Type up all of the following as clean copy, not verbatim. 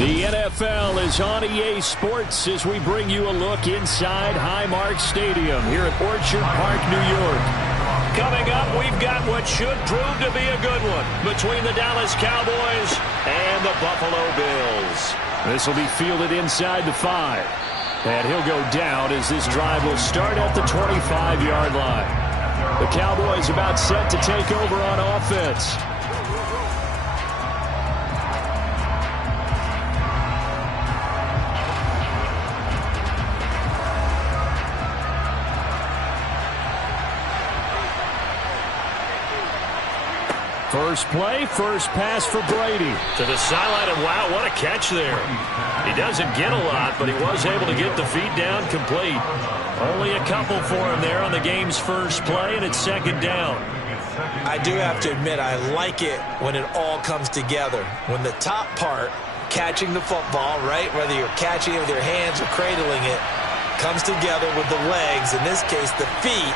The NFL is on EA Sports as we bring you a look inside Highmark Stadium here at Orchard Park, New York. Coming up, we've got what should prove to be a good one between the Dallas Cowboys and the Buffalo Bills. This will be fielded inside the 5. And he'll go down as this drive will start at the 25-yard line. The Cowboys about set to take over on offense. First play, first pass for Brady. To the sideline, and wow, what a catch there. He doesn't get a lot, but he was able to get the feet down complete. Only a couple for him there on the game's first play, and it's second down. I do have to admit, I like it when it all comes together. When the top part, catching the football, right, whether you're catching it with your hands or cradling it, comes together with the legs, in this case the feet,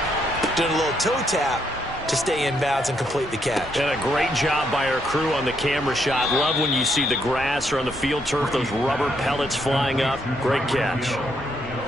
doing a little toe tap to stay in bounds and complete the catch. And a great job by our crew on the camera shot. Love when you see the grass or on the field turf, those rubber pellets flying up. Great catch.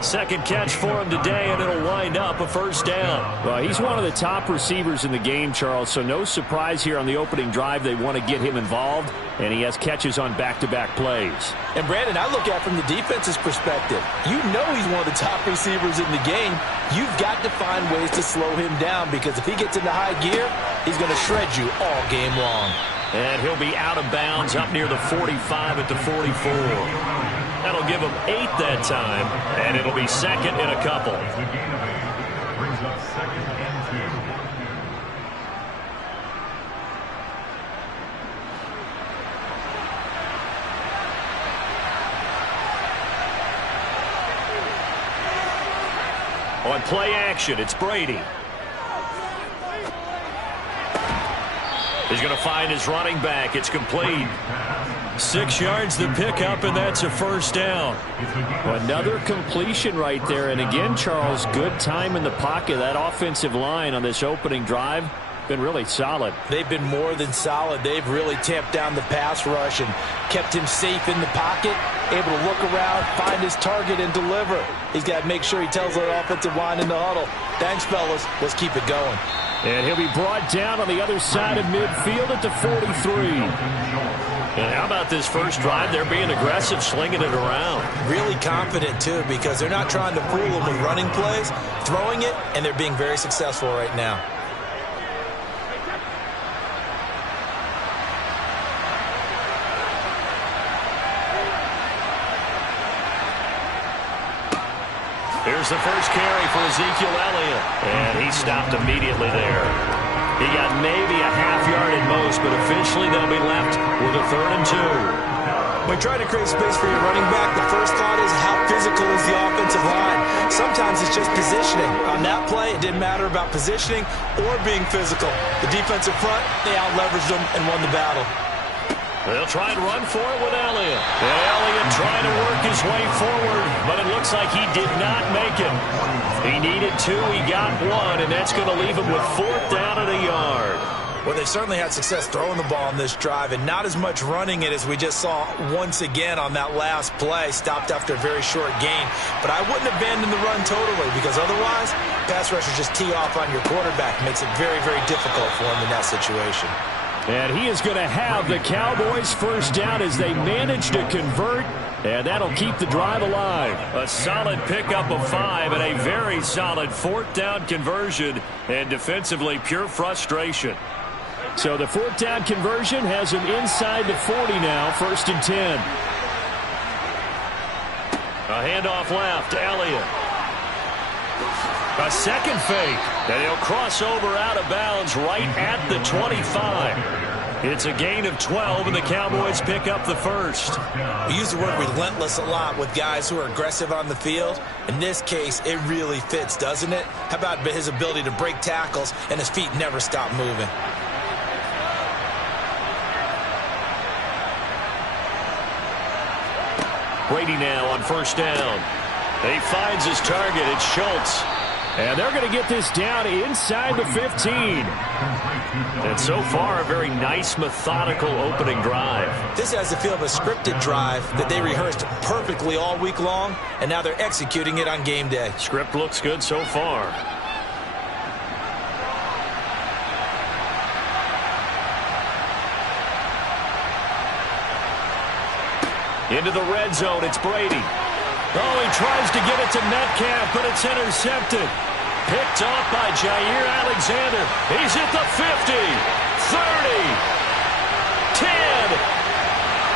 Second catch for him today, and it'll wind up a first down. Well, he's one of the top receivers in the game, Charles, so no surprise here on the opening drive. They want to get him involved, and he has catches on back-to-back plays. And, Brandon, I look at it from the defense's perspective. You know he's one of the top receivers in the game. You've got to find ways to slow him down, because if he gets into high gear, he's going to shred you all game long. And he'll be out of bounds up near the 45 at the 44. That'll give him 8 that time, and it'll be second and a couple. Brings up second and 10. On play action, it's Brady. He's going to find his running back. It's complete. 6 yards the pickup, and that's a first down. Another completion right there. And again, Charles, good time in the pocket. That offensive line on this opening drive been really solid. They've been more than solid. They've really tamped down the pass rush and kept him safe in the pocket, able to look around, find his target, and deliver. He's got to make sure he tells the offensive line in the huddle, thanks, fellas, let's keep it going. And he'll be brought down on the other side of midfield at the 43. And how about this first drive? They're being aggressive, slinging it around. Really confident, too, because they're not trying to fool them with running plays, throwing it, and they're being very successful right now. Here's the first carry for Ezekiel Elliott. And he stopped immediately there. He got maybe a half yard at most, but eventually they'll be left with a 3rd and 2. When trying to create space for your running back, the first thought is how physical is the offensive line. Sometimes it's just positioning. On that play, it didn't matter about positioning or being physical. The defensive front, they out-leveraged them and won the battle. They'll try and run for it with Elliott. And Elliott trying to work his way forward, but it looks like he did not make it. He needed 2, he got 1, and that's going to leave him with 4th down and a yard. Well, they certainly had success throwing the ball in this drive, and not as much running it as we just saw once again on that last play. Stopped after a very short gain. But I wouldn't abandon the run totally, because otherwise, pass rushers just tee off on your quarterback. Makes it very, very difficult for him in that situation. And he is going to have the Cowboys first down as they manage to convert, and that'll keep the drive alive. A solid pickup of 5 and a very solid 4th down conversion, and defensively pure frustration. So the 4th down conversion has him inside the 40 now, 1st and 10. A handoff left, Elliott. A second fake, and he'll cross over out of bounds right at the 25. It's a gain of 12, and the Cowboys pick up the first. We use the word relentless a lot with guys who are aggressive on the field. In this case, it really fits, doesn't it? How about his ability to break tackles, and his feet never stop moving? Brady now on first down. He finds his target. It's Schultz. And they're going to get this down inside the 15. And so far, a very nice, methodical opening drive. This has the feel of a scripted drive that they rehearsed perfectly all week long, and now they're executing it on game day. Script looks good so far. Into the red zone, it's Brady. Oh, he tries to get it to Metcalf, but it's intercepted. Picked off by Jair Alexander. He's at the 50, 30, 10.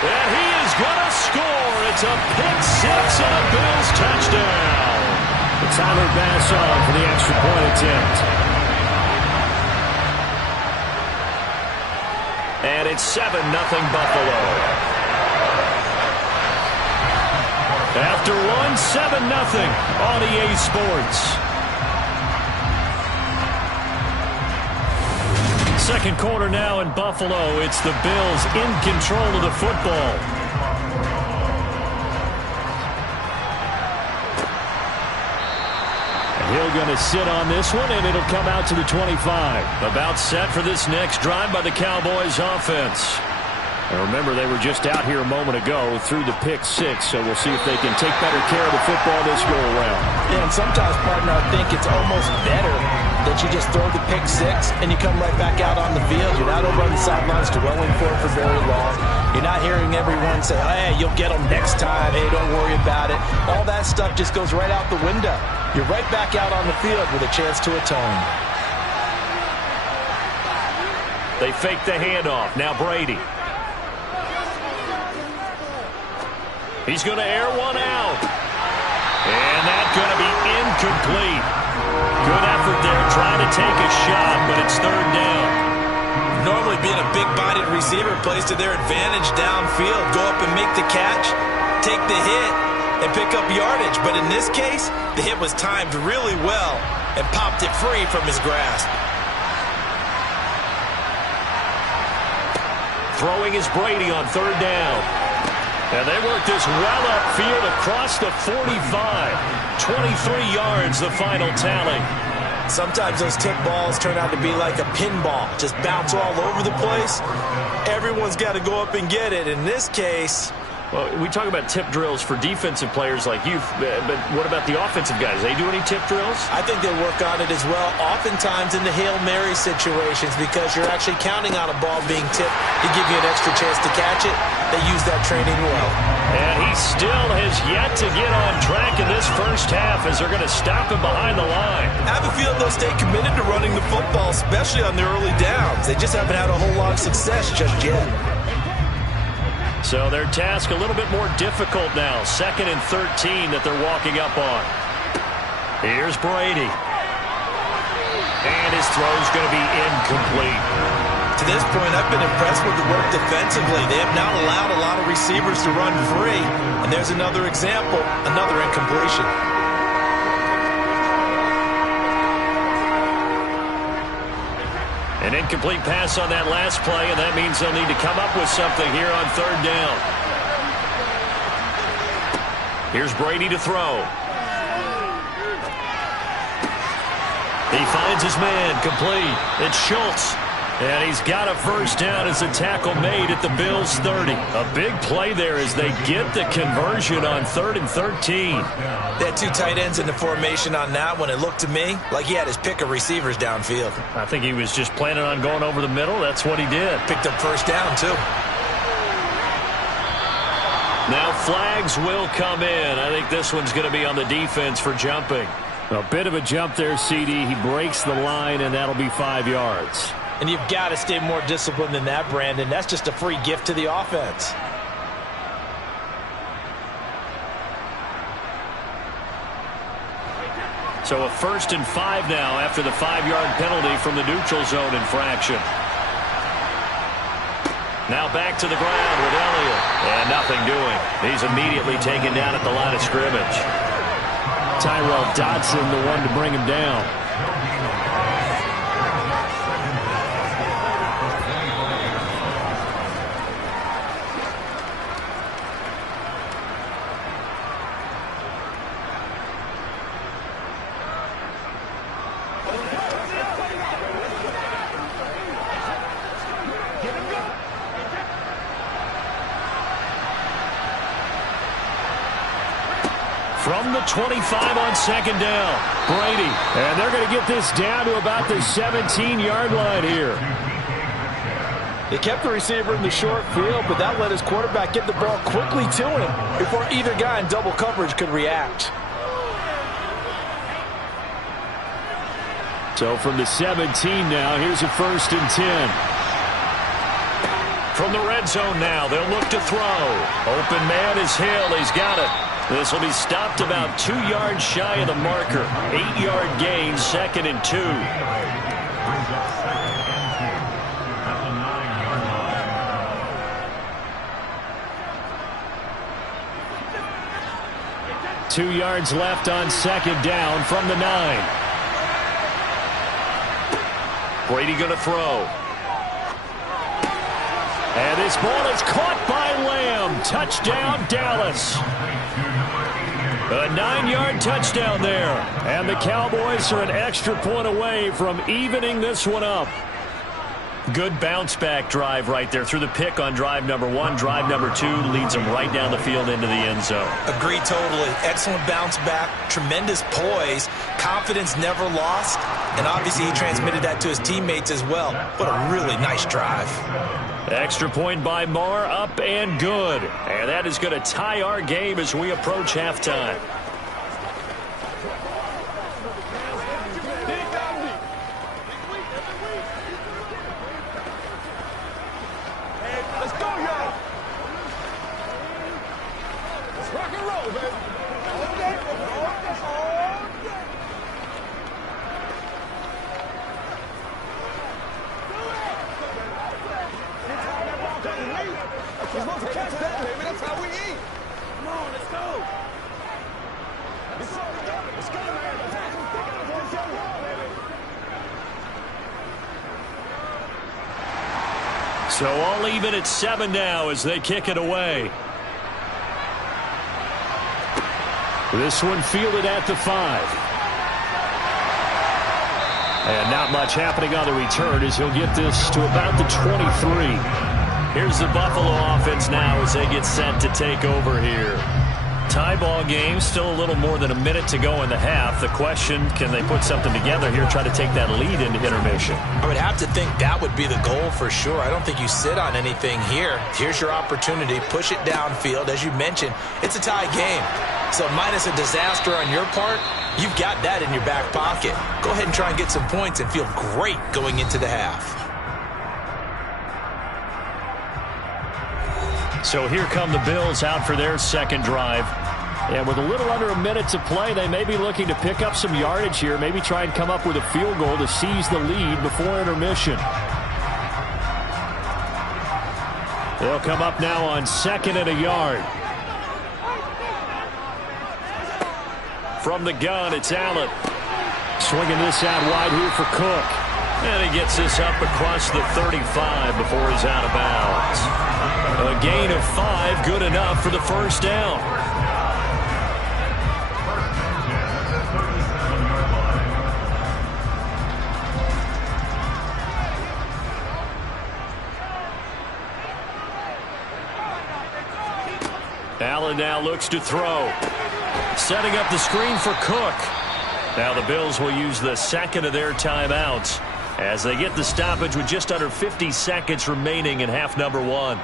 And he is going to score. It's a pick six and a Bills touchdown. Tyler Bass on for the extra point attempt. And it's 7-0 Buffalo. After one, 7-0 on EA Sports. Second quarter now in Buffalo. It's the Bills in control of the football. Hill going to sit on this one, and it'll come out to the 25. About set for this next drive by the Cowboys offense. And remember, they were just out here a moment ago through the pick six, so we'll see if they can take better care of the football this go-around. Yeah, and sometimes, partner, I think it's almost better that you just throw the pick six and you come right back out on the field. You're not over on the sidelines dwelling for it for very long. You're not hearing everyone say, hey, you'll get them next time. Hey, don't worry about it. All that stuff just goes right out the window. You're right back out on the field with a chance to atone. They fake the handoff. Now Brady. He's going to air one out. And that's going to be incomplete. Good effort there trying to take a shot, but it's third down. Normally being a big-bodied receiver plays to their advantage downfield. Go up and make the catch, take the hit, and pick up yardage. But in this case, the hit was timed really well and popped it free from his grasp. Throwing is Brady on third down. And they work this well upfield across the 45. 23 yards, the final tally. Sometimes those tip balls turn out to be like a pinball. Just bounce all over the place. Everyone's got to go up and get it. In this case... Well, we talk about tip drills for defensive players like you, but what about the offensive guys? They do any tip drills? I think they work on it as well, oftentimes in the Hail Mary situations, because you're actually counting on a ball being tipped to give you an extra chance to catch it. They use that training well. And he still has yet to get on track in this first half as they're going to stop him behind the line. I have a feeling they'll stay committed to running the football, especially on their early downs. They just haven't had a whole lot of success just yet. So their task a little bit more difficult now. 2nd and 13 that they're walking up on. Here's Brady. And his throw's going to be incomplete. To this point, I've been impressed with the work defensively. They have not allowed a lot of receivers to run free. And there's another example, another incompletion. An incomplete pass on that last play, and that means they'll need to come up with something here on third down. Here's Brady to throw. He finds his man, complete. It's Schultz. And he's got a first down as a tackle made at the Bills' 30. A big play there as they get the conversion on 3rd and 13. They had two tight ends in the formation on that one. It looked to me like he had his pick of receivers downfield. I think he was just planning on going over the middle. That's what he did. Picked up first down, too. Now flags will come in. I think this one's going to be on the defense for jumping. A bit of a jump there, CD. He breaks the line, and that'll be 5 yards. And you've got to stay more disciplined than that, Brandon. That's just a free gift to the offense. So a 1st and 5 now after the 5-yard penalty from the neutral zone infraction. Now back to the ground with Elliott. And nothing doing. He's immediately taken down at the line of scrimmage. Tyrell Dodson, the one to bring him down. from the 25 on second down. Brady, and they're going to get this down to about the 17-yard line here. They kept the receiver in the short field, but that let his quarterback get the ball quickly to him before either guy in double coverage could react. So from the 17 now, here's a 1st and 10. From the red zone now, they'll look to throw. Open man is Hill. He's got it. This will be stopped about 2 yards shy of the marker. 8-yard gain, 2nd and 2. Brings up 2nd and 2 at the 9-yard line. 2 yards left on second down from the 9. Brady going to throw. And this ball is caught by Lamb. Touchdown, Dallas. A 9-yard touchdown there. And the Cowboys are an extra point away from evening this one up. Good bounce-back drive right there through the pick on drive number 1. Drive number 2 leads them right down the field into the end zone. Agree totally. Excellent bounce back. Tremendous poise. Confidence never lost. And obviously he transmitted that to his teammates as well. What a really nice drive. Extra point by Marr, up and good. And that is going to tie our game as we approach halftime. So all even at 7 now as they kick it away. This one fielded at the 5. And not much happening on the return as he'll get this to about the 23. Here's the Buffalo offense now as they get set to take over here. Tie ball game, still a little more than a minute to go in the half. The question, can they put something together here, try to take that lead into intermission? I would have to think that would be the goal for sure. I don't think you sit on anything here. Here's your opportunity. Push it downfield. As you mentioned, it's a tie game. So minus a disaster on your part, you've got that in your back pocket. Go ahead and try and get some points and feel great going into the half. So here come the Bills out for their second drive. And with a little under a minute to play, they may be looking to pick up some yardage here, maybe try and come up with a field goal to seize the lead before intermission. They'll come up now on 2nd and a yard. From the gun, it's Allen. Swinging this out wide here for Cook. And he gets this up across the 35 before he's out of bounds. A gain of 5, good enough for the first down. Allen now looks to throw. Setting up the screen for Cook. Now the Bills will use the second of their timeouts as they get the stoppage with just under 50 seconds remaining in half number 1.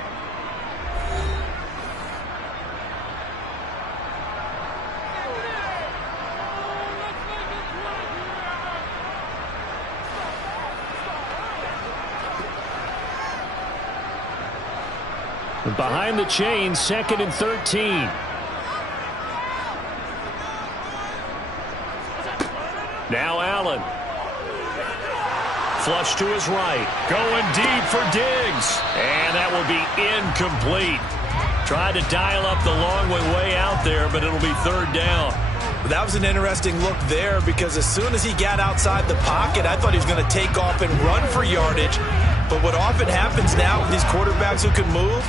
Behind the chain, 2nd and 13. Now Allen. Flush to his right. Going deep for Diggs. And that will be incomplete. Tried to dial up the long way out there, but it'll be 3rd down. That was an interesting look there because as soon as he got outside the pocket, I thought he was going to take off and run for yardage. But what often happens now with these quarterbacks who can move,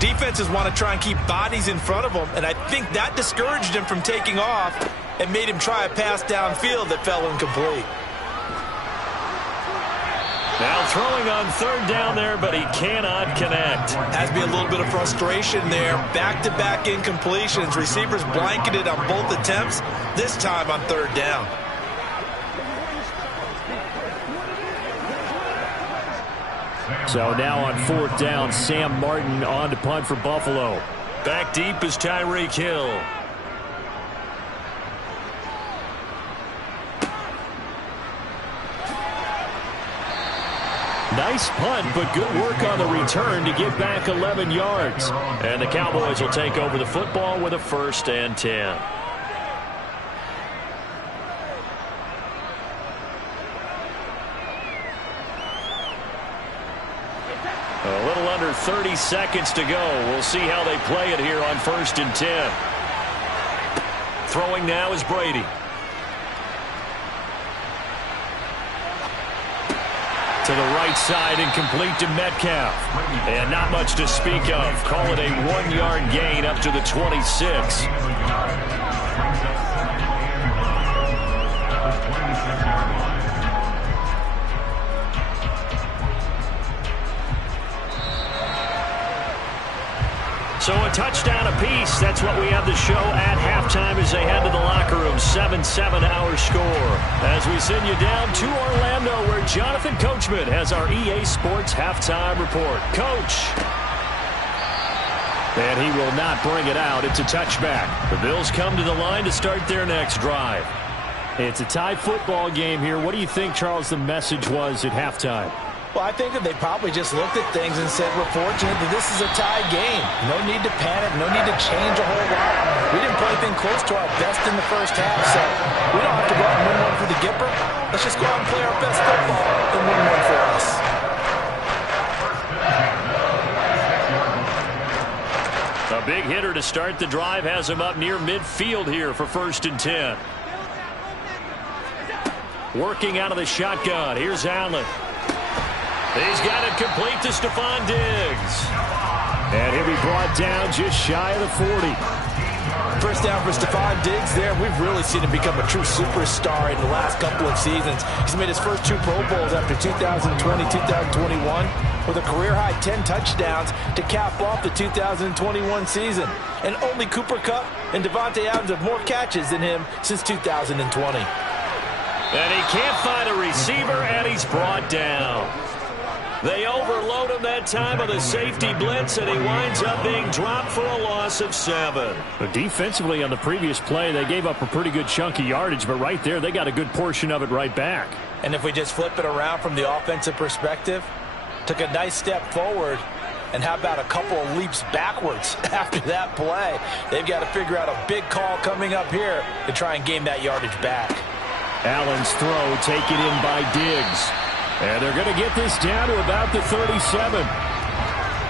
defenses want to try and keep bodies in front of them, and I think that discouraged him from taking off and made him try a pass downfield that fell incomplete. Now throwing on third down there, but he cannot connect. Has to be a little bit of frustration there. Back-to-back incompletions. Receivers blanketed on both attempts, this time on third down. So now on fourth down, Sam Martin on to punt for Buffalo. Back deep is Tyreek Hill. Nice punt, but good work on the return to get back 11 yards. And the Cowboys will take over the football with a 1st and 10. A little under 30 seconds to go. We'll see how they play it here on 1st and 10. Throwing now is Brady. To the right side and complete to Metcalf. And not much to speak of. Call it a 1-yard gain up to the 26. So a touchdown apiece. That's what we have to show at halftime as they head to the locker room. 7-7 our score. As we send you down to Orlando, where Jonathan Coachman has our EA Sports halftime report. Coach. And he will not bring it out. It's a touchback. The Bills come to the line to start their next drive. It's a tie football game here. What do you think, Charles, the message was at halftime? Well, I think that they probably just looked at things and said, we're fortunate that this is a tie game. No need to panic. No need to change a whole lot. We didn't play anything close to our best in the first half, so we don't have to go out and win one for the Gipper. Let's just go out and play our best football and win one for us. A big hitter to start the drive has him up near midfield here for 1st and 10. Working out of the shotgun. Here's Allen. He's got it complete to Stephon Diggs. And he'll be brought down just shy of the 40. First down for Stephon Diggs there. We've really seen him become a true superstar in the last couple of seasons. He's made his first 2 Pro Bowls after 2020, 2021 with a career-high 10 touchdowns to cap off the 2021 season. And only Cooper Kupp and Devontae Adams have more catches than him since 2020. And he can't find a receiver, and he's brought down. They overload him that time with a safety blitz, and he winds up being dropped for a loss of 7. But defensively on the previous play, they gave up a pretty good chunk of yardage, but right there, they got a good portion of it right back. And if we just flip it around from the offensive perspective, took a nice step forward, and how about a couple of leaps backwards after that play? They've got to figure out a big call coming up here to try and gain that yardage back. Allen's throw taken in by Diggs. And they're going to get this down to about the 37.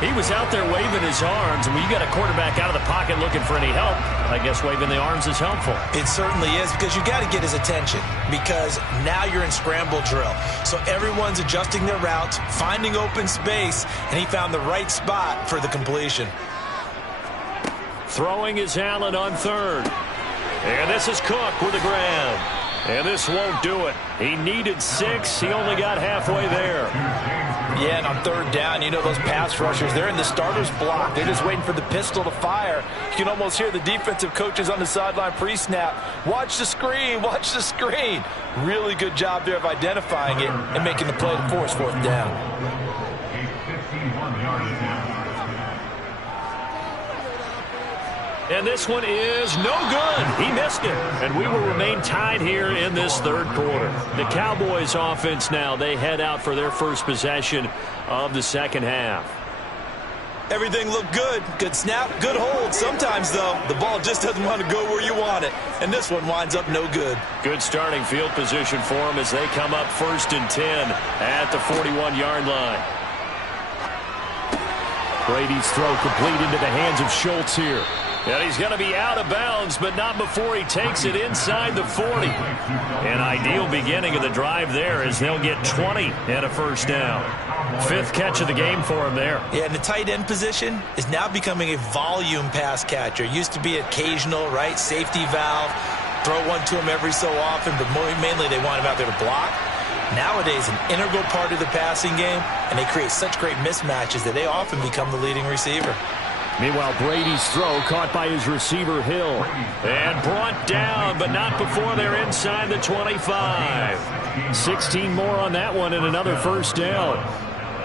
He was out there waving his arms, and when you got a quarterback out of the pocket looking for any help, I guess waving the arms is helpful. It certainly is, because you got to get his attention, because now you're in scramble drill. So everyone's adjusting their routes, finding open space, and he found the right spot for the completion. Throwing is Allen on third. And this is Cook with a grab. And this won't do it. He needed 6. He only got halfway there. Yeah, and on third down, you know those pass rushers, they're in the starter's block. They're just waiting for the pistol to fire. You can almost hear the defensive coaches on the sideline pre-snap. Watch the screen, watch the screen. Really good job there of identifying it and making the play to force 4th down. And this one is no good. He missed it. And we will remain tied here in this third quarter. The Cowboys offense now, they head out for their first possession of the second half. Everything looked good. Good snap, good hold. Sometimes, though, the ball just doesn't want to go where you want it. And this one winds up no good. Good starting field position for them as they come up 1st and 10 at the 41-yard line. Brady's throw complete into the hands of Schultz here. And he's going to be out of bounds, but not before he takes it inside the 40. An ideal beginning of the drive there as they'll get 20 and a first down. 5th catch of the game for him there. Yeah, and the tight end position is now becoming a volume pass catcher. Used to be occasional, right? Safety valve. Throw one to him every so often, but mainly they want him out there to block. Nowadays, an integral part of the passing game, and they create such great mismatches that they often become the leading receiver. Meanwhile, Brady's throw caught by his receiver, Hill. And brought down, but not before they're inside the 25. 16 more on that one and another first down.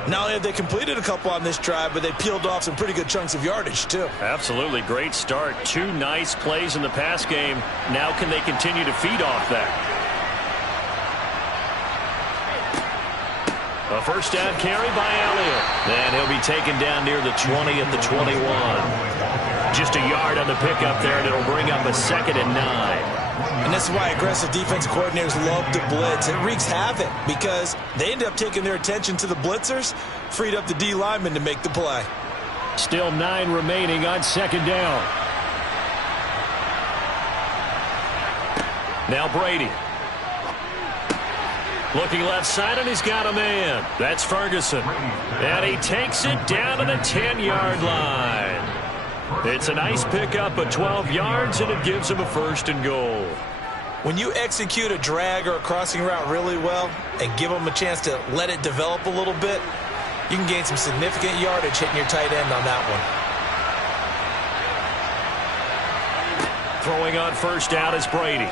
Not only have they completed a couple on this drive, but they peeled off some pretty good chunks of yardage, too. Absolutely. Great start. 2 nice plays in the pass game. Now can they continue to feed off that? A first down carry by Elliott. And he'll be taken down near the 20 at the 21. Just a yard on the pickup there, and it'll bring up a 2nd and 9. And this is why aggressive defensive coordinators love to blitz. It wreaks havoc because they end up taking their attention to the blitzers, freed up the D lineman to make the play. Still 9 remaining on 2nd down. Now Brady. Looking left side, and he's got a man. That's Ferguson. And he takes it down to the 10-yard line. It's a nice pickup of 12 yards, and it gives him a 1st and goal. When you execute a drag or a crossing route really well and give them a chance to let it develop a little bit, you can gain some significant yardage hitting your tight end on that one. Throwing on first down is Brady.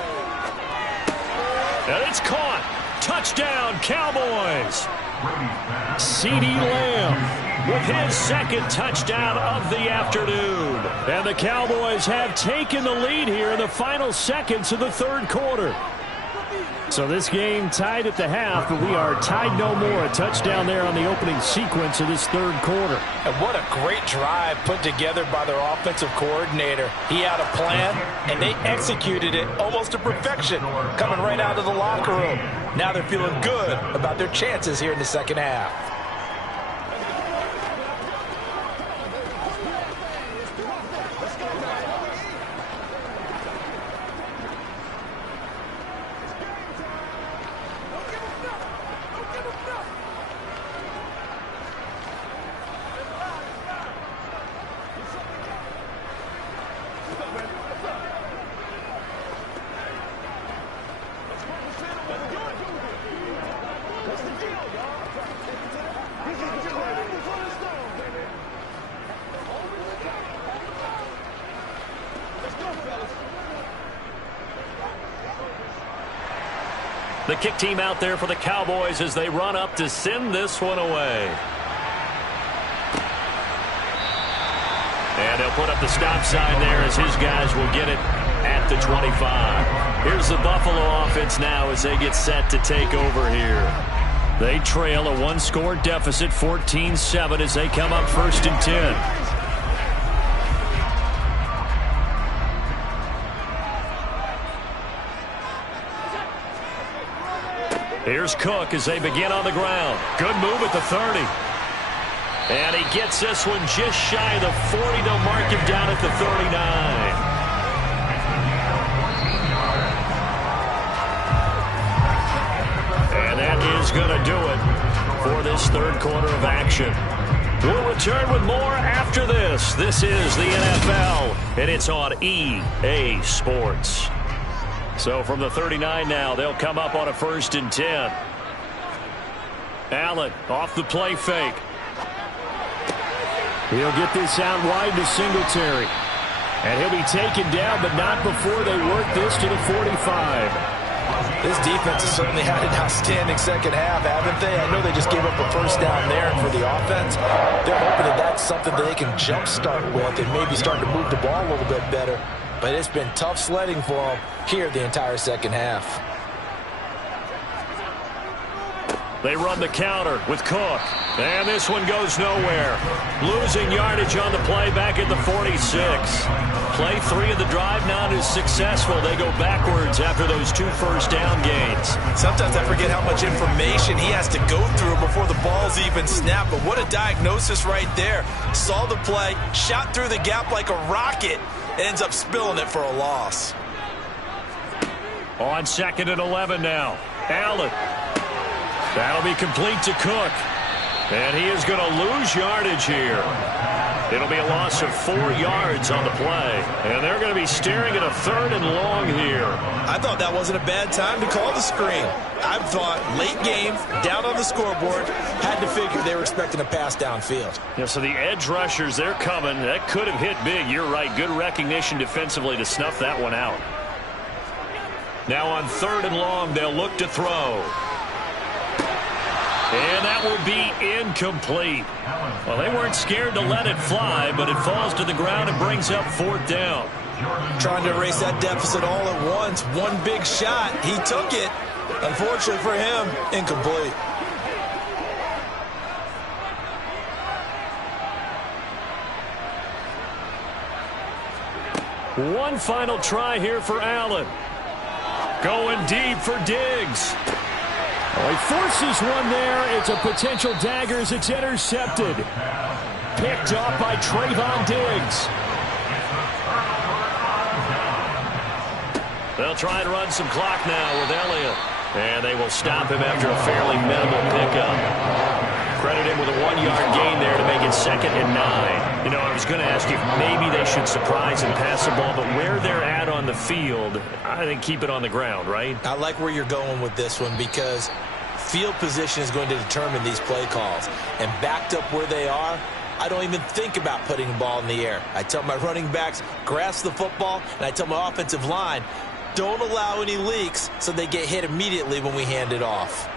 And it's caught. Touchdown, Cowboys. CeeDee Lamb with his 2nd touchdown of the afternoon. And the Cowboys have taken the lead here in the final seconds of the 3rd quarter. So this game tied at the half, but we are tied no more. A touchdown there on the opening sequence of this 3rd quarter. And what a great drive put together by their offensive coordinator. He had a plan, and they executed it almost to perfection, coming right out of the locker room. Now they're feeling good about their chances here in the 2nd half. The kick team out there for the Cowboys as they run up to send this one away. And they'll put up the stop sign there as his guys will get it at the 25. Here's the Buffalo offense now as they get set to take over here. They trail a 1-score deficit, 14-7, as they come up 1st and 10. Here's Cook as they begin on the ground. Good move at the 30. And he gets this one just shy of the 40. They'll mark him down at the 39. And that is going to do it for this 3rd quarter of action. We'll return with more after this. This is the NFL, and it's on EA Sports. So from the 39 now, they'll come up on a 1st and 10. Allen off the play fake. He'll get this out wide to Singletary. And he'll be taken down, but not before they work this to the 45. This defense has certainly had an outstanding 2nd half, haven't they? I know they just gave up a 1st down there, and for the offense, they're hoping that that's something that they can jumpstart with and maybe start to move the ball a little bit better. But it's been tough sledding for them here the entire 2nd half. They run the counter with Cook. And this one goes nowhere. Losing yardage on the play back at the 46. Play 3 of the drive not as successful. They go backwards after those 2 first down gains. Sometimes I forget how much information he has to go through before the ball's even snapped. But what a diagnosis right there. Saw the play, shot through the gap like a rocket, ends up spilling it for a loss. On 2nd and 11 now. Allen. That'll be complete to Cook. And he is going to lose yardage here. It'll be a loss of 4 yards on the play. And they're going to be staring at a 3rd and long here. I thought that wasn't a bad time to call the screen. I thought late game, down on the scoreboard, had to figure they were expecting a pass downfield. Yeah, so the edge rushers, they're coming. That could have hit big. You're right. Good recognition defensively to snuff that one out. Now on 3rd and long, they'll look to throw. And that will be incomplete. Well, they weren't scared to let it fly, but it falls to the ground and brings up 4th down. Trying to erase that deficit all at once. One big shot. He took it. Unfortunately for him, incomplete. One final try here for Allen. Going deep for Diggs. Oh, he forces one there. It's a potential dagger as it's intercepted. Picked up by Trayvon Diggs. They'll try and run some clock now with Elliott. And they will stop him after a fairly minimal pickup. Credit him with a 1-yard gain there to make it 2nd and 9. You know, I was going to ask you if maybe they should surprise and pass the ball, but where they're at on the field, I think keep it on the ground, right? I like where you're going with this one because field position is going to determine these play calls. And backed up where they are, I don't even think about putting the ball in the air. I tell my running backs, grasp the football, and I tell my offensive line, don't allow any leaks so they get hit immediately when we hand it off.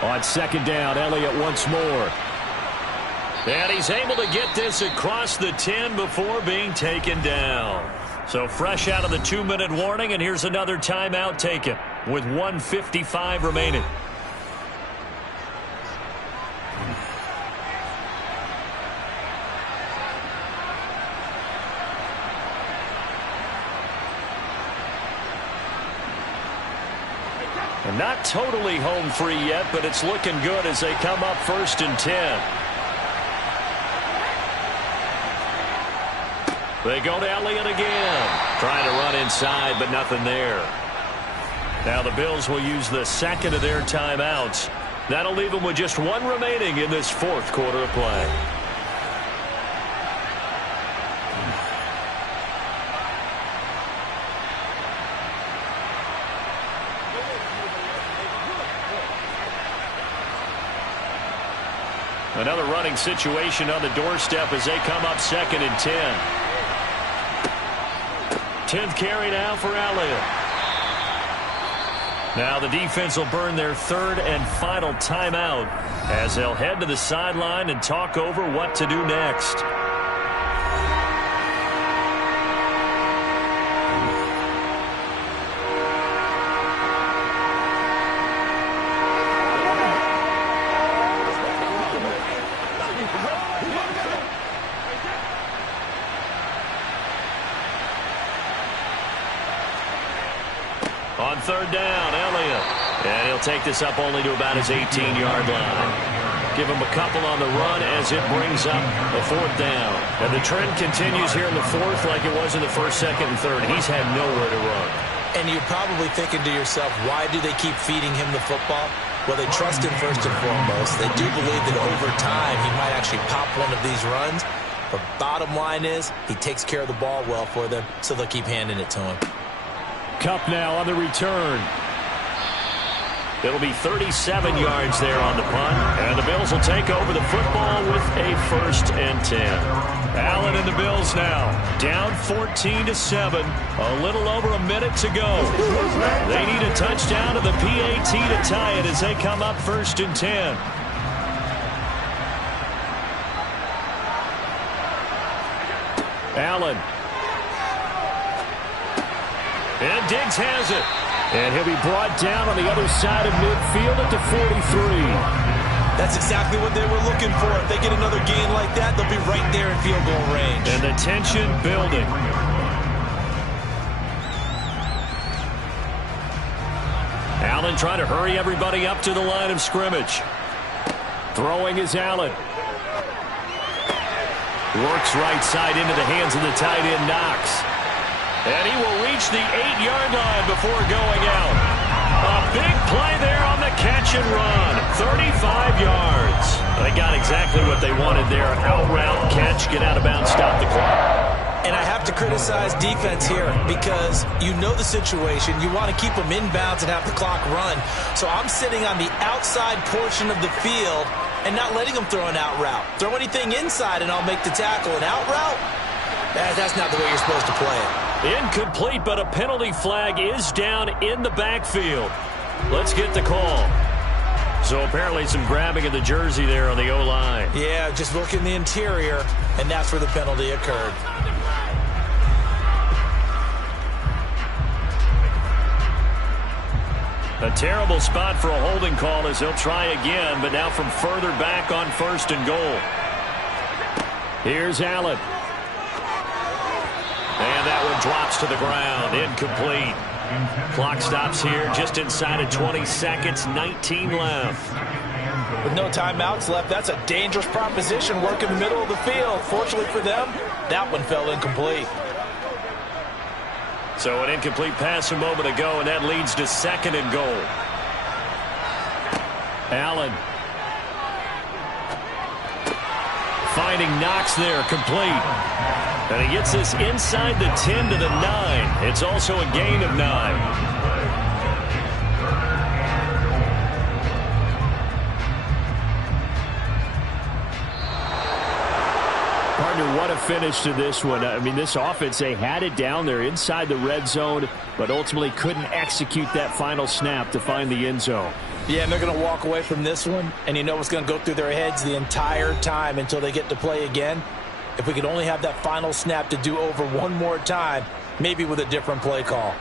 On 2nd down, Elliott once more. And he's able to get this across the 10 before being taken down. So fresh out of the 2-minute warning, and here's another timeout taken with 1:55 remaining. And not totally home free yet, but it's looking good as they come up 1st and 10. They go to Elliott again. Trying to run inside, but nothing there. Now the Bills will use the 2nd of their timeouts. That'll leave them with just 1 remaining in this 4th quarter of play. Another running situation on the doorstep as they come up 2nd and 10. 10th carry now for Elliott. Now the defense will burn their 3rd and final timeout as they'll head to the sideline and talk over what to do next. On 3rd down, Elliott. And he'll take this up only to about his 18-yard line. Give him a couple on the run as it brings up a 4th down. And the trend continues here in the 4th like it was in the 1st, 2nd, and 3rd. He's had nowhere to run. And you're probably thinking to yourself, why do they keep feeding him the football? Well, they trust him first and foremost. They do believe that over time he might actually pop one of these runs. But bottom line is he takes care of the ball well for them, so they'll keep handing it to him. Kupp now on the return. It'll be 37 yards there on the punt. And the Bills will take over the football with a 1st and 10. Allen and the Bills now down 14-7. A little over a minute to go. They need a touchdown to the PAT to tie it as they come up 1st and 10. Allen. And Diggs has it. And he'll be brought down on the other side of midfield at the 43. That's exactly what they were looking for. If they get another gain like that, they'll be right there in field goal range. And the tension building. Allen trying to hurry everybody up to the line of scrimmage. Throwing is Allen. Works right side into the hands of the tight end, Knox. And he will reach the 8-yard line before going out. A big play there on the catch and run. 35 yards. They got exactly what they wanted there. Out route, catch, get out of bounds, stop the clock. And I have to criticize defense here because you know the situation. You want to keep them inbounds and have the clock run. So I'm sitting on the outside portion of the field and not letting them throw an out route. Throw anything inside and I'll make the tackle. An out route? That's not the way you're supposed to play it. Incomplete, but a penalty flag is down in the backfield. Let's get the call. So apparently some grabbing of the jersey there on the O-line. Yeah, just look in the interior, and that's where the penalty occurred. A terrible spot for a holding call as he'll try again, but now from further back on 1st and goal. Here's Allen. And that one drops to the ground. Incomplete. Clock stops here just inside of 20 seconds. 19 left. With no timeouts left, that's a dangerous proposition. Work in the middle of the field. Fortunately for them, that one fell incomplete. So an incomplete pass a moment ago, and that leads to 2nd and goal. Allen. Finding Knox there, complete. And he gets this inside the 10 to the 9. It's also a gain of 9. Partner, what a finish to this one. I mean, this offense, they had it down there inside the red zone, but ultimately couldn't execute that final snap to find the end zone. Yeah, and they're going to walk away from this one, and you know what's going to go through their heads the entire time until they get to play again. If we could only have that final snap to do over one more time, maybe with a different play call.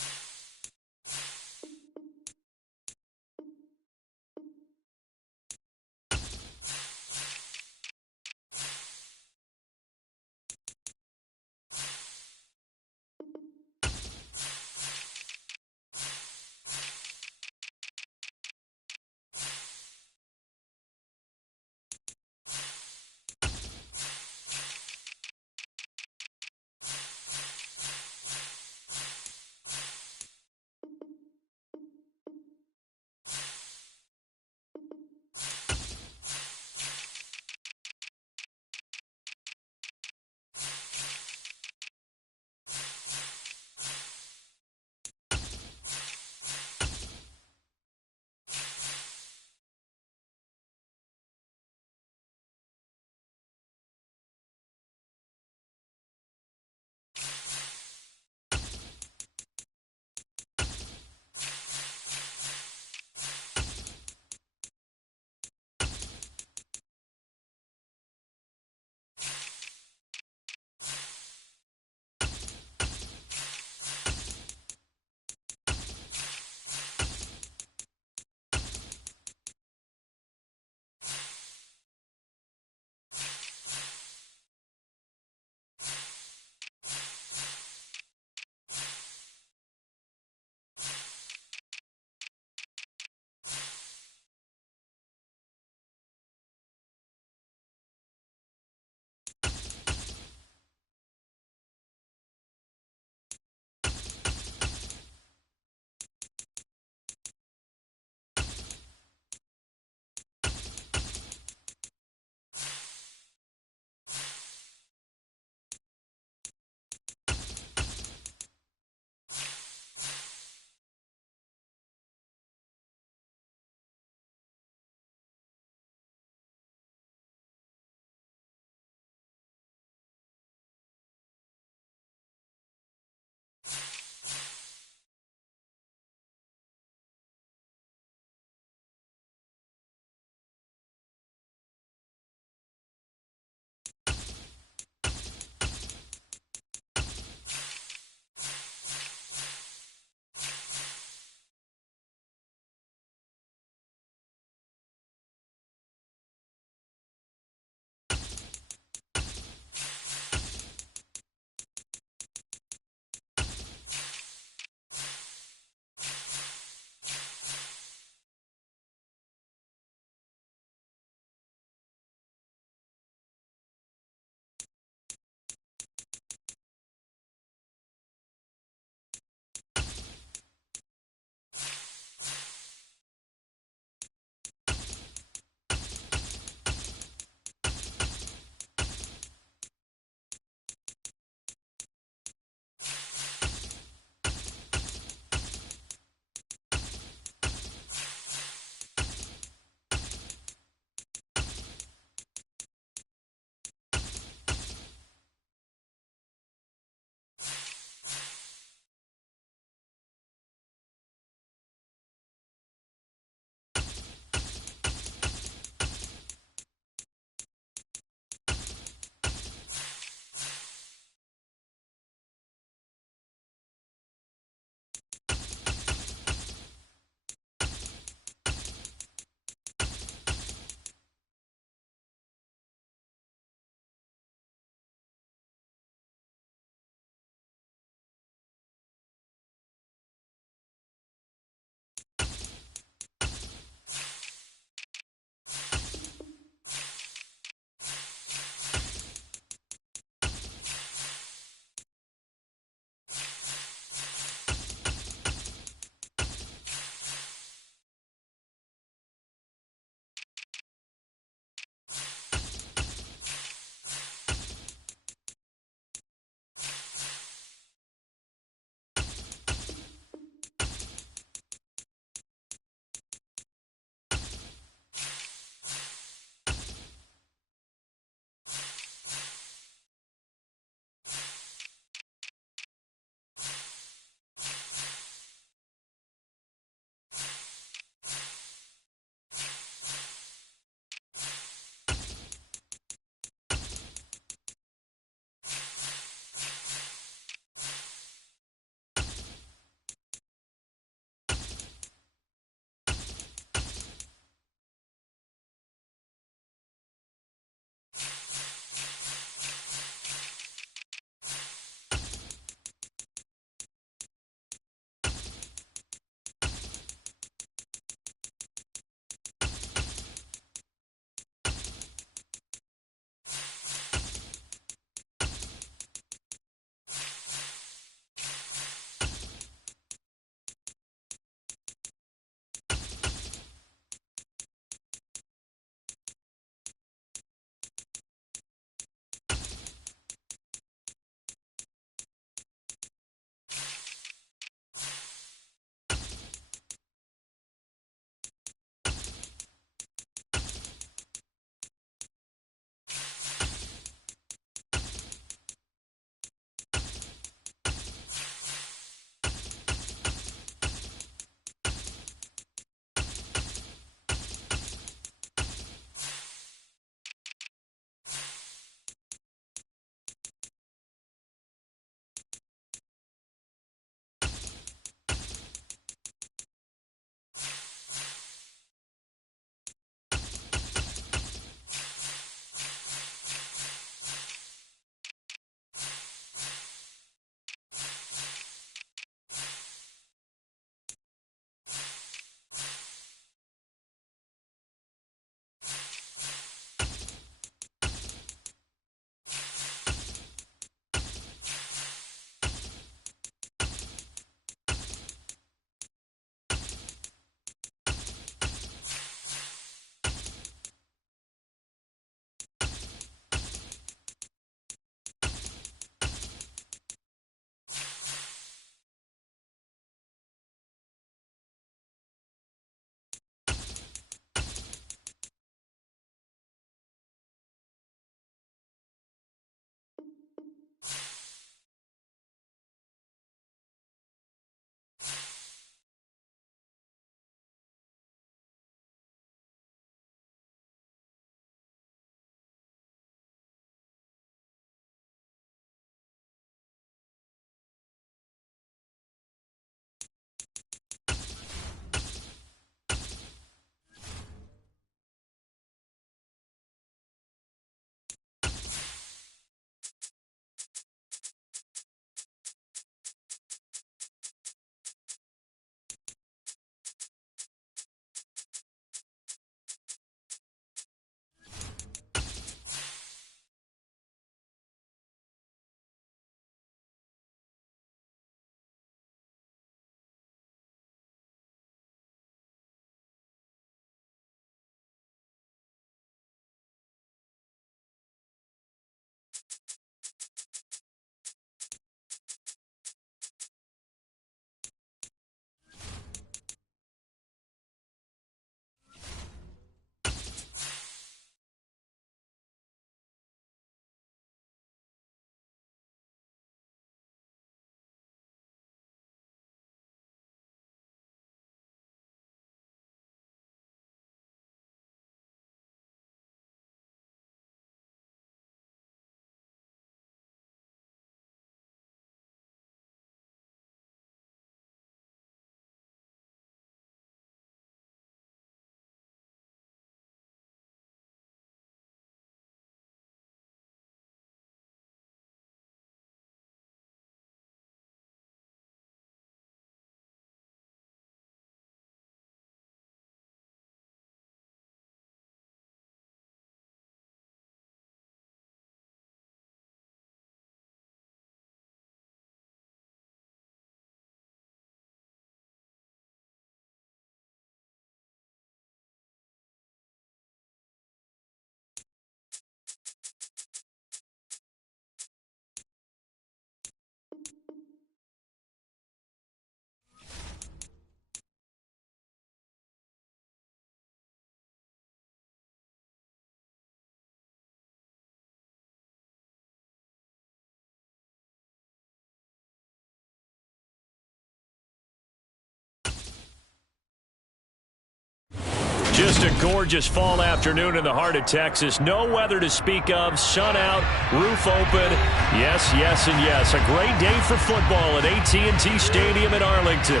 Just a gorgeous fall afternoon in the heart of Texas. No weather to speak of. Sun out, roof open. Yes, yes, and yes. A great day for football at AT&T Stadium in Arlington.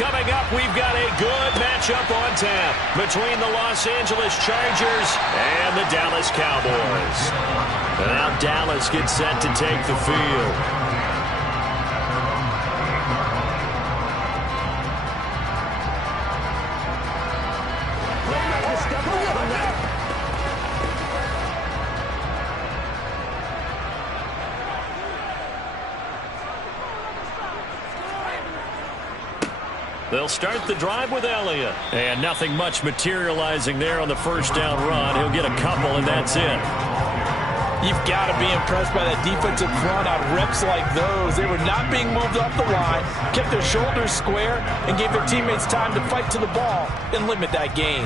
Coming up, we've got a good matchup on tap between the Los Angeles Chargers and the Dallas Cowboys. And now Dallas gets set to take the field. They'll start the drive with Elliott. And nothing much materializing there on the first down run. He'll get a couple, and that's it. You've got to be impressed by that defensive front on reps like those. They were not being moved off the line, kept their shoulders square, and gave their teammates time to fight to the ball and limit that gain.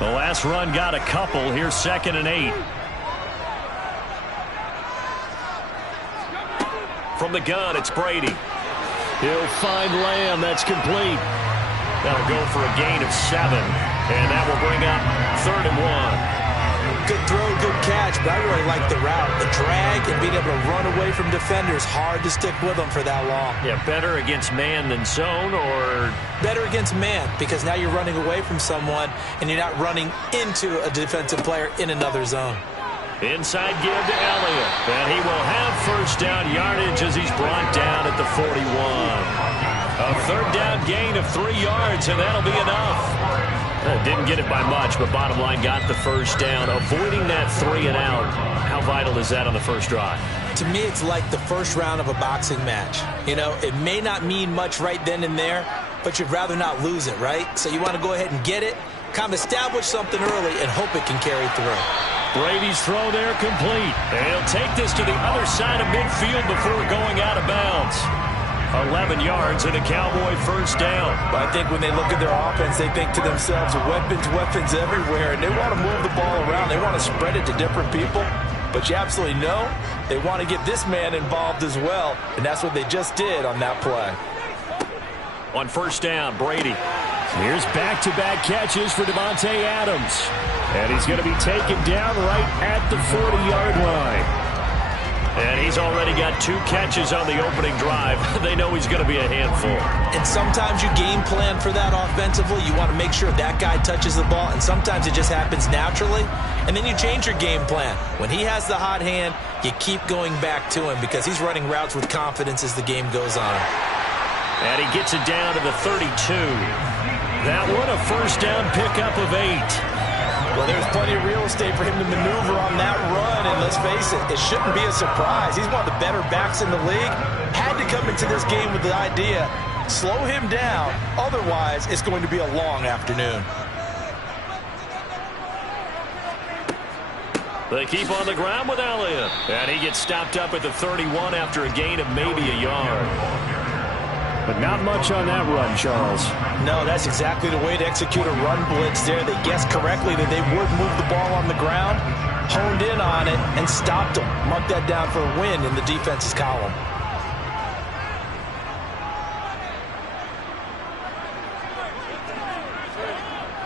The last run got a couple. Here's 2nd and 8. From the gun, it's Brady. He'll find Lamb. That's complete. That'll go for a gain of 7. And that will bring up 3rd and 1. Good throw, good catch, but I really like the route. The drag and being able to run away from defenders. Hard to stick with them for that long. Yeah, better against man than zone, or? Better against man, because now you're running away from someone and you're not running into a defensive player in another zone. Inside give to Elliott. And he will have first down yardage as he's brought down at the 41. A 3rd down gain of 3 yards, and that'll be enough. Didn't get it by much, but bottom line got the first down. Avoiding that 3 and out. How vital is that on the first drive? To me, it's like the first round of a boxing match. You know, it may not mean much right then and there, but you'd rather not lose it, right? So you want to go ahead and get it, kind of establish something early, and hope it can carry through. Brady's throw there complete. And he'll take this to the other side of midfield before going out of bounds. 11 yards and a Cowboy first down. But I think when they look at their offense, they think to themselves, weapons everywhere, and they want to move the ball around. They want to spread it to different people. But you absolutely know they want to get this man involved as well, and that's what they just did on that play. On first down, Brady. Here's back-to-back catches for Davante Adams. And he's going to be taken down right at the 40-yard line. And he's already got 2 catches on the opening drive. They know he's going to be a handful. And sometimes you game plan for that offensively. You want to make sure that guy touches the ball, and sometimes it just happens naturally. And then you change your game plan. When he has the hot hand, you keep going back to him because he's running routes with confidence as the game goes on. And he gets it down to the 32. That one a first down pickup of 8. Well, there's plenty of real estate for him to maneuver on that run, and let's face it, it shouldn't be a surprise. He's one of the better backs in the league. Had to come into this game with the idea, slow him down, otherwise it's going to be a long afternoon. They keep on the ground with Elliott, and he gets stopped up at the 31 after a gain of maybe a yard. But not much on that run, Charles. No, that's exactly the way to execute a run blitz there. They guessed correctly that they would move the ball on the ground, honed in on it, and stopped them. Mark that down for a win in the defense's column.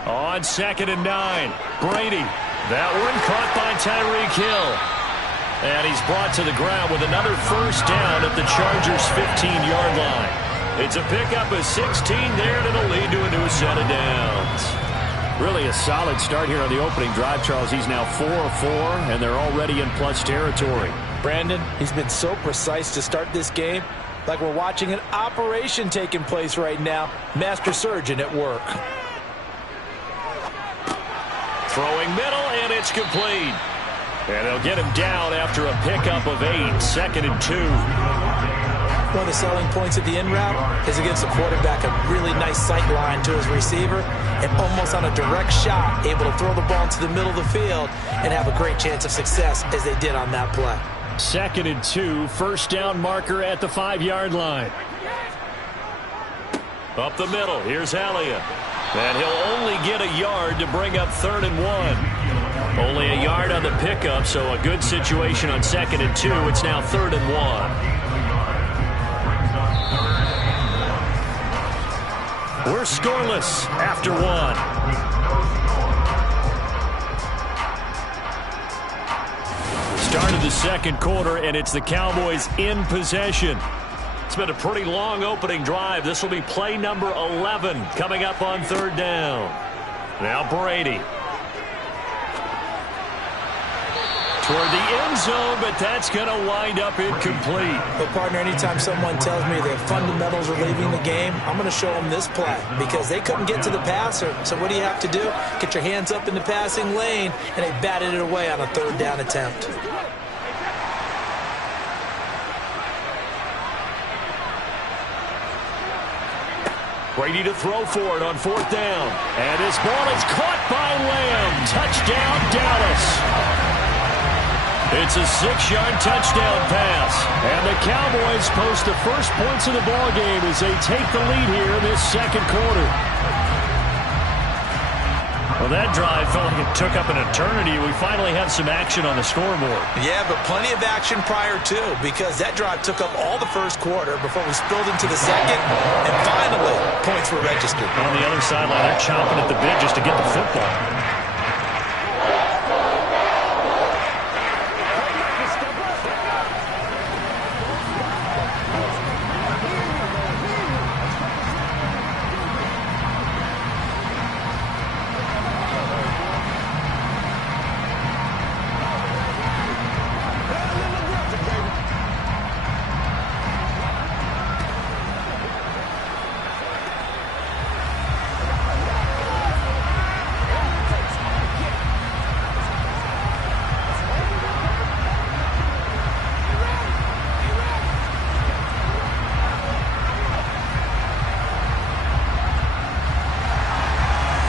On 2nd and 9, Brady. That one caught by Tyreek Hill. And he's brought to the ground with another first down at the Chargers' 15-yard line. It's a pickup of 16 there, and it'll lead to a new set of downs. Really a solid start here on the opening drive, Charles. He's now 4 of 4, and they're already in plus territory. Brandon, he's been so precise to start this game, like we're watching an operation taking place right now. Master surgeon at work. Throwing middle, and it's complete. And they'll get him down after a pickup of 8, 2nd and 2. One of the selling points of the in route is it gives the quarterback a really nice sight line to his receiver and almost on a direct shot able to throw the ball into the middle of the field and have a great chance of success as they did on that play. 2nd and 2, first down marker at the 5-yard line. Up the middle, here's Elliott. And he'll only get a yard to bring up 3rd and 1. Only a yard on the pickup, so a good situation on 2nd and 2. It's now 3rd and 1. We're scoreless after 1. Start of the second quarter, and it's the Cowboys in possession. It's been a pretty long opening drive. This will be play number 11 coming up on third down. Now Brady. Toward the end zone, but that's going to wind up incomplete. But, partner, anytime someone tells me their fundamentals are leaving the game, I'm going to show them this play because they couldn't get to the passer. So what do you have to do? Get your hands up in the passing lane, and they batted it away on a third down attempt. Brady to throw for it on fourth down. And his ball is caught by Lamb. Touchdown, Dallas. It's a 6-yard touchdown pass. And the Cowboys post the first points of the ball game as they take the lead here in this second quarter. Well, that drive felt like it took up an eternity. We finally have some action on the scoreboard. Yeah, but plenty of action prior to, because that drive took up all the first quarter before we spilled into the second, and finally, points were registered. On the other sideline, they're chomping at the bit just to get the football.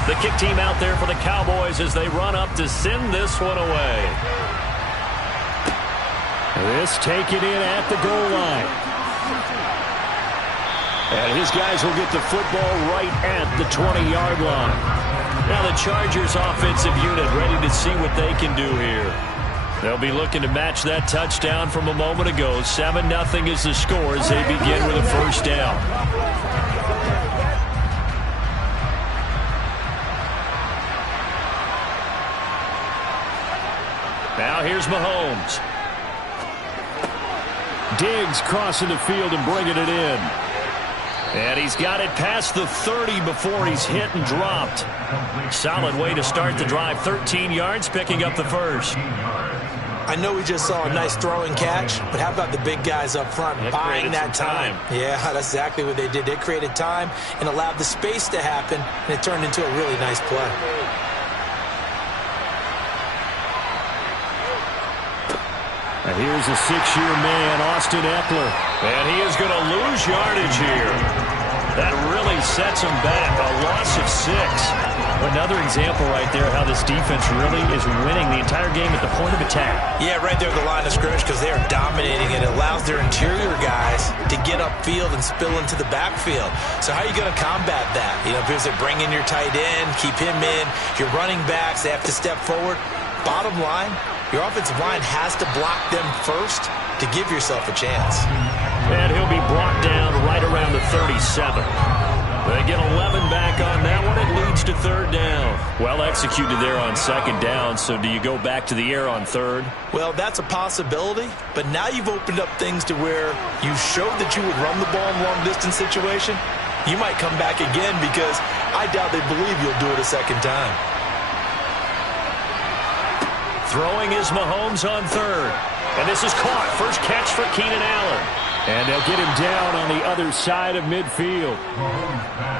The kick team out there for the Cowboys as they run up to send this one away. This taken in at the goal line. And his guys will get the football right at the 20-yard line. Now the Chargers offensive unit ready to see what they can do here. They'll be looking to match that touchdown from a moment ago. 7-0 is the score as they begin with a first down. Now here's Mahomes. Diggs crossing the field and bringing it in. And he's got it past the 30 before he's hit and dropped. Solid way to start the drive. 13 yards, picking up the first. I know we just saw a nice throwing catch, but how about the big guys up front buying that time? Yeah, that's exactly what they did. They created time and allowed the space to happen, and it turned into a really nice play. Here's a 6-year man, Austin Eckler. And he is going to lose yardage here. That really sets him back. A loss of 6. Another example right there how this defense really is winning the entire game at the point of attack. Yeah, right there at the line of scrimmage because they are dominating. It allows their interior guys to get upfield and spill into the backfield. So how are you going to combat that? You know, because they bring in your tight end, keep him in. Your running backs, they have to step forward. Bottom line, your offensive line has to block them first to give yourself a chance. And he'll be brought down right around the 37. They get 11 back on that one. It leads to third down. Well executed there on second down. So do you go back to the air on third? Well, that's a possibility. But now you've opened up things to where you showed that you would run the ball in long-distance situation. You might come back again because I doubt they believe you'll do it a second time. Throwing is Mahomes on third. And this is caught. First catch for Keenan Allen. And they'll get him down on the other side of midfield.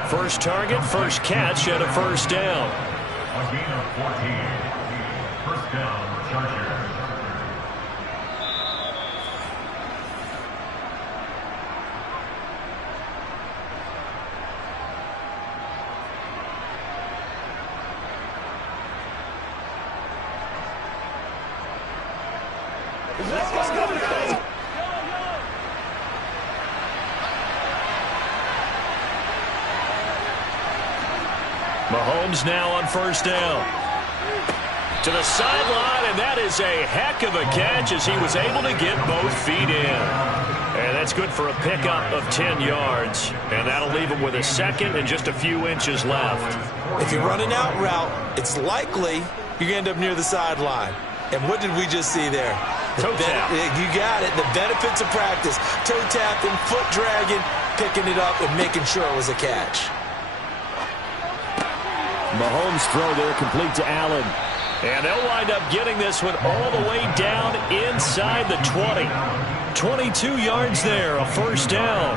First target, first catch, and a first down. A gain of 14. First down, Chargers. Mahomes now on first down. To the sideline, and that is a heck of a catch as he was able to get both feet in. And that's good for a pickup of 10 yards. And that'll leave him with a second and just a few inches left. If you're running out route, it's likely you're going to end up near the sideline. And what did we just see there? Toe tap. You got it. The benefits of practice. Toe tapping, foot dragging, picking it up, and making sure it was a catch. Mahomes' throw there complete to Allen. And they'll wind up getting this one all the way down inside the 20. 22 yards there, a first down.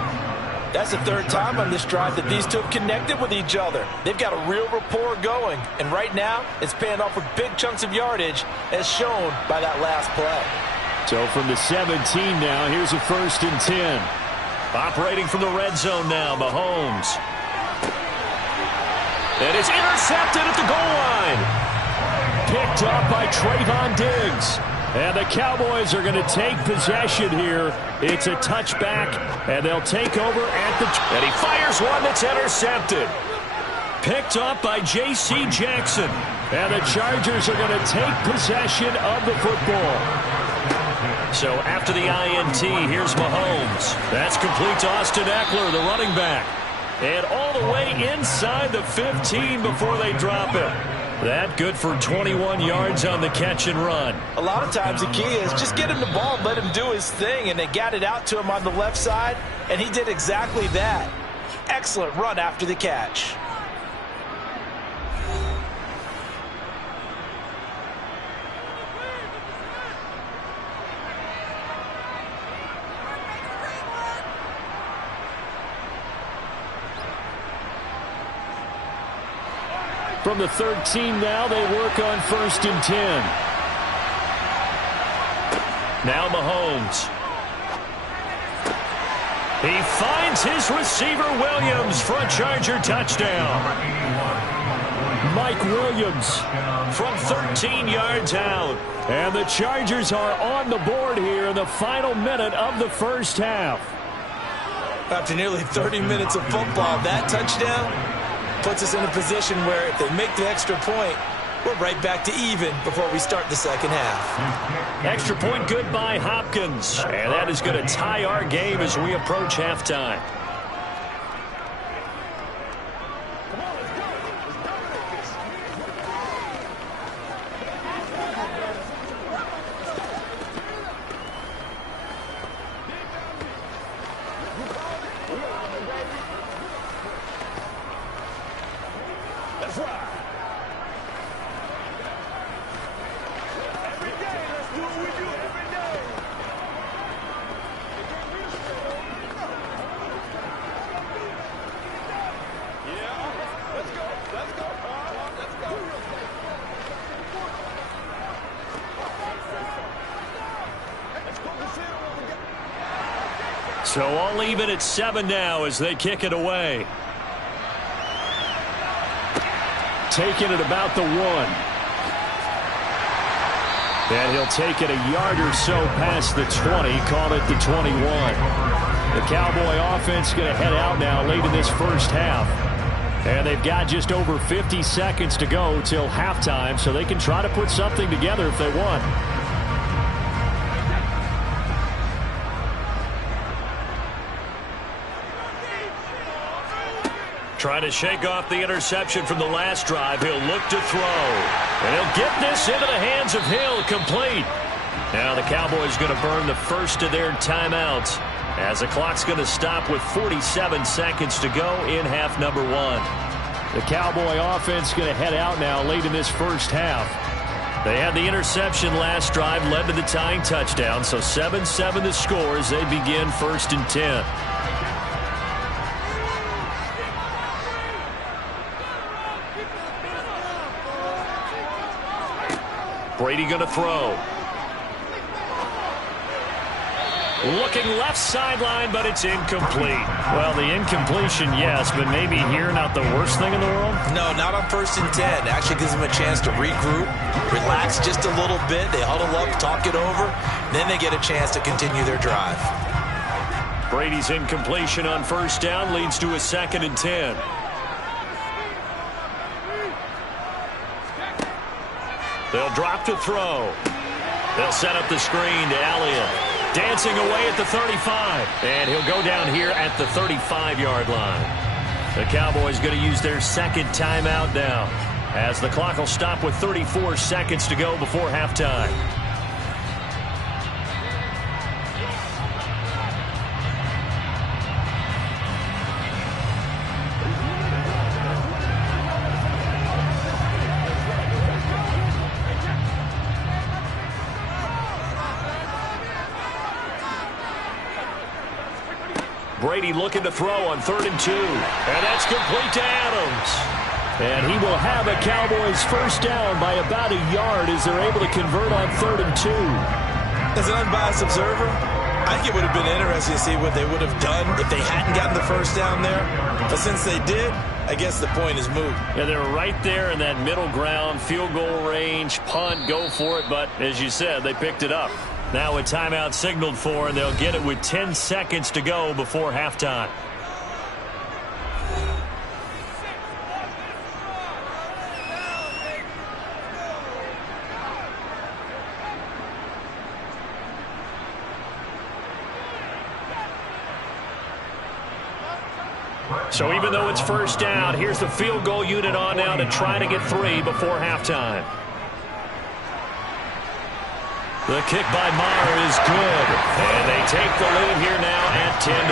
That's the third time on this drive that these two have connected with each other. They've got a real rapport going. And right now, it's paying off with big chunks of yardage, as shown by that last play. So from the 17 now, here's a 1st and 10. Operating from the red zone now, Mahomes. And it's intercepted at the goal line. Picked up by Trayvon Diggs. And the Cowboys are going to take possession here. It's a touchback, and they'll take over at the... And he fires one that's intercepted. Picked up by J.C. Jackson. And the Chargers are going to take possession of the football. So after the INT, here's Mahomes. That's complete to Austin Eckler, the running back. And all the way inside the 15 before they drop it. That good for 21 yards on the catch and run. A lot of times the key is just get him the ball and let him do his thing, and they got it out to him on the left side, and he did exactly that. Excellent run after the catch. From the 13 now, they work on 1st and 10. Now Mahomes. He finds his receiver Williams for a Charger touchdown. Mike Williams from 13 yards out. And the Chargers are on the board here in the final minute of the first half. After nearly 30 minutes of football, that touchdown puts us in a position where if they make the extra point, we're right back to even before we start the second half. Extra point good by Hopkins. And that is going to tie our game as we approach halftime. So all even at 7 now as they kick it away. Taking it about the 1. And he'll take it a yard or so past the 20, call it the 21. The Cowboy offense going to head out now late in this first half. And they've got just over 50 seconds to go till halftime, so they can try to put something together if they want. Trying to shake off the interception from the last drive. He'll look to throw. And he'll get this into the hands of Hill, complete. Now the Cowboys going to burn the first of their timeouts as the clock's going to stop with 47 seconds to go in half number 1. The Cowboy offense going to head out now late in this first half. They had the interception last drive, led to the tying touchdown, so 7-7 the score as they begin 1st and 10. Brady going to throw. Looking left sideline, but it's incomplete. Well, the incompletion, yes, but maybe here not the worst thing in the world? No, not on 1st and 10. Actually gives them a chance to regroup, relax just a little bit. They huddle up, talk it over. Then they get a chance to continue their drive. Brady's incompletion on 1st down leads to a 2nd and 10. They'll drop to throw. They'll set up the screen to Elliott. Dancing away at the 35. And he'll go down here at the 35-yard line. The Cowboys going to use their 2nd timeout now, as the clock will stop with 34 seconds to go before halftime. Brady looking to throw on 3rd and 2. And that's complete to Adams. And he will have a Cowboys first down by about a yard as they're able to convert on 3rd and 2. As an unbiased observer, I think it would have been interesting to see what they would have done if they hadn't gotten the first down there. But since they did, I guess the point is moot. Yeah, they're right there in that middle ground, field goal range, punt, go for it. But as you said, they picked it up. Now a timeout signaled for, and they'll get it with 10 seconds to go before halftime. So even though it's first down, here's the field goal unit on now to try to get 3 before halftime. The kick by Maher is good. And they take the lead here now at 10-7.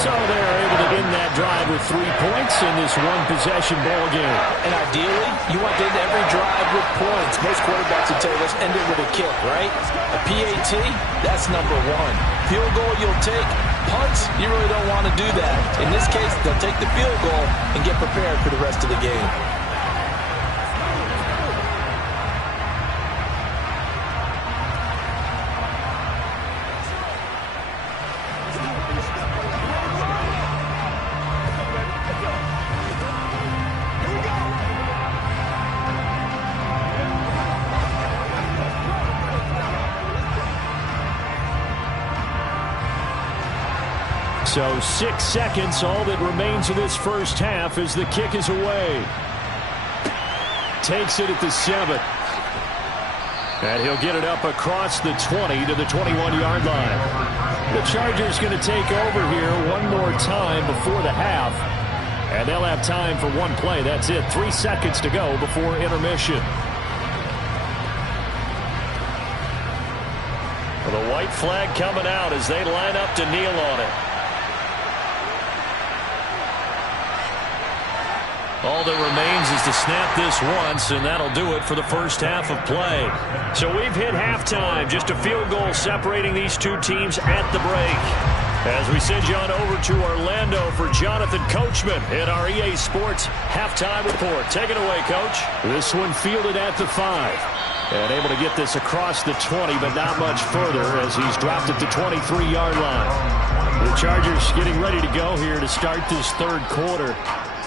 So they're able to end that drive with 3 points in this one-possession ball game. And ideally, you want to end every drive with points. Most quarterbacks would tell you, let's end it with a kick, right? A PAT, that's number 1. Field goal you'll take. Punts, you really don't want to do that. In this case, they'll take the field goal and get prepared for the rest of the game. So 6 seconds, all that remains of this first half as the kick is away. Takes it at the 7. And he'll get it up across the 20 to the 21-yard line. The Chargers going to take over here one more time before the half. And they'll have time for one play. That's it. 3 seconds to go before intermission. Well, the white flag coming out as they line up to kneel on it. All that remains is to snap this once, and that'll do it for the first half of play. So we've hit halftime. Just a field goal separating these two teams at the break. As we send you on over to Orlando for Jonathan Coachman in our EA Sports Halftime Report. Take it away, Coach. This one fielded at the 5. And able to get this across the 20, but not much further as he's dropped at the 23-yard line. The Chargers getting ready to go here to start this third quarter.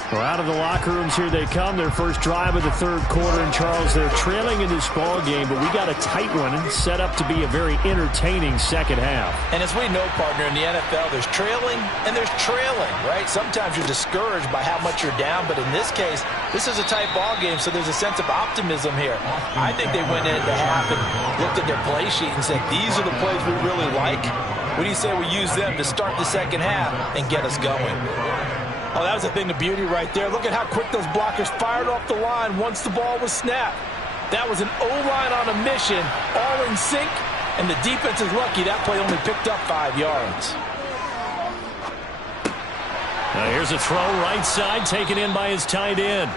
Well, out of the locker rooms here they come. Their first drive of the third quarter. And, Charles, they're trailing in this ball game, but we got a tight one set up to be a very entertaining second half. And as we know, partner, in the NFL, there's trailing and there's trailing, right? Sometimes you're discouraged by how much you're down, but in this case, this is a tight ball game, so there's a sense of optimism here. I think they went into half and looked at their play sheet and said, these are the plays we really like. What do you say we use them to start the second half and get us going? Oh, that was a thing of beauty right there. Look at how quick those blockers fired off the line once the ball was snapped. That was an O-line on a mission, all in sync, and the defense is lucky that play only picked up 5 yards. Now here's a throw right side taken in by his tight end.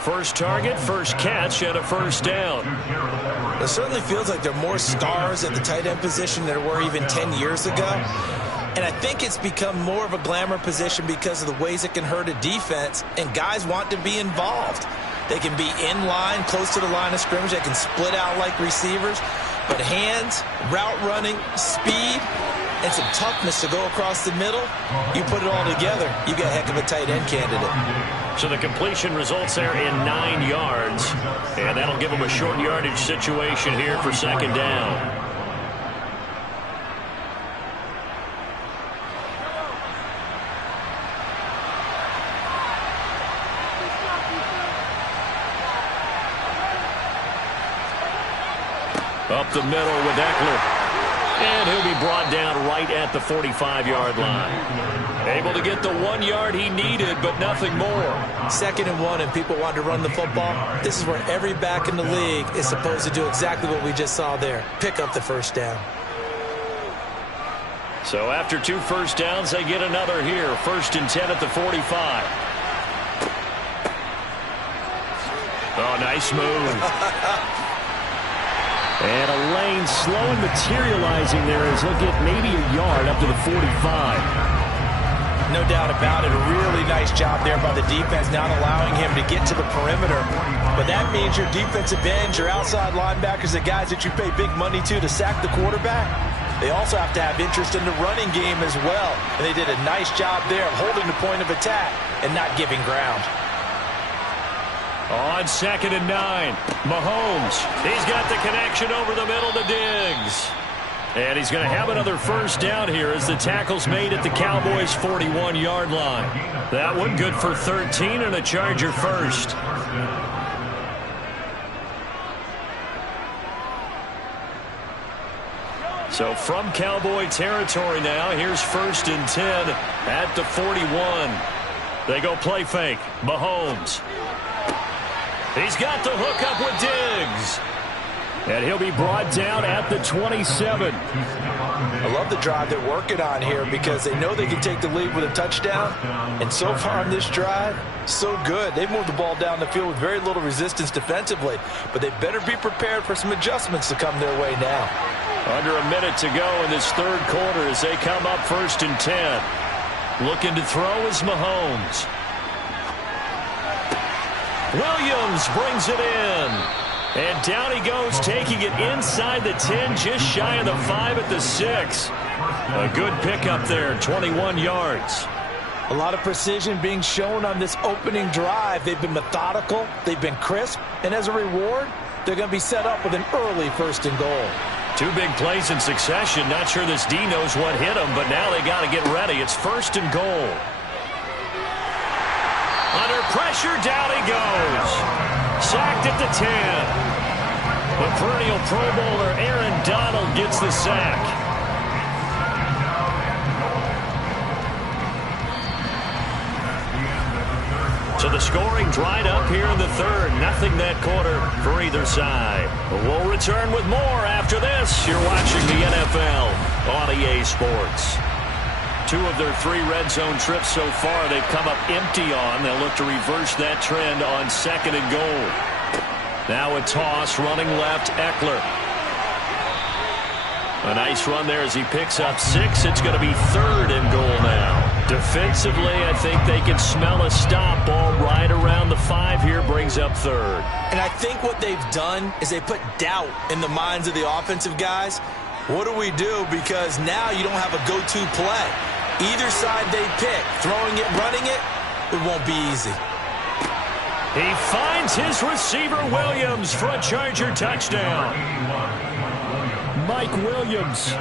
First target, first catch, and a first down. It certainly feels like there are more stars at the tight end position than there were even 10 years ago. And I think it's become more of a glamour position because of the ways it can hurt a defense, and guys want to be involved. They can be in line, close to the line of scrimmage. They can split out like receivers. But hands, route running, speed, and some toughness to go across the middle, you put it all together, you got a heck of a tight end candidate. So the completion results there in 9 yards, and that'll give them a short yardage situation here for second down. Up the middle with Eckler. And he'll be brought down right at the 45-yard line. Able to get the 1 yard he needed, but nothing more. 2nd and 1, and people want to run the football. This is where every back in the league is supposed to do exactly what we just saw there. Pick up the first down. So after 2 first downs, they get another here. 1st and 10 at the 45. Oh, nice move. And a lane slow and materializing there as he'll get maybe a yard up to the 45. No doubt about it. A really nice job there by the defense, not allowing him to get to the perimeter. But that means your defensive ends, your outside linebackers, the guys that you pay big money to sack the quarterback, they also have to have interest in the running game as well. And they did a nice job there of holding the point of attack and not giving ground. On 2nd and 9, Mahomes. He's got the connection over the middle to Diggs. And he's going to have another first down here as the tackle's made at the Cowboys' 41-yard line. That one good for 13 and a Charger first. So from Cowboy territory now, here's 1st and 10 at the 41. They go play fake. Mahomes. He's got the hookup with Diggs. And he'll be brought down at the 27. I love the drive they're working on here because they know they can take the lead with a touchdown. And so far on this drive, so good. They've moved the ball down the field with very little resistance defensively. But they better be prepared for some adjustments to come their way now. Under a minute to go in this 3rd quarter as they come up 1st and 10. Looking to throw is Mahomes. Williams brings it in. And down he goes, taking it inside the 10, just shy of the 5 at the 6. A good pickup there, 21 yards. A lot of precision being shown on this opening drive. They've been methodical, they've been crisp, and as a reward, they're going to be set up with an early 1st and goal. 2 big plays in succession. Not sure this D knows what hit him, but now they got to get ready. It's 1st and goal. Under pressure, down he goes. Sacked at the 10. The perennial Pro Bowler Aaron Donald gets the sack. So the scoring dried up here in the 3rd. Nothing that quarter for either side. We'll return with more after this. You're watching the NFL on EA Sports. 2 of their 3 red zone trips so far they've come up empty on. They'll look to reverse that trend on 2nd and goal. Now a toss, running left, Eckler. A nice run there as he picks up 6. It's going to be 3rd and goal now. Defensively, I think they can smell a stop. Ball right around the 5 here, brings up 3rd. And I think what they've done is they put doubt in the minds of the offensive guys. What do we do? Because now you don't have a go-to play. Either side they pick, throwing it, running it, it won't be easy. He finds his receiver, Williams, for a Charger touchdown. Mike Williams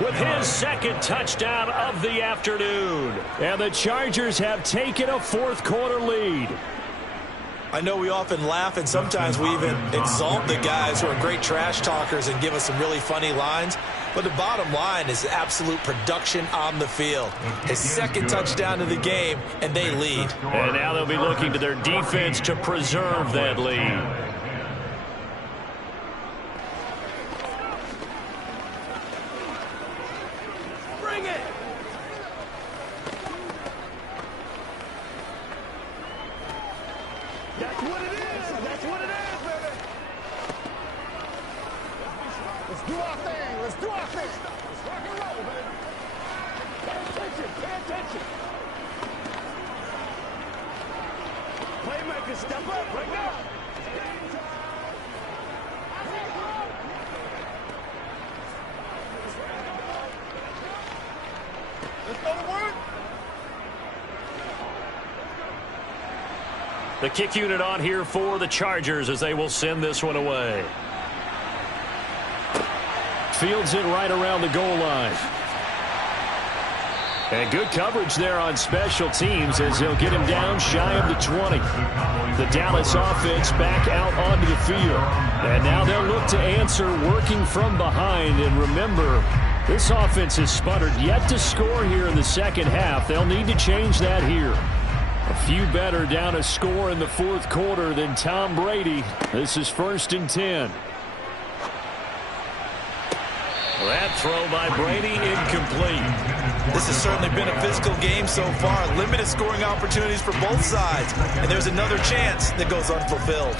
with his 2nd touchdown of the afternoon. And the Chargers have taken a 4th quarter lead. I know we often laugh and sometimes we even exalt the guys who are great trash talkers and give us some really funny lines. But the bottom line is absolute production on the field. His 2nd touchdown of the game, and they lead. And now they'll be looking to their defense to preserve that lead. The kick unit on here for the Chargers as they will send this one away. Fields it right around the goal line. And good coverage there on special teams as they'll get him down shy of the 20. The Dallas offense back out onto the field. And now they'll look to answer working from behind. And remember, this offense has sputtered yet to score here in the 2nd half. They'll need to change that here. A few better down a score in the 4th quarter than Tom Brady. This is 1st and 10. That throw by Brady incomplete. This has certainly been a physical game so far. Limited scoring opportunities for both sides. And there's another chance that goes unfulfilled.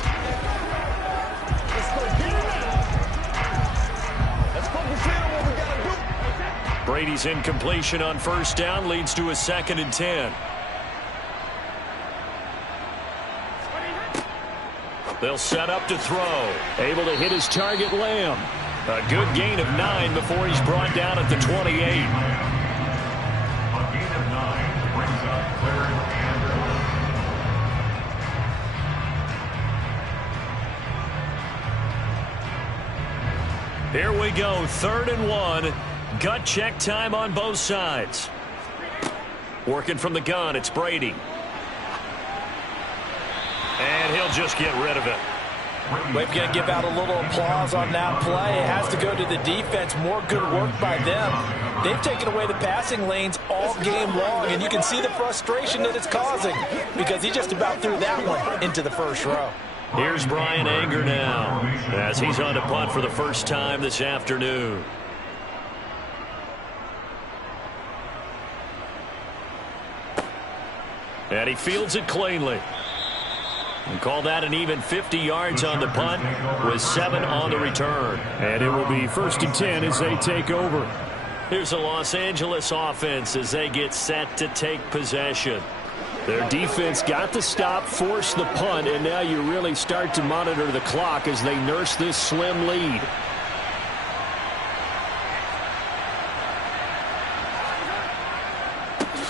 Brady's incompletion on first down leads to a 2nd and 10. They'll set up to throw. Able to hit his target, Lamb. A good gain of 9 before he's brought down at the 28. A gain of 9 brings up 3rd and 1. Here we go, 3rd and 1. Gut check time on both sides. Working from the gun, it's Brady. And he'll just get rid of it. We're going to give out a little applause on that play. It has to go to the defense. More good work by them. They've taken away the passing lanes all game long, and you can see the frustration that it's causing because he just about threw that one into the first row. Here's Brian Anger now as he's on to punt for the first time this afternoon. And he fields it cleanly. And call that an even 50 yards on the punt with 7 on the return. And it will be 1st and 10 as they take over. Here's the Los Angeles offense as they get set to take possession. Their defense got the stop, forced the punt, and now you really start to monitor the clock as they nurse this slim lead.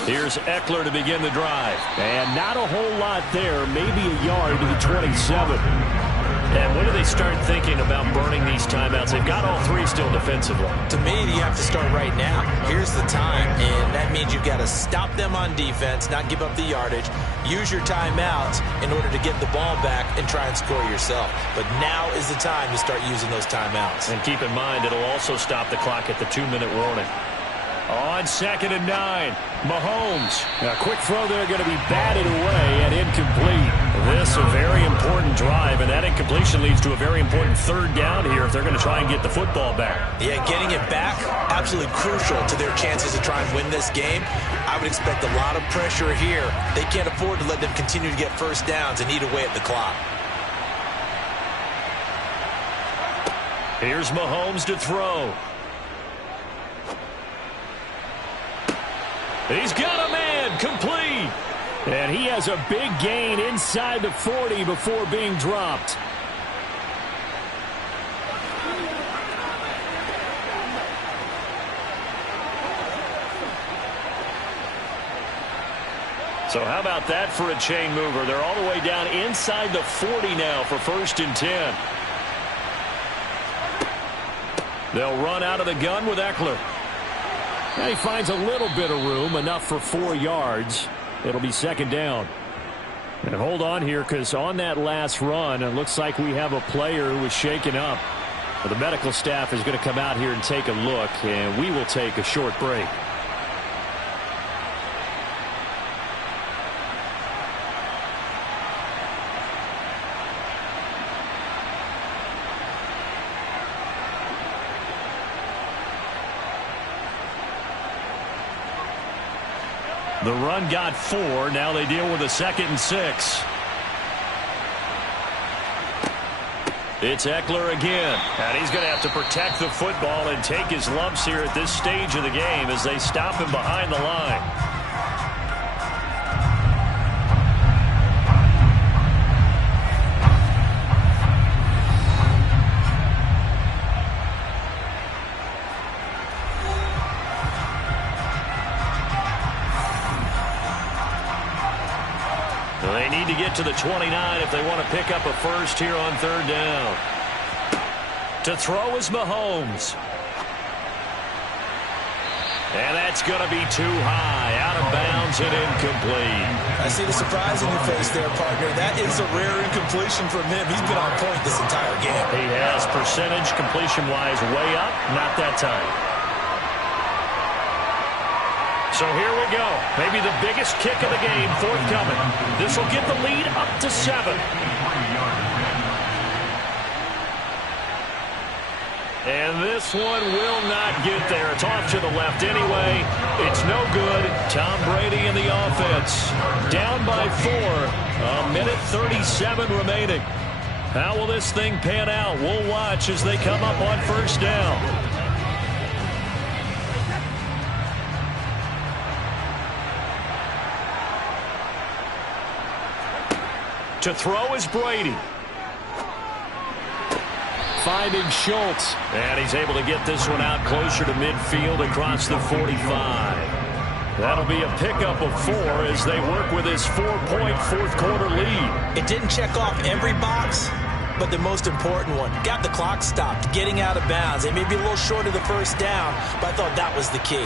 Here's Eckler to begin the drive. And not a whole lot there, maybe a yard to the 27. And when do they start thinking about burning these timeouts? They've got all 3 still defensively. To me, you have to start right now. Here's the time, and that means you've got to stop them on defense, not give up the yardage, use your timeouts in order to get the ball back and try and score yourself. But now is the time to start using those timeouts. And keep in mind, it'll also stop the clock at the 2-minute warning. On 2nd and 9, Mahomes. A quick throw there going to be batted away and incomplete. This a very important drive, and that incompletion leads to a very important 3rd down here if they're going to try and get the football back. Yeah, getting it back, absolutely crucial to their chances to try and win this game. I would expect a lot of pressure here. They can't afford to let them continue to get first downs and eat away at the clock. Here's Mahomes to throw. He's got a man, complete. And he has a big gain inside the 40 before being dropped. So how about that for a chain mover? They're all the way down inside the 40 now for 1st and 10. They'll run out of the gun with Eckler. And he finds a little bit of room, enough for 4 yards. It'll be 2nd down. And hold on here, because on that last run, it looks like we have a player who was shaken up. The medical staff is going to come out here and take a look, and we will take a short break. The run got 4. Now they deal with a 2nd and 6. It's Eckler again. And he's going to have to protect the football and take his lumps here at this stage of the game as they stop him behind the line. They need to get to the 29 if they want to pick up a first here on 3rd down. To throw is Mahomes. And that's going to be too high. Out of bounds and incomplete. I see the surprise in your face there, partner. That is a rare incompletion from him. He's been on point this entire game. He has percentage completion-wise way up. Not that time. So here we go. Maybe the biggest kick of the game forthcoming. This will get the lead up to 7. And this one will not get there. It's off to the left anyway. It's no good. Tom Brady and the offense down by 4. A minute 37 remaining. How will this thing pan out? We'll watch as they come up on 1st down. To throw is Brady. Finding Schultz. And he's able to get this one out closer to midfield across the 45. That'll be a pickup of 4 as they work with his 4-point fourth-quarter lead. It didn't check off every box, but the most important one. Got the clock stopped, getting out of bounds. They may be a little short of the first down, but I thought that was the key.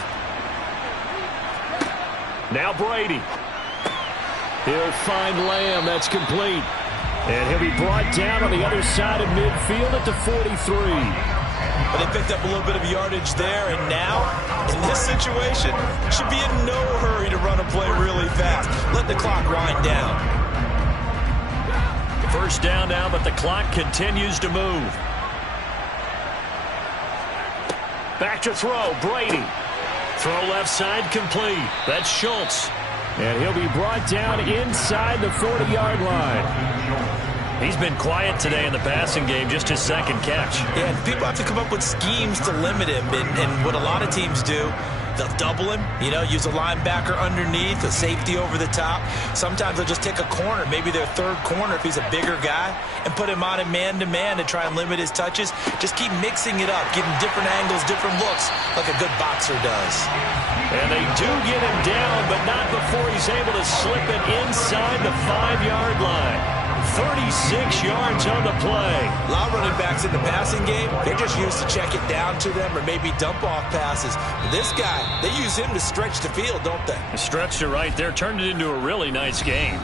Now Brady. He'll find Lamb. That's complete. And he'll be brought down on the other side of midfield at the 43. But they picked up a little bit of yardage there, and now, in this situation, should be in no hurry to run a play really fast. Let the clock wind down. First down now, but the clock continues to move. Back to throw, Brady. Throw left side complete. That's Schultz. And he'll be brought down inside the 40-yard line. He's been quiet today in the passing game, just his second catch. Yeah, people have to come up with schemes to limit him, and what a lot of teams do, they'll double him, use a linebacker underneath, a safety over the top. Sometimes they'll just take a corner, maybe their third corner if he's a bigger guy, and put him on a man-to-man to try and limit his touches. Just keep mixing it up, give him different angles, different looks, like a good boxer does. And they do get him down, but not before he's able to slip it inside the 5-yard line. 36 yards on the play. A lot of running backs in the passing game, they're just used to check it down to them or maybe dump off passes. But this guy, they use him to stretch the field, don't they? Stretched it right there, turned it into a really nice game.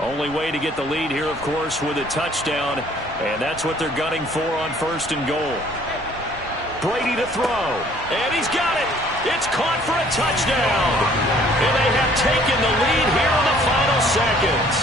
Only way to get the lead here, of course, with a touchdown, and that's what they're gunning for on first and goal. Brady to throw, and he's got it. It's caught for a touchdown, and they have taken the lead here in the final seconds.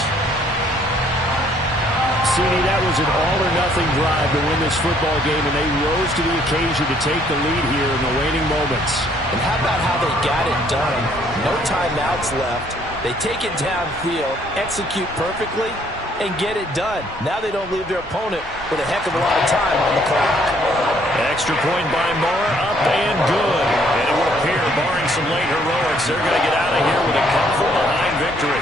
CD, that was an all-or-nothing drive to win this football game, and they rose to the occasion to take the lead here in the waning moments. And how about how they got it done? No timeouts left. They take it downfield, execute perfectly, and get it done. Now they don't leave their opponent with a heck of a lot of time on the clock. Extra point by Mara, up and good. And it would appear, barring some late heroics, they're going to get out of here with a come-from-behind victory.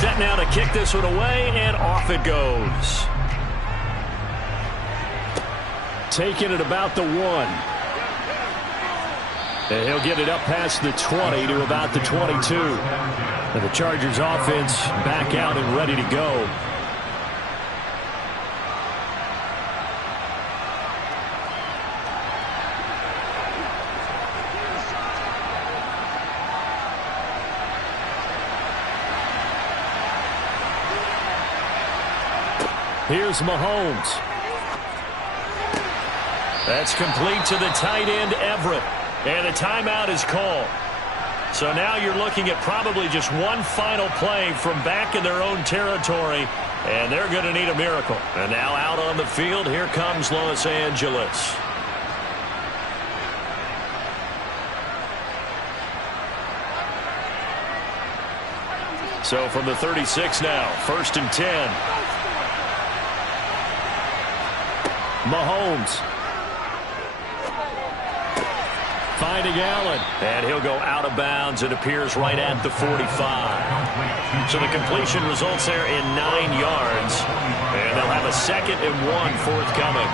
Set now to kick this one away, and off it goes. Taking it about the 1. And he'll get it up past the 20 to about the 22. And the Chargers offense back out and ready to go. Here's Mahomes. That's complete to the tight end, Everett. And a timeout is called. So now you're looking at probably just one final play from back in their own territory, and they're going to need a miracle. And now out on the field, here comes Los Angeles. So from the 36 now, 1st and 10. Mahomes. Finding Allen. And he'll go out of bounds. It appears right at the 45. So the completion results there in 9 yards. And they'll have a 2nd and 1 forthcoming.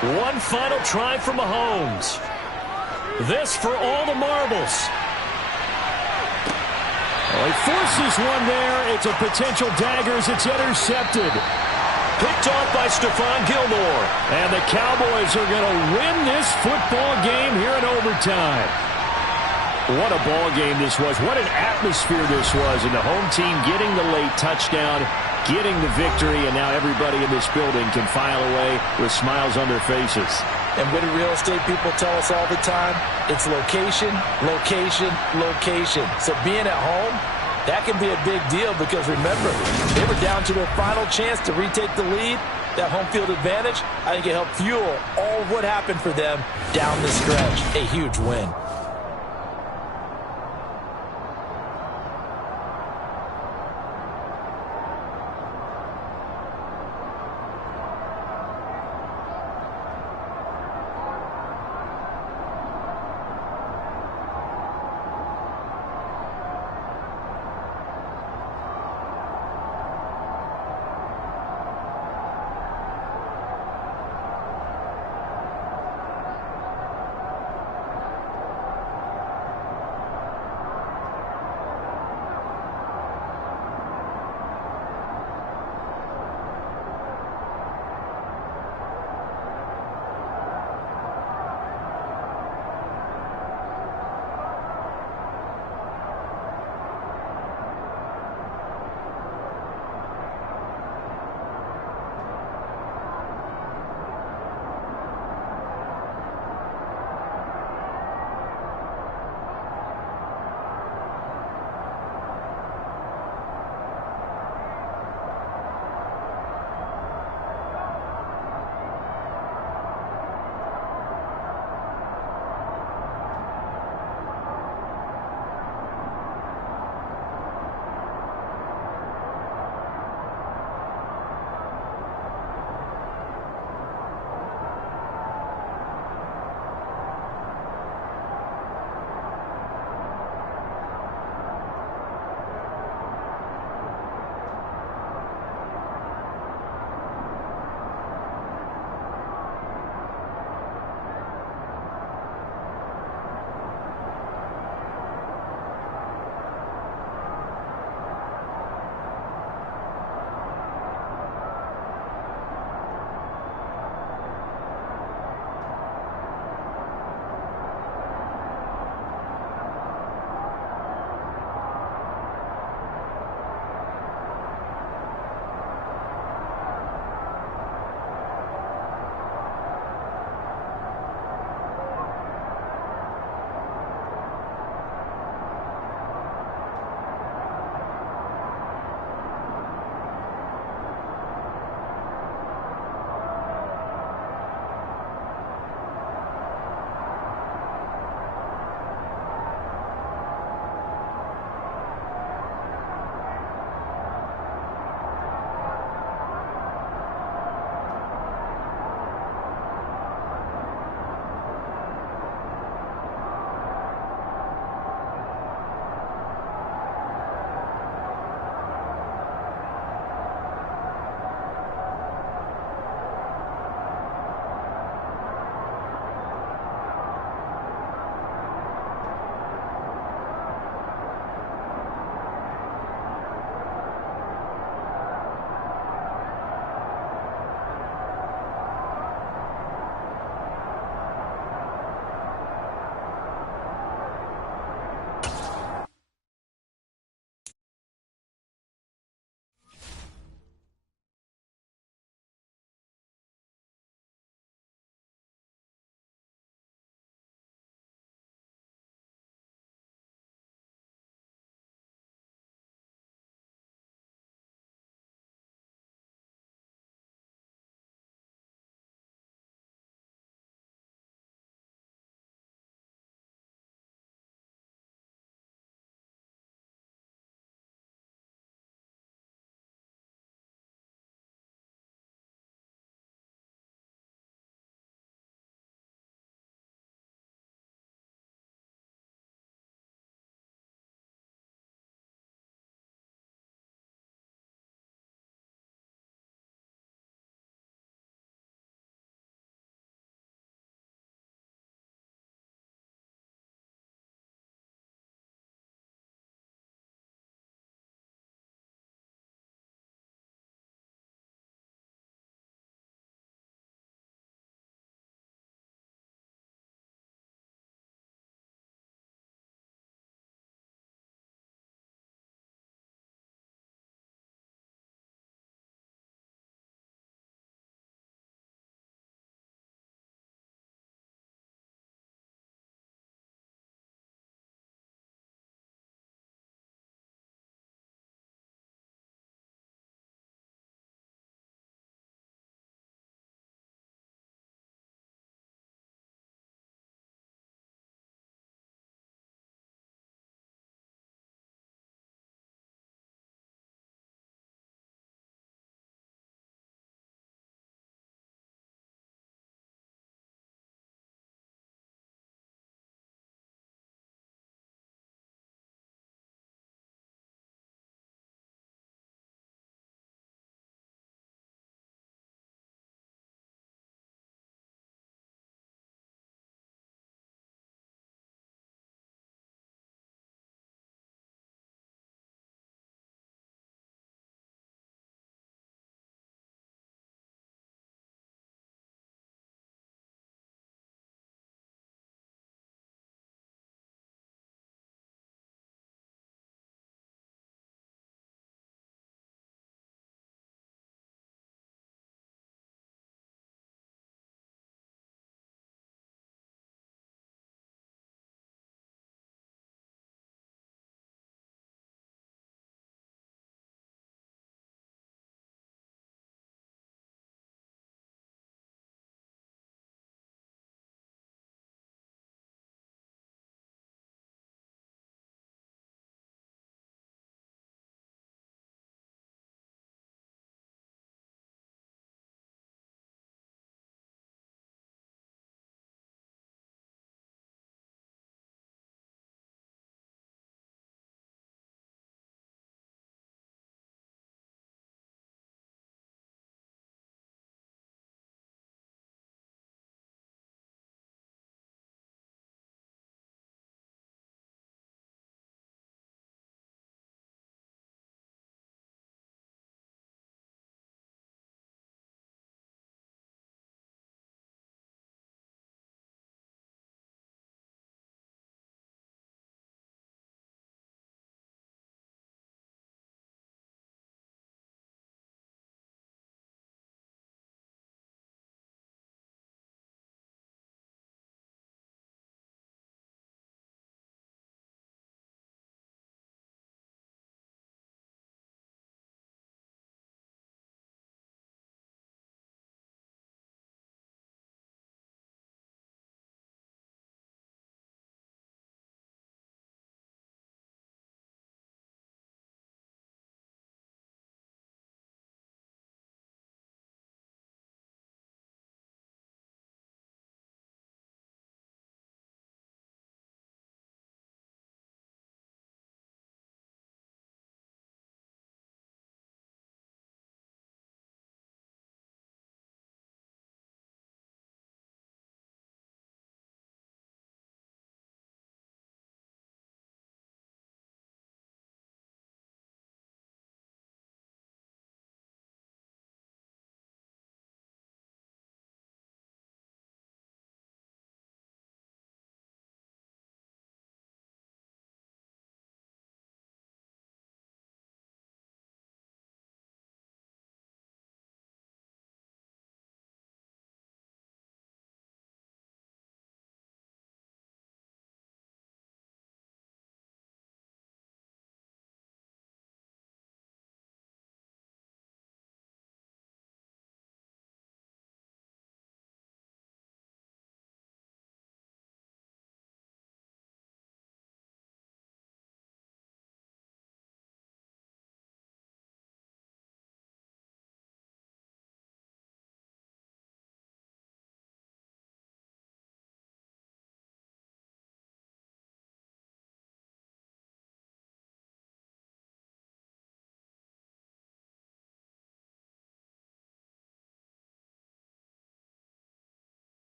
One final try for Mahomes. This for all the marbles. Well, he forces one there. It's a potential dagger as it's intercepted. Picked off by Stephon Gilmore. And the Cowboys are going to win this football game here in overtime. What a ball game this was. What an atmosphere this was. And the home team getting the late touchdown, getting the victory, and now everybody in this building can file away with smiles on their faces. And what do real estate people tell us all the time? It's location, location, location. So being at home, that can be a big deal because, remember, they were down to their final chance to retake the lead. That home field advantage, I think it helped fuel all of what happened for them down the stretch. A huge win.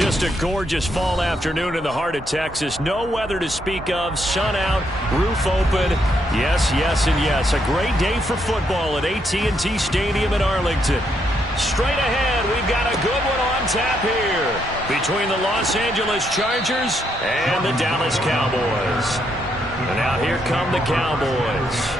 Just a gorgeous fall afternoon in the heart of Texas. No weather to speak of. Sun out, roof open. Yes, yes, and yes. A great day for football at AT&T Stadium in Arlington. Straight ahead, we've got a good one on tap here between the Los Angeles Chargers and the Dallas Cowboys. And now here come the Cowboys.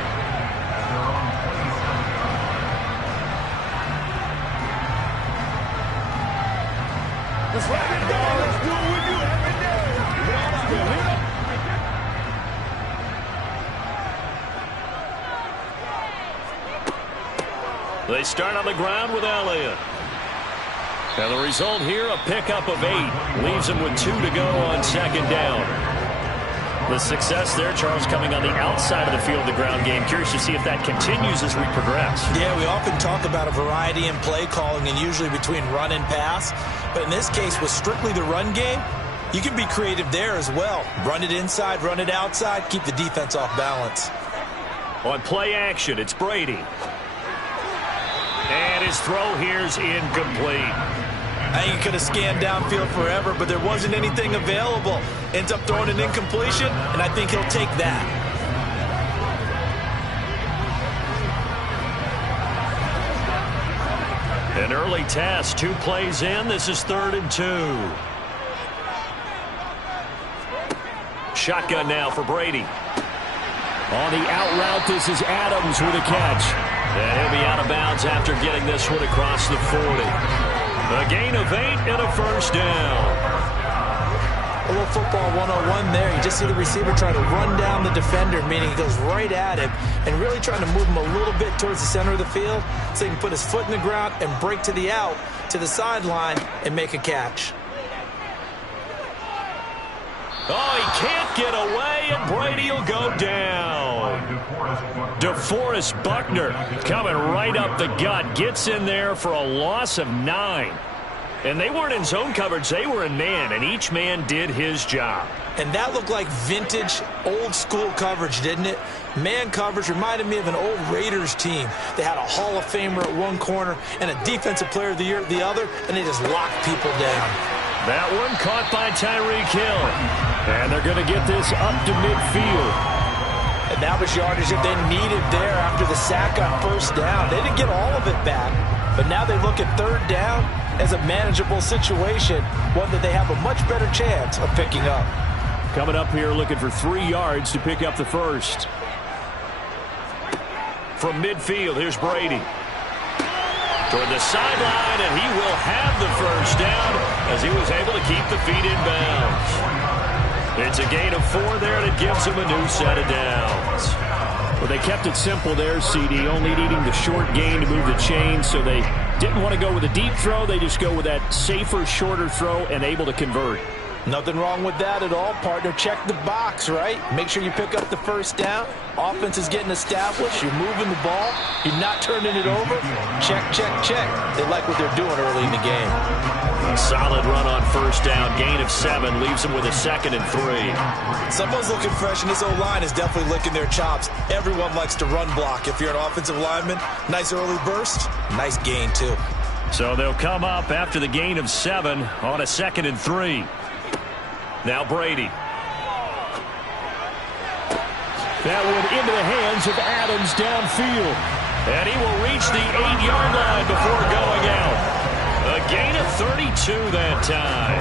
Let's rock it down. Let's do it with you every day. They start on the ground with Elliott. And the result here, a pickup of 8. Leaves him with 2 to go on second down. The success there, Charles, coming on the outside of the field, the ground game. Curious to see if that continues as we progress. Yeah, we often talk about a variety in play calling and usually between run and pass. But in this case, with strictly the run game, you can be creative there as well. Run it inside, run it outside, keep the defense off balance. On play action, it's Brady. And his throw here's incomplete. I think he could have scanned downfield forever, but there wasn't anything available. Ends up throwing an incompletion, and I think he'll take that. An early test, 2 plays in. This is 3rd and 2. Shotgun now for Brady. On the out route, this is Adams with a catch. And he'll be out of bounds after getting this one across the 40. A gain of 8 and a first down. A little football 101 there. You just see the receiver try to run down the defender, meaning he goes right at him and really trying to move him a little bit towards the center of the field so he can put his foot in the ground and break to the out, to the sideline, and make a catch. Oh, he can't get away, and Brady will go down. DeForest Buckner coming right up the gut. Gets in there for a loss of 9. And they weren't in zone coverage. They were in man, and each man did his job. And that looked like vintage, old-school coverage, didn't it? Man coverage reminded me of an old Raiders team. They had a Hall of Famer at one corner and a Defensive Player of the Year at the other, and they just locked people down. That one caught by Tyreek Hill. And they're going to get this up to midfield. And that was yardage that they needed there after the sack on first down. They didn't get all of it back, but now they look at 3rd down as a manageable situation, one that they have a much better chance of picking up. Coming up here looking for 3 yards to pick up the first. From midfield, here's Brady. Toward the sideline, and he will have the first down as he was able to keep the feet in bounds. It's a gain of 4 there, and it gives him a new set of downs. Well, they kept it simple there, CD, only needing the short gain to move the chain, so they didn't want to go with a deep throw. They just go with that safer, shorter throw and able to convert. Nothing wrong with that at all, partner. Check the box, right? Make sure you pick up the first down. Offense is getting established. You're moving the ball. You're not turning it over. Check, check, check. They like what they're doing early in the game. Solid run on first down. Gain of 7. Leaves them with a 2nd and 3. Someone's looking fresh, and this O-line is definitely licking their chops. Everyone likes to run block. If you're an offensive lineman, nice early burst. Nice gain, too. So they'll come up after the gain of 7 on a 2nd and 3. Now Brady. That one into the hands of Adams downfield. And he will reach the 8-yard line before going out. A gain of 32 that time.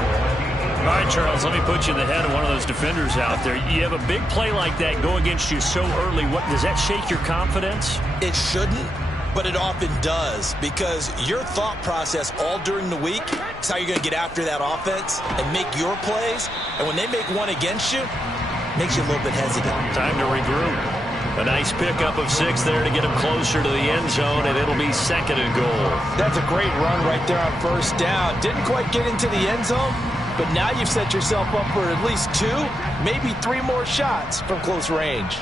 All right, Charles, let me put you in the head of one of those defenders out there. You have a big play like that go against you so early. What does that shake your confidence? It shouldn't, but it often does, because your thought process all during the week is how you're going to get after that offense and make your plays. And when they make one against you, it makes you a little bit hesitant. Time to regroup. A nice pickup of 6 there to get him closer to the end zone, and it'll be 2nd and goal. That's a great run right there on first down. Didn't quite get into the end zone, but now you've set yourself up for at least 2, maybe 3 more shots from close range.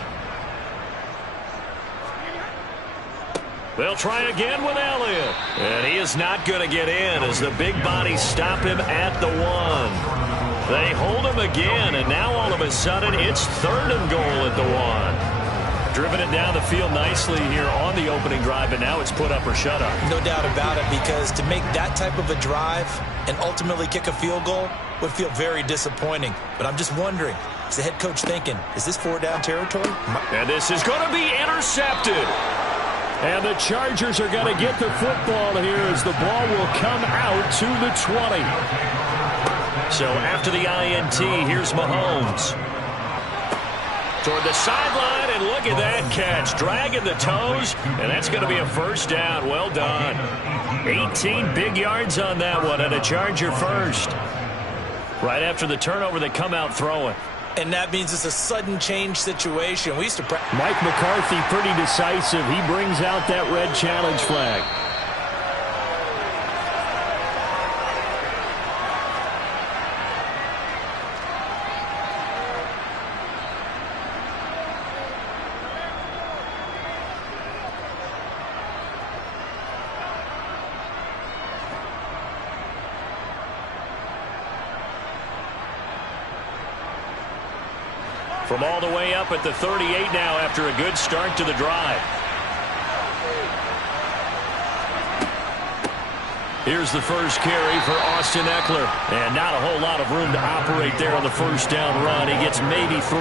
They'll try again with Elliott. And he is not going to get in as the big bodies stop him at the 1. They hold him again, and now all of a sudden it's 3rd and goal at the 1. driven it down the field nicely here on the opening drive, but now it's put up or shut up. No doubt about it, because to make that type of a drive and ultimately kick a field goal would feel very disappointing. But I'm just wondering, is the head coach thinking, is this 4-down territory? And this is going to be intercepted. And the Chargers are going to get the football here as the ball will come out to the 20. So after the INT, here's Mahomes. Toward the sideline, and look at that catch. Dragging the toes, and that's going to be a first down. Well done. 18 big yards on that one, and a Charger first. Right after the turnover, they come out throwing. And that means it's a sudden change situation. We used to Mike McCarthy pretty decisive. He brings out that red challenge flag. From all the way up at the 38 now after a good start to the drive. Here's the first carry for Austin Eckler. And not a whole lot of room to operate there on the first down run. He gets maybe 3.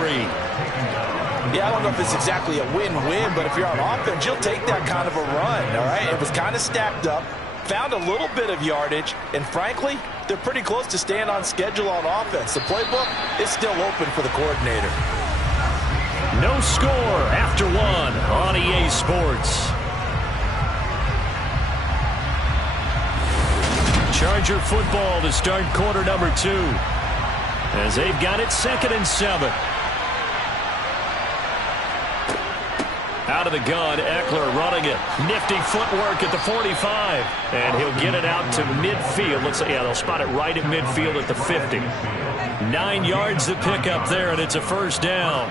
Yeah, I don't know if it's exactly a win-win, but if you're on offense, you'll take that kind of a run, all right? It was kind of stacked up, found a little bit of yardage, and frankly, they're pretty close to staying on schedule on offense. The playbook is still open for the coordinator. No score after 1 on EA Sports. Charger football to start quarter number 2. As they've got it 2nd and 7. Out of the gun, Eckler running it. Nifty footwork at the 45. And he'll get it out to midfield. Looks like, yeah, they'll spot it right at midfield at the 50. 9 yards to pick up there, and it's a first down.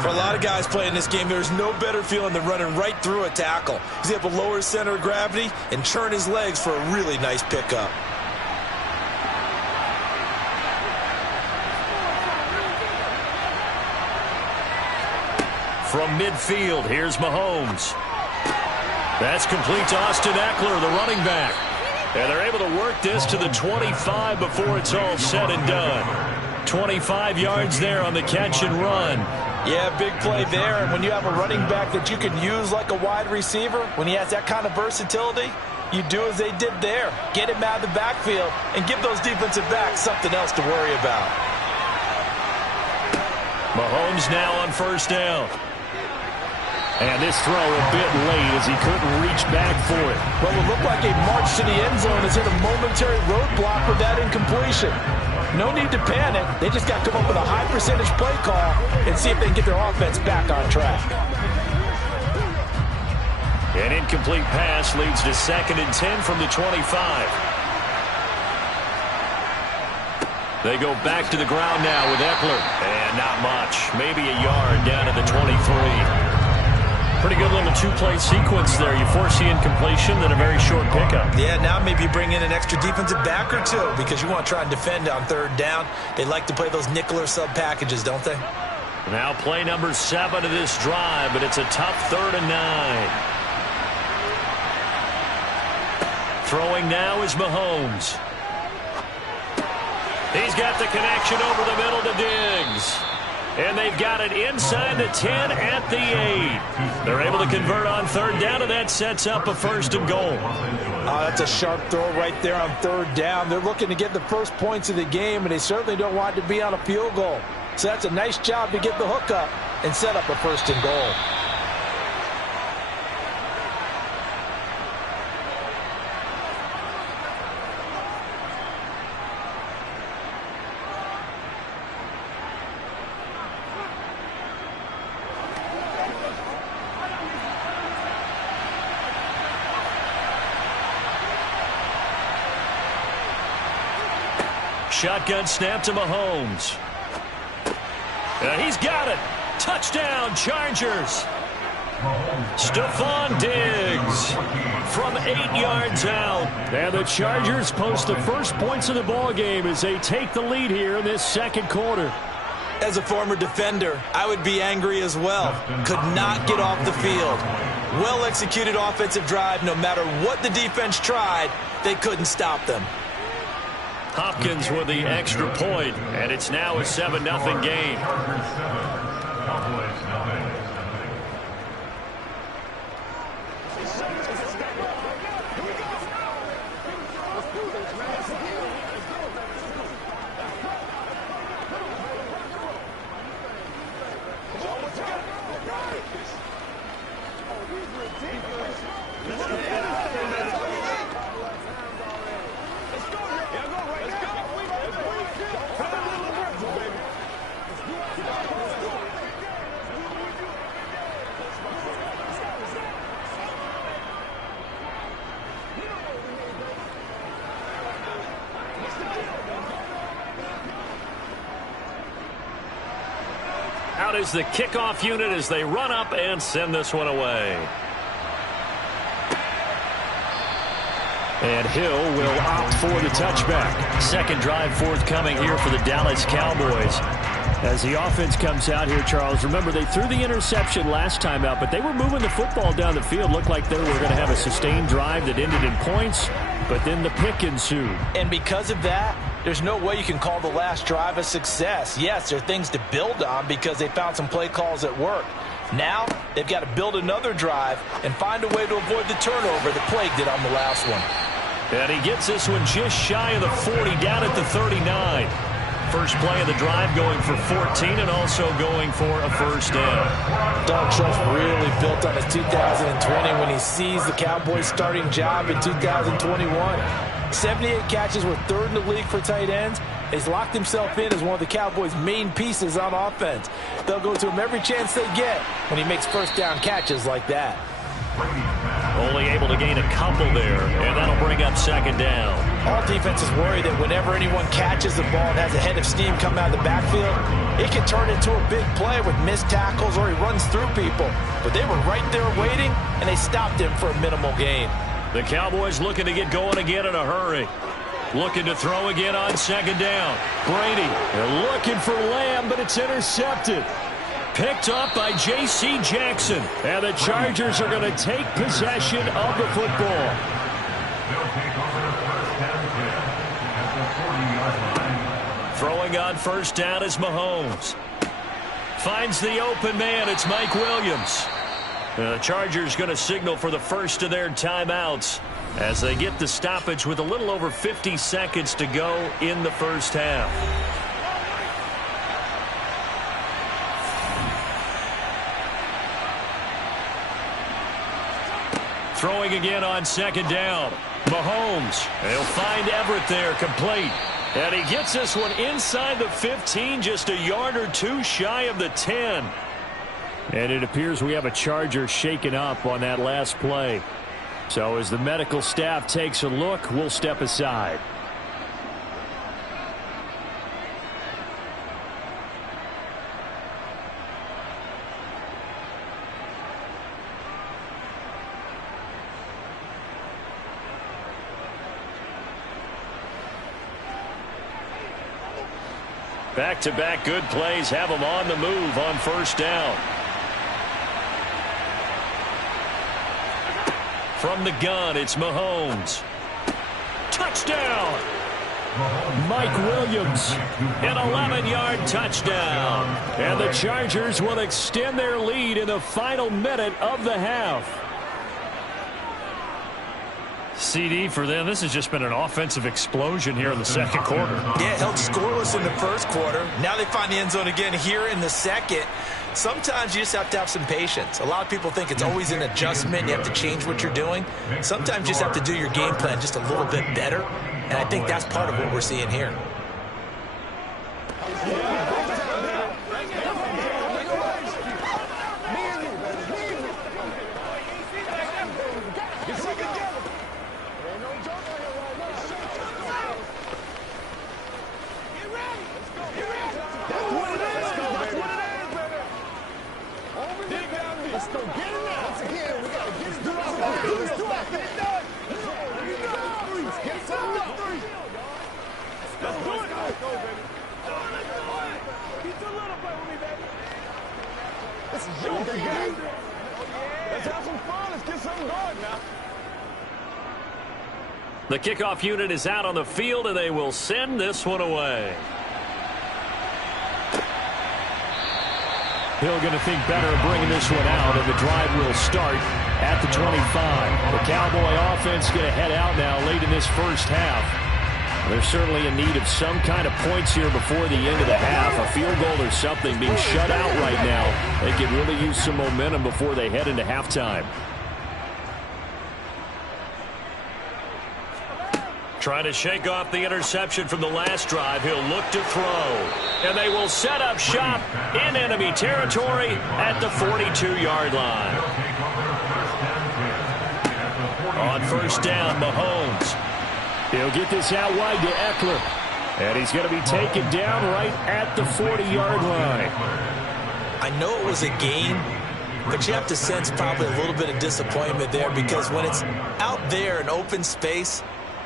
For a lot of guys playing this game, there's no better feeling than running right through a tackle. He's able to lower his center of gravity and churn his legs for a really nice pickup. From midfield, here's Mahomes. That's complete to Austin Eckler, the running back. And they're able to work this to the 25 before it's all said and done. 25 yards there on the catch and run. Yeah, big play there. And when you have a running back that you can use like a wide receiver, when he has that kind of versatility, you do as they did there. Get him out of the backfield and give those defensive backs something else to worry about. Mahomes now on first down. And this throw a bit late as he couldn't reach back for it. Well, it looked like a march to the end zone has hit a momentary roadblock with that incompletion. No need to panic. They just got to come up with a high percentage play call and see if they can get their offense back on track. An incomplete pass leads to 2nd and 10 from the 25. They go back to the ground now with Eckler. And not much. Maybe a yard down to the 23. Pretty good little 2-play sequence there. You force the incompletion, then a very short pickup. Yeah, now maybe bring in an extra defensive back or 2 because you want to try and defend on 3rd down. They like to play those nickel or sub packages, don't they? Now play number 7 of this drive, but it's a tough 3rd and 9. Throwing now is Mahomes. He's got the connection over the middle to Diggs. And they've got it inside the 10 at the 8. They're able to convert on 3rd down, and that sets up a 1st and goal. That's a sharp throw right there on 3rd down. They're looking to get the first points of the game, and they certainly don't want it to be on a field goal. So that's a nice job to get the hook up and set up a 1st and goal. Shotgun snap to Mahomes. He's got it. Touchdown, Chargers. Stephon Diggs from 8 yards out. And the Chargers post the first points of the ball game as they take the lead here in this 2nd quarter. As a former defender, I would be angry as well. Could not get off the field. Well-executed offensive drive. No matter what the defense tried, they couldn't stop them. Hopkins with the extra point, and it's now a 7-0 game. Out is the kickoff unit as they run up and send this one away. And Hill will opt for the touchback. Second drive forthcoming here for the Dallas Cowboys. As the offense comes out here, Charles, remember they threw the interception last time out, but they were moving the football down the field. Looked like they were going to have a sustained drive that ended in points, but then the pick ensued. And because of that, there's no way you can call the last drive a success. Yes, there are things to build on because they found some play calls that work. Now, they've got to build another drive and find a way to avoid the turnover that Plague did on the last one. And he gets this one just shy of the 40, down at the 39. First play of the drive going for 14 and also going for a first down. Doug Trust really built on his 2020 when he seized the Cowboys' starting job in 2021. 78 catches were third in the league for tight ends. He's locked himself in as one of the Cowboys' main pieces on offense. They'll go to him every chance they get when he makes first down catches like that. Only able to gain a couple there, and that'll bring up second down. All defenses worry that whenever anyone catches the ball and has a head of steam come out of the backfield, it can turn into a big play with missed tackles or he runs through people. But they were right there waiting, and they stopped him for a minimal gain. The Cowboys looking to get going again in a hurry. Looking to throw again on second down. Brady looking for Lamb, but it's intercepted. Picked up by J.C. Jackson. And the Chargers are going to take possession of the football. They'll take over the first down kick at the 40-yard line. Throwing on first down is Mahomes. Finds the open man. It's Mike Williams. The Chargers going to signal for the first of their timeouts as they get the stoppage with a little over 50 seconds to go in the first half. Throwing again on second down. Mahomes. They'll find Everett there, complete. And he gets this one inside the 15, just a yard or two shy of the 10. And it appears we have a Charger shaken up on that last play. So as the medical staff takes a look, we'll step aside. Back-to-back good plays have them on the move on first down. From the gun, it's Mahomes. Touchdown! Mike Williams, an 11-yard touchdown. And the Chargers will extend their lead in the final minute of the half. CD for them. This has just been an offensive explosion here in the second quarter. Yeah, held scoreless in the first quarter. Now they find the end zone again here in the second. Sometimes you just have to have some patience. A lot of people think it's always an adjustment. You have to change what you're doing. Sometimes you just have to do your game plan just a little bit better. And I think that's part of what we're seeing here. This is your game. Let's have some fun. Let's get something going now. The kickoff unit is out on the field, and they will send this one away. Hill going to think better of bringing this one out, and the drive will start at the 25. The Cowboy offense going to head out now late in this first half. They're certainly in need of some kind of points here before the end of the half. A field goal or something being shut out right now. They could really use some momentum before they head into halftime. Trying to shake off the interception from the last drive. He'll look to throw. And they will set up shop in enemy territory at the 42-yard line. On first down, Mahomes. He'll get this out wide to Eckler. And he's going to be taken down right at the 40-yard line. I know it was a gain, but you have to sense probably a little bit of disappointment there, because when it's out there in open space,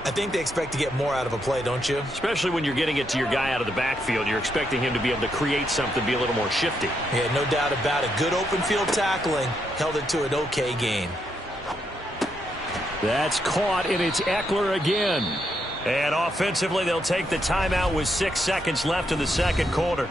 I think they expect to get more out of a play, don't you? Especially when you're getting it to your guy out of the backfield. You're expecting him to be able to create something, be a little more shifty. Yeah, no doubt about it. Good open field tackling held it to an okay gain. That's caught, and it's Eckler again. And offensively, they'll take the timeout with 6 seconds left in the second quarter.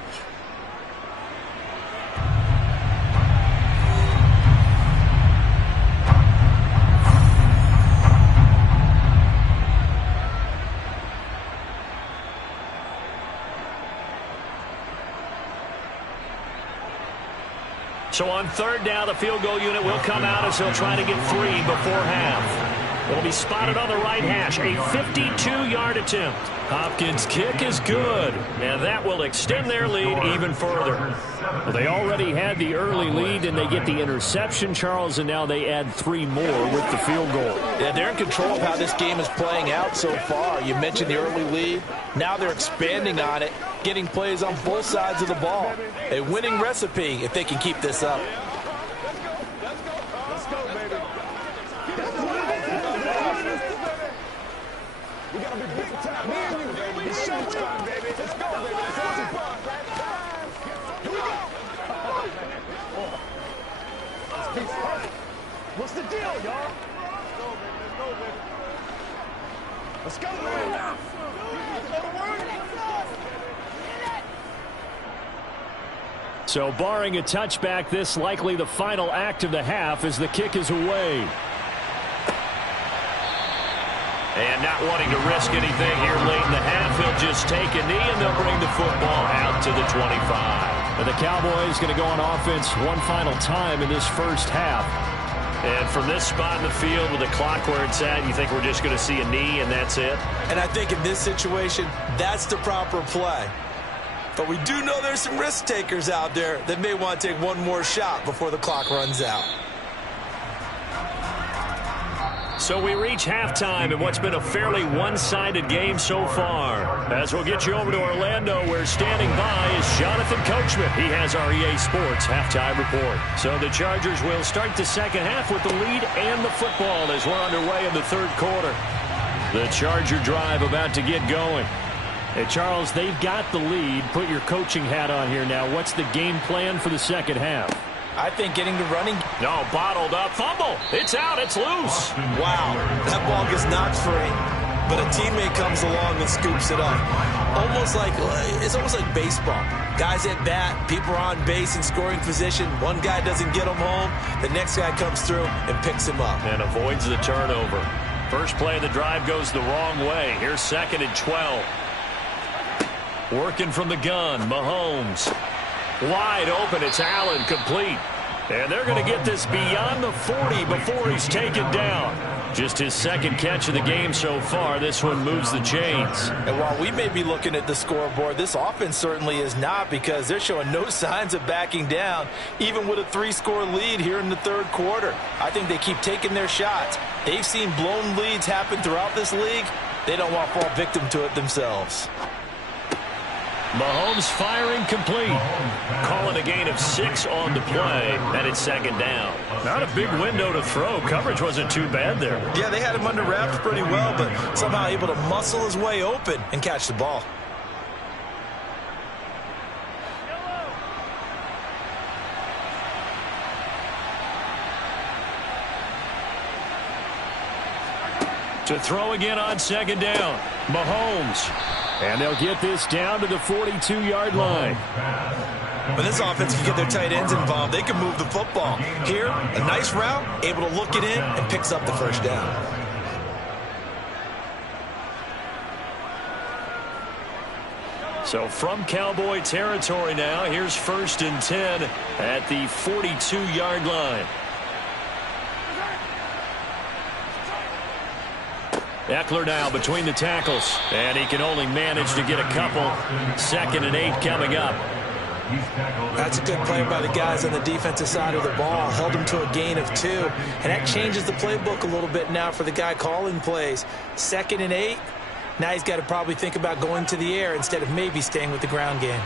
So on third down, the field goal unit will come out as they'll try to get 3 before half. It'll be spotted on the right hash, a 52-yard attempt. Hopkins' kick is good, and that will extend their lead even further. Well, they already had the early lead, and they get the interception, Charles, and now they add 3 more with the field goal. Yeah, they're in control of how this game is playing out so far. You mentioned the early lead. Now they're expanding on it, getting plays on both sides of the ball. A winning recipe if they can keep this up. Let's go, baby. We got to be big time. Me and you, baby. It's showtime, baby. Let's go, baby. Let's have some fun. Here we go. What's the deal, y'all? Let's go, baby. Let's go to work. So barring a touchback, this likely the final act of the half as the kick is away. And not wanting to risk anything here late in the half, he'll just take a knee and they'll bring the football out to the 25. And the Cowboys going to go on offense one final time in this first half. And from this spot in the field with the clock where it's at, you think we're just going to see a knee and that's it? And I think in this situation, that's the proper play. But we do know there's some risk takers out there that may want to take one more shot before the clock runs out. So we reach halftime in what's been a fairly one-sided game so far. As we'll get you over to Orlando, where standing by is Jonathan Coachman. He has our EA Sports halftime report. So the Chargers will start the second half with the lead and the football as we're underway in the third quarter. The Charger drive about to get going. Hey, Charles, they've got the lead. Put your coaching hat on here now. What's the game plan for the second half? I think getting the running. No, bottled up. Fumble. It's out. It's loose. Wow, that ball gets knocked free, but a teammate comes along and scoops it up. It's almost like baseball. Guys at bat, people are on base in scoring position. One guy doesn't get him home. The next guy comes through and picks him up. And avoids the turnover. First play of the drive goes the wrong way. Here's 2nd and 12. Working from the gun, Mahomes. Wide open, it's Allen, complete. And they're going to get this beyond the 40 before he's taken down. Just his second catch of the game so far. This one moves the chains. And while we may be looking at the scoreboard, this offense certainly is not, because they're showing no signs of backing down, even with a 3-score lead here in the third quarter. I think they keep taking their shots. They've seen blown leads happen throughout this league. They don't want to fall victim to it themselves. Mahomes firing complete. Calling a gain of 6 on the play, and it's 2nd down. Not a big window to throw. Coverage wasn't too bad there. Yeah, they had him under wraps pretty well, but somehow able to muscle his way open and catch the ball. To throw again on second down. Mahomes. And they'll get this down to the 42-yard line. When this offense can get their tight ends involved, they can move the football. Here, a nice route, able to look it in, and picks up the first down. So from Cowboy territory now, here's 1st and 10 at the 42-yard line. Eckler now between the tackles, and he can only manage to get a couple. 2nd and 8 coming up. That's a good play by the guys on the defensive side of the ball. Held him to a gain of 2, and that changes the playbook a little bit now for the guy calling plays. 2nd and 8. Now he's got to probably think about going to the air instead of maybe staying with the ground game.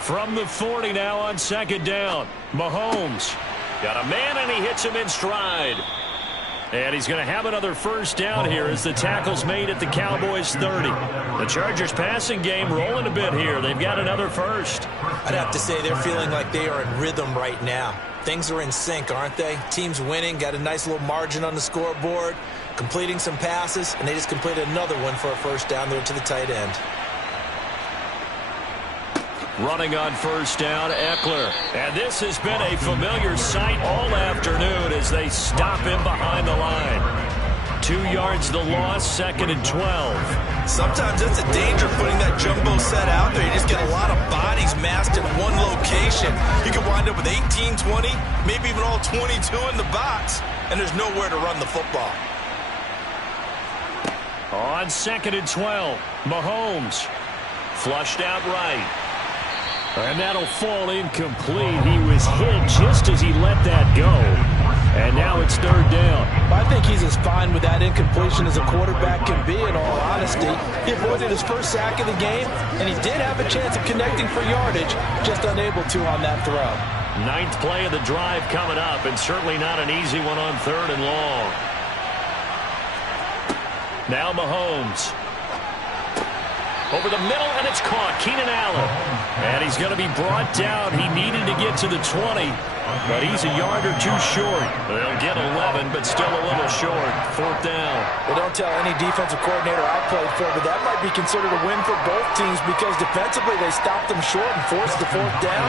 From the 40 now on 2nd down. Mahomes got a man, and he hits him in stride. And he's going to have another first down here as the tackle's made at the Cowboys' 30. The Chargers passing game rolling a bit here. They've got another first. I'd have to say they're feeling like they are in rhythm right now. Things are in sync, aren't they? Team's winning, got a nice little margin on the scoreboard, completing some passes, and they just completed another one for a first down there to the tight end. Running on first down, Eckler. And this has been a familiar sight all afternoon as they stop him behind the line. 2 yards the loss, 2nd and 12. Sometimes that's a danger putting that jumbo set out there. You just get a lot of bodies massed in one location. You can wind up with 18, 20, maybe even all 22 in the box, and there's nowhere to run the football. On 2nd and 12, Mahomes flushed out right. And that'll fall incomplete. He was hit just as he let that go. And now it's 3rd down. I think he's as fine with that incompletion as a quarterback can be, in all honesty. He avoided his first sack of the game, and he did have a chance of connecting for yardage, just unable to on that throw. 9th play of the drive coming up, and certainly not an easy one on 3rd and long. Now Mahomes. Over the middle, and it's caught. Keenan Allen. And he's going to be brought down. He needed to get to the 20, but he's a yard or 2 short. They'll get 11, but still a little short. 4th down. Well, don't tell any defensive coordinator I played for, but that might be considered a win for both teams because defensively they stopped them short and forced the 4th down.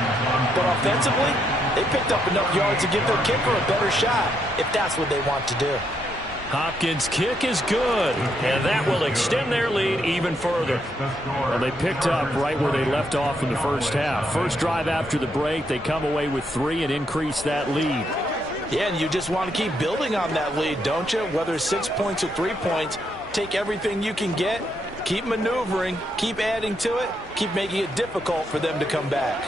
But offensively, they picked up enough yards to give their kicker a better shot if that's what they want to do. Hopkins' kick is good, and that will extend their lead even further. Well, they picked up right where they left off in the first half. First drive after the break, they come away with 3 and increase that lead. Yeah, and you just want to keep building on that lead, don't you? Whether it's 6 points or 3 points, take everything you can get, keep maneuvering, keep adding to it, keep making it difficult for them to come back.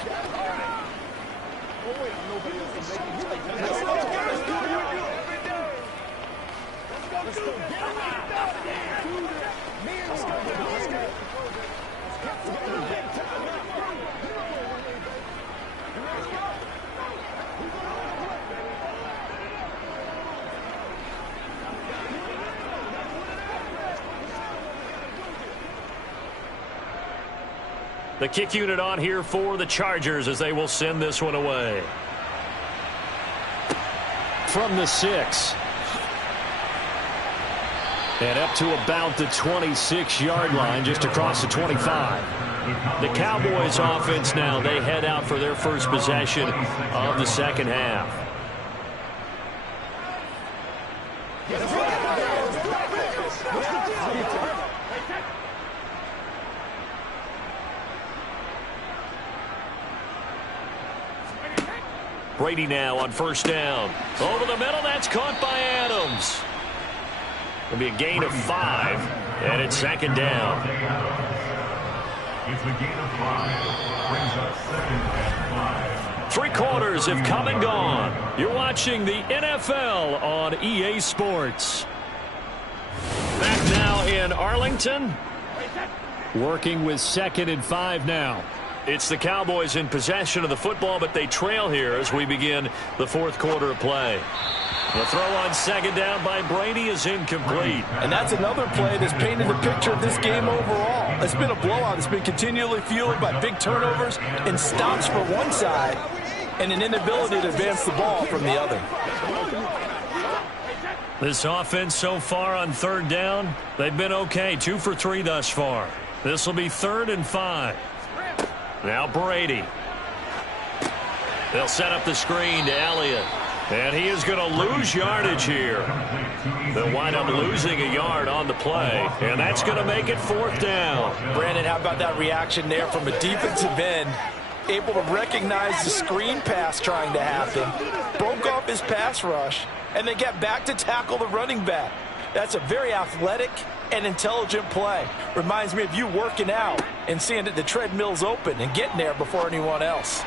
The kick unit on here for the Chargers as they will send this one away. From the 6. And up to about the 26-yard line, just across the 25. The Cowboys offense now, they head out for their first possession of the second half. Brady now on first down. Over the middle, that's caught by Adams. It'll be a gain of 5, and it's 2nd down. It's a gain of 5. Brings up 2nd and 5. 3 quarters have come and gone. You're watching the NFL on EA Sports. Back now in Arlington. Working with 2nd and 5 now. It's the Cowboys in possession of the football, but they trail here as we begin the 4th quarter of play. The throw on 2nd down by Brady is incomplete. And that's another play that's painted the picture of this game overall. It's been a blowout. It's been continually fueled by big turnovers and stops for one side and an inability to advance the ball from the other. This offense so far on third down, they've been okay. 2 for 3 thus far. This will be 3rd and 5. Now Brady. They'll set up the screen to Elliott. And he is going to lose yardage here. They'll wind up losing a yard on the play. And that's going to make it 4th down. Brandon, how about that reaction there from a defensive end? Able to recognize the screen pass trying to happen. Broke off his pass rush. And then get back to tackle the running back. That's a very athletic and intelligent play. Reminds me of you working out and seeing that the treadmill's open and getting there before anyone else.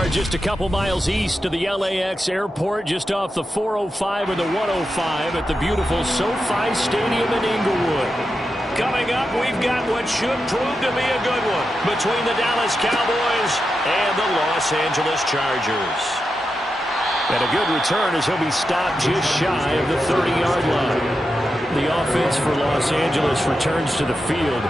are just a couple miles east of the LAX airport, just off the 405 or the 105 at the beautiful SoFi Stadium in Inglewood. Coming up, we've got what should prove to be a good one between the Dallas Cowboys and the Los Angeles Chargers. And a good return as he'll be stopped just shy of the 30-yard line. The offense for Los Angeles returns to the field.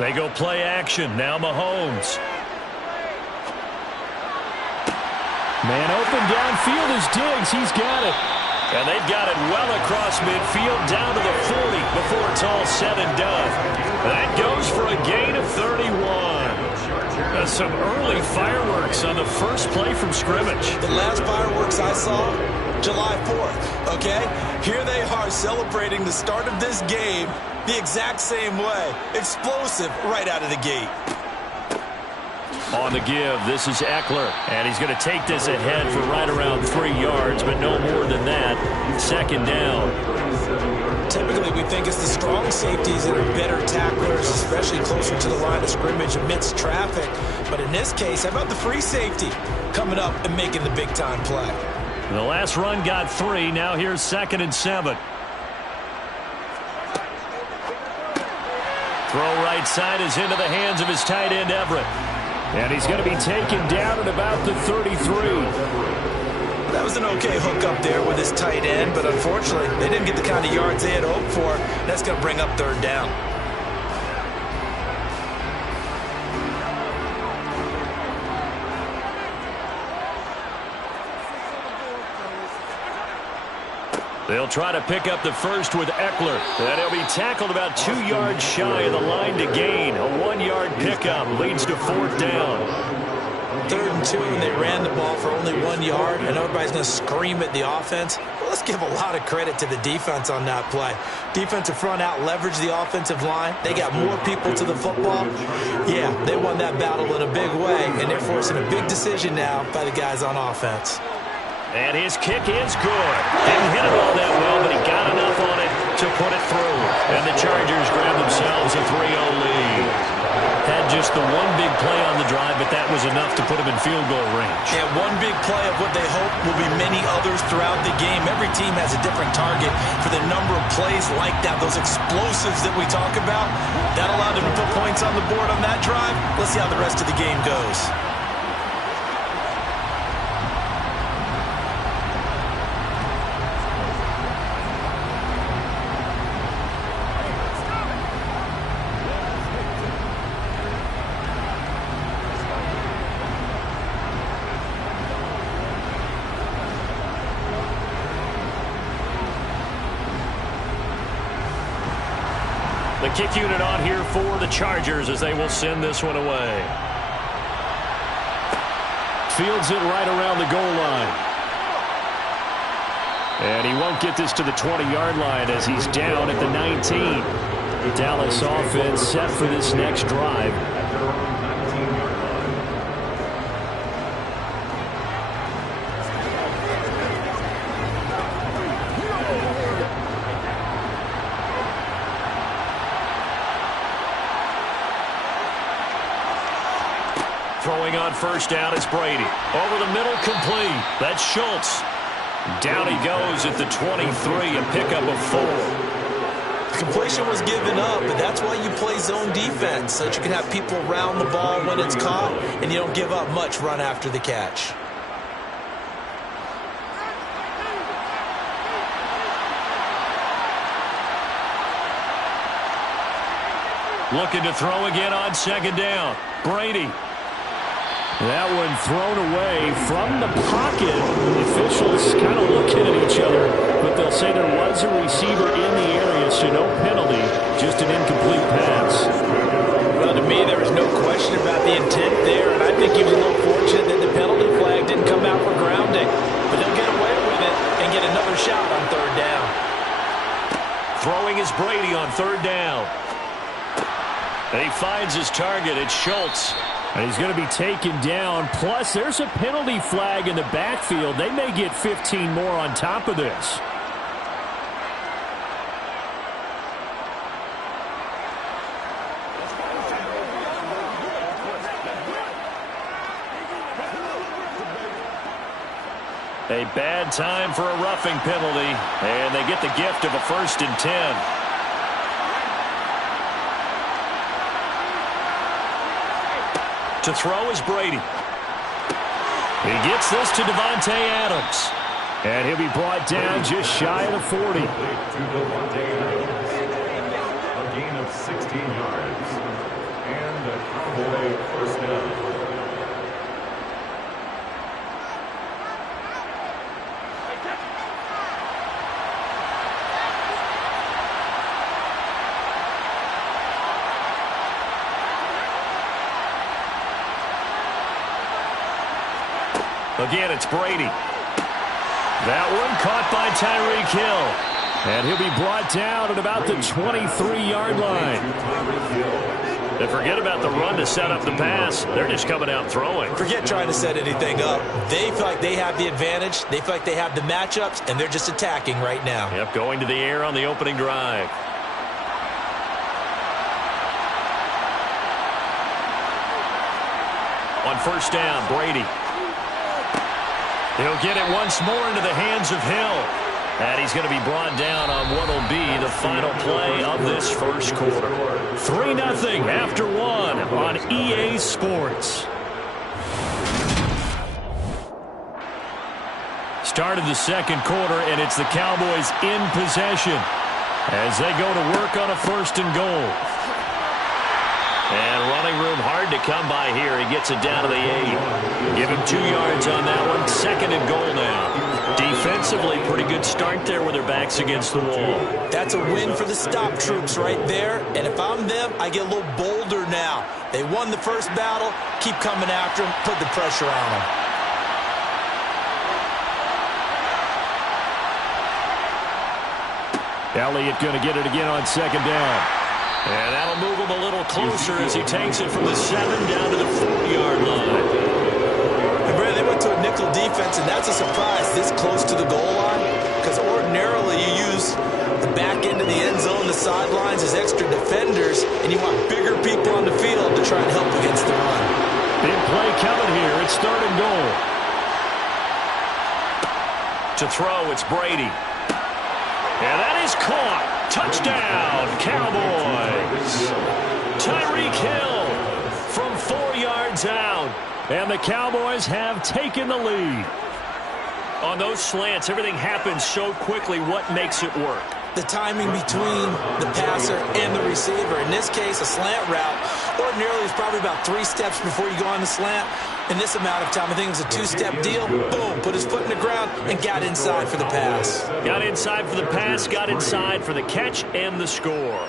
They go play action. Now Mahomes. Man open downfield is Diggs. He's got it. And they've got it well across midfield down to the 40 before it's all said and done. That goes for a gain of 31. Some early fireworks on the first play from scrimmage. The last fireworks I saw, July 4th, okay? Here they are celebrating the start of this game the exact same way. Explosive right out of the gate. On the give, this is Eckler, and he's going to take this ahead for right around 3 yards, but no more than that. Second down. Typically, we think it's the strong safeties that are better tacklers, especially closer to the line of scrimmage amidst traffic. But in this case, how about the free safety coming up and making the big-time play? The last run got 3. Now here's 2nd and 7. Throw right side is into the hands of his tight end, Everett. And he's going to be taken down at about the 33. That was an okay hook up there with his tight end, but unfortunately, they didn't get the kind of yards they had hoped for. That's going to bring up 3rd down. They'll try to pick up the first with Eckler. And he'll be tackled about 2 yards shy of the line to gain. A 1-yard pickup leads to 4th down. 3rd and 2, and they ran the ball for only 1 yard, and everybody's going to scream at the offense. Well, let's give a lot of credit to the defense on that play. Defensive front out leveraged the offensive line. They got more people to the football. Yeah, they won that battle in a big way, and they're forcing a big decision now by the guys on offense. And his kick is good. Didn't hit it all that well, but he got enough on it to put it through. And the Chargers grab themselves a 3-0 lead. Had just the one big play on the drive, but that was enough to put them in field goal range. Yeah, one big play of what they hope will be many others throughout the game. Every team has a different target for the number of plays like that, those explosives that we talk about. That allowed them to put points on the board on that drive. Let's see how the rest of the game goes. The kick unit on here for the Chargers as they will send this one away. Fields it right around the goal line. And he won't get this to the 20-yard line as he's down at the 19. The Dallas offense set for this next drive. Throwing on first down is Brady. Over the middle, complete. That's Schultz. Down he goes at the 23, a pickup of 4. Completion was given up, but that's why you play zone defense, so that you can have people around the ball when it's caught, and you don't give up much run after the catch. Looking to throw again on second down. Brady. That one thrown away from the pocket. The officials kind of looking at each other, but they'll say there was a receiver in the area, so no penalty, just an incomplete pass. Well, to me, there was no question about the intent there, and I think he was a little fortunate that the penalty flag didn't come out for grounding. But they'll get away with it and get another shot on third down. Throwing is Brady on third down. And he finds his target. It's Schultz. And he's going to be taken down. Plus, there's a penalty flag in the backfield. They may get 15 more on top of this. A bad time for a roughing penalty. And they get the gift of a 1st and 10. To throw is Brady. He gets this to Devontae Adams. And he'll be brought down just shy of the 40. To Devontae Adams. A gain of 16 yards. And a Cowboy 1st down. Again, it's Brady. That one caught by Tyreek Hill. And he'll be brought down at about the 23-yard line. And forget about the run to set up the pass. They're just coming out throwing. Forget trying to set anything up. They feel like they have the advantage. They feel like they have the matchups, and they're just attacking right now. Yep, going to the air on the opening drive. On 1st down, Brady. He'll get it once more into the hands of Hill. And he's going to be brought down on what will be the final play of this 1st quarter. 3-0 after 1 on EA Sports. Start of the 2nd quarter, and it's the Cowboys in possession as they go to work on a 1st and goal. And running room hard to come by here. He gets it down to the 8. Give him 2 yards on that one. 2nd and goal now. Defensively, pretty good start there with their backs against the wall. That's a win for the stop troops right there. And if I'm them, I get a little bolder now. They won the 1st battle. Keep coming after them. Put the pressure on them. Elliott going to get it again on 2nd down. And that'll move him a little closer as he takes it from the 7 down to the 40-yard line. And Brad, they went to a nickel defense, and that's a surprise this close to the goal line, because ordinarily you use the back end of the end zone, the sidelines as extra defenders, and you want bigger people on the field to try and help against the run. Big play coming here. It's 3rd and goal. To throw, it's Brady. And that is caught. Touchdown, Cowboys. Tyreek Hill from 4 yards out. And the Cowboys have taken the lead. On those slants, everything happens so quickly. What makes it work? The timing between the passer and the receiver. In this case, a slant route. Ordinarily, it's probably about 3 steps before you go on the slant. In this amount of time, I think it was a 2-step deal. Boom, put his foot in the ground and got inside for the pass. Got inside for the pass, got inside for the catch and the score.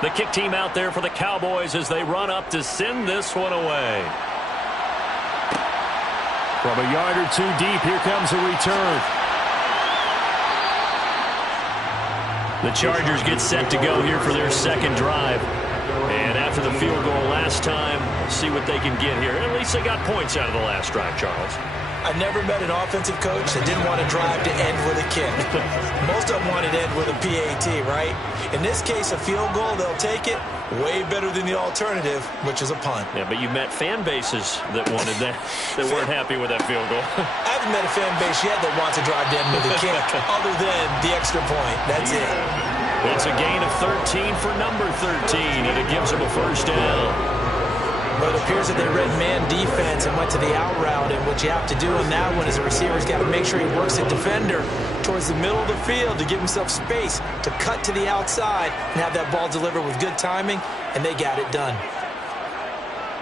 The kick team out there for the Cowboys as they run up to send this one away. From a yard or 2 deep, here comes a return. The Chargers get set to go here for their 2nd drive. And after the field goal last time, see what they can get here. At least they got points out of the last drive, Charles. I never met an offensive coach that didn't want to drive to end with a kick. Most of them wanted to end with a PAT, right? In this case, a field goal, they'll take it. Way better than the alternative, which is a punt. Yeah, but you met fan bases that wanted that, that weren't happy with that field goal. I haven't met a fan base yet that wants to drive to end with a kick, other than the extra point. That's it. It's a gain of 13 for number 13, and it gives him a 1st down. Well, it appears that they read man defense and went to the out route, and what you have to do in that one is the receiver's got to make sure he works the defender towards the middle of the field to give himself space to cut to the outside and have that ball delivered with good timing, and they got it done.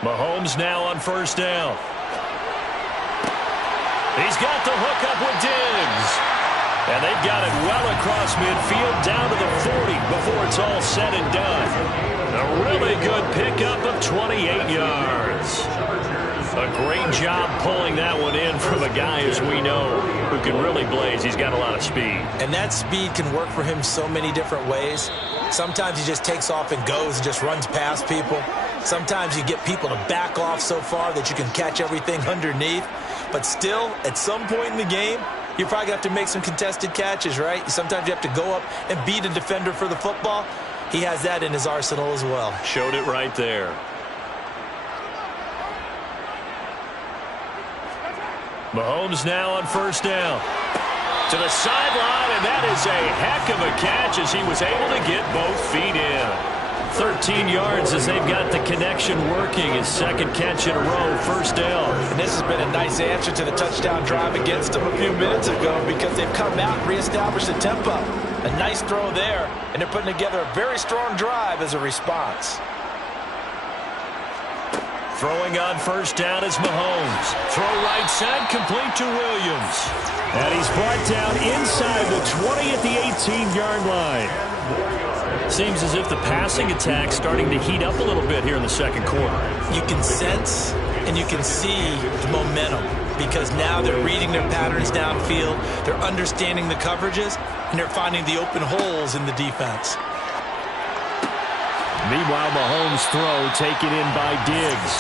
Mahomes now on first down. He's got the hookup with Diggs. And they've got it well across midfield down to the 40 before it's all said and done. A really good pickup of 28 yards. A great job pulling that one in from a guy, as we know, who can really blaze. He's got a lot of speed. And that speed can work for him so many different ways. Sometimes he just takes off and goes and just runs past people. Sometimes you get people to back off so far that you can catch everything underneath. But still, at some point in the game, you're probably going to have to make some contested catches, right? Sometimes you have to go up and beat a defender for the football. He has that in his arsenal as well. Showed it right there. Mahomes now on first down. To the sideline, and that is a heck of a catch as he was able to get both feet in. 13 yards as they've got the connection working. His second catch in a row, first down. And this has been a nice answer to the touchdown drive against them a few minutes ago because they've come out and reestablished the tempo. A nice throw there, and they're putting together a very strong drive as a response. Throwing on first down is Mahomes. Throw right side, complete to Williams. And he's brought down inside the 20 at the 18-yard line. Seems as if the passing attack's starting to heat up a little bit here in the second quarter. You can sense and you can see the momentum because now they're reading their patterns downfield, they're understanding the coverages, and they're finding the open holes in the defense. Meanwhile, Mahomes' throw taken in by Diggs.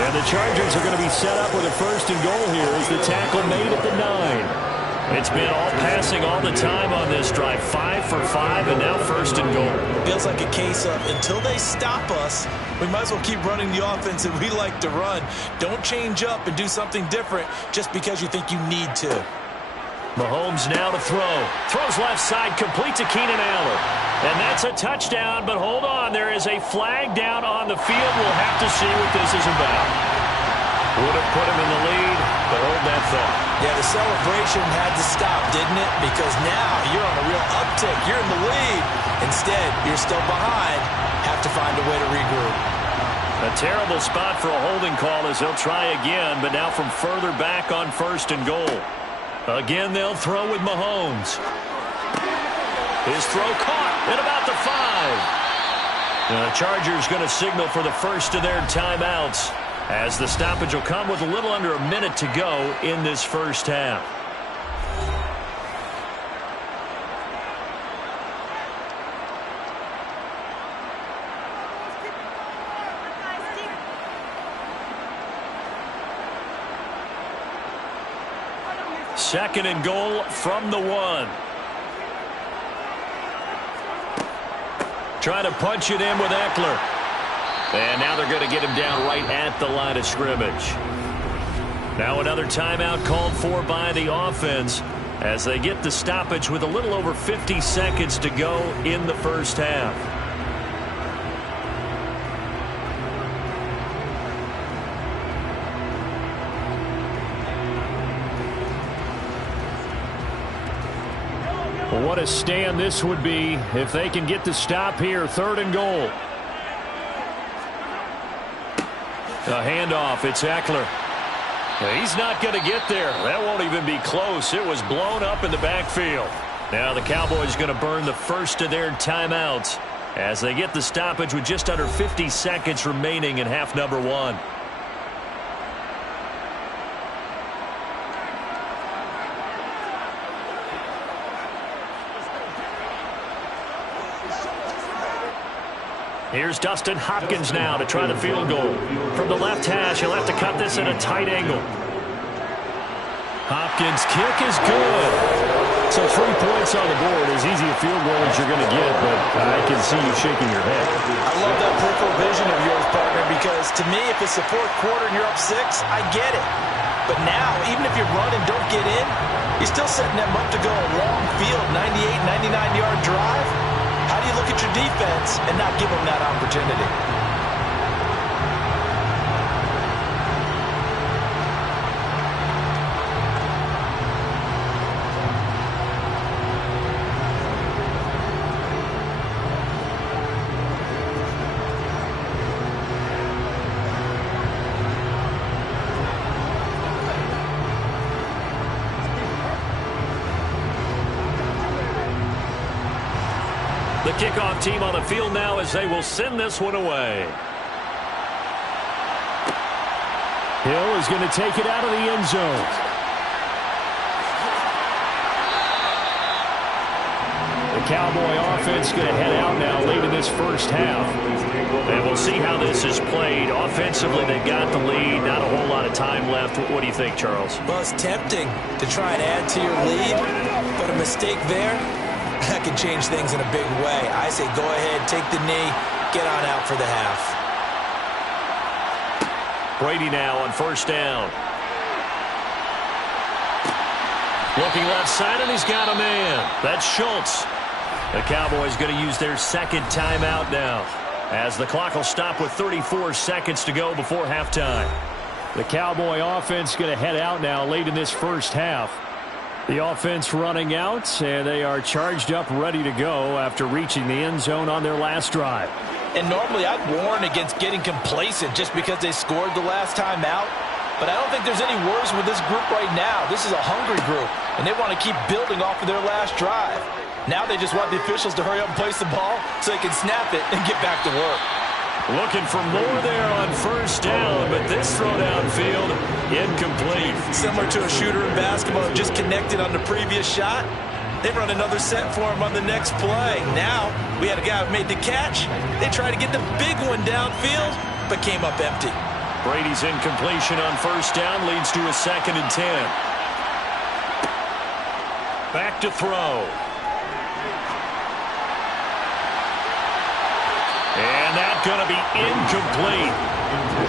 And the Chargers are going to be set up with a first and goal here as the tackle made at the 9. It's been all passing all the time on this drive. 5 for 5, and now first and goal. Feels like a case of until they stop us, we might as well keep running the offense that we like to run. Don't change up and do something different just because you think you need to. Mahomes now to throw. Throws left side, complete to Keenan Allen. And that's a touchdown, but hold on. There is a flag down on the field. We'll have to see what this is about. Would have put him in the lead, but hold that thought. Yeah, the celebration had to stop, didn't it? Because now you're on a real uptick. You're in the lead. Instead, you're still behind. Have to find a way to regroup. A terrible spot for a holding call as he'll try again, but now from further back on first and goal. Again, they'll throw with Mahomes. His throw caught at about the 5. The Chargers going to signal for the first of their timeouts, as the stoppage will come with a little under a minute to go in this first half. Second and goal from the 1. Trying to punch it in with Eckler. And now they're going to get him down right at the line of scrimmage. Now another timeout called for by the offense as they get the stoppage with a little over 50 seconds to go in the first half. What a stand this would be if they can get the stop here. Third and goal. A handoff. It's Eckler. He's not going to get there. That won't even be close. It was blown up in the backfield. Now the Cowboys going to burn the first of their timeouts as they get the stoppage with just under 50 seconds remaining in half number 1. Here's Dustin Hopkins now to try the field goal. From the left hash, he'll have to cut this at a tight angle. Hopkins' kick is good. So 3 points on the board, as easy a field goal as you're going to get, but I can see you shaking your head. I love that peripheral vision of yours, partner, because to me, if it's the fourth quarter and you're up 6, I get it. But now, even if you run and don't get in, you're still setting them up to go a long field, 98, 99-yard drive. How do you look at your defense and not give them that opportunity? kickoff team on the field now as they will send this one away. Hill is going to take it out of the end zone. The Cowboy offense going to head out now late in this first half. And we'll see how this is played. Offensively, they've got the lead. Not a whole lot of time left. What do you think, Charles? Well, it's tempting to try and add to your lead, but a mistake there, that can change things in a big way. I say go ahead, take the knee, get on out for the half. Brady now on first down. Looking left side, and he's got a man. That's Schultz. The Cowboys going to use their second timeout now, as the clock will stop with 34 seconds to go before halftime. The Cowboy offense going to head out now late in this first half. The offense running out, and they are charged up, ready to go after reaching the end zone on their last drive. And normally I'd warn against getting complacent just because they scored the last time out. But I don't think there's any worries with this group right now. This is a hungry group, and they want to keep building off of their last drive. Now they just want the officials to hurry up and place the ball so they can snap it and get back to work. Looking for more there on first down, but this throw downfield, incomplete. Similar to a shooter in basketball who just connected on the previous shot. They run another set for him on the next play. Now, we had a guy who made the catch. They tried to get the big one downfield, but came up empty. Brady's incompletion on first down leads to a 2nd and 10. Back to throw. And that's going to be incomplete.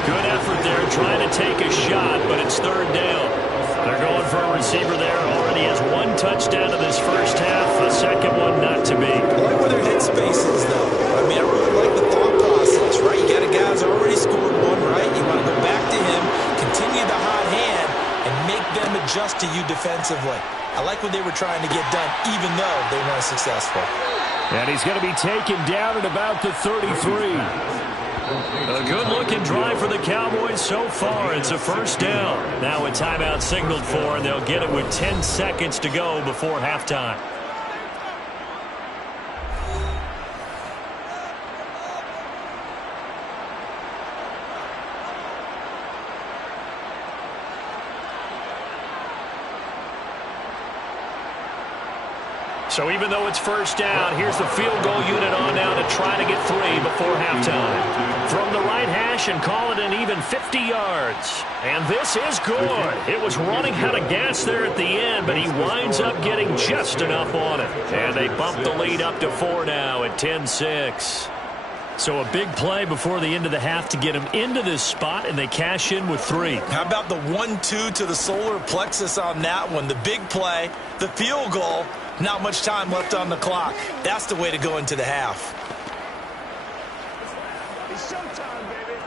Good effort there trying to take a shot, but it's 3rd down. They're going for a receiver there. Already has 1 touchdown in this first half. A second one not to be. I like where their hit space is, though. I mean, I really like the thought process, right? You got a guy who's already scored one, right? You want to go back to him, continue the hot hand, and make them adjust to you defensively. I like what they were trying to get done, even though they weren't successful. And he's going to be taken down at about the 33. A good-looking drive for the Cowboys so far. It's a first down. Now a timeout signaled for, and they'll get it with 10 seconds to go before halftime. So even though it's first down, here's the field goal unit on now to try to get 3 before halftime. From the right hash and call it an even 50 yards. And this is good. It was running out of gas there at the end, but he winds up getting just enough on it. And they bump the lead up to 4 now at 10-6. So a big play before the end of the half to get him into this spot, and they cash in with 3. How about the 1-2 to the solar plexus on that one? The big play, the field goal, not much time left on the clock. That's the way to go into the half. It's showtime, baby.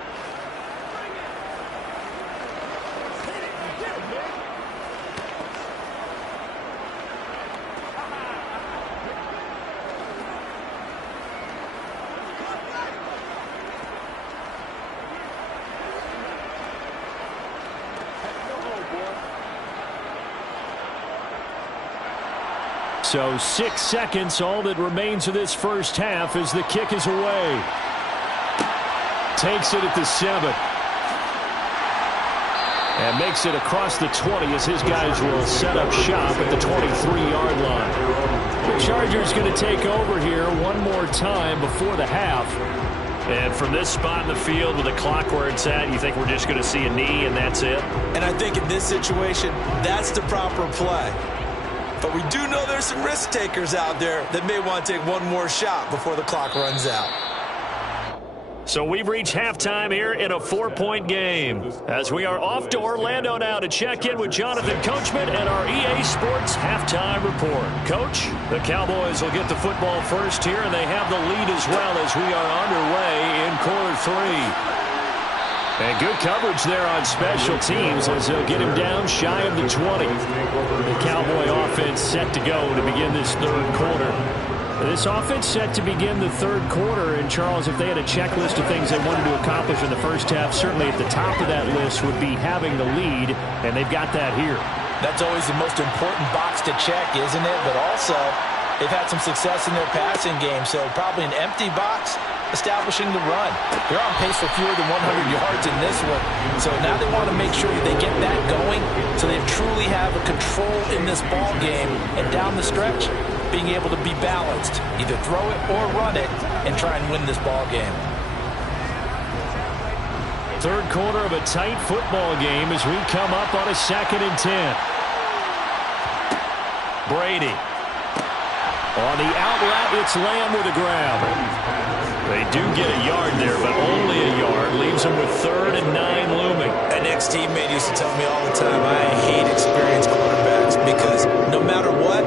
Hit it. Get it, man. So 6 seconds, all that remains of this first half as the kick is away. Takes it at the 7. And makes it across the 20 as his guys will set up shop at the 23-yard line. The Chargers going to take over here one more time before the half. And from this spot in the field with the clock where it's at, you think we're just going to see a knee and that's it? And I think in this situation, that's the proper play. But we do know there's some risk takers out there that may want to take one more shot before the clock runs out. So we've reached halftime here in a 4-point game as we are off to Orlando now to check in with Jonathan Coachman and our EA Sports halftime report. Coach, the Cowboys will get the football first here, and they have the lead as well as we are underway in quarter 3. And good coverage there on special teams as they'll get him down shy of the 20. The Cowboy offense set to go to begin this 3rd quarter. This offense set to begin the 3rd quarter. And, Charles, if they had a checklist of things they wanted to accomplish in the first half, certainly at the top of that list would be having the lead, and they've got that here. That's always the most important box to check, isn't it? But also, They've had some success in their passing game, so probably an empty box establishing the run. They're on pace for fewer than 100 yards in this one, so now they want to make sure that they get that going so they truly have a control in this ball game and down the stretch, being able to be balanced, either throw it or run it and try and win this ball game. Third quarter of a tight football game as we come up on a 2nd and 10. Brady. On the out route, it's Lamb with a grab. They do get a yard there, but only a yard. Leaves them with 3rd and 9 looming. An ex-teammate used to tell me all the time, I hate experienced quarterbacks because no matter what,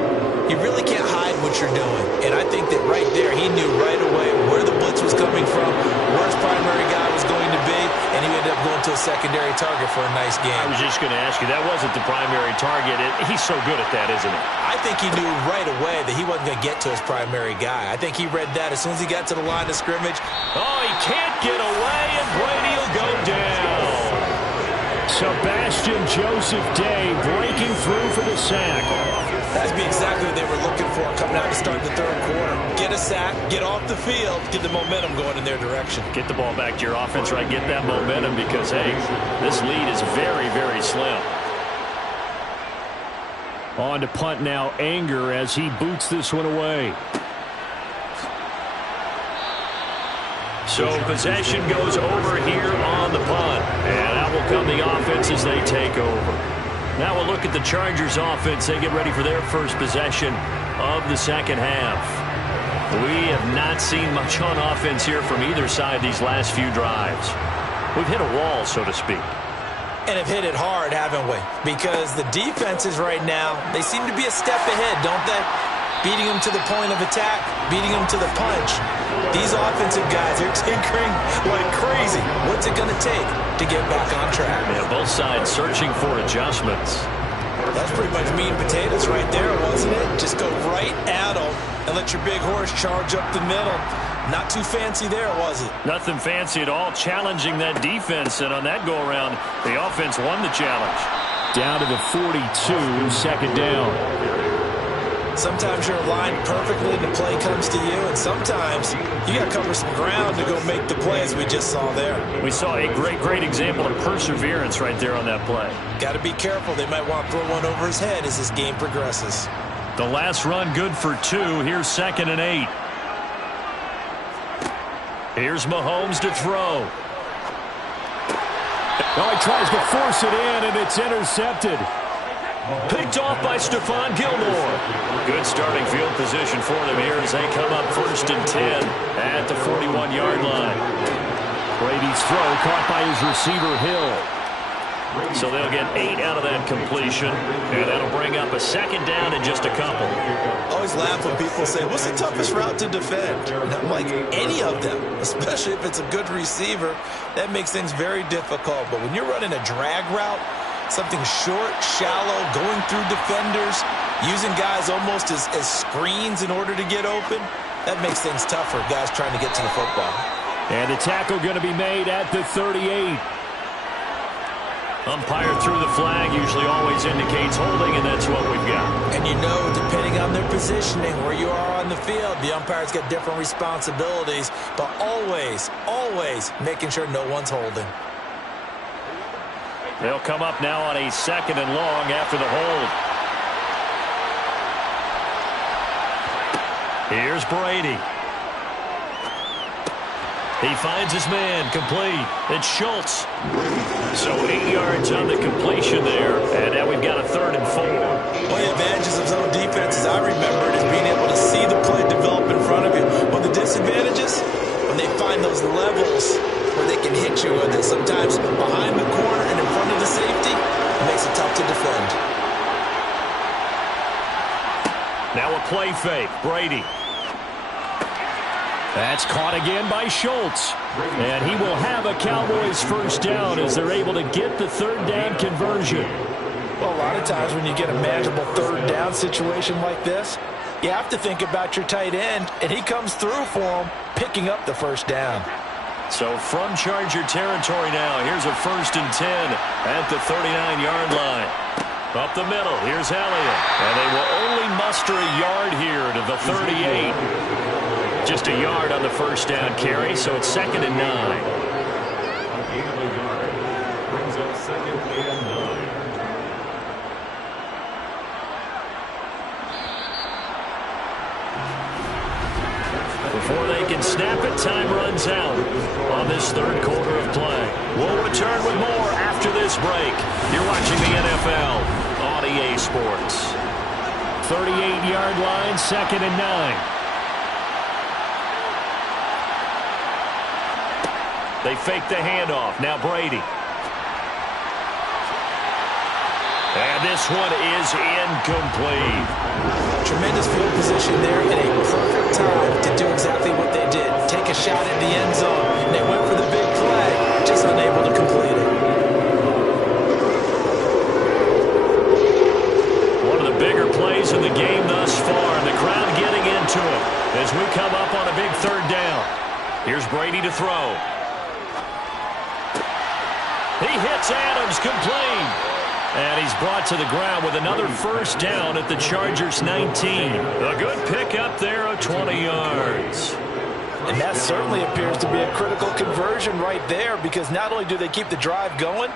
you really can't hide what you're doing. And I think that right there, he knew right away where the blitz was coming from, where his primary guy was going to be, and he ended up going to a secondary target for a nice game. I was just going to ask you, that wasn't the primary target. He's so good at that, isn't he? I think he knew right away that he wasn't going to get to his primary guy. I think he read that as soon as he got to the line of scrimmage. Oh, he can't get away, and Brady will go down. Sebastian Joseph Day breaking through for the sack. That'd be exactly what they were looking for coming out to start the third quarter. Get a sack, get off the field, get the momentum going in their direction. Get the ball back to your offense, right? Get that momentum because, hey, this lead is very, very slim. On to punt now, Anger as he boots this one away. So possession goes over here on the punt. And out will come the offense as they take over. Now we'll look at the Chargers offense. They get ready for their first possession of the second half. We have not seen much on offense here from either side these last few drives. We've hit a wall, so to speak. And have hit it hard, haven't we? Because the defenses right now, they seem to be a step ahead, don't they? Beating them to the point of attack, beating them to the punch. These offensive guys are tinkering like crazy. What's it going to take to get back on track? Yeah, both sides searching for adjustments. That's pretty much meat and potatoes right there, wasn't it? Just go right at them and let your big horse charge up the middle. Not too fancy there, was it? Nothing fancy at all, challenging that defense, and on that go-around, the offense won the challenge. Down to the 42, 2nd down. Sometimes you're aligned perfectly and the play comes to you, and sometimes you got to cover some ground to go make the play, as we just saw there. We saw a great example of perseverance right there on that play. Got to be careful. They might want to throw one over his head as this game progresses. The last run good for 2. Here's 2nd and 8. Here's Mahomes to throw. Oh, he tries to force it in, and it's intercepted. Picked off by Stephon Gilmore. Good starting field position for them here as they come up 1st and 10 at the 41-yard line. Brady's throw caught by his receiver, Hill. So they'll get 8 out of that completion, and that'll bring up a 2nd down in just a couple. Always laugh when people say, what's the toughest route to defend? And I'm like, any of them, especially if it's a good receiver, that makes things very difficult. But when you're running a drag route, something short, shallow, going through defenders, using guys almost as screens in order to get open, that makes things tougher, guys trying to get to the football. And the tackle going to be made at the 38. Umpire threw the flag, usually always indicates holding, and that's what we've got. And you know, depending on their positioning, where you are on the field, the umpires get different responsibilities, but always making sure no one's holding. They'll come up now on a 2nd and long after the hold. Here's Brady. He finds his man, complete. It's Schultz. So 8 yards on the completion there, and now we've got a 3rd and 4. One of the advantages of zone defenses I remember is being able to see the play develop in front of you. One of the disadvantages, when they find those levels where they can hit you with it, sometimes behind the corner and in front of the safety, it makes it tough to defend. Now a play fake, Brady. That's caught again by Schultz. And he will have a Cowboys 1st down as they're able to get the 3rd down conversion. Well, a lot of times when you get a manageable 3rd down situation like this, you have to think about your tight end, and he comes through for him, picking up the 1st down. So from Charger territory now, here's a 1st and 10 at the 39-yard line. Up the middle, here's Elliott. And they will only muster a yard here to the 38. Just a yard on the first down carry, so it's 2nd and 9. A gain of a yard brings up 2nd and 9. Before they can snap it, time runs out on this 3rd quarter of play. We'll return with more after this break. You're watching the NFL on EA Sports. 38-yard line, 2nd and 9. They fake the handoff. Now Brady. And this one is incomplete. Tremendous field position there and a perfect time to do exactly what they did. Take a shot at the end zone. And they went for the big play, just unable to complete it. One of the bigger plays in the game thus far, and the crowd getting into it as we come up on a big 3rd down. Here's Brady to throw. He hits Adams, complete. And he's brought to the ground with another first down at the Chargers' 19. A good pickup there of 20 yards. And that certainly appears to be a critical conversion right there, because not only do they keep the drive going,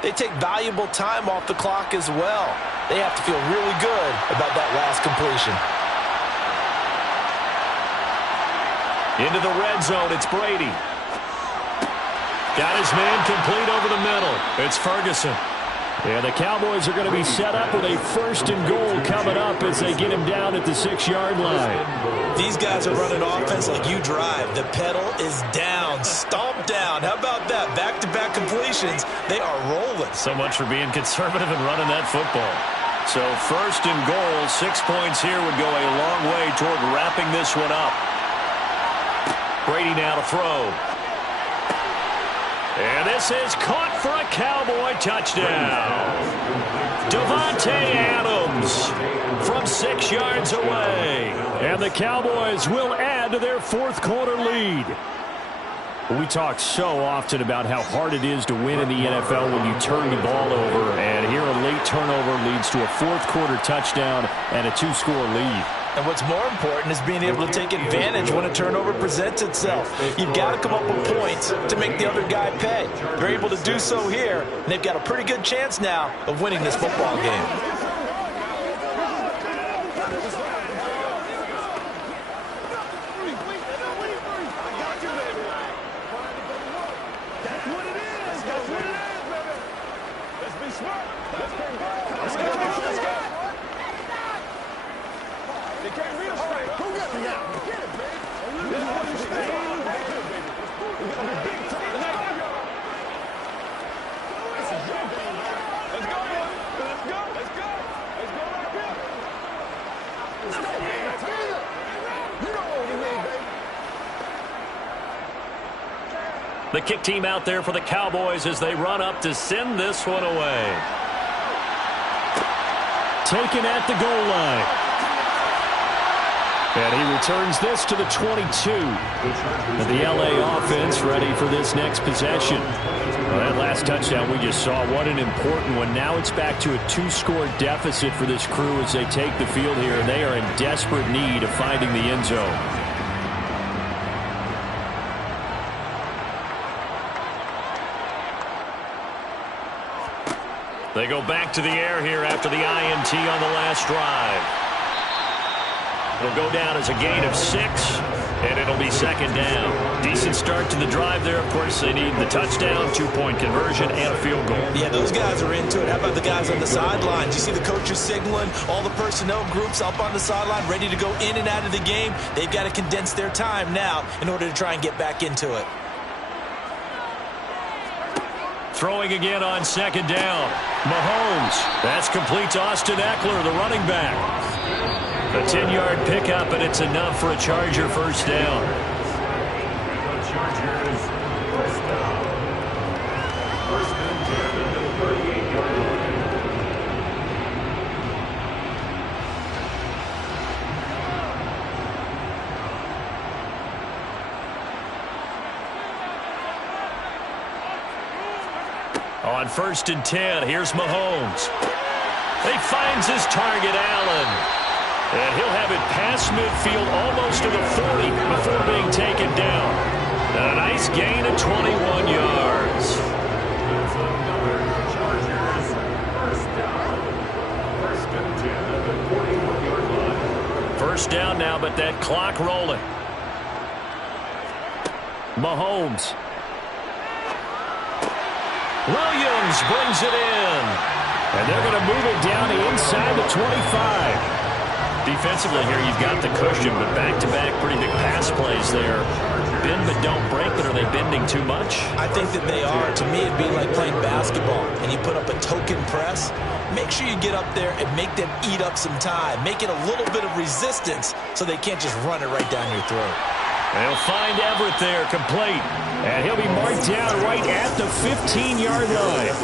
they take valuable time off the clock as well. They have to feel really good about that last completion. Into the red zone, it's Brady. Got his man complete over the middle. It's Ferguson. And the Cowboys are going to be set up with a 1st and goal coming up as they get him down at the 6-yard line. These guys are running offense like you drive. The pedal is down, stomped down. How about that? Back-to-back completions. They are rolling. So much for being conservative and running that football. So 1st and goal, 6 points here would go a long way toward wrapping this one up. Brady now to throw. And this is caught for a Cowboy touchdown. Davante Adams from 6 yards away. And the Cowboys will add to their 4th quarter lead. We talk so often about how hard it is to win in the NFL when you turn the ball over. And here a late turnover leads to a 4th quarter touchdown and a 2-score lead. And what's more important is being able to take advantage when a turnover presents itself. You've got to come up with points to make the other guy pay. They're able to do so here, and they've got a pretty good chance now of winning this football game. The kick team out there for the Cowboys as they run up to send this one away. Taken at the goal line. And he returns this to the 22. And the LA offense ready for this next possession. Well, that last touchdown we just saw, what an important one. Now it's back to a 2-score deficit for this crew as they take the field here. They are in desperate need of finding the end zone. They go back to the air here after the INT on the last drive. It'll go down as a gain of 6, and it'll be 2nd down. Decent start to the drive there. Of course, they need the touchdown, 2-point conversion, and a field goal. Yeah, those guys are into it. How about the guys on the sidelines? You see the coaches signaling, all the personnel groups up on the sideline ready to go in and out of the game. They've got to condense their time now in order to try and get back into it. Throwing again on 2nd down. Mahomes. That's complete to Austin Eckler, the running back. A 10-yard pickup, and it's enough for a Charger first down. The Chargers first down. 1st and 10 at the 38-yard line. On 1st and 10, here's Mahomes. He finds his target, Allen. And he'll have it past midfield, almost to the 40 before being taken down. A nice gain of 21 yards. That's another Chargers first down. First and 10 at the 41-yard line. First down now, but that clock rolling. Mahomes. Williams brings it in. And they're going to move it down inside the 25. Defensively here, you've got the cushion, but back-to-back pretty big pass plays there. Bend but don't break, but are they bending too much? I think that they are. To me, it'd be like playing basketball, and you put up a token press. Make sure you get up there and make them eat up some time. Make it a little bit of resistance so they can't just run it right down your throat. They'll find Everett there, complete. And he'll be marked down right at the 15-yard line.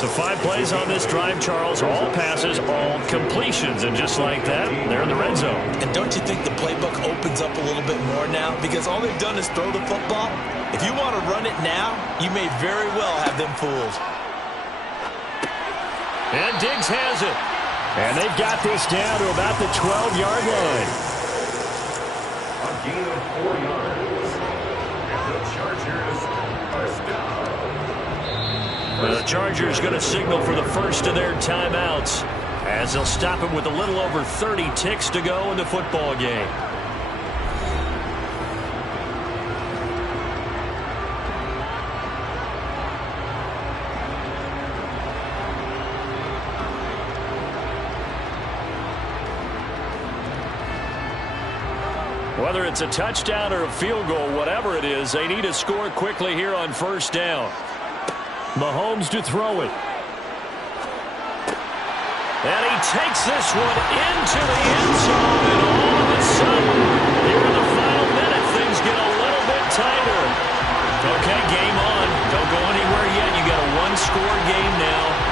So 5 plays on this drive, Charles. All passes, all completions. And just like that, they're in the red zone. And don't you think the playbook opens up a little bit more now? Because all they've done is throw the football. If you want to run it now, you may very well have them fooled. And Diggs has it. And they've got this down to about the 12-yard line. A gain of 4 yards. And the Chargers first down. The Chargers going to signal for the first of their timeouts as they'll stop him with a little over 30 ticks to go in the football game. Whether it's a touchdown or a field goal, whatever it is, they need to score quickly here on first down. Mahomes to throw it. And he takes this one into the end zone, and all of a sudden, here in the final minute, things get a little bit tighter. Okay, game on. Don't go anywhere yet. You got a one-score game now.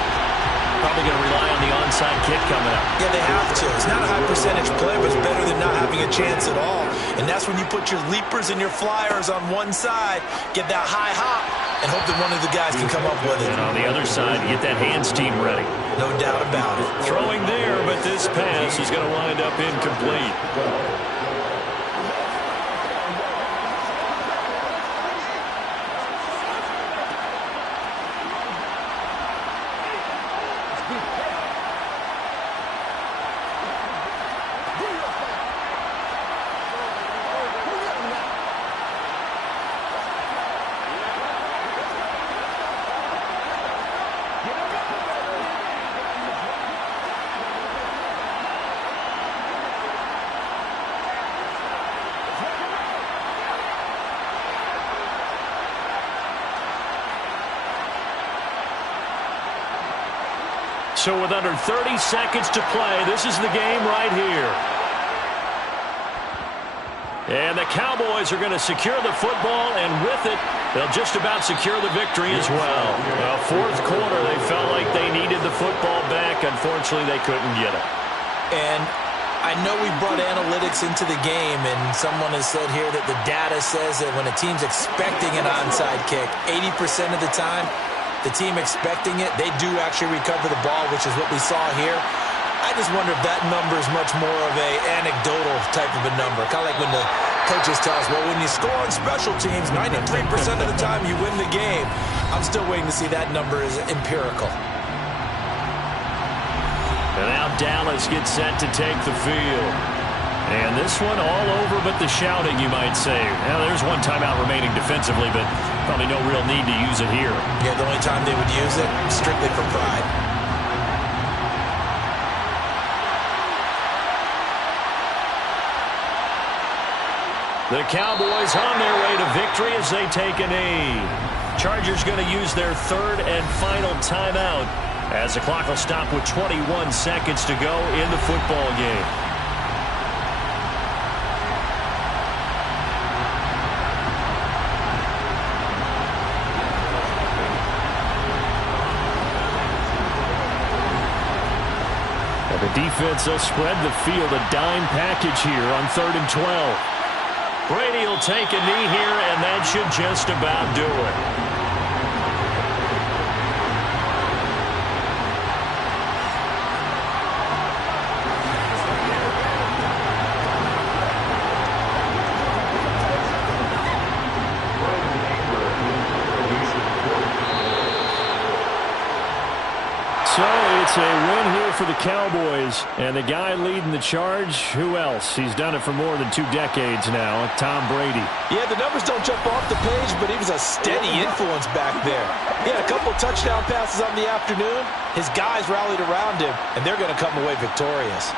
Probably going to rely on the onside kick coming up. Yeah, they have to. It's not a high percentage play, but it's better than not having a chance at all. And that's when you put your leapers and your flyers on one side, get that high hop, and hope that one of the guys can come up with it. And on the other side, get that hands team ready. No doubt about it. Throwing there, but this pass is going to wind up incomplete. So with under 30 seconds to play, this is the game right here. And the Cowboys are going to secure the football, and with it, they'll just about secure the victory as well. Fourth quarter, they felt like they needed the football back. Unfortunately, they couldn't get it. And I know we brought analytics into the game, and someone has said here that the data says that when a team's expecting an onside kick, 80% of the time, the team expecting it, they do actually recover the ball, which is what we saw here. I just wonder if that number is much more of a anecdotal type of a number. Kind of like when the coaches tell us, well, when you score on special teams, 93% of the time you win the game. I'm still waiting to see that number is empirical. And now Dallas gets set to take the field. And this one all over but the shouting, you might say. Now, there's one timeout remaining defensively, but probably no real need to use it here. Yeah, the only time they would use it, strictly for pride. The Cowboys on their way to victory as they take a knee. Chargers going to use their third and final timeout as the clock will stop with 21 seconds to go in the football game. And the defense will spread the field, a dime package here on 3rd and 12. Brady will take a knee here, and that should just about do it. It's a win here for the Cowboys. And the guy leading the charge, who else? He's done it for more than 2 decades now, Tom Brady. Yeah, the numbers don't jump off the page, but he was a steady influence back there. He had a couple touchdown passes on the afternoon. His guys rallied around him, and they're going to come away victorious.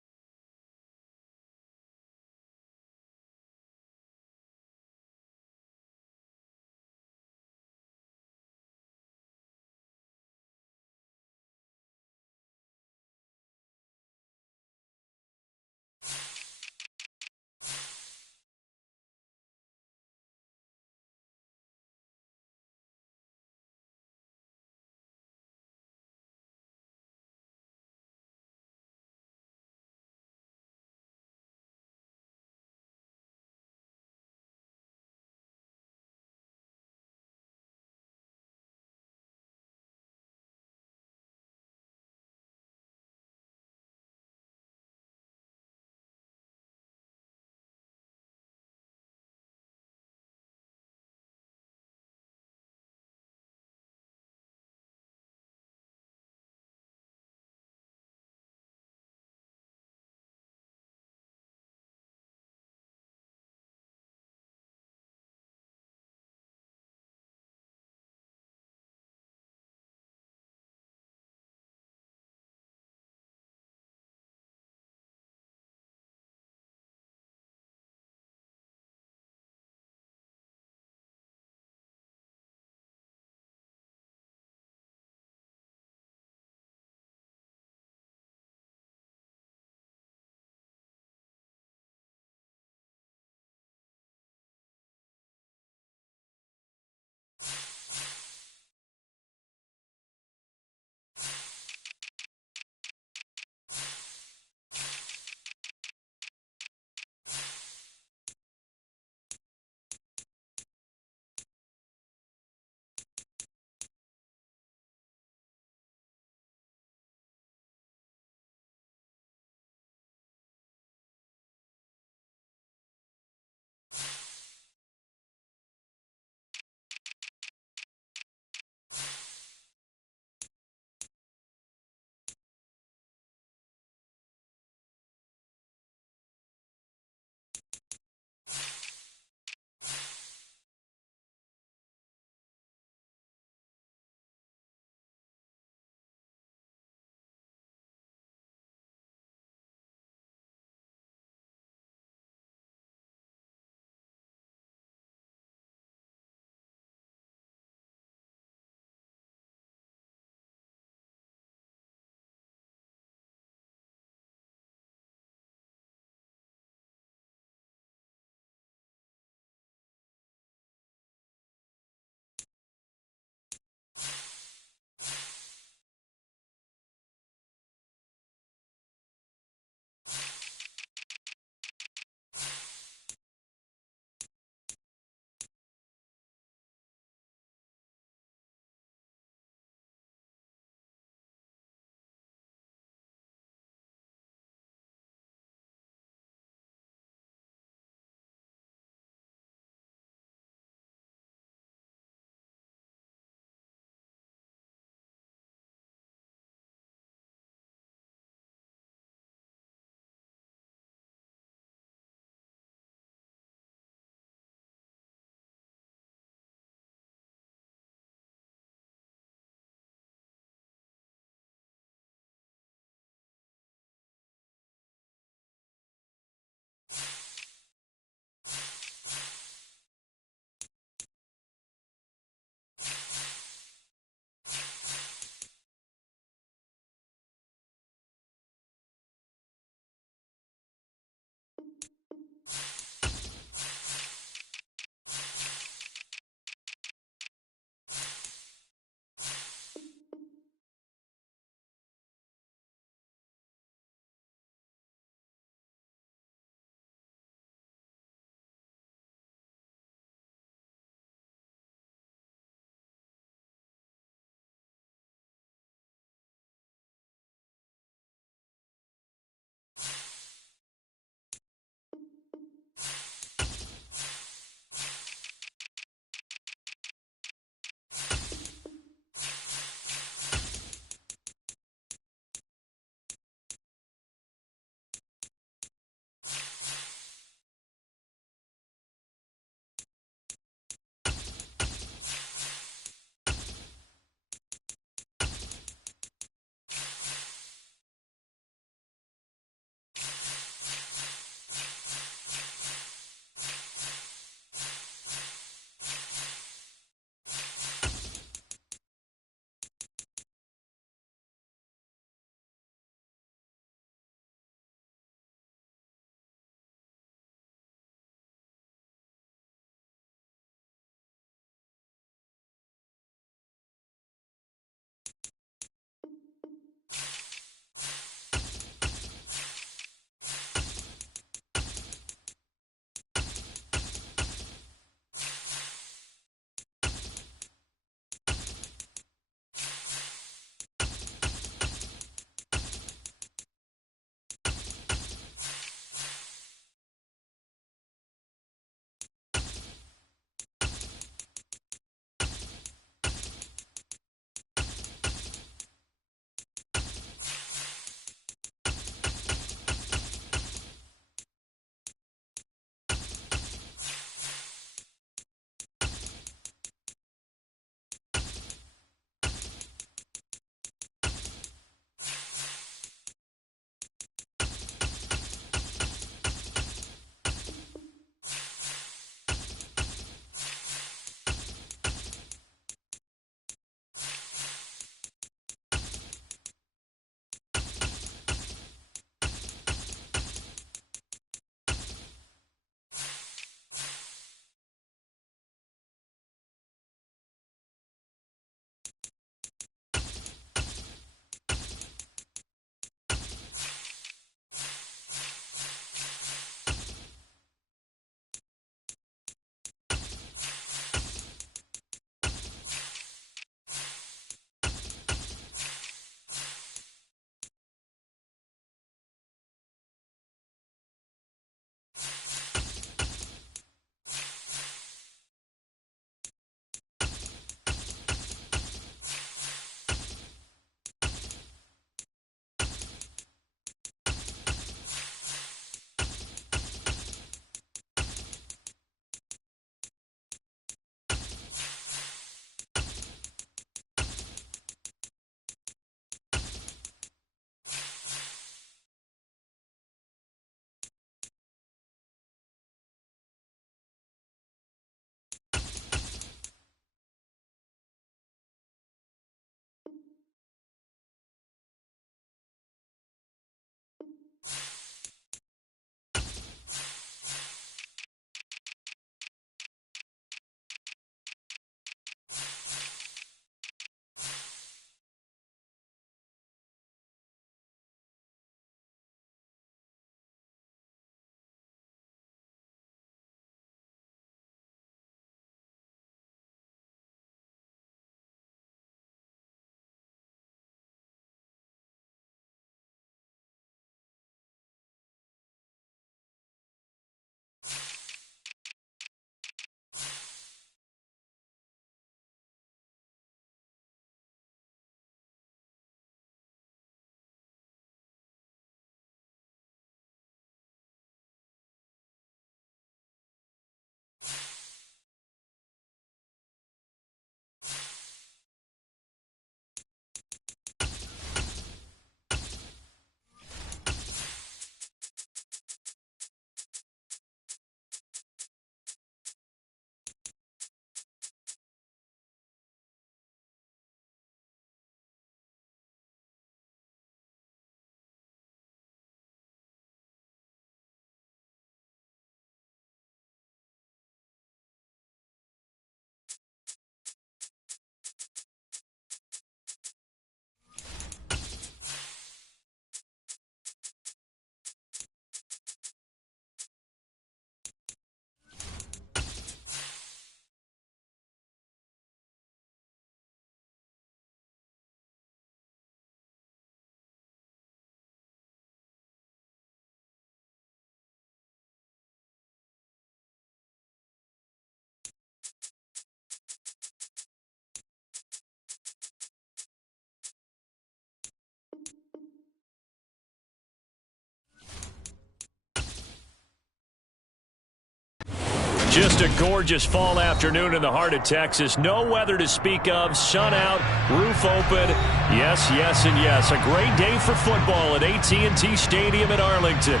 Just a gorgeous fall afternoon in the heart of Texas. No weather to speak of. Sun out, roof open. Yes, yes, and yes. A great day for football at AT&T Stadium in Arlington.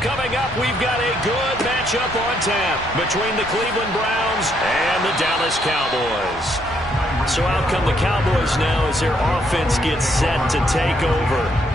Coming up, we've got a good matchup on tap between the Cleveland Browns and the Dallas Cowboys. So out come the Cowboys now as their offense gets set to take over.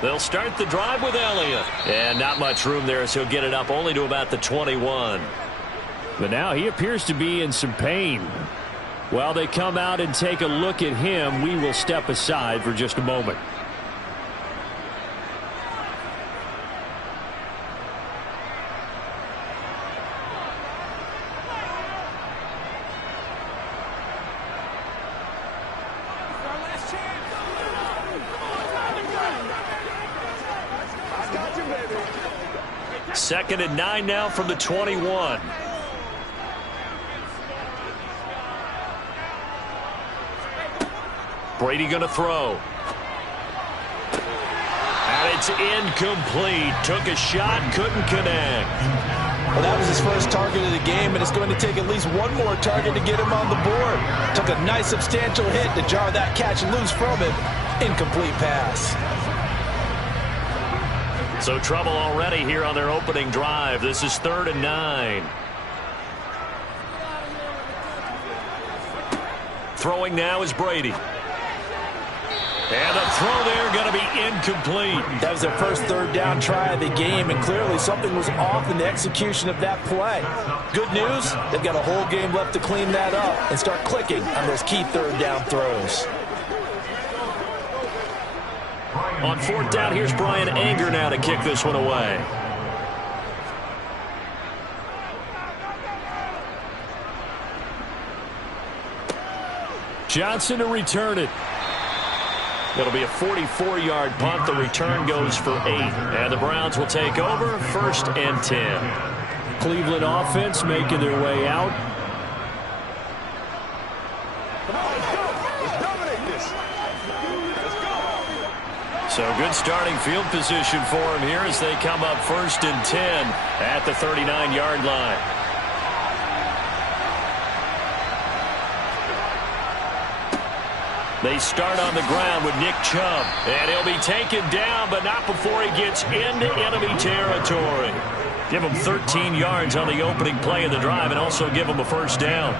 They'll start the drive with Elliott. And not much room there as he'll get it up only to about the 21. But now he appears to be in some pain. While they come out and take a look at him, we will step aside for just a moment. Second and 9 now from the 21. Brady going to throw. And it's incomplete. Took a shot, couldn't connect. Well, that was his first target of the game, and it's going to take at least one more target to get him on the board. Took a nice substantial hit to jar that catch loose from him. Incomplete pass. So trouble already here on their opening drive. This is 3rd and 9. Throwing now is Brady. And the throw there going to be incomplete. That was their first 3rd down try of the game, and clearly something was off in the execution of that play. Good news, they've got a whole game left to clean that up and start clicking on those key 3rd down throws. On 4th down, here's Brian Anger now to kick this one away. Johnson to return it. It'll be a 44-yard punt. The return goes for 8. And the Browns will take over 1st and 10. Cleveland offense making their way out. So good starting field position for him here as they come up 1st and 10 at the 39-yard line. They start on the ground with Nick Chubb. And he'll be taken down, but not before he gets into enemy territory. Give him 13 yards on the opening play of the drive and also give him a 1st down.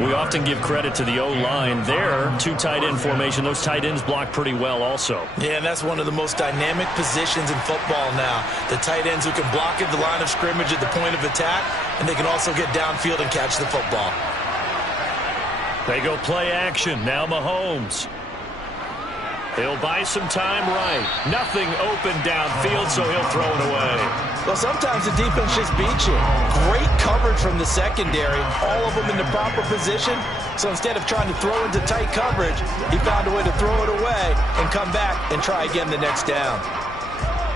We often give credit to the O-line there. 2 tight end formation. Those tight ends block pretty well also. Yeah, and that's one of the most dynamic positions in football now. The tight ends who can block at the line of scrimmage at the point of attack, and they can also get downfield and catch the football. They go play action. Now Mahomes. He'll buy some time right. Nothing open downfield, so he'll throw it away. Well, sometimes the defense just beats you. Great coverage from the secondary. All of them in the proper position. So instead of trying to throw into tight coverage, he found a way to throw it away and come back and try again the next down.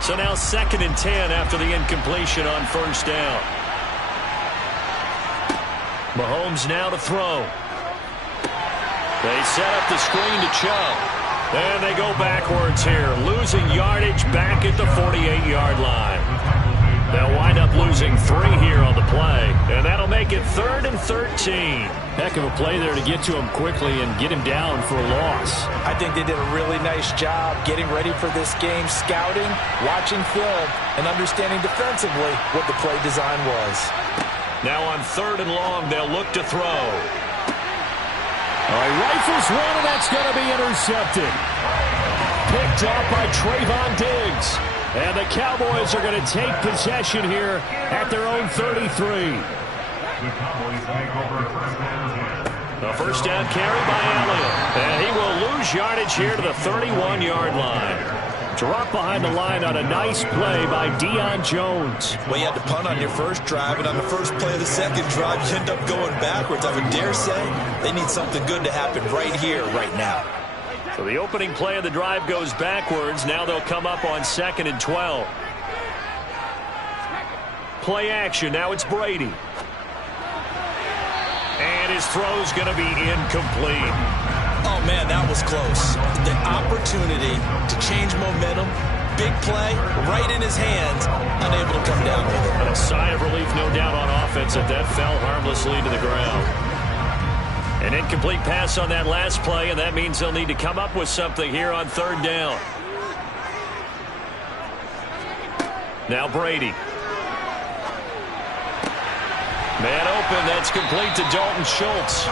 So now 2nd and 10 after the incompletion on 1st down. Mahomes now to throw. They set up the screen to Chubb. And they go backwards here, losing yardage back at the 48-yard line. They'll wind up losing 3 here on the play, and that'll make it 3rd and 13. Heck of a play there to get to him quickly and get him down for a loss. I think they did a really nice job getting ready for this game, scouting, watching film, and understanding defensively what the play design was. Now on 3rd and long, they'll look to throw. All right, rifles one, and that's going to be intercepted. Picked off by Trayvon Diggs. And the Cowboys are going to take possession here at their own 33. The Cowboys take over 1st and 10. A 1st down carry by Elliott. And he will lose yardage here to the 31-yard line. Drop behind the line on a nice play by Deion Jones. Well, you had to punt on your first drive, and on the first play of the second drive, you end up going backwards. I would dare say they need something good to happen right here, right now. So the opening play of the drive goes backwards. Now they'll come up on 2nd and 12. Play action. Now it's Brady. And his throw's going to be incomplete. Oh, man, that was close. The opportunity to change momentum, big play, right in his hands, unable to come down with it. A sigh of relief, no doubt, on offense that fell harmlessly to the ground. An incomplete pass on that last play, and that means they'll need to come up with something here on third down. Now Brady. Man open, that's complete to Dalton Schultz.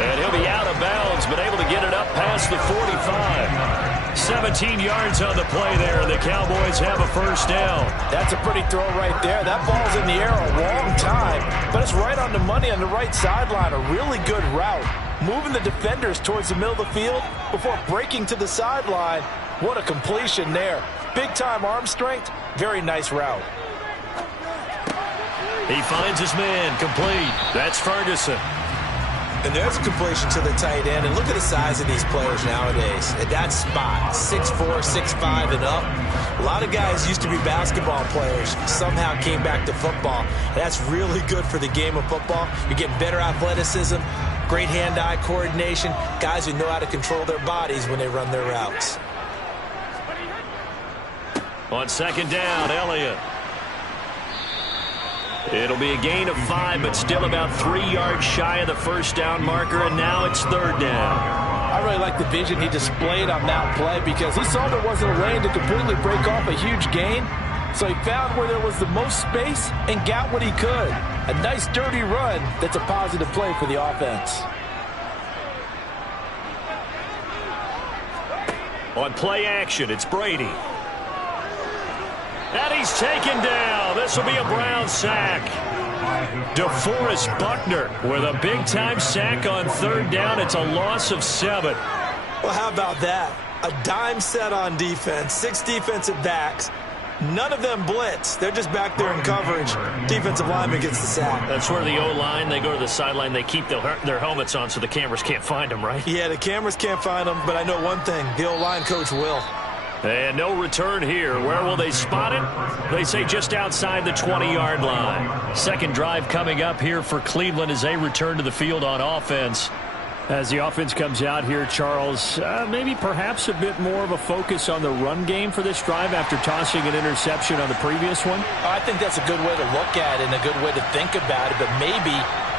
And he'll be out of bounds, but able to get it up past the 45. 17 yards on the play there, and the Cowboys have a first down. That's a pretty throw right there. That ball's in the air a long time, but it's right on the money on the right sideline. A really good route. Moving the defenders towards the middle of the field before breaking to the sideline. What a completion there. Big-time arm strength. Very nice route. He finds his man, complete. That's Ferguson. And there's a completion to the tight end. And look at the size of these players nowadays. At that spot, 6'4", 6'5", and up. A lot of guys used to be basketball players, somehow came back to football. That's really good for the game of football. You're getting better athleticism, great hand-eye coordination, guys who know how to control their bodies when they run their routes. On second down, Elliott. It'll be a gain of 5, but still about 3 yards shy of the first down marker, and now it's third down. I really like the vision he displayed on that play because he saw there wasn't a lane to completely break off a huge gain. So he found where there was the most space and got what he could. A nice dirty run that's a positive play for the offense. On play action, it's Brady. And he's taken down. This will be a Brown sack. DeForest Buckner with a big-time sack on third down. It's a loss of 7. Well, how about that? A dime set on defense, 6 defensive backs. None of them blitz. They're just back there in coverage. Defensive lineman gets the sack. That's where the O-line, they go to the sideline, they keep their helmets on so the cameras can't find them, right? Yeah, the cameras can't find them, but I know one thing. The O-line coach will. And no return here. Where will they spot it? They say just outside the 20-yard line. Second drive coming up here for Cleveland as they return to the field on offense. As the offense comes out here, Charles, maybe perhaps a bit more of a focus on the run game for this drive after tossing an interception on the previous one? I think that's a good way to look at it and a good way to think about it, but maybe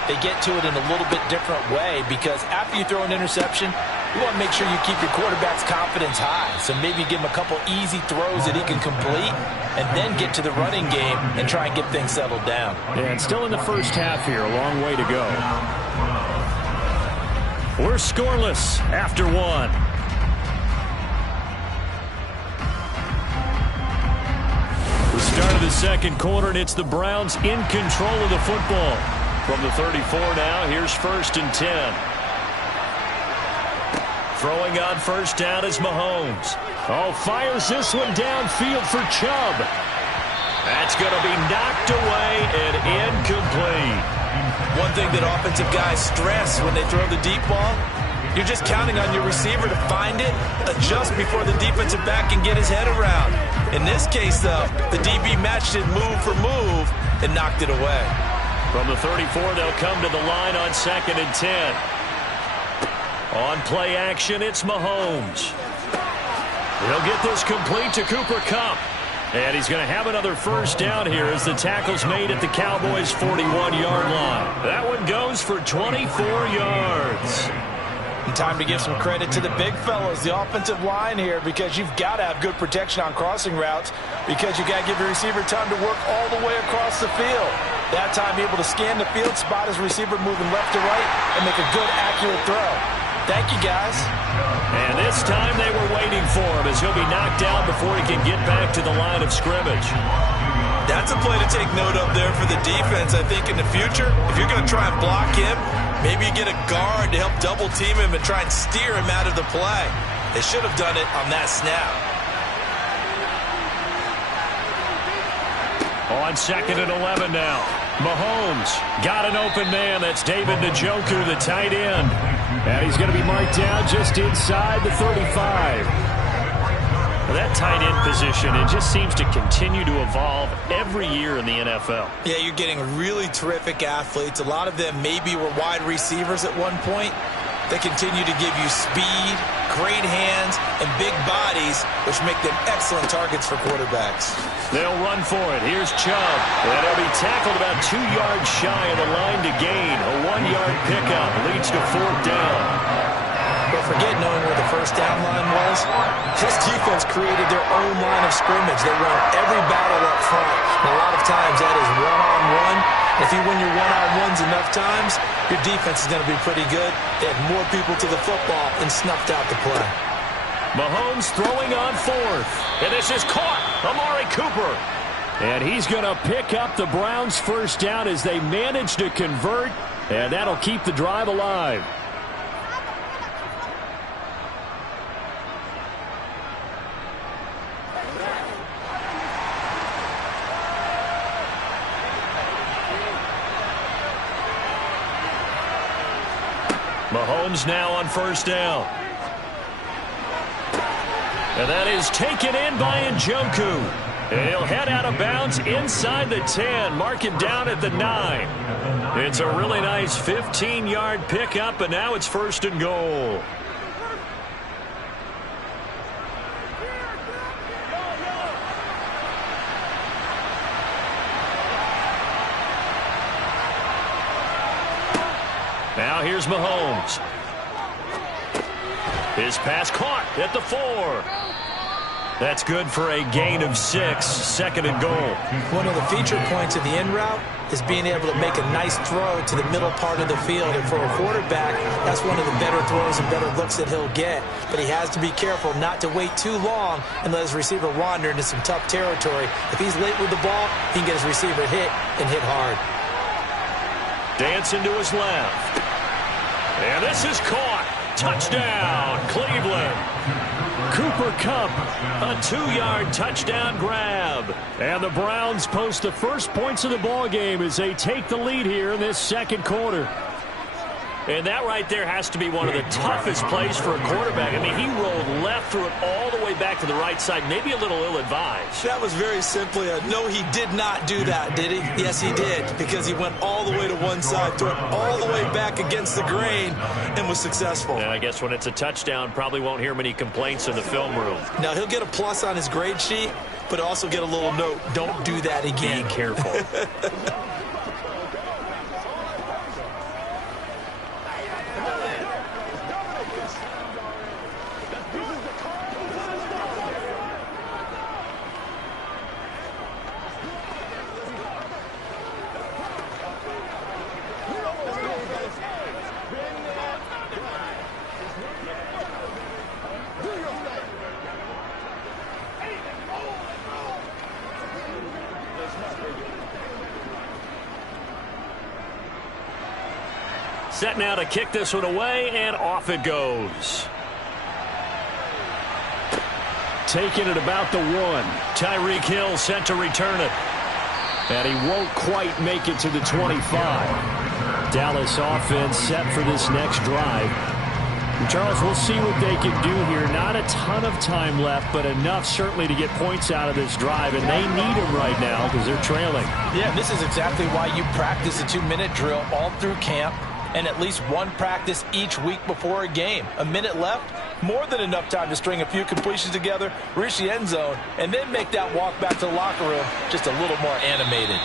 they get to it in a little bit different way because after you throw an interception, you want to make sure you keep your quarterback's confidence high. So maybe give him a couple easy throws that he can complete and then get to the running game and try and get things settled down. And still in the first half here, a long way to go. We're scoreless after 1. The start of the second quarter, and it's the Browns in control of the football. From the 34 now, here's 1st and 10. Throwing on first down is Mahomes. Oh, fires this one downfield for Chubb. That's going to be knocked away and incomplete. One thing that offensive guys stress when they throw the deep ball, you're just counting on your receiver to find it, adjust before the defensive back can get his head around. In this case, though, the DB matched it move for move and knocked it away. From the 34, they'll come to the line on 2nd and 10. On play action, it's Mahomes. He'll get this complete to Cooper Kupp. And he's going to have another first down here as the tackle's made at the Cowboys' 41-yard line. That one goes for 24 yards. And time to give some credit to the big fellows, the offensive line here, because you've got to have good protection on crossing routes because you've got to give your receiver time to work all the way across the field. That time able to scan the field, spot his receiver moving left to right, and make a good, accurate throw. Thank you, guys. And this time they were waiting for him as he'll be knocked down before he can get back to the line of scrimmage. That's a play to take note of there for the defense. I think in the future, if you're going to try and block him, maybe you get a guard to help double team him and try and steer him out of the play. They should have done it on that snap. On 2nd and 11 now. Mahomes got an open man. That's David Njoku, the tight end. And he's going to be marked down just inside the 35. Well, that tight end position, it just seems to continue to evolve every year in the NFL. Yeah, you're getting really terrific athletes. A lot of them maybe were wide receivers at one point. They continue to give you speed, great hands, and big bodies, which make them excellent targets for quarterbacks. They'll run for it. Here's Chubb. And he'll be tackled about 2 yards shy of the line to gain. A 1-yard pickup leads to 4th down. Don't forget knowing where the first down line was. This defense created their own line of scrimmage. They won every battle up front. And a lot of times that is one-on-one. If you win your one-on-ones enough times, your defense is going to be pretty good. They had more people to the football and snuffed out the play. Mahomes throwing on 4th. And this is caught. Amari Cooper. And he's going to pick up the Browns' first down as they manage to convert. And that'll keep the drive alive. Mahomes now on first down. And that is taken in by Njoku. He'll head out of bounds inside the 10. Mark him down at the 9. It's a really nice 15-yard pickup, and now it's 1st and goal. Now here's Mahomes. His pass caught at the 4. That's good for a gain of 6, 2nd and goal. One of the feature points of the in route is being able to make a nice throw to the middle part of the field. And for a quarterback, that's one of the better throws and better looks that he'll get. But he has to be careful not to wait too long and let his receiver wander into some tough territory. If he's late with the ball, he can get his receiver hit and hit hard. Dancing to his left. And this is caught. Touchdown, Cleveland. Cooper Kupp, a 2-yard touchdown grab. And the Browns post the first points of the ball game as they take the lead here in this 2nd quarter. And that right there has to be one of the toughest plays for a quarterback. I mean, he rolled left, threw it all the way back to the right side, maybe a little ill-advised. That was very simply a no, he did not do that, did he? Yes, he did, because he went all the way to one side, threw it all the way back against the grain, and was successful. And I guess when it's a touchdown, probably won't hear many complaints in the film room. Now, he'll get a plus on his grade sheet, but also get a little note, don't do that again. Be careful. Set now to kick this one away, and off it goes. Taking it about the 1. Tyreek Hill set to return it. And he won't quite make it to the 25. Dallas offense set for this next drive. And Charles, we'll see what they can do here. Not a ton of time left, but enough certainly to get points out of this drive. And they need them right now because they're trailing. Yeah, this is exactly why you practice a 2-minute drill all through camp. And at least one practice each week before a game. A minute left, more than enough time to string a few completions together, reach the end zone, and then make that walk back to the locker room just a little more animated.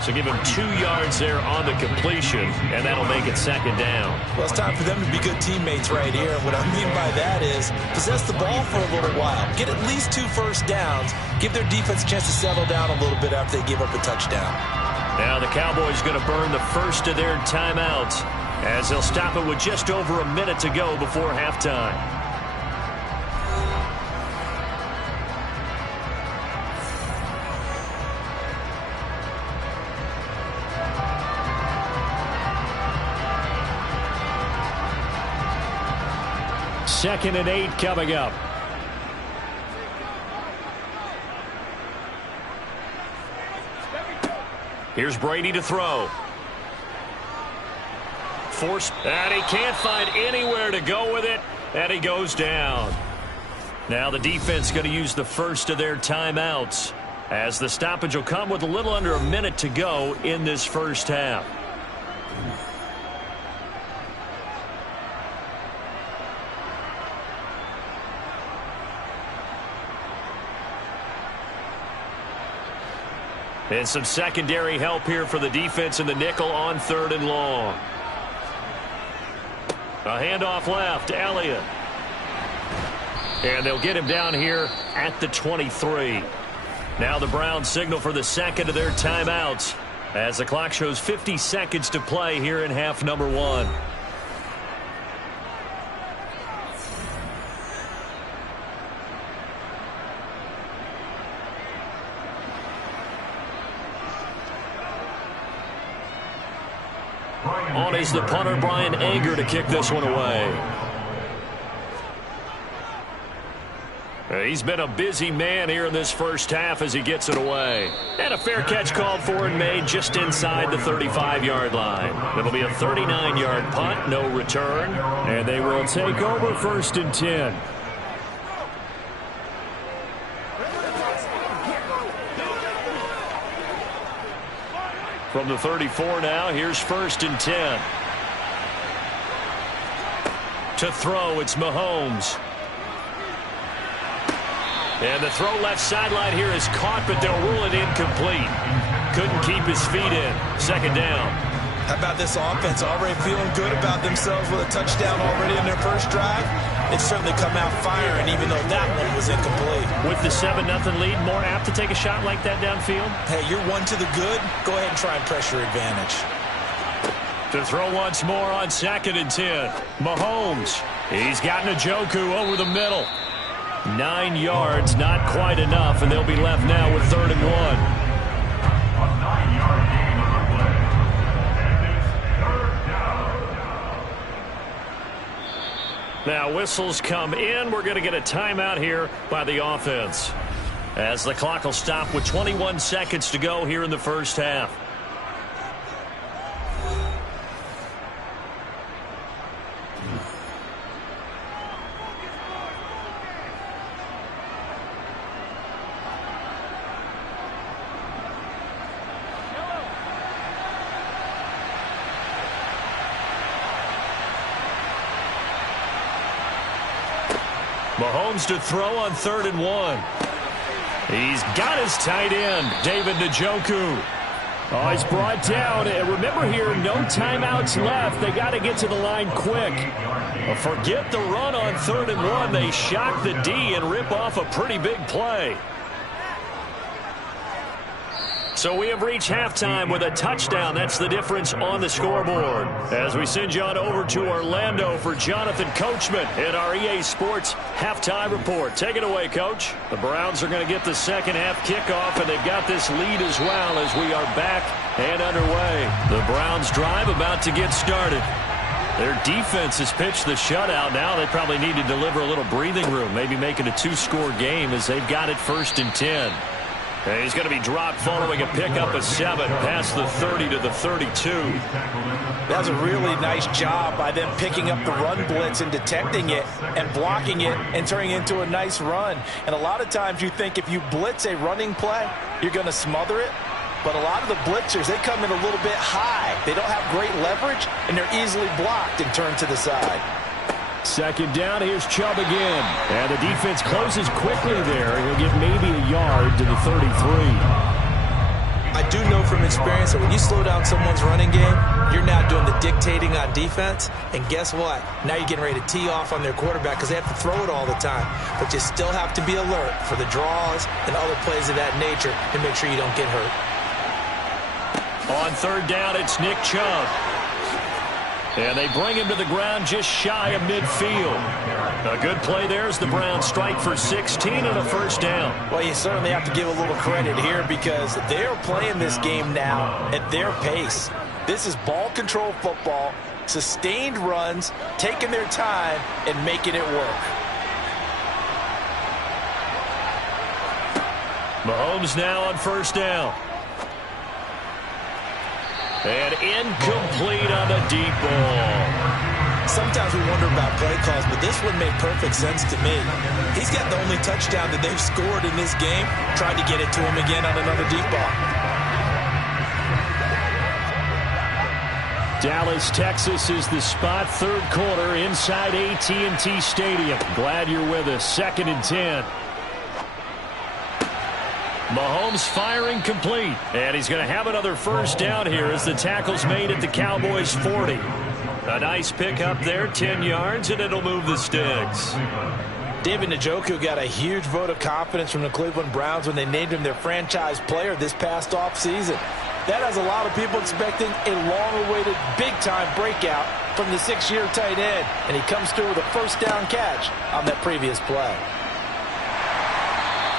So give him 2 yards there on the completion, and that'll make it 2nd down. Well, it's time for them to be good teammates right here. And what I mean by that is possess the ball for a little while. Get at least 2 first downs. Give their defense a chance to settle down a little bit after they give up a touchdown. Now the Cowboys going to burn the first of their timeouts as they'll stop it with just over a minute to go before halftime. Second and 8 coming up. Here's Brady to throw. And he can't find anywhere to go with it, and he goes down. Now the defense going to use the first of their timeouts, as the stoppage will come with a little under a minute to go in this first half. And some secondary help here for the defense in the nickel on 3rd and long. A handoff left, Elliott. And they'll get him down here at the 23. Now the Browns signal for the second of their timeouts, as the clock shows 50 seconds to play here in half number 1. On is the punter, Brian Anger, to kick this one away. He's been a busy man here in this first half as he gets it away. And a fair catch called for and made just inside the 35-yard line. It'll be a 39-yard punt, no return. And they will take over 1st and 10. From the 34 now, here's 1st and 10. To throw, it's Mahomes. And the throw left sideline here is caught, but they'll rule it incomplete. Couldn't keep his feet in. 2nd down. How about this offense already feeling good about themselves with a touchdown already in their first drive? They've certainly come out firing, even though that one was incomplete. With the 7-0 lead, more apt to take a shot like that downfield? Hey, you're one to the good. Go ahead and try and pressure advantage. To throw once more on 2nd and 10. Mahomes. He's got Njoku over the middle. 9 yards, not quite enough, and they'll be left now with 3rd and 1. A 9-yard gain on the play. And it's 3rd down. Now whistles come in. We're going to get a timeout here by the offense, as the clock will stop with 21 seconds to go here in the first half. Mahomes to throw on 3rd and 1. He's got his tight end, David Njoku. Oh, he's brought down. And remember here, no timeouts left. They got to get to the line quick. Forget the run on 3rd and 1. They shock the D and rip off a pretty big play. So we have reached halftime with a touchdown. That's the difference on the scoreboard. As we send you on over to Orlando for Jonathan Coachman in our EA Sports halftime report. Take it away, Coach. The Browns are going to get the second half kickoff, and they've got this lead as well as we are back and underway. The Browns drive about to get started. Their defense has pitched the shutout. Now they probably need to deliver a little breathing room, maybe make it a 2-score game as they've got it 1st and 10. And he's going to be dropped following a pickup of 7 past the 30 to the 32. That was a really nice job by them picking up the run blitz and detecting it and blocking it and turning it into a nice run. And a lot of times you think if you blitz a running play, you're going to smother it. But a lot of the blitzers, they come in a little bit high. They don't have great leverage, and they're easily blocked and turned to the side. 2nd down, here's Chubb again. And the defense closes quickly there. He'll get maybe a yard to the 33. I do know from experience that when you slow down someone's running game, you're now doing the dictating on defense. And guess what? Now you're getting ready to tee off on their quarterback because they have to throw it all the time. But you still have to be alert for the draws and other plays of that nature and make sure you don't get hurt. On 3rd down, it's Nick Chubb. And they bring him to the ground just shy of midfield. A good play there as the Browns strike for 16 and a 1st down. Well, you certainly have to give a little credit here because they're playing this game now at their pace. This is ball control football, sustained runs, taking their time and making it work. Mahomes now on 1st down. And incomplete on the deep ball. Sometimes we wonder about play calls, but this one made perfect sense to me. He's got the only touchdown that they've scored in this game. Tried to get it to him again on another deep ball. Dallas, Texas is the spot. Third quarter inside AT&T Stadium. Glad you're with us. 2nd and 10. Mahomes firing complete. And he's going to have another first down here as the tackle's made at the Cowboys' 40. A nice pick up there, 10 yards, and it'll move the sticks. David Njoku got a huge vote of confidence from the Cleveland Browns when they named him their franchise player this past offseason. That has a lot of people expecting a long-awaited, big-time breakout from the 6-year tight end, and he comes through with a first down catch on that previous play.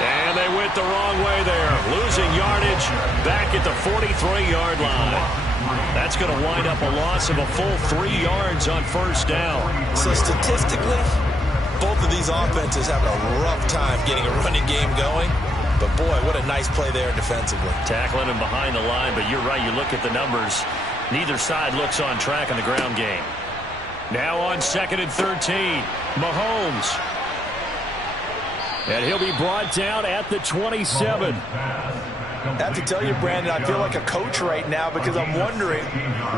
And they went the wrong way there, losing yardage back at the 43-yard line. That's going to wind up a loss of a full 3 yards on first down. So statistically, both of these offenses have a rough time getting a running game going. But, boy, what a nice play there defensively. Tackling him behind the line, but you're right. You look at the numbers. Neither side looks on track in the ground game. Now on 2nd and 13, Mahomes. And he'll be brought down at the 27. I have to tell you, Brandon, I feel like a coach right now because I'm wondering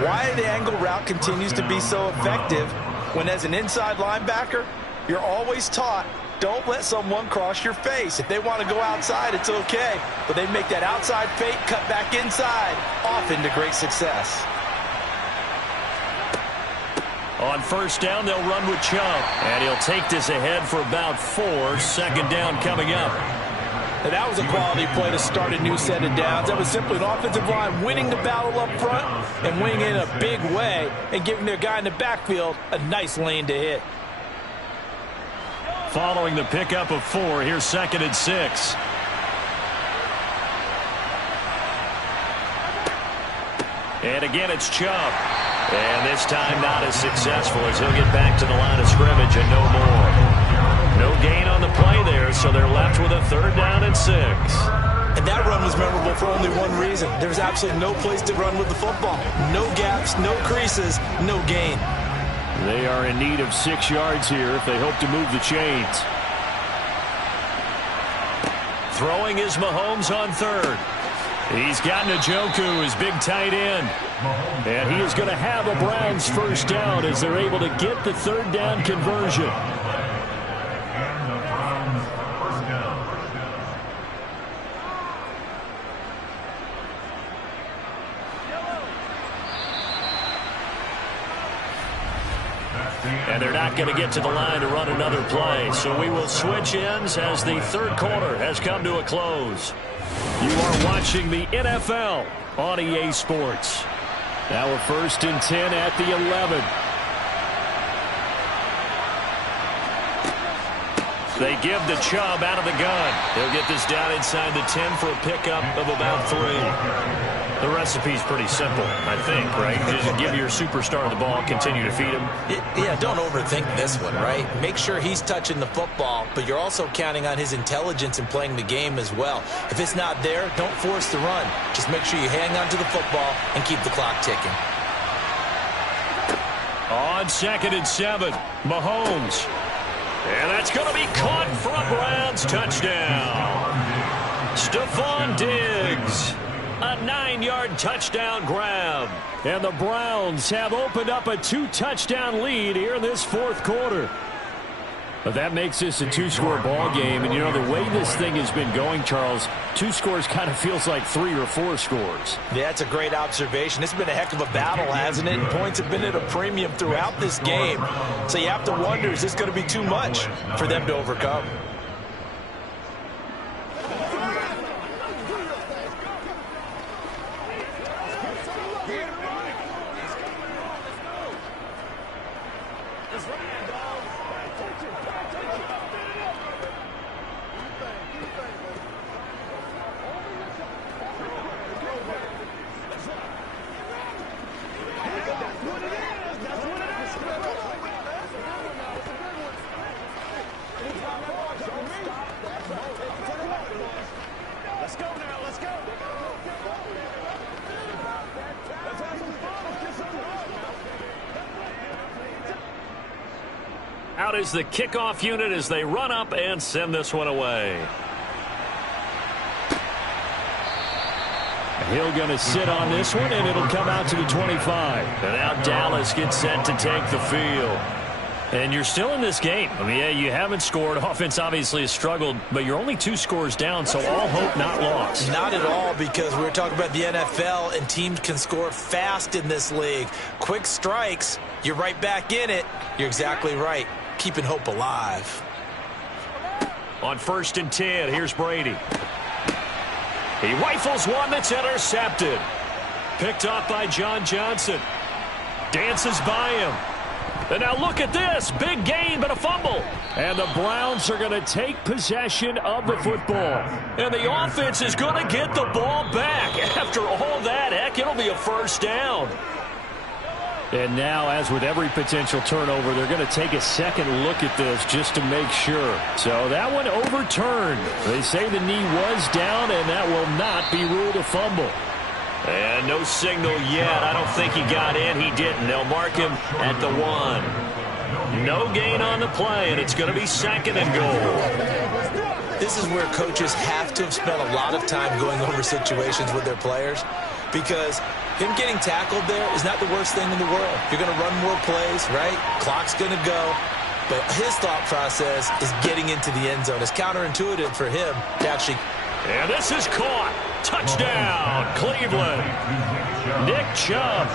why the angle route continues to be so effective when, as an inside linebacker, you're always taught, don't let someone cross your face. If they want to go outside, it's okay. But they make that outside fake, cut back inside, often to great success. On first down, they'll run with Chubb. And he'll take this ahead for about 4. 2nd down coming up. And that was a quality play to start a new set of downs. That was simply an offensive line winning the battle up front and winning it in a big way and giving their guy in the backfield a nice lane to hit. Following the pickup of 4, here's 2nd and 6. And again, it's Chubb. And this time not as successful as he'll get back to the line of scrimmage and no more. No gain on the play there, so they're left with a 3rd down and 6. And that run was memorable for only one reason. There's absolutely no place to run with the football. No gaps, no creases, no gain. They are in need of 6 yards here if they hope to move the chains. Throwing is Mahomes on 3rd. He's got Njoku, his big tight end. And he is going to have a Browns first down as they're able to get the 3rd down conversion. And they're not going to get to the line to run another play. So we will switch ends as the 3rd quarter has come to a close. You are watching the NFL on EA Sports. Now we're 1st and 10 at the 11. They give the Chubb out of the gun. He'll get this down inside the 10 for a pickup of about 3. The recipe's pretty simple, I think, right? Just give your superstar the ball, continue to feed him. Yeah, don't overthink this one, right? Make sure he's touching the football, but you're also counting on his intelligence in playing the game as well. If it's not there, don't force the run. Just make sure you hang on to the football and keep the clock ticking. On 2nd and 7, Mahomes. And that's going to be caught for a Browns touchdown. Stephon Diggs. A 9-yard touchdown grab. And the Browns have opened up a 2-touchdown lead here in this 4th quarter. But that makes this a 2-score ball game. And, you know, the way this thing has been going, Charles, 2 scores kind of feels like 3 or 4 scores. Yeah, that's a great observation. It's been a heck of a battle, hasn't it? And points have been at a premium throughout this game. So you have to wonder, is this going to be too much for them to overcome? out is the kickoff unit as they run up and send this one away. Hill going to sit on this one, and it'll come out to the 25. And now Dallas gets set to take the field. And you're still in this game. I mean, yeah, you haven't scored. Offense obviously has struggled, but you're only 2 scores down, so all hope not lost. Not at all, because we were talking about the NFL, and teams can score fast in this league. Quick strikes, you're right back in it. You're exactly right. Keeping hope alive. On 1st and 10, here's Brady. He rifles one that's intercepted. Picked off by John Johnson. Dances by him. And now look at this. Big gain, but a fumble. And the Browns are going to take possession of the football. And the offense is going to get the ball back. After all that, heck, it'll be a first down. And now, as with every potential turnover, they're going to take a second look at this just to make sure. So that one overturned. They say the knee was down, and that will not be ruled a fumble. And no signal yet. I don't think he got in. He didn't. They'll mark him at the 1. No gain on the play, and it's going to be 2nd and goal. This is where coaches have to have spent a lot of time going over situations with their players, because him getting tackled there is not the worst thing in the world. You're going to run more plays, right? Clock's going to go. But his thought process is getting into the end zone. It's counterintuitive for him to actually. And this is caught. Touchdown, Cleveland. Nick Chubb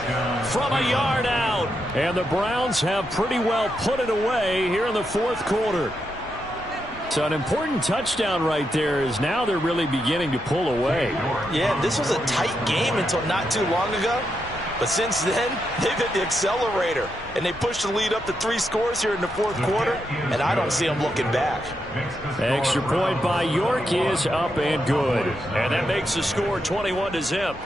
from a yard out. And the Browns have pretty well put it away here in the 4th quarter. So an important touchdown right there, is now they're really beginning to pull away. Yeah, this was a tight game until not too long ago. But since then, they've hit the accelerator. And they pushed the lead up to 3 scores here in the 4th quarter. And I don't see them looking back. Extra point by York is up and good. And that makes the score 21-0.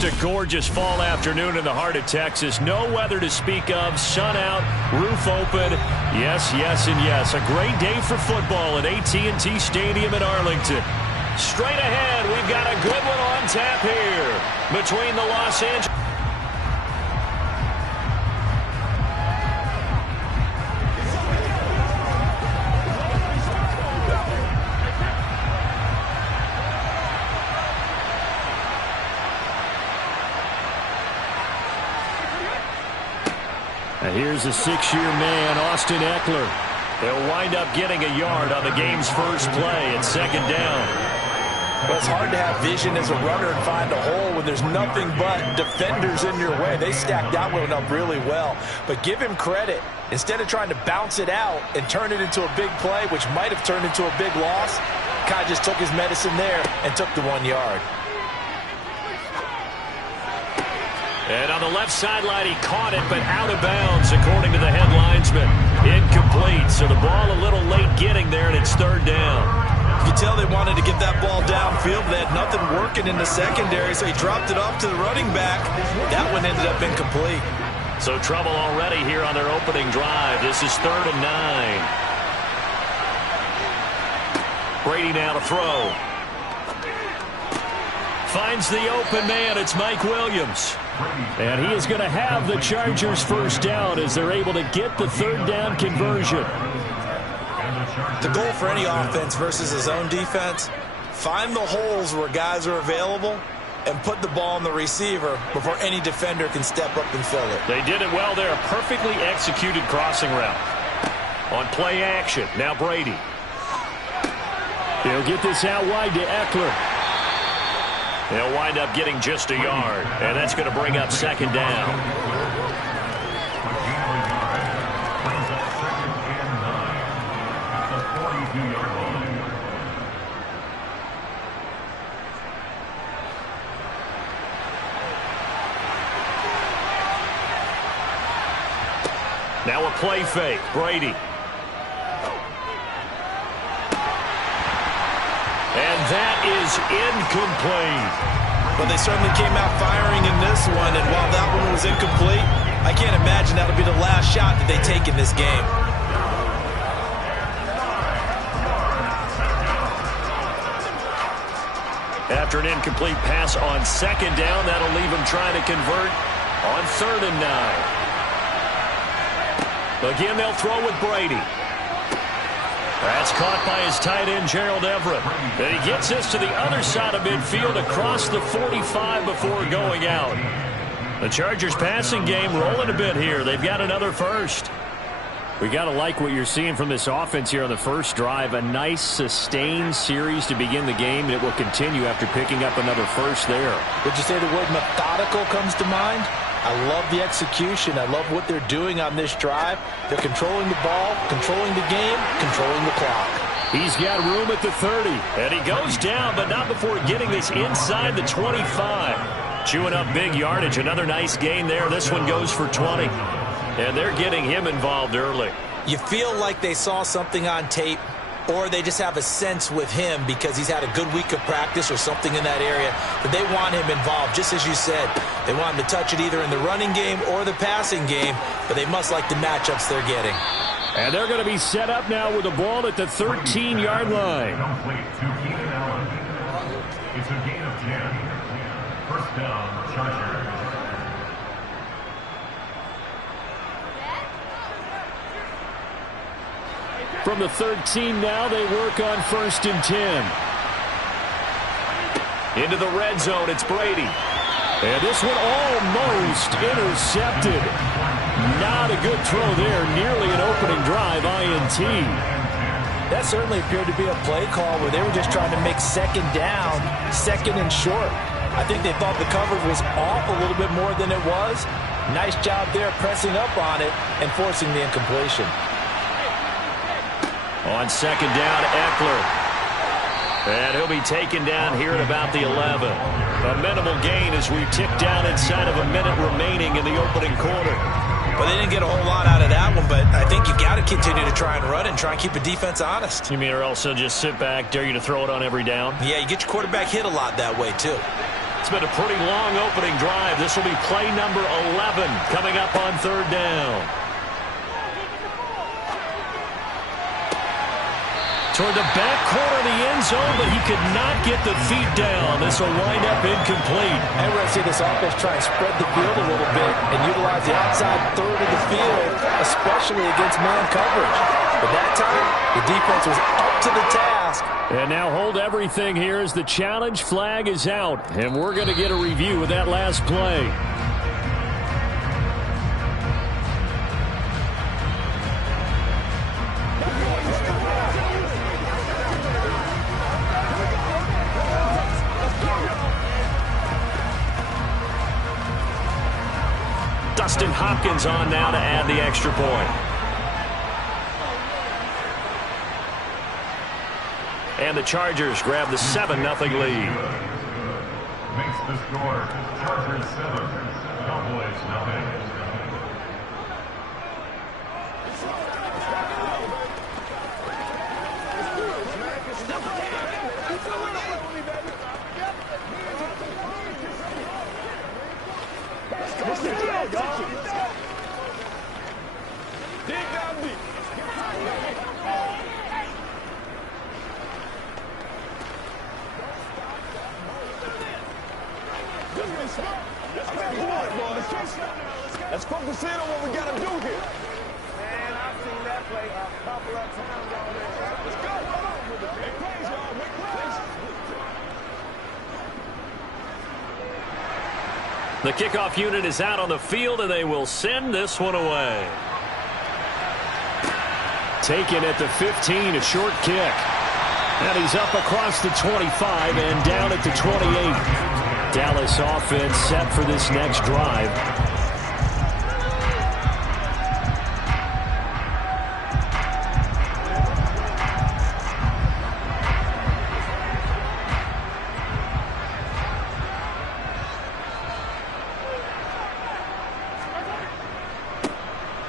Just a gorgeous fall afternoon in the heart of Texas. No weather to speak of. Sun out, roof open. Yes, yes, and yes. A great day for football at AT&T Stadium in Arlington. Straight ahead, we've got a good one on tap here between the Los Angeles. Now here's a 6-year man, Austin Eckler. He'll wind up getting a yard on the game's first play at second down. Well, it's hard to have vision as a runner and find a hole when there's nothing but defenders in your way. They stacked that one up really well. But give him credit. Instead of trying to bounce it out and turn it into a big play, which might have turned into a big loss, kind of just took his medicine there and took the 1 yard. And on the left sideline, he caught it, but out of bounds, according to the head linesman. Incomplete, so the ball a little late getting there, and it's third down. You can tell they wanted to get that ball downfield. They had nothing working in the secondary, so he dropped it off to the running back. That one ended up incomplete. So trouble already here on their opening drive. This is 3rd and 9. Brady now to throw. Finds the open man. It's Mike Williams. And he is going to have the Chargers first down as they're able to get the third down conversion. The goal for any offense versus his own defense, find the holes where guys are available and put the ball on the receiver before any defender can step up and fill it. They did it well there. A perfectly executed crossing route. On play action, now Brady. He'll get this out wide to Eckler. They'll wind up getting just a yard, and that's going to bring up second down. Now a play fake, Brady. And that is incomplete. But they certainly came out firing in this one, and while that one was incomplete, I can't imagine that'll be the last shot that they take in this game. After an incomplete pass on second down, that'll leave him trying to convert on 3rd and 9. Again, they'll throw with Brady. That's caught by his tight end, Gerald Everett. And he gets this to the other side of midfield across the 45 before going out. The Chargers passing game rolling a bit here. They've got another first. We got to like what you're seeing from this offense here on the first drive. A nice sustained series to begin the game, and it will continue after picking up another first there. Would you say the word methodical comes to mind? I love the execution. I love what they're doing on this drive. They're controlling the ball, controlling the game, controlling the clock. He's got room at the 30, and he goes down, but not before getting this inside the 25. Chewing up big yardage. Another nice gain there. This one goes for 20. And they're getting him involved early. You feel like they saw something on tape, or they just have a sense with him because he's had a good week of practice or something in that area that they want him involved. Just as you said, they want him to touch it either in the running game or the passing game, but they must like the matchups they're getting. And they're going to be set up now with the ball at the 13-yard line. It's a gain of 10. First down, Chargers. From the 13 now, they work on 1st and 10. Into the red zone, it's Brady. And this one almost intercepted. Not a good throw there. Nearly an opening drive, INT. That certainly appeared to be a play call where they were just trying to make second down, second and short. I think they thought the coverage was off a little bit more than it was. Nice job there pressing up on it and forcing the incompletion. On second down, Eckler. And he'll be taken down here at about the 11. A minimal gain as we tick down inside of a minute remaining in the opening quarter. But they didn't get a whole lot out of that one, but I think you got to continue to try and run and try and keep the defense honest. You mean or also just sit back, dare you to throw it on every down? Yeah, you get your quarterback hit a lot that way, too. It's been a pretty long opening drive. This will be play number 11 coming up on third down. Toward the back corner of the end zone, but he could not get the feet down. This will wind up incomplete. And we're going to see this offense try and spread the field a little bit and utilize the outside third of the field, especially against man coverage. But that time, the defense was up to the task. And now hold everything here as the challenge flag is out. And we're going to get a review of that last play. Dustin Hopkins on now to add the extra point. And the Chargers grab the 7-0 lead. Makes the score Chargers 7, Cowboys 0. Let's focus in on what we got to do here. Man, I've seen that play a couple of times already. Let's go. Make plays, y'all. Make plays. The kickoff unit is out on the field, and they will send this one away. Taken at the 15, a short kick. And he's up across the 25 and down at the 28. Dallas offense set for this next drive.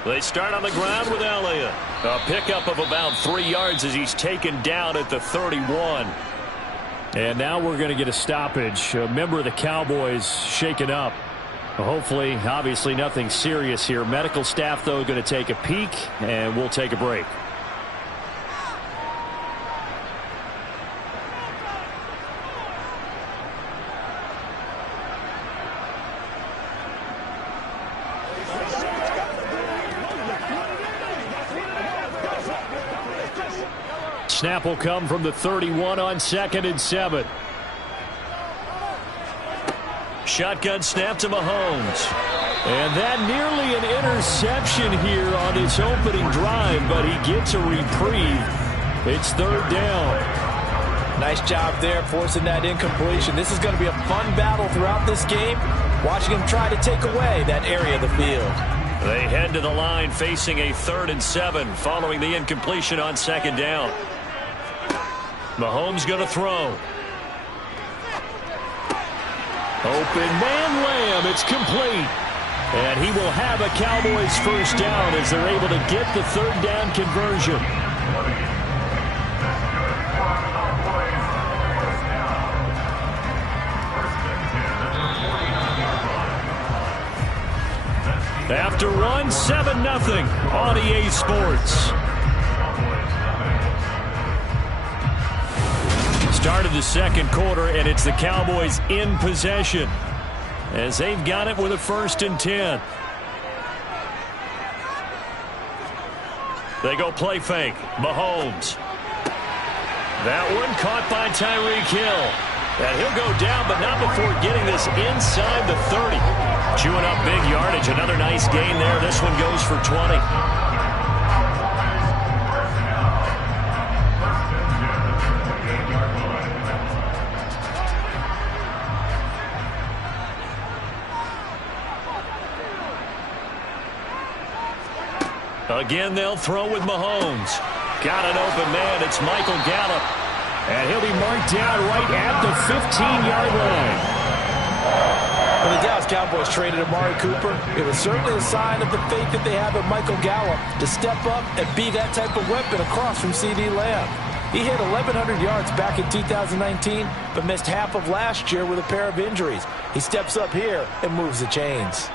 They start on the ground with Elliott. A pickup of about 3 yards as he's taken down at the 31. And now we're going to get a stoppage. A member of the Cowboys shaken up. Hopefully, obviously nothing serious here. Medical staff, though, going to take a peek, and we'll take a break. Snap will come from the 31 on 2nd and 7. Shotgun snap to Mahomes. And that nearly an interception here on its opening drive, but he gets a reprieve. It's third down. Nice job there forcing that incompletion. This is going to be a fun battle throughout this game, watching him try to take away that area of the field. They head to the line facing a 3rd and 7 following the incompletion on 2nd down. Mahomes going to throw. Open man Lamb. It's complete. And he will have a Cowboys first down as they're able to get the 3rd down conversion. After one, 7-0 on EA Sports. Start of the second quarter, and it's the Cowboys in possession as they've got it with a 1st and 10. They go play fake. Mahomes. That one caught by Tyreek Hill. And he'll go down, but not before getting this inside the 30. Chewing up big yardage. Another nice gain there. This one goes for 20. Again, they'll throw with Mahomes. Got an open man. It's Michael Gallup. And he'll be marked down right at the 15-yard line. When the Dallas Cowboys traded Amari Cooper, it was certainly a sign of the faith that they have in Michael Gallup to step up and be that type of weapon across from CeeDee Lamb. He hit 1,100 yards back in 2019, but missed half of last year with a pair of injuries. He steps up here and moves the chains.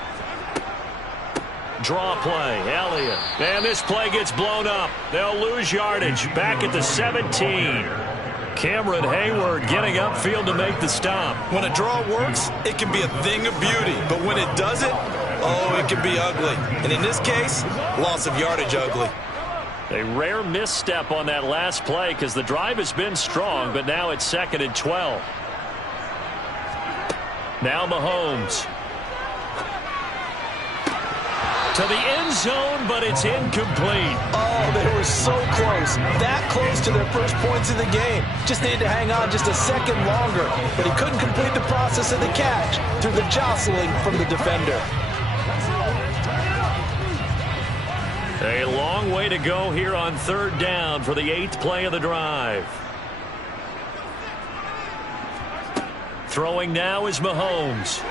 Draw play, Elliott. And this play gets blown up. They'll lose yardage back at the 17. Cameron Hayward getting upfield to make the stop. When a draw works, it can be a thing of beauty. But when it doesn't, oh, it can be ugly. And in this case, loss of yardage ugly. A rare misstep on that last play because the drive has been strong, but now it's 2nd and 12. Now Mahomes. To the end zone, but it's incomplete. Oh, they were so close. That close to their first points in the game. Just needed to hang on just a second longer. But he couldn't complete the process of the catch through the jostling from the defender. A long way to go here on 3rd down for the 8th play of the drive. Throwing now is Mahomes.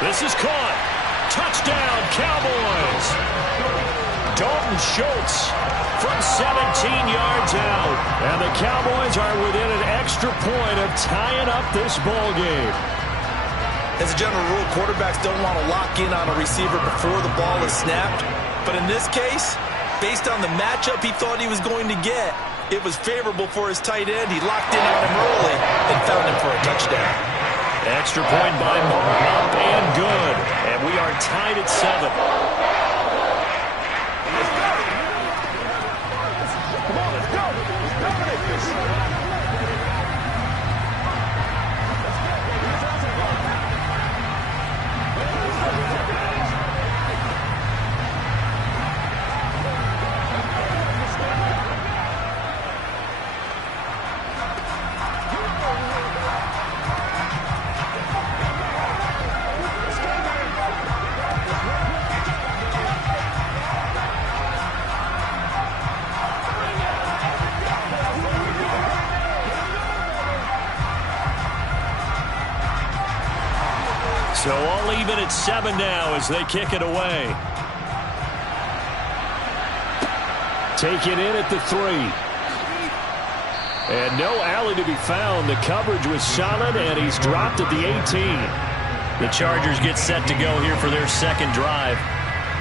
This is caught. Touchdown, Cowboys. Dalton Schultz from 17 yards out. And the Cowboys are within an extra point of tying up this ball game. As a general rule, quarterbacks don't want to lock in on a receiver before the ball is snapped. But in this case, based on the matchup he thought he was going to get, it was favorable for his tight end. He locked in on him early and found him for a touchdown. Extra point by Mark, up and good. And we are tied at 7. Come on, let's go. Dominate this. So all even at 7 now as they kick it away. Taken in at the 3. And no alley to be found. The coverage was solid, and he's dropped at the 18. The Chargers get set to go here for their 2nd drive.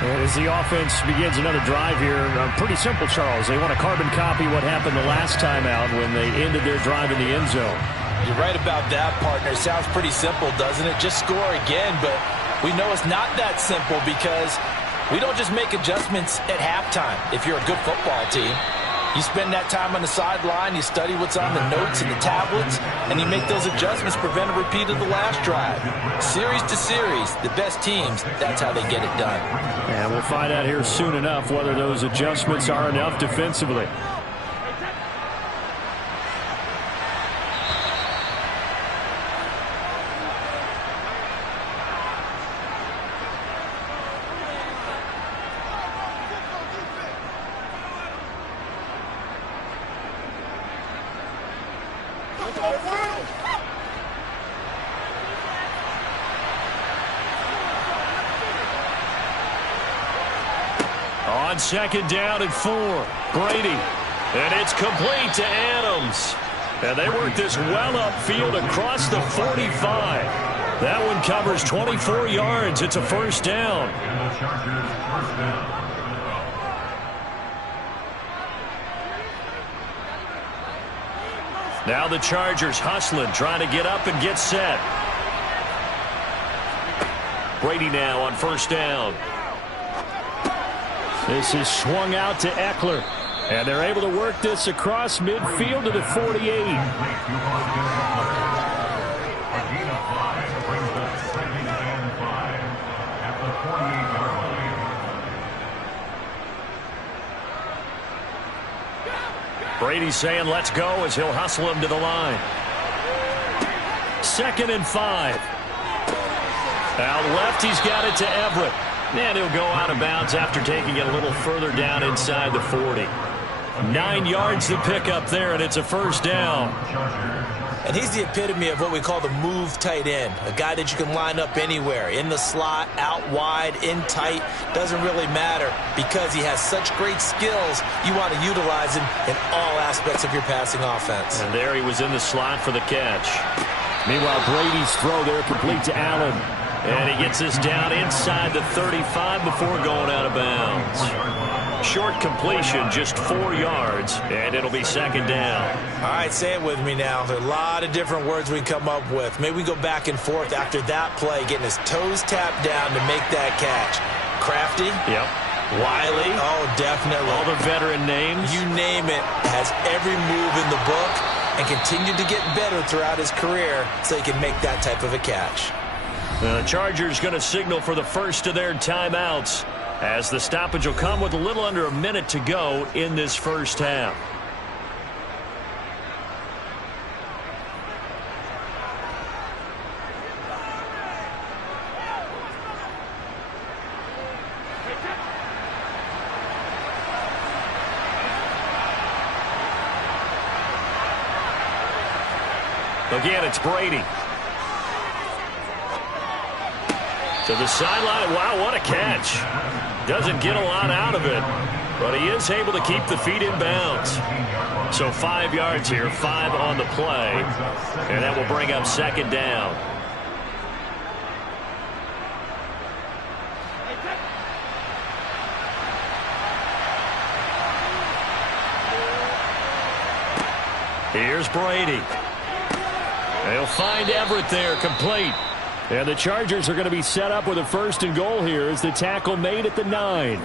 And as the offense begins another drive here, pretty simple, Charles. They want to carbon copy what happened the last time out when they ended their drive in the end zone. You're right about that, partner. Sounds pretty simple, doesn't it? Just score again, but we know it's not that simple because we don't just make adjustments at halftime. If you're a good football team, you spend that time on the sideline, you study what's on the notes and the tablets, and you make those adjustments, prevent a repeat of the last drive. Series to series, the best teams, that's how they get it done. And we'll find out here soon enough whether those adjustments are enough defensively. On 2nd down and 4, Brady. And it's complete to Adams. And they work this well upfield across the 45. That one covers 24 yards. It's a 1st down. And the Chargers 1st down. Now the Chargers hustling, trying to get up and get set. Brady now on 1st down. This is swung out to Eckler. And they're able to work this across midfield to the 48. A gain of 5 brings up 2nd and 5 at the 48-yard line. Brady's saying let's go as he'll hustle him to the line. 2nd and 5. Out left, he's got it to Everett. And he'll go out of bounds after taking it a little further down inside the 40. 9 yards to pick up there, and it's a 1st down. And he's the epitome of what we call the move tight end, a guy that you can line up anywhere, in the slot, out wide, in tight, doesn't really matter because he has such great skills. You want to utilize him in all aspects of your passing offense. And there he was in the slot for the catch. Meanwhile, Brady's throw there complete to Allen. And he gets this down inside the 35 before going out of bounds. Short completion, just 4 yards, and it'll be second down. All right, say it with me now. There are a lot of different words we come up with. Maybe we go back and forth after that play, getting his toes tapped down to make that catch. Crafty? Yep. Wiley? Oh, definitely. All the veteran names? You name it. Has every move in the book and continued to get better throughout his career so he can make that type of a catch. The Chargers going to signal for the first of their timeouts as the stoppage will come with a little under a minute to go in this first half. Again, it's Brady. To the sideline. Wow, what a catch. Doesn't get a lot out of it, but he is able to keep the feet in bounds. So 5 yards here, 5 on the play, and that will bring up second down. Here's Brady. They'll find Everett there, complete. And the Chargers are going to be set up with a first and goal here as the tackle made at the 9.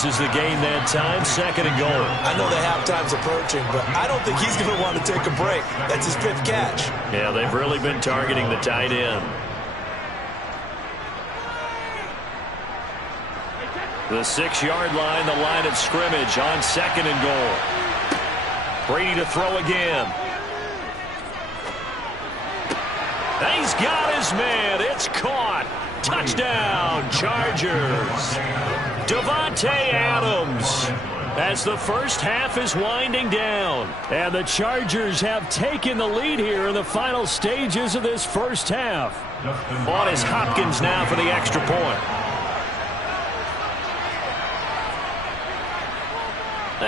Is the gain that time, second and goal. I know that halftime's approaching, but I don't think he's going to want to take a break. That's his 5th catch. Yeah, they've really been targeting the tight end. The 6-yard line, the line of scrimmage on second and goal. Brady to throw again. He's got his man. It's caught. Touchdown, Chargers. Davante Adams as the first half is winding down. And the Chargers have taken the lead here in the final stages of this first half. On is Hopkins now for the extra point.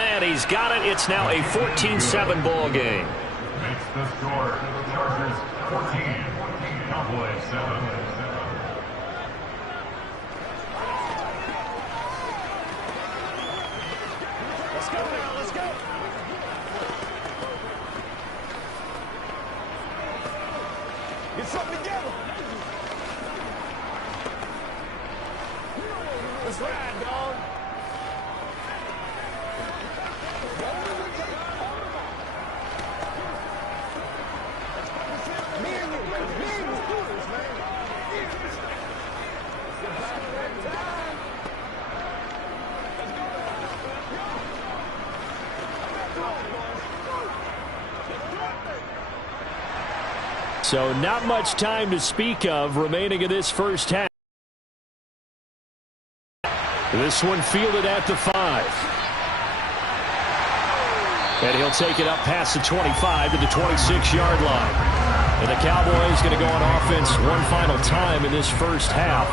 And he's got it. It's now a 14-7 ball game. Makes the score. Chargers 14, Cowboys 7. Get something together. Let's ride, dog. Me and you do this, man. So not much time to speak of remaining in this first half. This one fielded at the 5. And he'll take it up past the 25 to the 26-yard line. And the Cowboys going to go on offense one final time in this first half.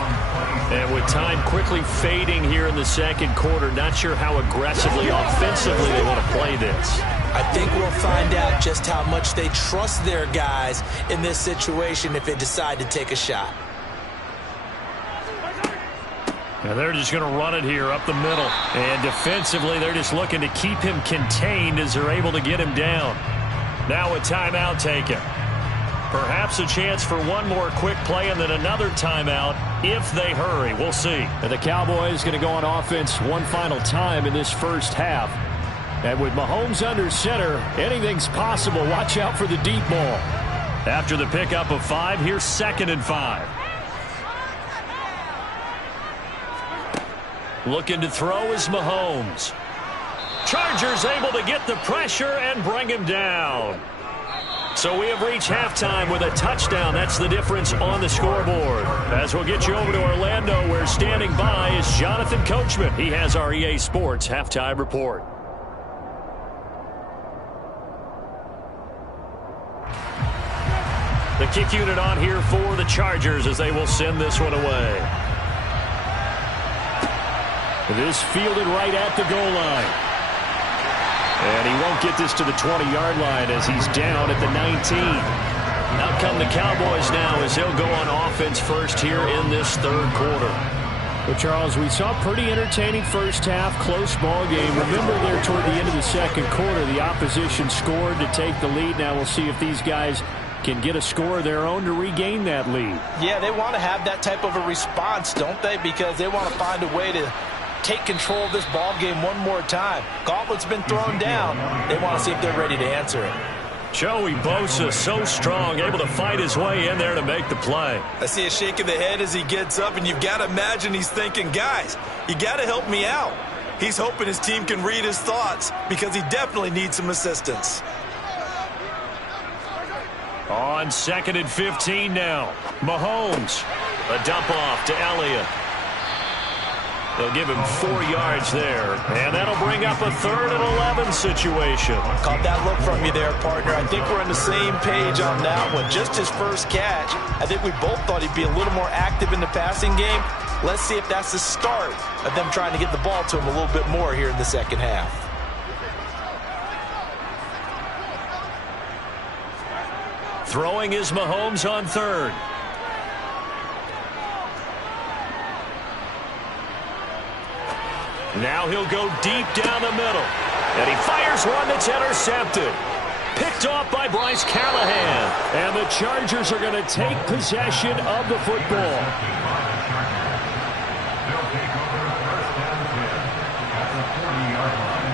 And with time quickly fading here in the second quarter, not sure how aggressively, offensively they want to play this. I think we'll find out just how much they trust their guys in this situation if they decide to take a shot. And they're just going to run it here up the middle. And defensively, they're just looking to keep him contained as they're able to get him down. Now a timeout taken. Perhaps a chance for one more quick play and then another timeout if they hurry. We'll see. And the Cowboys going to go on offense one final time in this first half. And with Mahomes under center, anything's possible. Watch out for the deep ball. After the pickup of 5, here's 2nd and 5. Looking to throw is Mahomes. Chargers able to get the pressure and bring him down. So we have reached halftime with a touchdown. That's the difference on the scoreboard. As we'll get you over to Orlando, where standing by is Jonathan Coachman. He has our EA Sports halftime report. The kick unit on here for the Chargers as they will send this one away. This fielded right at the goal line. And he won't get this to the 20-yard line as he's down at the 19. Out come the Cowboys now as they'll go on offense first here in this third quarter. Well, Charles, we saw a pretty entertaining first half, close ball game. Remember there toward the end of the second quarter, the opposition scored to take the lead. Now we'll see if these guys can get a score of their own to regain that lead. Yeah, they want to have that type of a response, don't they? Because they want to find a way to take control of this ball game one more time. Gauntlet's been thrown down. They want to see if they're ready to answer it. Joey Bosa, so strong, able to fight his way in there to make the play. I see a shake of the head as he gets up, and you've got to imagine he's thinking, guys, you got to help me out. He's hoping his team can read his thoughts because he definitely needs some assistance. On 2nd and 15 now. Mahomes, a dump off to Elliott. They'll give him 4 yards there, and that'll bring up a 3rd and 11 situation. Caught that look from you there, partner. I think we're on the same page on that one. Just his first catch. I think we both thought he'd be a little more active in the passing game. Let's see if that's the start of them trying to get the ball to him a little bit more here in the second half. Throwing is Mahomes on 3rd. Now he'll go deep down the middle. And he fires one that's intercepted. Picked off by Bryce Callahan. And the Chargers are going to take possession of the football. They'll take over 1st and 10 at the 40-yard line.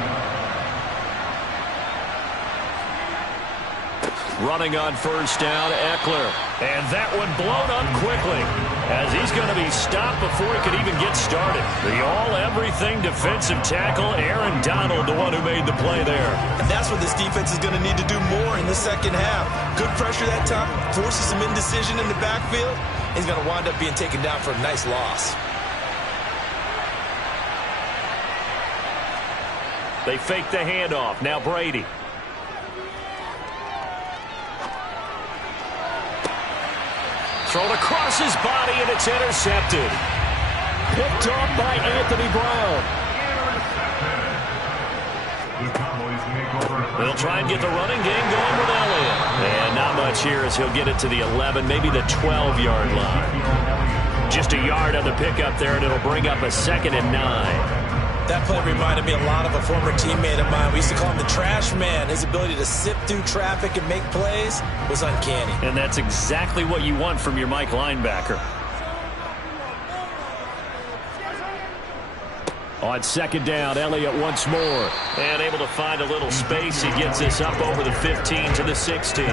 Running on 1st down, Eckler. And that one blown up quickly as he's going to be stopped before he could even get started. The all-everything defensive tackle, Aaron Donald, the one who made the play there. And that's what this defense is going to need to do more in the second half. Good pressure that time, forces some indecision in the backfield. He's going to wind up being taken down for a nice loss. They fake the handoff. Now Brady. Thrown across his body, and it's intercepted. Picked off by Anthony Brown. They'll try and get the running game going with Elliott. And not much here as he'll get it to the 11, maybe the 12-yard line. Just a yard on the pickup there, and it'll bring up a 2nd and 9. That play reminded me a lot of a former teammate of mine. We used to call him the trash man. His ability to sift through traffic and make plays was uncanny. And that's exactly what you want from your Mike linebacker. On 2nd down, Elliott once more. And able to find a little space. He gets this up over the 15 to the 16.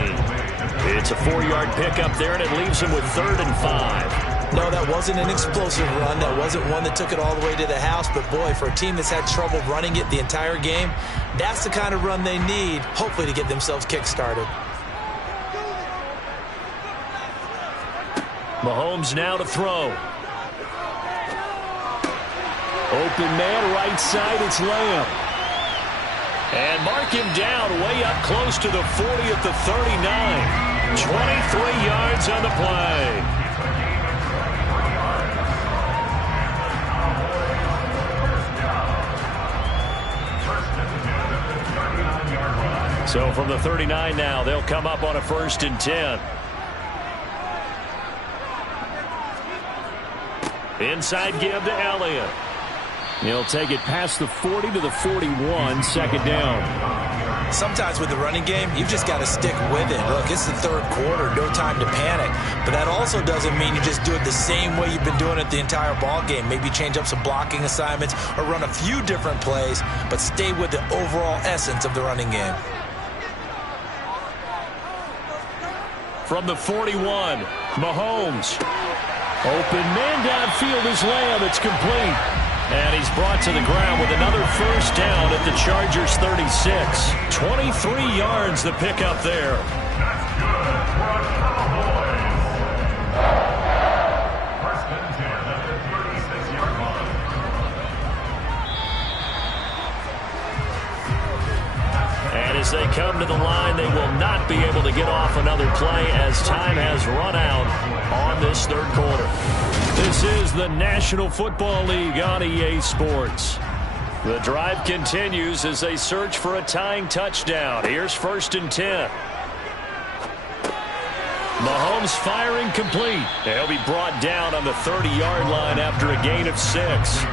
It's a 4-yard pickup there, and it leaves him with 3rd and 5. No, that wasn't an explosive run. That wasn't one that took it all the way to the house. But, boy, for a team that's had trouble running it the entire game, that's the kind of run they need, hopefully, to get themselves kick-started. Mahomes now to throw. Open man, right side, it's Lamb. And mark him down way up close to the 40 at the 39. 23 yards on the play. So from the 39 now, they'll come up on a 1st and 10. Inside give to Elliott. He'll take it past the 40 to the 41, 2nd down. Sometimes with the running game, you've just got to stick with it. Look, it's the 3rd quarter, no time to panic. But that also doesn't mean you just do it the same way you've been doing it the entire ball game. Maybe change up some blocking assignments or run a few different plays, but stay with the overall essence of the running game. From the 41, Mahomes. Open man downfield is Lamb. It's complete. And he's brought to the ground with another first down at the Chargers' 36. 23 yards the pickup there. That's good for a Cowboys. First and 10 at the 36-yard line. And as they come to the line, they will not be able to get off another play as time has run out on this third quarter. This is the National Football League on EA Sports. The drive continues as they search for a tying touchdown. Here's first and 10. Mahomes firing complete. He'll be brought down on the 30-yard line after a gain of 6.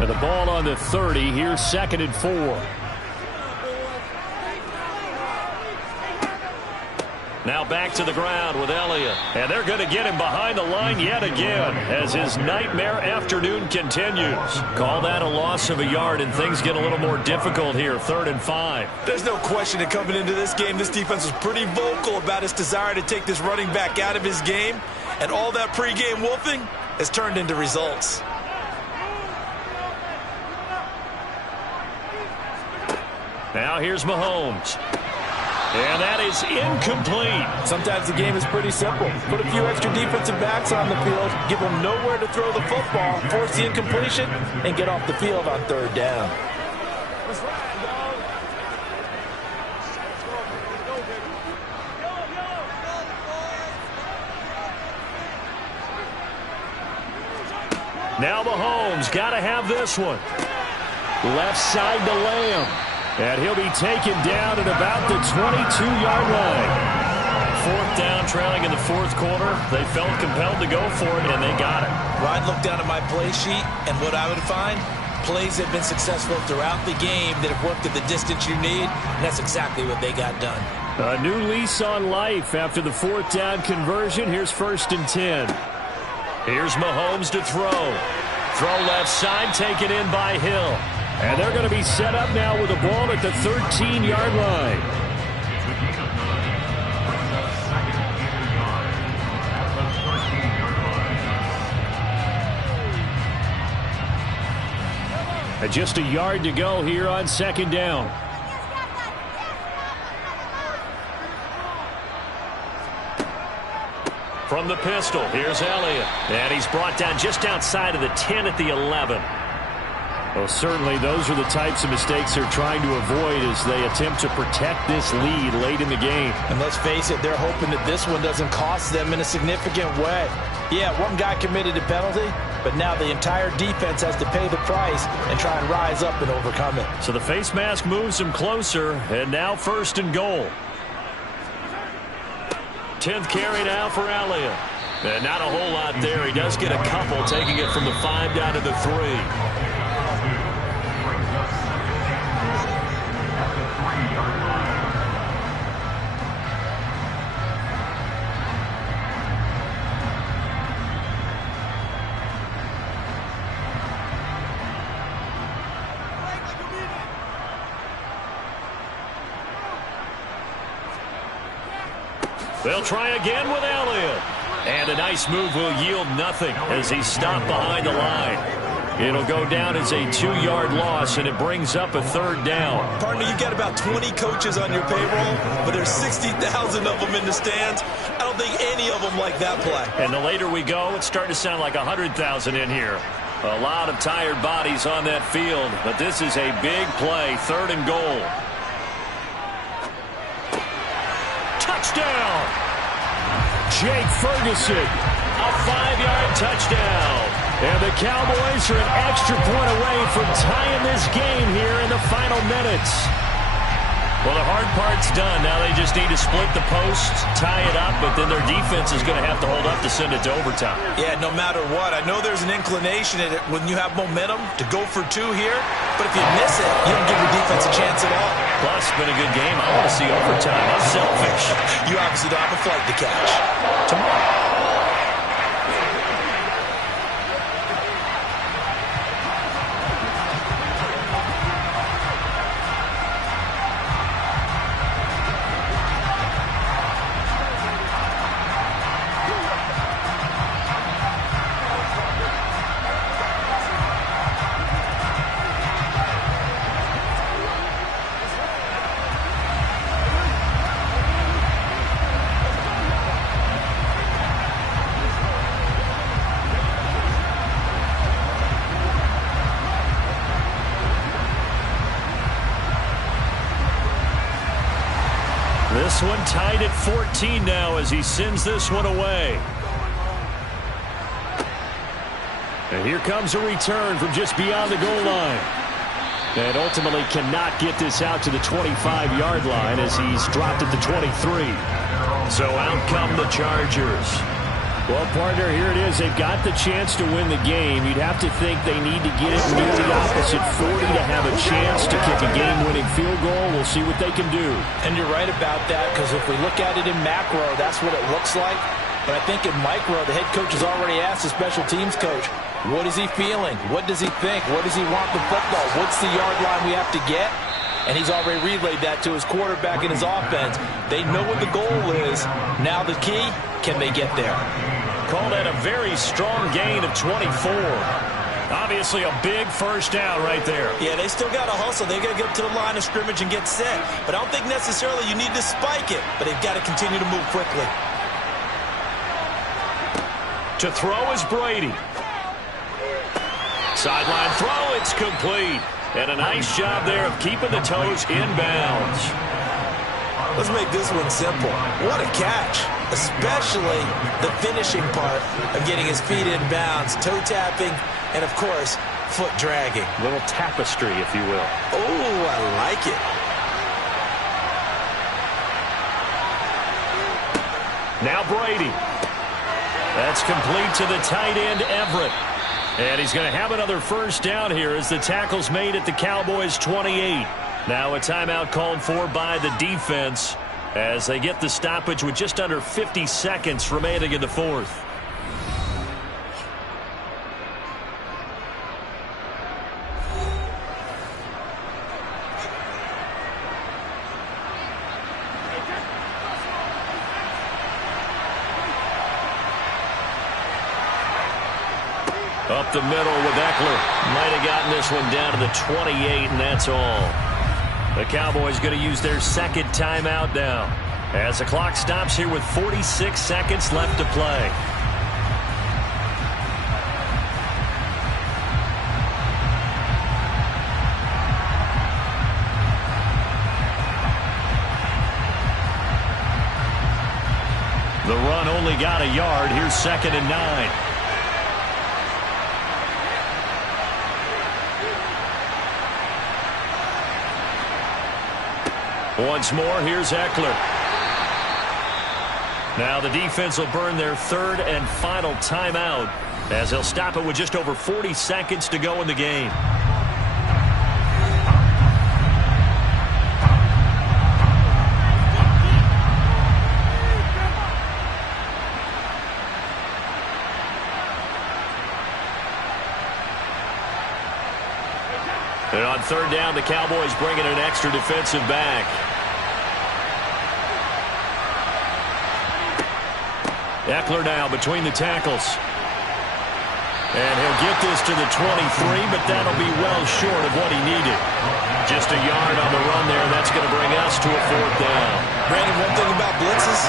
And the ball on the 30. Here's second and 4. Now back to the ground with Elliott. And they're going to get him behind the line yet again as his nightmare afternoon continues. Call that a loss of a yard, and things get a little more difficult here. 3rd and 5. There's no question that coming into this game, this defense was pretty vocal about its desire to take this running back out of his game. And all that pregame wolfing has turned into results. Now here's Mahomes. And that is incomplete. Sometimes the game is pretty simple. Put a few extra defensive backs on the field, give them nowhere to throw the football, force the incompletion, and get off the field on 3rd down. That's right, dog. Now Mahomes got to have this one. Left side to Lamb. And he'll be taken down at about the 22-yard line. 4th down, trailing in the 4th quarter. They felt compelled to go for it, and they got it. Well, I'd look down at my play sheet, and what I would find, plays have been successful throughout the game that have worked at the distance you need, and that's exactly what they got done. A new lease on life after the 4th down conversion. Here's first and 10. Here's Mahomes to throw. Throw left side, taken in by Hill. And they're going to be set up now with the ball at the 13-yard line. And just a yard to go here on 2nd down. From the pistol, here's Elliott. And he's brought down just outside of the 10 at the 11. Well, certainly those are the types of mistakes they're trying to avoid as they attempt to protect this lead late in the game. And let's face it, they're hoping that this one doesn't cost them in a significant way. Yeah, one guy committed a penalty, but now the entire defense has to pay the price and try and rise up and overcome it. So the face mask moves them closer, and now 1st and goal. 10th carry now for Elliott. And not a whole lot there. He does get a couple, taking it from the 5 down to the 3. They'll try again with Elliott. And a nice move will yield nothing as he's stopped behind the line. It'll go down as a 2-yard loss, and it brings up a 3rd down. Partner, you've got about 20 coaches on your payroll, but there's 60,000 of them in the stands. I don't think any of them like that play. And the later we go, it's starting to sound like 100,000 in here. A lot of tired bodies on that field, but this is a big play, 3rd and goal. Touchdown! Jake Ferguson, a 5-yard touchdown. And the Cowboys are an extra point away from tying this game here in the final minutes. Well, the hard part's done. Now they just need to split the post, tie it up, but then their defense is going to have to hold up to send it to overtime. Yeah, no matter what. I know there's an inclination in it when you have momentum to go for 2 here, but if you miss it, you don't give your defense a chance at all. Plus, it's been a good game. I want to see overtime. I'm selfish. You obviously don't have a flight to catch. Tomorrow. game tied at 14 now as he sends this one away. And here comes a return from just beyond the goal line. And ultimately cannot get this out to the 25-yard line as he's dropped at the 23. So out come the Chargers. Well, partner, here it is. They've got the chance to win the game. You'd have to think they need to get it near the opposite 40 to have a chance to kick a game-winning field goal. We'll see what they can do. And you're right about that, because if we look at it in macro, that's what it looks like. But I think in micro, the head coach has already asked the special teams coach, what is he feeling? What does he think? What does he want the football? What's the yard line we have to get? And he's already relayed that to his quarterback and his offense. They know what the goal is. Now the key, can they get there? Called at a very strong gain of 24. Obviously a big first down right there. Yeah, they still got to hustle. They got to get to the line of scrimmage and get set. But I don't think necessarily you need to spike it. But they've got to continue to move quickly. To throw is Brady. Sideline throw, it's complete. And a nice job there of keeping the toes in bounds. Let's make this one simple. What a catch, especially the finishing part of getting his feet in bounds, toe tapping, and of course, foot dragging. Little tapestry, if you will. Oh, I like it. Now Brady. That's complete to the tight end, Everett. And he's going to have another first down here as the tackle's made at the Cowboys' 28. Now a timeout called for by the defense as they get the stoppage with just under 50 seconds remaining in the fourth. Up the middle with Eckler. Might have gotten this one down to the 28, and that's all. The Cowboys going to use their second timeout now as the clock stops here with 46 seconds left to play. The run only got a yard. Here's 2nd and 9. Once more, here's Eckler. Now the defense will burn their third and final timeout as they'll stop it with just over 40 seconds to go in the game. And on third down, the Cowboys bring in an extra defensive back. Eckler now between the tackles. And he'll get this to the 23, but that'll be well short of what he needed. Just a yard on the run there, and that's going to bring us to a fourth down. Brandon, one thing about blitzes,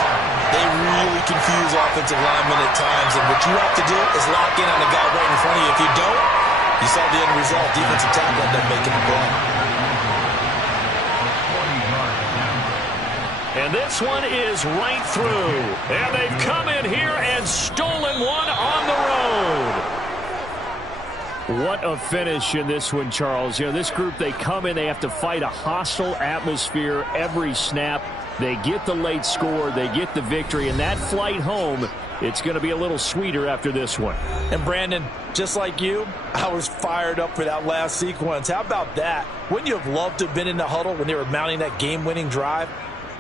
they really confuse offensive linemen at times, and what you have to do is lock in on the guy right in front of you. If you don't, you saw the end result. Defensive tackle ended up making the play. And this one is right through. And they've come in here and stolen one on the road. What a finish in this one, Charles. You know, this group, they come in, they have to fight a hostile atmosphere every snap. They get the late score, they get the victory, and that flight home, it's going to be a little sweeter after this one. And Brandon, just like you, I was fired up for that last sequence. How about that? Wouldn't you have loved to have been in the huddle when they were mounting that game-winning drive?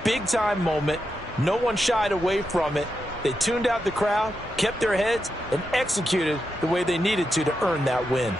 Big-time moment. No one shied away from it. They tuned out the crowd, kept their heads, and executed the way they needed to earn that win.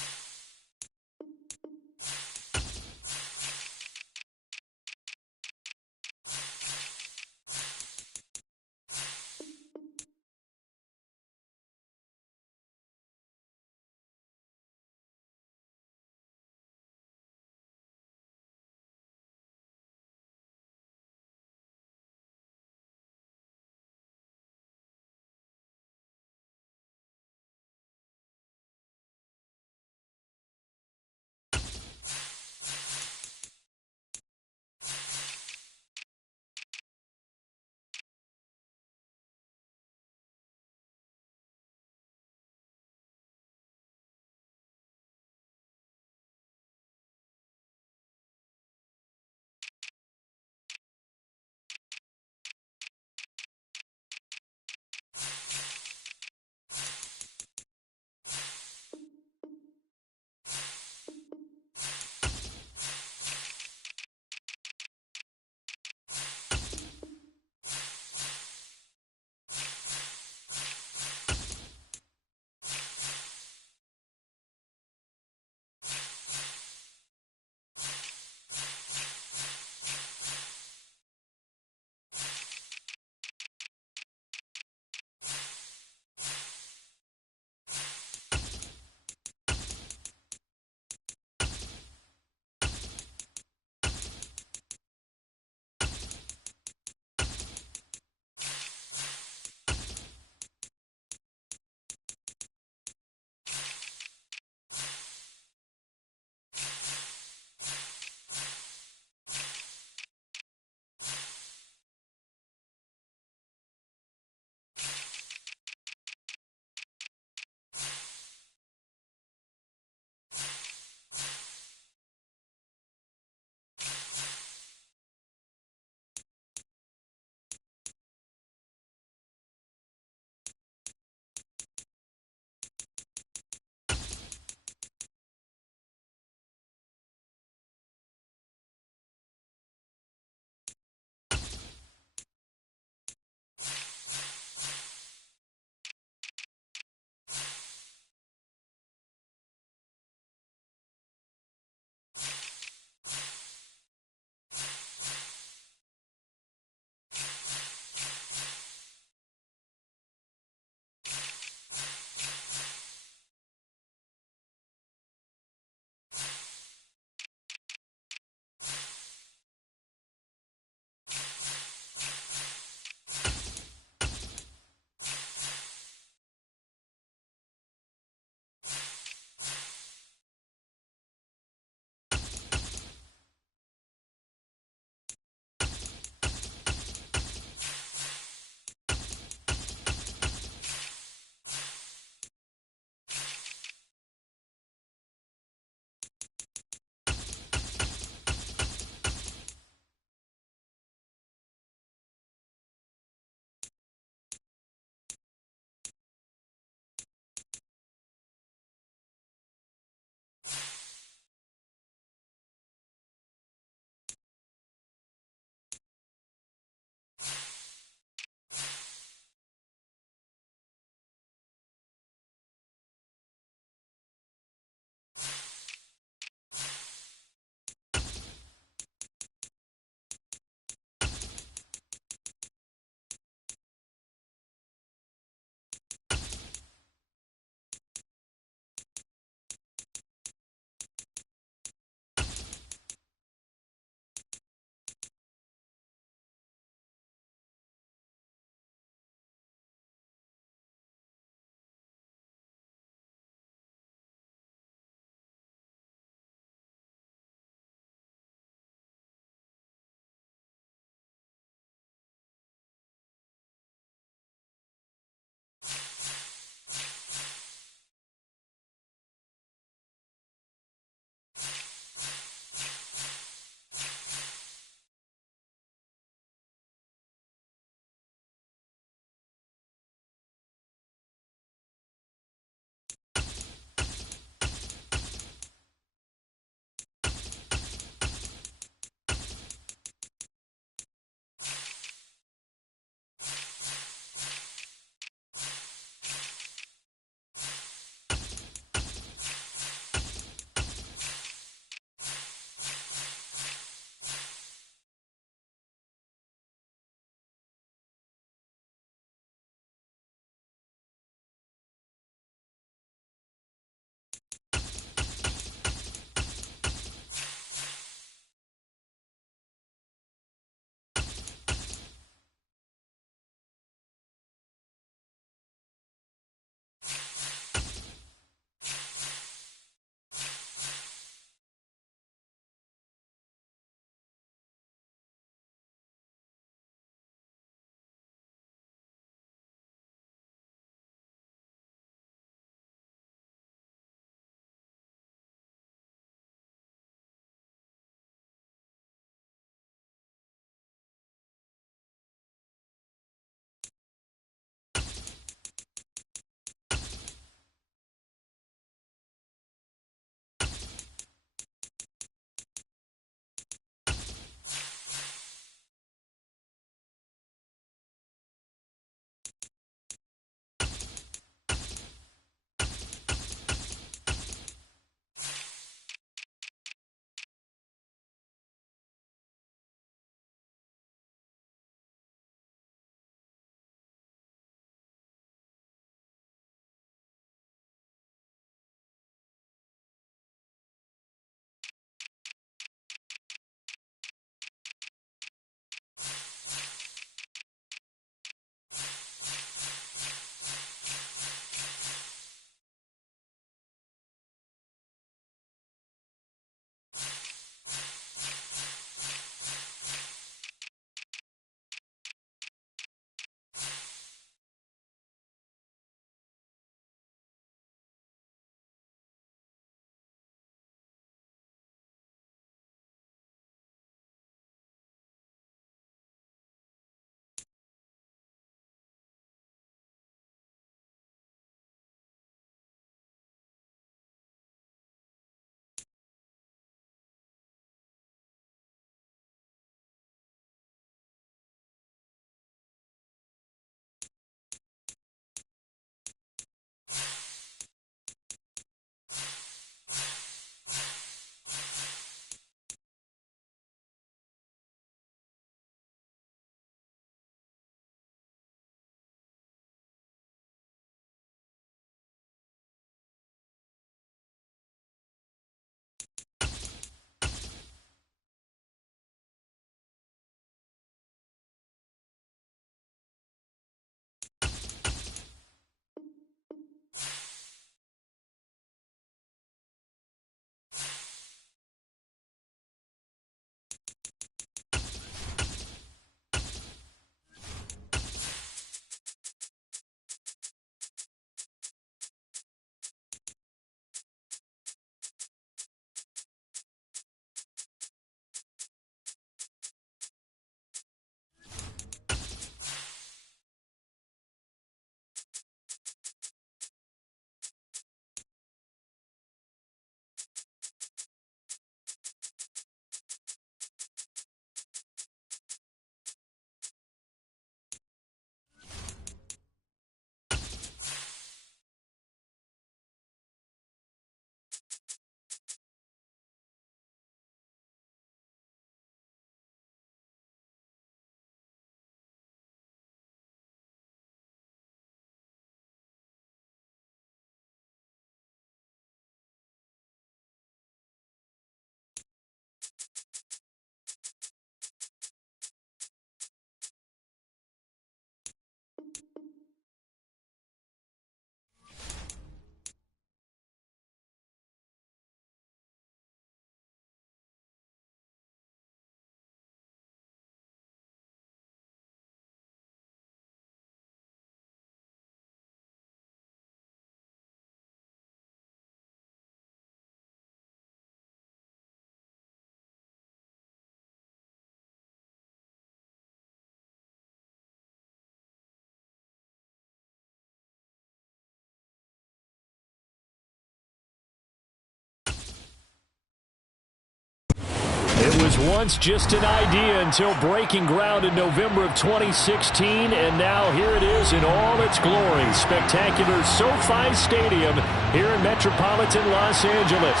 once just an idea until breaking ground in November of 2016, and now here it is in all its glory. Spectacular SoFi Stadium here in metropolitan Los Angeles.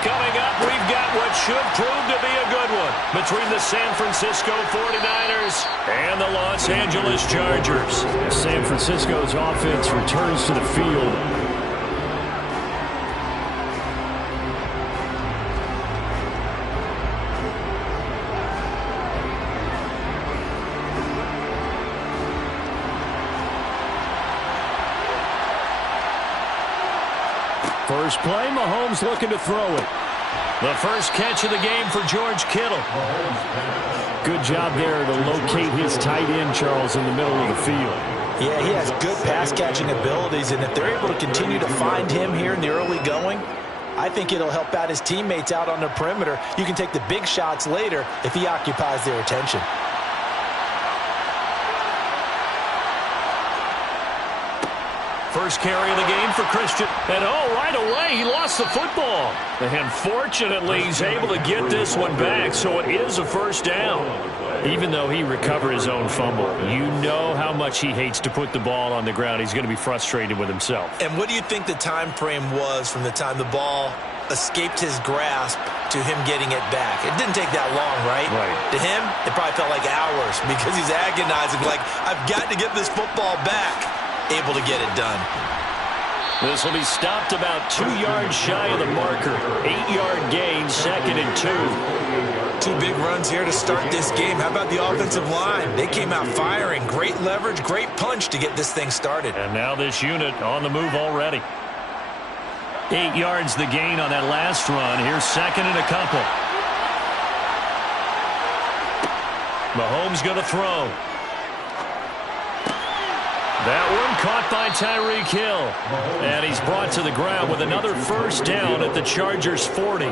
Coming up, we've got what should prove to be a good one between the San Francisco 49ers and the Los Angeles Chargers. San Francisco's offense returns to the field. First play, Mahomes looking to throw it. The first catch of the game for George Kittle. Good job there to locate his tight end, Charles, in the middle of the field. Yeah, he has good pass-catching abilities, and if they're able to continue to find him here in the early going, I think it'll help out his teammates out on the perimeter. You can take the big shots later if he occupies their attention. First carry of the game for Christian. And right away, he lost the football. And fortunately, he's able to get this one back, so it is a first down. Even though he recovered his own fumble, you know how much he hates to put the ball on the ground. He's going to be frustrated with himself. And what do you think the time frame was from the time the ball escaped his grasp to him getting it back? It didn't take that long, right? Right. To him, it probably felt like hours because he's agonizing, like, I've got to get this football back. Able to get it done. This will be stopped about 2 yards shy of the marker. 8-yard gain, 2nd and 2. 2 big runs here to start this game. How about the offensive line? They came out firing. Great leverage, great punch to get this thing started. And now this unit on the move already. 8 yards the gain on that last run. Here's 2nd and a couple. Mahomes going to throw. That one caught by Tyreek Hill. And he's brought to the ground with another first down at the Chargers' 40.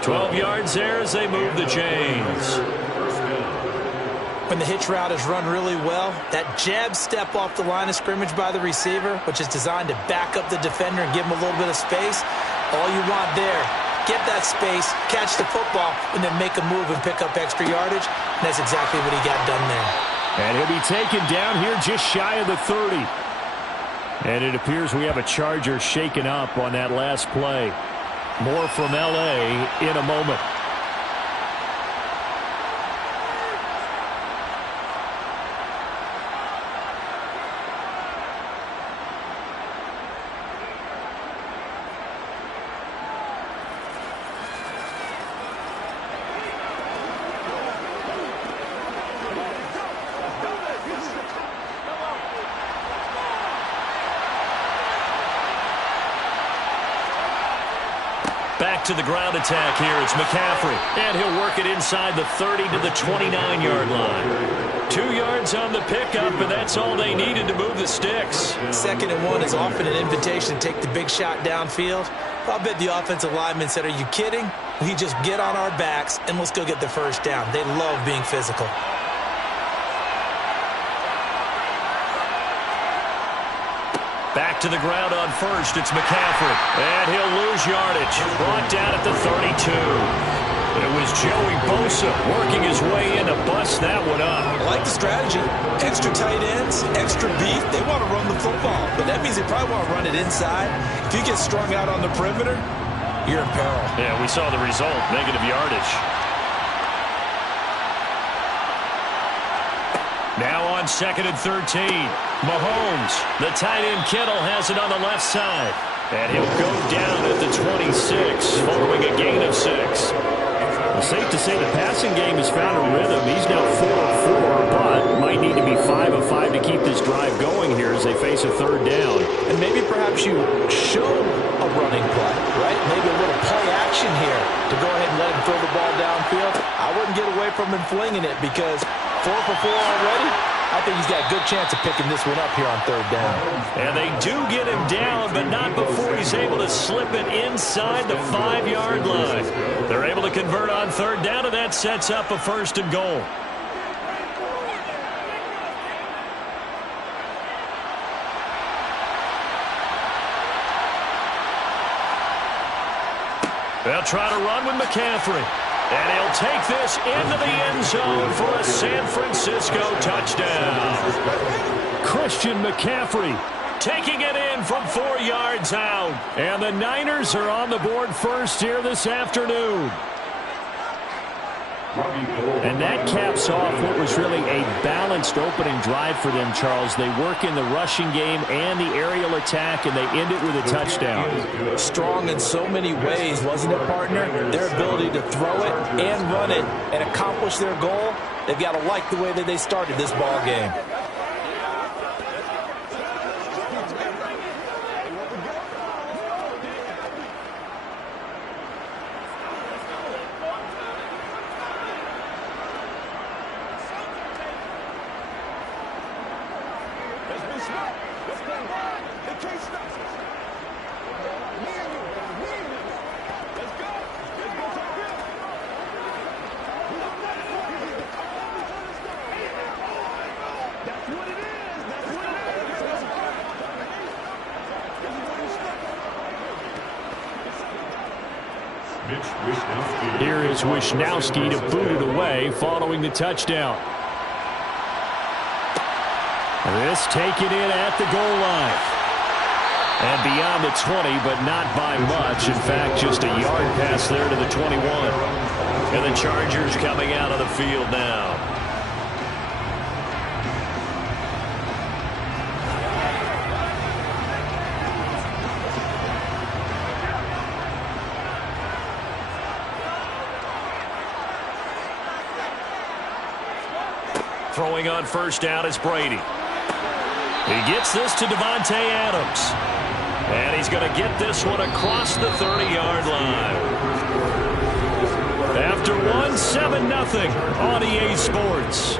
12 yards there as they move the chains. When the hitch route is run really well, that jab step off the line of scrimmage by the receiver, which is designed to back up the defender and give him a little bit of space, all you want there, get that space, catch the football, and then make a move and pick up extra yardage. And that's exactly what he got done there. And he'll be taken down here just shy of the 30. And it appears we have a Charger shaken up on that last play. More from L.A. in a moment. Back to the ground attack here. It's McCaffrey. And he'll work it inside the 30 to the 29-yard line. 2 yards on the pickup, and that's all they needed to move the sticks. 2nd and 1 is often an invitation to take the big shot downfield. I'll bet the offensive lineman said, are you kidding? We just get on our backs, and let's go get the first down. They love being physical. Back to the ground on first. It's McCaffrey. And he'll lose yardage. Brought down at the 32. It was Joey Bosa working his way in to bust that one up. I like the strategy. Extra tight ends, extra beef. They want to run the football, but that means they probably want to run it inside. If you get strung out on the perimeter, you're in peril. Yeah, we saw the result. Negative yardage. Now on 2nd and 13. Mahomes, the tight end Kittle has it on the left side. And he'll go down at the 26 following a gain of 6. Well, safe to say the passing game has found a rhythm. He's now 4 of 4, but might need to be 5 of 5 to keep this drive going here as they face a 3rd down. And maybe perhaps you show a running play, right? Maybe a little play action here to go ahead and let him throw the ball downfield. I wouldn't get away from him flinging it because 4 for 4 already. I think he's got a good chance of picking this one up here on 3rd down. And they do get him down, but not before he's able to slip it inside the 5-yard line. They're able to convert on 3rd down, and that sets up a 1st and goal. They'll try to run with McCaffrey. And he'll take this into the end zone for a San Francisco touchdown. Christian McCaffrey taking it in from 4 yards out. And the Niners are on the board first here this afternoon. And that caps off what was really a balanced opening drive for them, Charles. They work in the rushing game and the aerial attack, and they end it with a touchdown. Strong in so many ways, wasn't it, partner? Their ability to throw it and run it and accomplish their goal, they've got to like the way that they started this ball game. Here is Wisnowski to boot it away following the touchdown. This taken in at the goal line. And beyond the 20, but not by much. In fact, just a yard pass there to the 21. And the Chargers coming out of the field now. Throwing on first down is Brady. He gets this to Devontae Adams. And he's going to get this one across the 30-yard line. After one, 7-0 on EA Sports.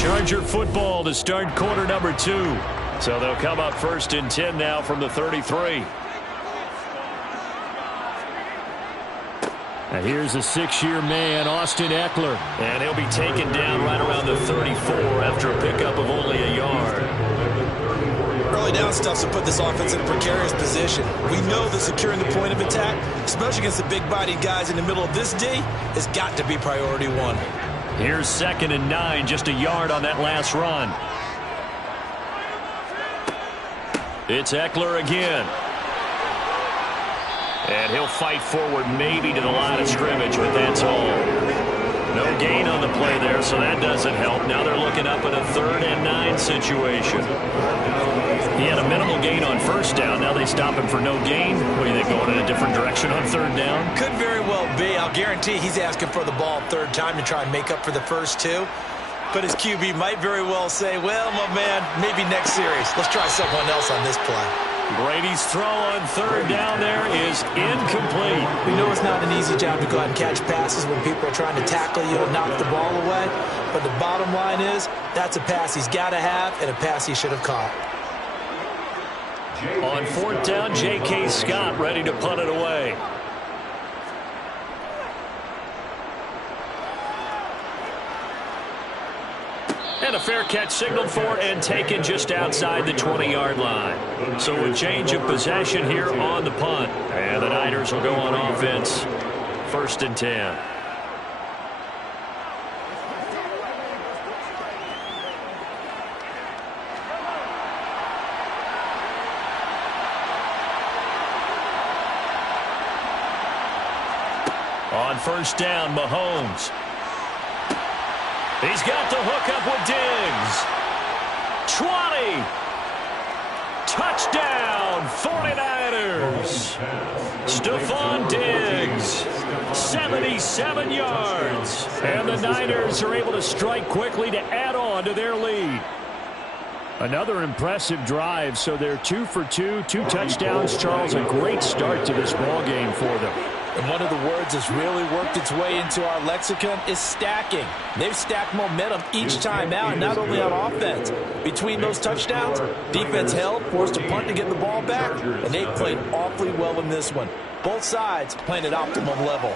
Charger football to start quarter number 2. So they'll come up first and 10 now from the 33. Now here's a 6-year man, Austin Eckler. And he'll be taken down right around the 34 after a pickup of only a yard. Early down stuff to put this offense in a precarious position. We know that securing the point of attack, especially against the big-bodied guys in the middle of this D, has got to be priority 1. Here's 2nd and 9, just a yard on that last run. It's Eckler again. And he'll fight forward maybe to the line of scrimmage, but that's all. No gain on the play there, so that doesn't help. Now they're looking up at a 3rd and 9 situation. He had a minimal gain on first down. Now they stop him for no gain. What do you think, going in a different direction on 3rd down? Could very well be. I'll guarantee he's asking for the ball 3rd time to try and make up for the first 2. But his QB might very well say, well, my man, maybe next series. Let's try someone else on this play. Brady's throw on 3rd down there is incomplete. We know it's not an easy job to go out and catch passes when people are trying to tackle you and knock the ball away. But the bottom line is, that's a pass he's got to have and a pass he should have caught. On 4th down, J.K. Scott ready to punt it away. And a fair catch signaled for and taken just outside the 20-yard line. So a change of possession here on the punt. And the Niners will go on offense. 1st and 10. On 1st down, Mahomes. He's got the hook up with Diggs. 20. Touchdown, 49ers. Stephon Diggs, 77 yards. And the Niners are able to strike quickly to add on to their lead. Another impressive drive, so they're 2 for 2, 2 touchdowns. Charles, a great start to this ball game for them. And one of the words that's really worked its way into our lexicon is stacking. They've stacked momentum each time out, not only on offense. Between those touchdowns, defense held, forced a punt to get the ball back, and they played awfully well in this one. Both sides playing at optimum level.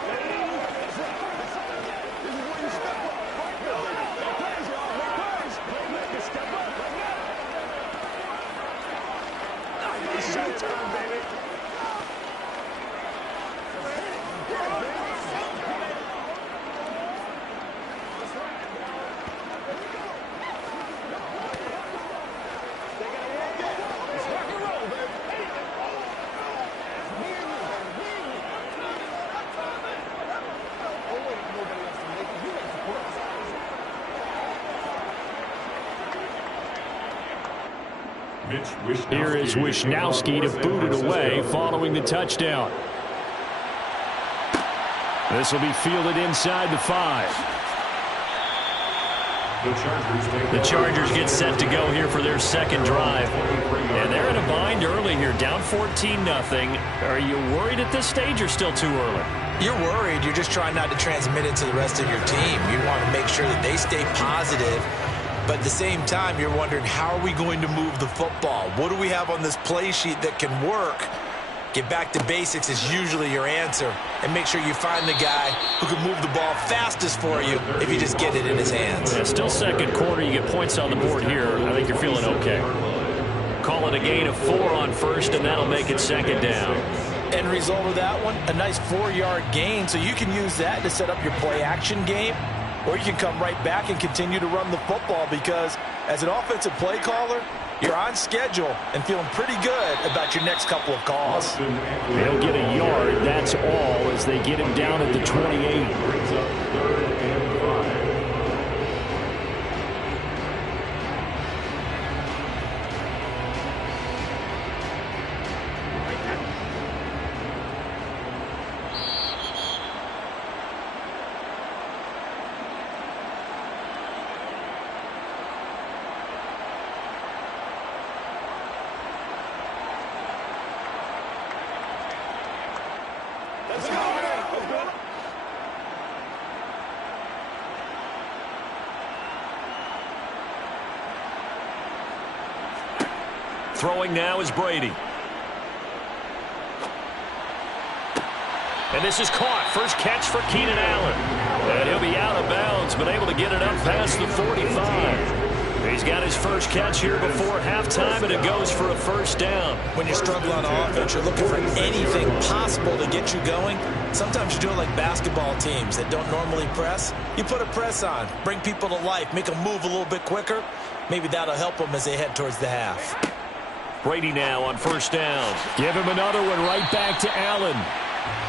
Here is Wishnowski to boot it away following the touchdown. This will be fielded inside the 5. The Chargers get set to go here for their second drive. And they're in a bind early here, down 14-0. Are you worried at this stage or still too early? You're worried. You're just trying not to transmit it to the rest of your team. You want to make sure that they stay positive. But at the same time, you're wondering, how are we going to move the football? What do we have on this play sheet that can work? Get back to basics is usually your answer. And make sure you find the guy who can move the ball fastest for you if you just get it in his hands. Yeah, still second quarter. You get points on the board here. I think you're feeling okay. Call it a gain of 4 on first, and that'll make it second down. End result of that one, a nice 4-yard gain. So you can use that to set up your play-action game. Or you can come right back and continue to run the football because as an offensive play caller, you're on schedule and feeling pretty good about your next couple of calls. They'll get a yard, that's all, as they get him down at the 28. Throwing now is Brady. And this is caught. First catch for Keenan Allen. And he'll be out of bounds, but able to get it up past the 45. He's got his first catch here before halftime, and it goes for a first down. When you struggle on offense, you're looking for anything possible to get you going. Sometimes you do it like basketball teams that don't normally press. You put a press on, bring people to life, make them move a little bit quicker. Maybe that'll help them as they head towards the half. Brady now on first down. Give him another one right back to Allen.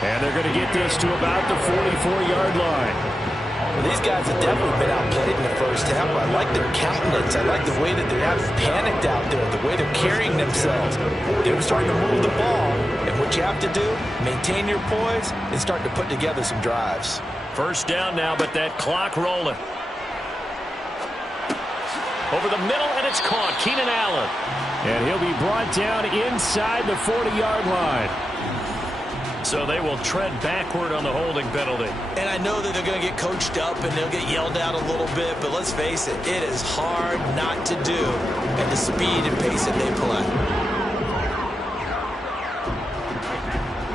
And they're going to get this to about the 44-yard line. Well, these guys have definitely been outplayed in the first half. I like their countenance. I like the way that they're not panicked out there, the way they're carrying themselves. They're starting to move the ball. And what you have to do, maintain your poise and start to put together some drives. First down now, but that clock rolling. Over the middle, and it's caught. Keenan Allen. And he'll be brought down inside the 40-yard line. So they will tread backward on the holding penalty. And I know that they're going to get coached up and they'll get yelled at a little bit, but let's face it, it is hard not to do at the speed and pace that they play.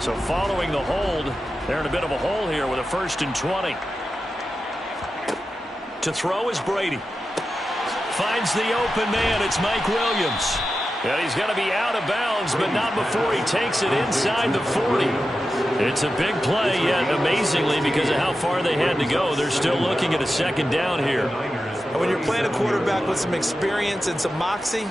So following the hold, they're in a bit of a hole here with a 1st and 20. To throw is Brady. Finds the open man. It's Mike Williams. And he's going to be out of bounds, but not before he takes it inside the 40. It's a big play, yet amazingly, because of how far they had to go, they're still looking at a second down here. And when you're playing a quarterback with some experience and some moxie,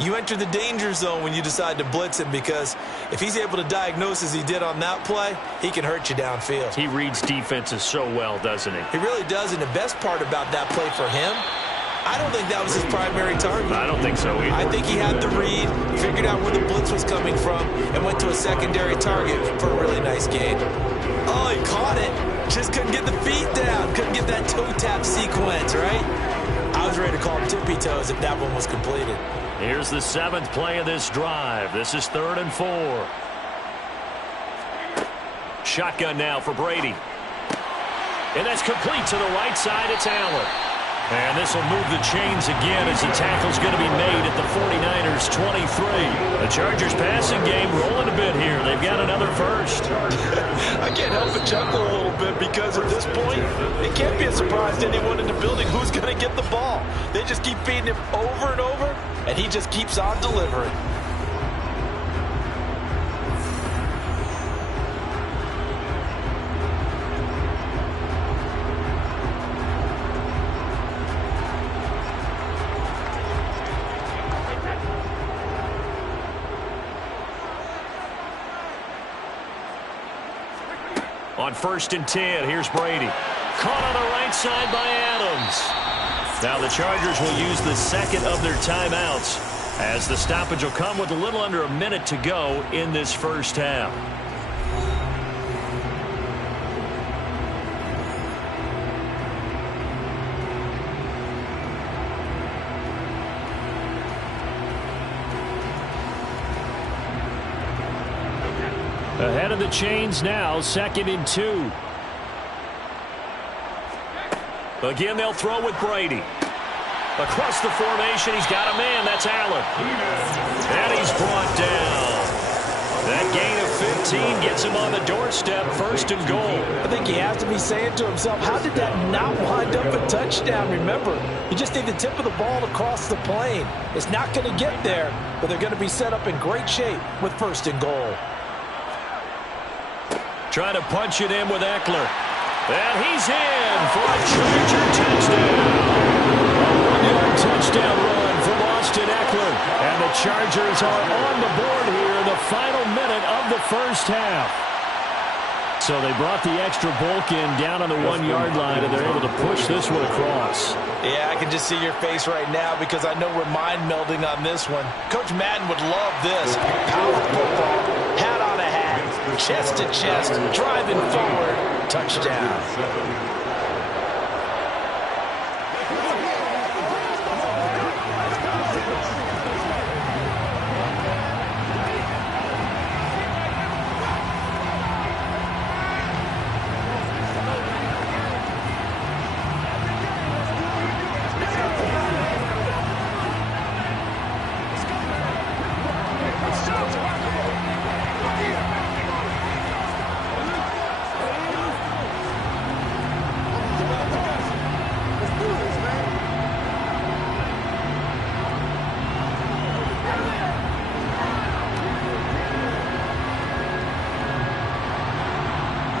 you enter the danger zone when you decide to blitz him, because if he's able to diagnose as he did on that play, he can hurt you downfield. He reads defenses so well, doesn't he? He really does, and the best part about that play for him, I don't think that was his primary target. I don't think so either. I think he had the read, figured out where the blitz was coming from, and went to a secondary target for a really nice gain. Oh, he caught it. Just couldn't get the feet down. Couldn't get that toe tap sequence, right? I was ready to call him tippy toes if that one was completed. Here's the 7th play of this drive. This is 3rd and 4. Shotgun now for Brady. And that's complete to the right side. It's Allen. And this will move the chains again as the tackle's going to be made at the 49ers 23. The Chargers passing game rolling a bit here. They've got another first. I can't help but chuckle a little bit because at this point, it can't be a surprise to anyone in the building who's going to get the ball. They just keep feeding him over and over, and he just keeps on delivering. On 1st and 10, here's Brady. Caught on the right side by Adams. Now the Chargers will use the 2nd of their timeouts. as the stoppage will come with a little under a minute to go in this first half. Ahead of the chains now, 2nd and 2. Again, they'll throw with Brady. Across the formation, he's got a man. That's Allen. And he's brought down. That gain of 15 gets him on the doorstep, 1st and goal. I think he has to be saying to himself, how did that not wind up a touchdown? Remember, you just need the tip of the ball to cross the plane. It's not going to get there, but they're going to be set up in great shape with 1st and goal. Trying to punch it in with Eckler. And he's in for a Charger touchdown. A 1-yard touchdown run from Austin Eckler. And the Chargers are on the board here in the final minute of the first half. So they brought the extra bulk in down on the 1-yard line, and they're able to push this one across. Yeah, I can just see your face right now because I know we're mind melding on this one. Coach Madden would love this. Power football, hat on a hat. Chest to chest, driving forward, touchdown.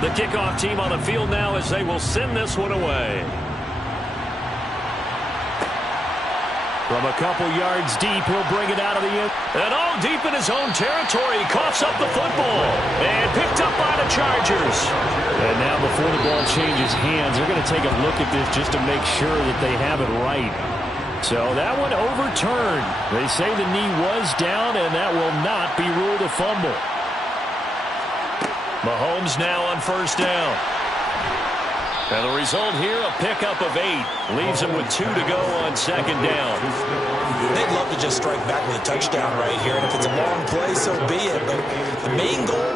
The kickoff team on the field now as they will send this one away. From a couple yards deep, he'll bring it out of the end. And all deep in his own territory, he coughs up the football. And picked up by the Chargers. And now before the ball changes hands, they're going to take a look at this just to make sure that they have it right. So that one overturned. They say the knee was down, and that will not be ruled a fumble. Mahomes now on 1st down. And the result here, a pickup of 8. Leaves him with 2 to go on 2nd down. They'd love to just strike back with a touchdown right here. And if it's a long play, so be it. But the main goal,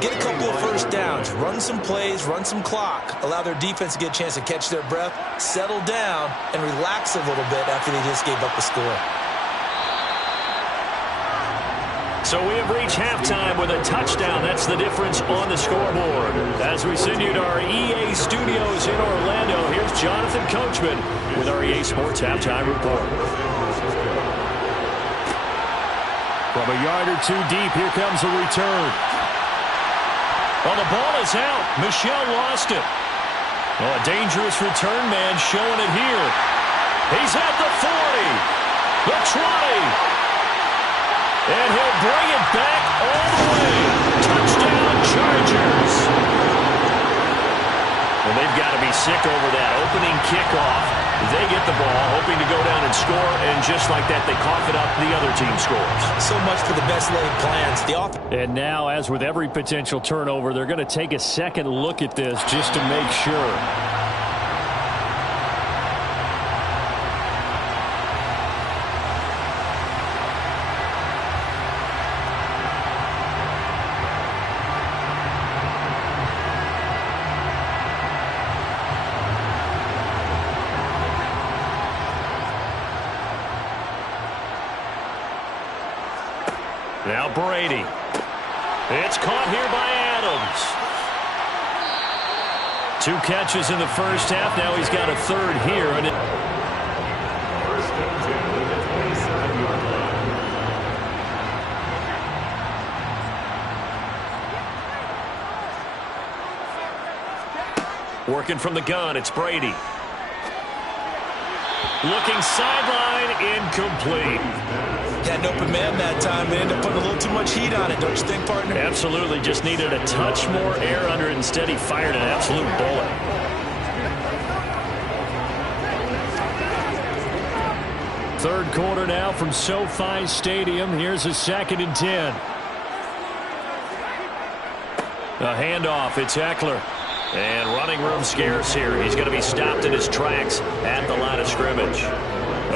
get a couple of 1st downs. Run some plays, run some clock. Allow their defense to get a chance to catch their breath, settle down, and relax a little bit after they just gave up the score. So we have reached halftime with a touchdown. That's the difference on the scoreboard. As we send you to our EA studios in Orlando, here's Jonathan Coachman with our EA Sports Halftime Report. From a yard or 2 deep, here comes a return. Well, the ball is out. Michel lost it. Well, a dangerous return man showing it here. He's at the 40, the 20. And he'll bring it back all the way. Touchdown, Chargers. Well, they've got to be sick over that opening kickoff. They get the ball, hoping to go down and score, and just like that, they cough it up, the other team scores. So much for the best laid plans. And now, as with every potential turnover, they're going to take a second look at this just to make sure. Now Brady. It's caught here by Adams. 2 catches in the first half. Now he's got a 3rd here. And First and 10 at the 27-yard line. working from the gun, it's Brady. Looking sideline, incomplete. Got an open man that time. They ended up putting a little too much heat on it, don't you think, partner? Absolutely. Just needed a touch more air under it. Instead, he fired an absolute bullet. Third quarter now from SoFi Stadium. Here's a 2nd and 10. A handoff. It's Eckler. And running room scarce here. He's going to be stopped in his tracks at the line of scrimmage.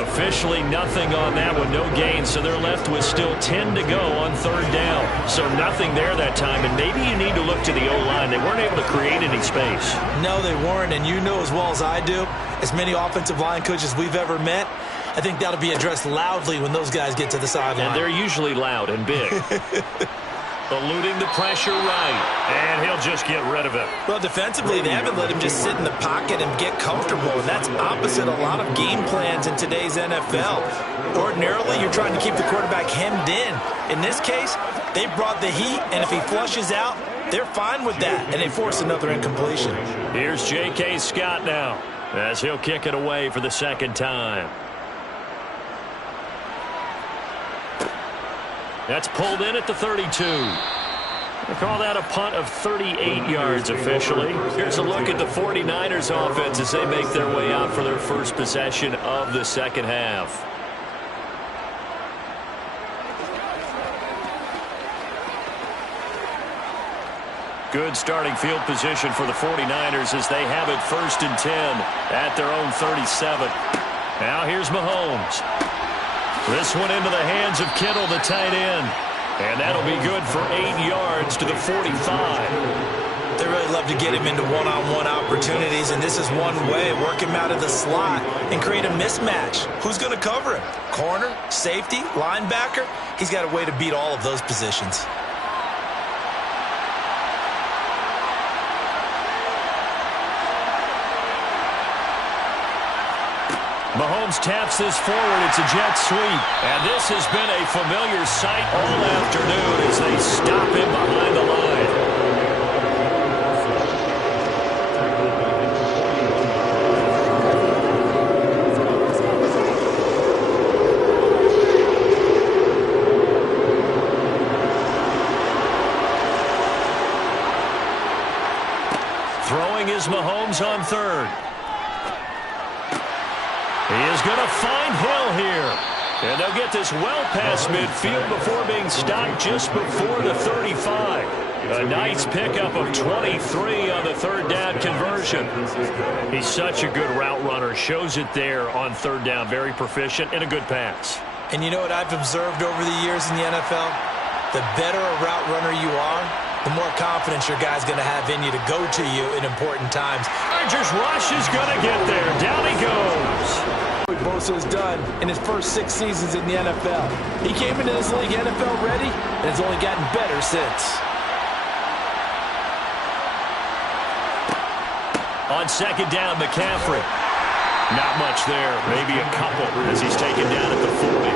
Officially nothing on that one. No gain. So they're left with still 10 to go on 3rd down. So nothing there that time. And maybe you need to look to the O-line. They weren't able to create any space. No, they weren't. And you know as well as I do, as many offensive line coaches we've ever met, I think that'll be addressed loudly when those guys get to the sideline. And they're usually loud and big. Eluding the pressure right. And he'll just get rid of it. Well, defensively, they haven't let him just sit in the pocket and get comfortable. And that's opposite a lot of game plans in today's NFL. Ordinarily, you're trying to keep the quarterback hemmed in. In this case, they brought the heat, and if he flushes out, they're fine with that, and they force another incompletion. Here's J.K. Scott now, as he'll kick it away for the 2nd time. That's pulled in at the 32. They call that a punt of 38 yards officially. Here's a look at the 49ers offense as they make their way out for their first possession of the 2nd half. Good starting field position for the 49ers as they have it 1st and 10 at their own 37. Now here's Mahomes. This one into the hands of Kittle, the tight end. And that'll be good for 8 yards to the 45. They really love to get him into one-on-one opportunities, and this is one way. Work him out of the slot and create a mismatch. Who's going to cover him? Corner, safety, linebacker? He's got a way to beat all of those positions. Mahomes taps this forward. It's a jet sweep. And this has been a familiar sight all afternoon as they stop him behind the line. Throwing is Mahomes on 3rd. He is going to find Hill here. And they'll get this well past midfield before being stopped just before the 35. A nice pickup of 23 on the 3rd down conversion. He's such a good route runner. Shows it there on 3rd down. Very proficient and a good pass. And you know what I've observed over the years in the NFL? The better a route runner you are, the more confidence your guy's going to have in you to go to you in important times. Chargers rush is going to get there. Down he goes. Bosa has done in his first 6 seasons in the NFL. He came into this league NFL ready and has only gotten better since. On 2nd down, McCaffrey. Not much there. Maybe a couple as he's taken down at the 40.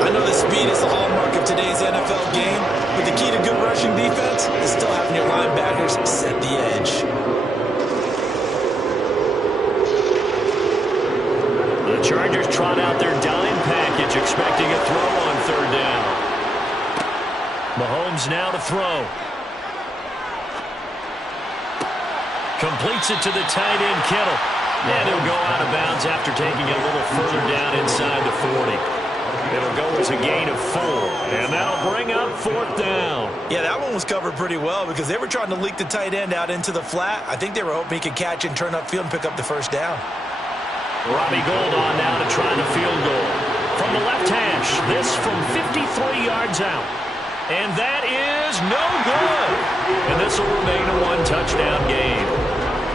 I know the speed is the hallmark of today's NFL game, but the key to good rushing defense is still having your linebackers set the edge. The Chargers trot out their dime package, expecting a throw on 3rd down. Mahomes now to throw. Completes it to the tight end, Kittle. And he'll go out of bounds after taking it a little further down inside the 40. It'll go as a gain of 4, and that'll bring up 4th down. Yeah, that one was covered pretty well because they were trying to leak the tight end out into the flat. I think they were hoping he could catch and turn upfield and pick up the 1st down. Robbie Gould on now to try the field goal. From the left hash, this from 53 yards out. And that is no good. And this will remain a 1-touchdown game.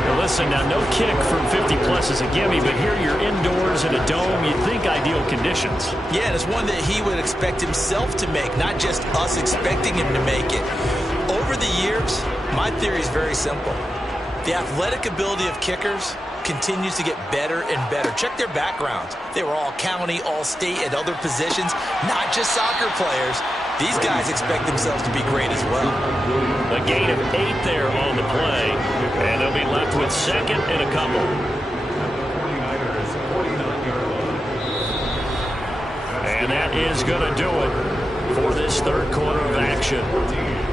Now listen, now no kick from 50-plus is a gimme, but here you're indoors in a dome. You'd think ideal conditions. Yeah, and it's one that he would expect himself to make, not just us expecting him to make it. Over the years, my theory is very simple. The athletic ability of kickers continues to get better and better. Check their backgrounds. They were all county, all state, at other positions, not just soccer players. These guys expect themselves to be great as well. A gain of 8 there on the play, and they'll be left with 2nd and a couple. And that is going to do it for this 3rd quarter of action.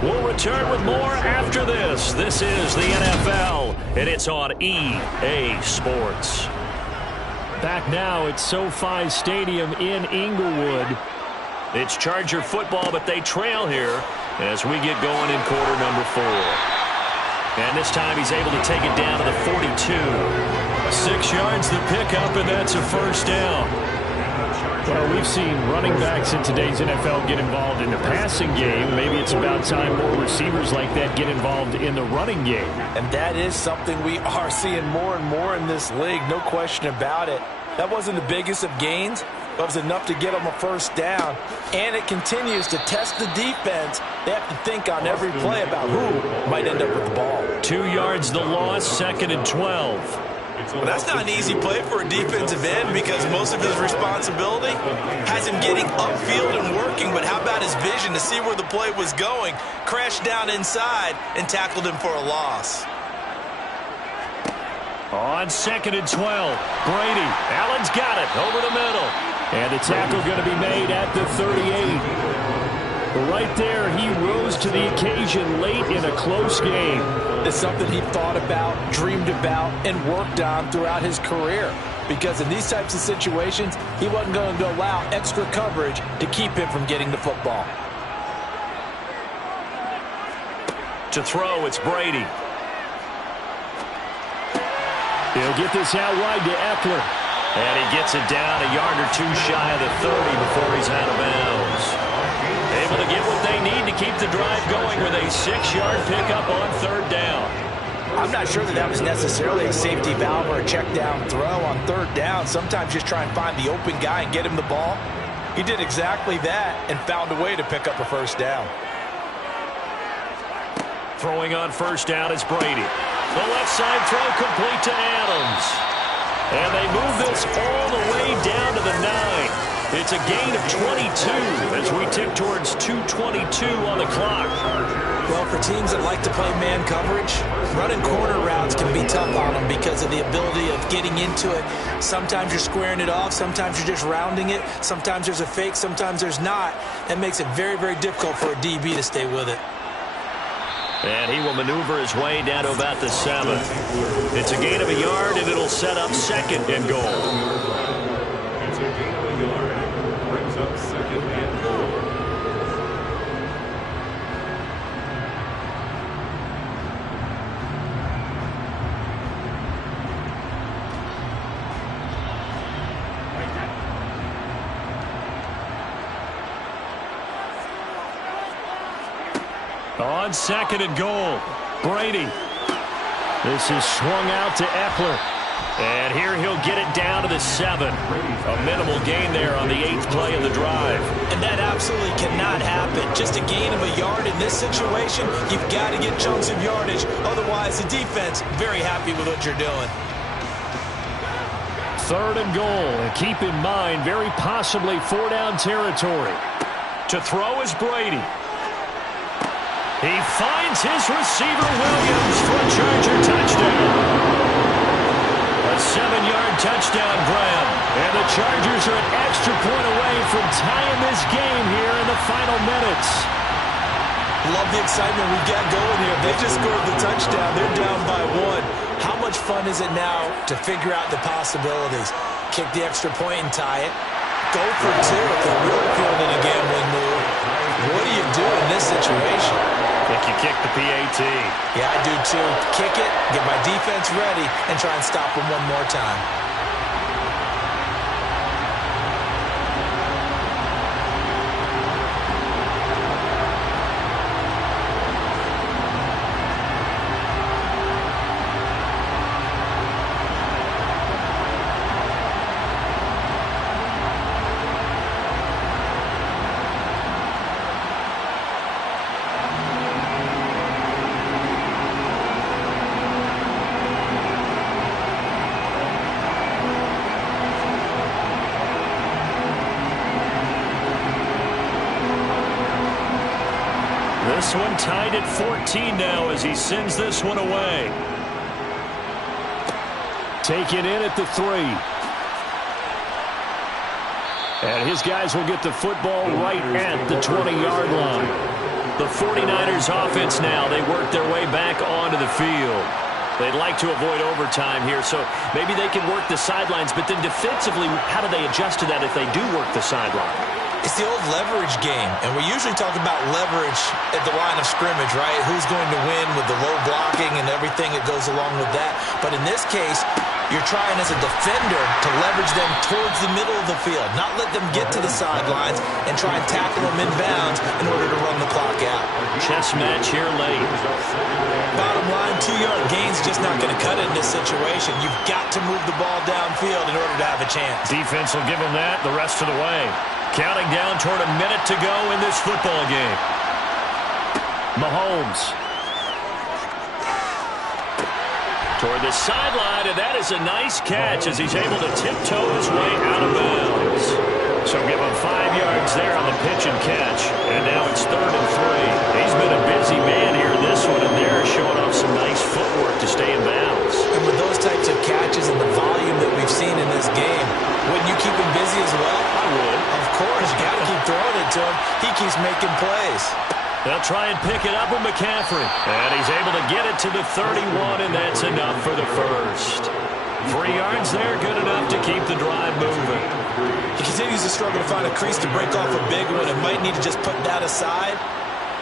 We'll return with more after this. This is the NFL, and it's on EA Sports. Back now at SoFi Stadium in Inglewood. It's Charger football, but they trail here as we get going in quarter number 4. And this time he's able to take it down to the 42. 6 yards the pickup, and that's a first down. Well, we've seen running backs in today's NFL get involved in the passing game. Maybe it's about time more receivers like that get involved in the running game. And that is something we are seeing more and more in this league, no question about it. That wasn't the biggest of gains, but it was enough to get them a first down. And it continues to test the defense. They have to think on every play about who might end up with the ball. 2 yards the loss, 2nd and 12. Well, that's not an easy play for a defensive end because most of his responsibility has him getting upfield and working, but how about his vision to see where the play was going, crashed down inside, and tackled him for a loss. On 2nd and 12, Brady. Allen's got it over the middle. And the tackle going to be made at the 38. Right there, he rose to the occasion late in a close game. It's something he thought about, dreamed about, and worked on throughout his career. Because in these types of situations, he wasn't going to allow extra coverage to keep him from getting the football. To throw, it's Brady. He'll get this out wide to Eckler. And he gets it down a yard or 2 shy of the 30 before he's out of bounds. Able to get what they need to keep the drive going with a 6-yard pickup on 3rd down. I'm not sure that was necessarily a safety valve or a check down throw on 3rd down. Sometimes just try and find the open guy and get him the ball. He did exactly that and found a way to pick up a first down. Throwing on 1st down is Brady. The left side throw complete to Adams. And they move this all the way down to the 9. It's a gain of 22 as we tick towards 2:22 on the clock. Well, for teams that like to play man coverage, running corner routes can be tough on them because of the ability of getting into it. Sometimes you're squaring it off. Sometimes you're just rounding it. Sometimes there's a fake. Sometimes there's not. That makes it very, very difficult for a DB to stay with it. And he will maneuver his way down to about the 7. It's a gain of a yard, and it'll set up 2nd and goal. It's a gain of a yard. Brings up 2nd and goal. On 2nd and goal, Brady. This is swung out to Eckler. And here he'll get it down to the 7. A minimal gain there on the 8th play of the drive. And that absolutely cannot happen. Just a gain of a yard in this situation, you've got to get chunks of yardage. Otherwise, the defense, very happy with what you're doing. 3rd and goal. And keep in mind, very possibly 4-down territory. To throw is Brady. He finds his receiver, Williams, for a Charger touchdown. A 7-yard touchdown grab. And the Chargers are an extra point away from tying this game here in the final minutes. Love the excitement we got going here. They just scored the touchdown. They're down by 1. How much fun is it now to figure out the possibilities? Kick the extra point and tie it. Go for 2 if they're really feeling in a gambling mood. What do you do in this situation? I think you kick the PAT. Yeah, I do too. Kick it, get my defense ready, and try and stop them one more time. This one tied at 14 now as he sends this one away. Taken in at the 3. And his guys will get the football right at the 20-yard line. The 49ers offense now, they work their way back onto the field. They'd like to avoid overtime here, so maybe they can work the sidelines, but then defensively, how do they adjust to that if they do work the sideline? It's the old leverage game, and we usually talk about leverage at the line of scrimmage, right? Who's going to win with the low blocking and everything that goes along with that. But in this case, you're trying as a defender to leverage them towards the middle of the field, not let them get to the sidelines and try and tackle them in bounds in order to run the clock out. Chess match here late. Bottom line, 2-yard gain's just not going to cut it in this situation. You've got to move the ball downfield in order to have a chance. Defense will give them that the rest of the way. Counting down toward a minute to go in this football game. Mahomes. Toward the sideline, and that is a nice catch as he's able to tiptoe his way out of bounds. So give him 5 yards there on the pitch and catch. And now it's 3rd and 3. He's been a busy man here this one, and they're showing off some nice footwork to stay in bounds. And with those types of catches and the volume that we've seen in this game, wouldn't you keep him busy as well? I would. Of course, you got to keep throwing it to him. He keeps making plays. They'll try and pick it up with McCaffrey. And he's able to get it to the 31, and that's enough for the first. 3 yards there, good enough to keep the drive moving. He continues to struggle to find a crease to break off a big one and might need to just put that aside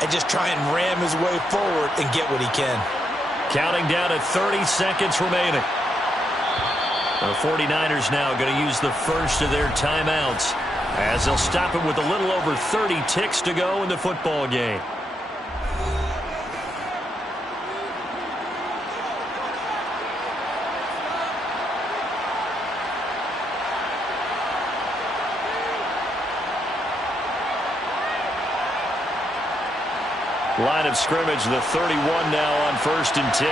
and just try and ram his way forward and get what he can. Counting down at 30 seconds remaining. The 49ers now going to use the first of their timeouts as they'll stop it with a little over 30 ticks to go in the football game. Line of scrimmage, the 31 now on 1st and 10.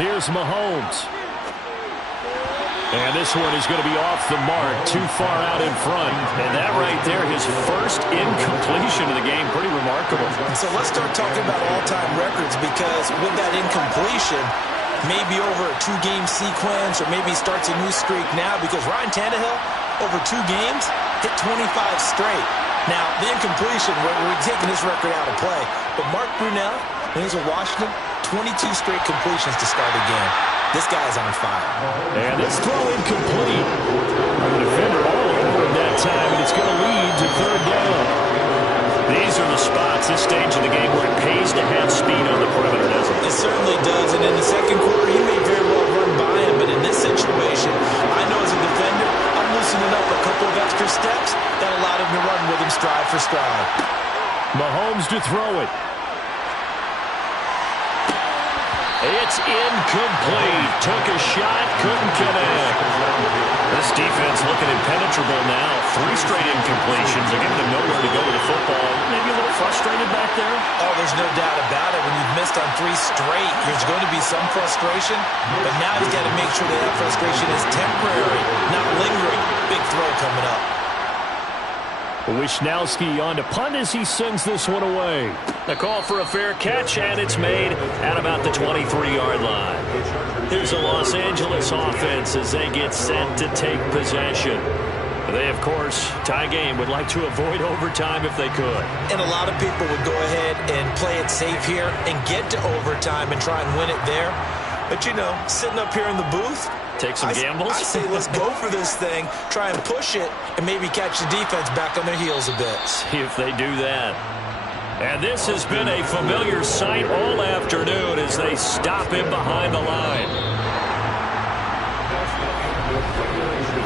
Here's Mahomes. And this one is going to be off the mark, too far out in front. And that right there, his first incompletion of the game, pretty remarkable. So let's start talking about all-time records, because with that incompletion, maybe over a 2-game sequence, or maybe starts a new streak now, because Ryan Tannehill, over 2 games, hit 25 straight. Now, the incompletion, we're taking this record out of play. But Mark Brunell, when he's with Washington, 22 straight completions to start a game. This guy's on fire. And this throw incomplete. The defender all over him that time, and it's going to lead to 3rd down. These are the spots, this stage of the game, where it pays to have speed on the perimeter, doesn't it? It certainly does. And in the second quarter, he may very well run by him. But in this situation, I know as a defender, I'm loosening up a couple of extra steps that allowed him to run with him stride for stride. Mahomes to throw it. It's incomplete. Took a shot, couldn't connect. This defense looking impenetrable now. 3 straight incompletions. They're giving them nowhere to go with the football. Maybe a little frustrated back there? Oh, there's no doubt about it. When you've missed on 3 straight, there's going to be some frustration. But now he's got to make sure that frustration is temporary, not lingering. Big throw coming up. Wishnowski on to punt as he sends this one away. The call for a fair catch, and it's made at about the 23-yard line. Here's a Los Angeles offense as they get set to take possession. They, of course, tie game, would like to avoid overtime if they could. And a lot of people would go ahead and play it safe here and get to overtime and try and win it there. But, you know, sitting up here in the booth, take some gambles? I say let's go for this thing, try and push it, and maybe catch the defense back on their heels a bit. See if they do that. And this has been a familiar sight all afternoon as they stop him behind the line.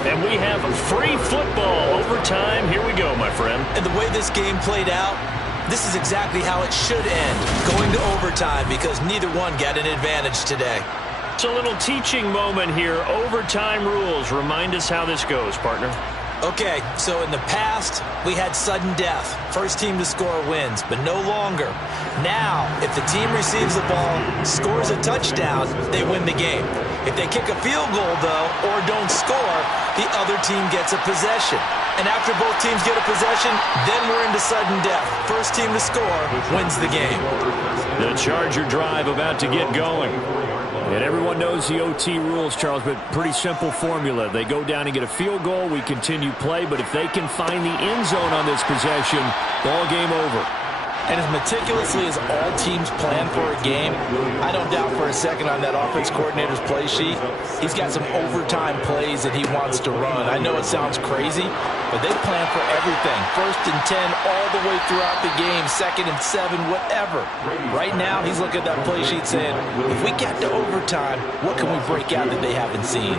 And we have free football overtime. Here we go, my friend. And the way this game played out, this is exactly how it should end, going to overtime, because neither one got an advantage today. It's a little teaching moment here. Overtime rules. Remind us how this goes, partner. Okay, so in the past, we had sudden death. First team to score wins, but no longer. Now, if the team receives the ball, scores a touchdown, they win the game. If they kick a field goal, though, or don't score, the other team gets a possession. And after both teams get a possession, then we're into sudden death. First team to score wins the game. The Charger drive about to get going. And everyone knows the OT rules, Charles, but pretty simple formula. They go down and get a field goal, we continue play, but if they can find the end zone on this possession, ball game over. And as meticulously as all teams plan for a game, I don't doubt for a second on that offense coordinator's play sheet, he's got some overtime plays that he wants to run. I know it sounds crazy, but they plan for everything. 1st and 10 all the way throughout the game, 2nd and 7, whatever. Right now, he's looking at that play sheet saying, if we get to overtime, what can we break out that they haven't seen?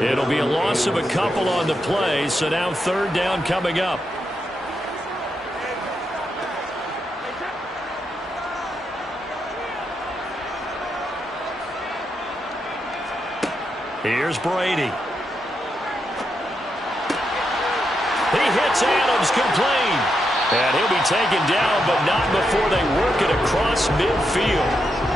It'll be a loss of a couple on the play, so now 3rd down coming up. Here's Brady. He hits Adams complete. And he'll be taken down, but not before they work it across midfield.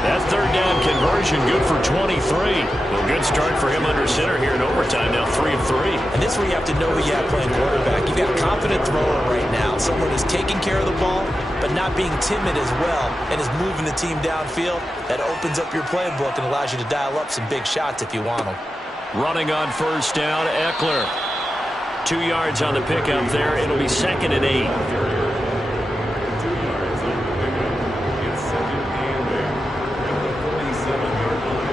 That 3rd down conversion good for 23. Well, good start for him under center here in overtime, now 3 of 3. And this is where you have to know who you have playing quarterback. You've got a confident thrower right now, someone who's taking care of the ball, but not being timid as well, and is moving the team downfield. That opens up your playbook and allows you to dial up some big shots if you want them. Running on 1st down, Eckler. 2 yards on the pickup there. It'll be 2nd and 8. 2 yards on the pickup. It's 2nd and 8 at the 47-yard line.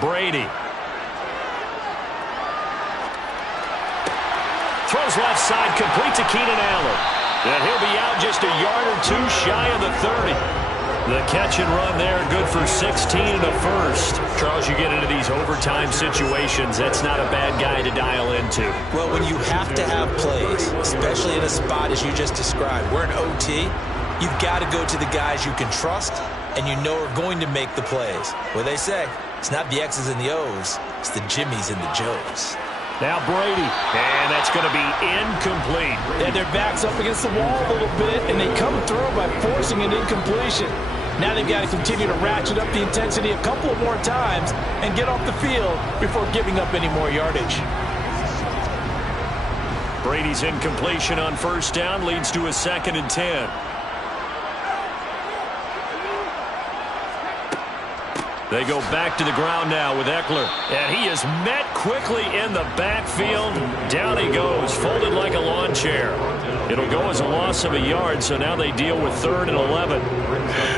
Brady. Throws left side, complete to Keenan Allen. And he'll be out just a yard or 2 shy of the 30. The catch and run there, good for 16 and a first. Charles, you get into these overtime situations, that's not a bad guy to dial into. Well, when you have to have plays, especially in a spot as you just described, we're in OT, you've got to go to the guys you can trust and you know are going to make the plays. What they say, it's not the X's and the O's, it's the Jimmies and the Joes. Now Brady, and that's going to be incomplete. And their back's up against the wall a little bit, and they come through by forcing an incompletion. Now they've got to continue to ratchet up the intensity a couple of more times and get off the field before giving up any more yardage. Brady's incompletion on 1st down leads to a 2nd and 10. They go back to the ground now with Eckler. And he is met quickly in the backfield. Down he goes, folded like a lawn chair. It'll go as a loss of a yard, so now they deal with 3rd and 11.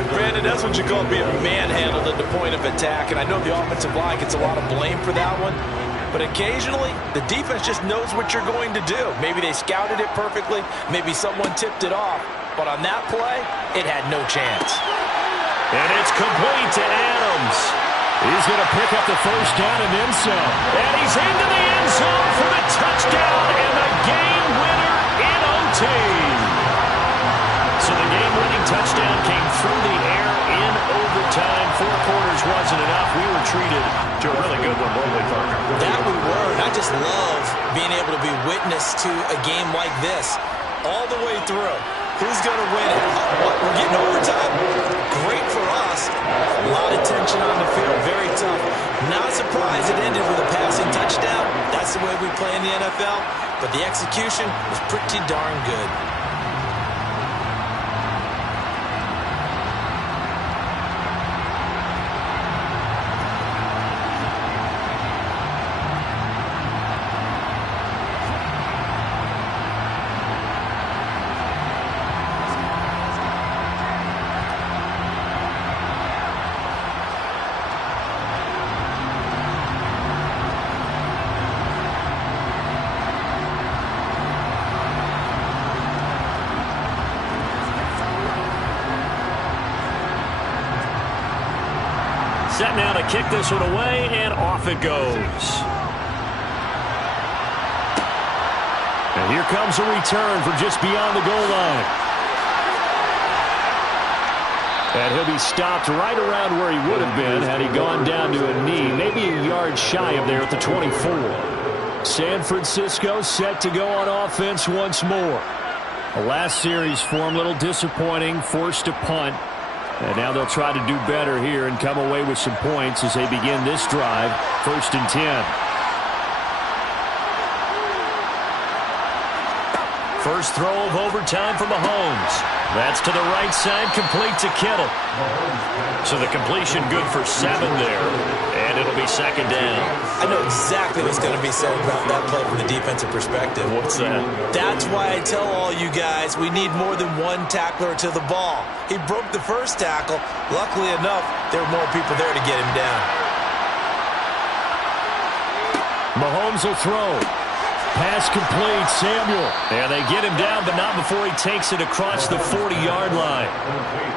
Brandon, that's what you call being manhandled at the point of attack. And I know the offensive line gets a lot of blame for that one. But occasionally, the defense just knows what you're going to do. Maybe they scouted it perfectly. Maybe someone tipped it off. But on that play, it had no chance. And it's complete to Adams. He's going to pick up the 1st down and then some. And he's into the end zone for the touchdown and the game winner in OT. So the game-winning touchdown came through the air in overtime. 4 quarters wasn't enough. We were treated to a really good one, weren't we, Parker? That we were, and I just love being able to be witness to a game like this all the way through. Who's going to win it? What? We're getting overtime? Great for us. A lot of tension on the field. Very tough. Not surprised it ended with a passing touchdown. That's the way we play in the NFL. But the execution was pretty darn good. Set now to kick this one away, and off it goes. And here comes a return from just beyond the goal line. And he'll be stopped right around where he would have been had he gone down to a knee, maybe a yard shy of there at the 24. San Francisco set to go on offense once more. The last series for him, a little disappointing, forced to punt. And now they'll try to do better here and come away with some points as they begin this drive, 1st and 10. First throw of overtime for Mahomes. That's to the right side, complete to Kittle. So the completion good for 7 there, and it'll be second down. I know exactly what's going to be said about that play from the defensive perspective. What's that? That's why I tell all you guys we need more than one tackler to the ball. He broke the first tackle. Luckily enough, there were more people there to get him down. Mahomes will throw. Pass complete, Samuel. And they get him down, but not before he takes it across the 40-yard line.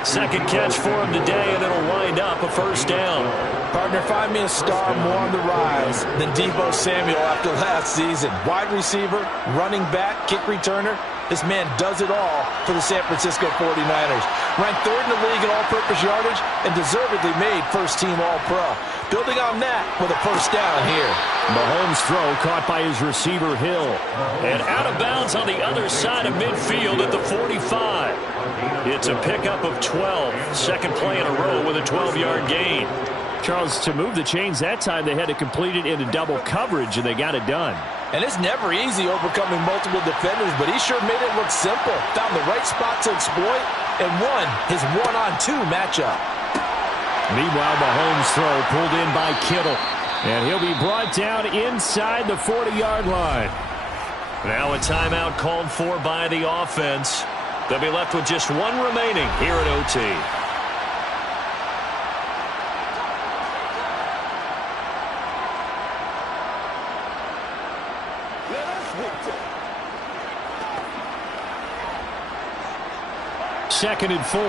Second catch for him today, and it'll wind up a first down. Partner, find me a star more on the rise than Deebo Samuel after last season. Wide receiver, running back, kick returner. This man does it all for the San Francisco 49ers. Ranked 3rd in the league in all-purpose yardage and deservedly made first-team All-Pro. Building on that with a first down here. Mahomes' throw caught by his receiver, Hill. And out of bounds on the other side of midfield at the 45. It's a pickup of 12. Second play in a row with a 12-yard gain. Charles, to move the chains that time, they had to complete it into double coverage, and they got it done. And it's never easy overcoming multiple defenders, but he sure made it look simple. Found the right spot to exploit and won his one-on-two matchup. Meanwhile, Mahomes' throw pulled in by Kittle. And he'll be brought down inside the 40-yard line. Now a timeout called for by the offense. They'll be left with just one remaining here at OT. Second and 4.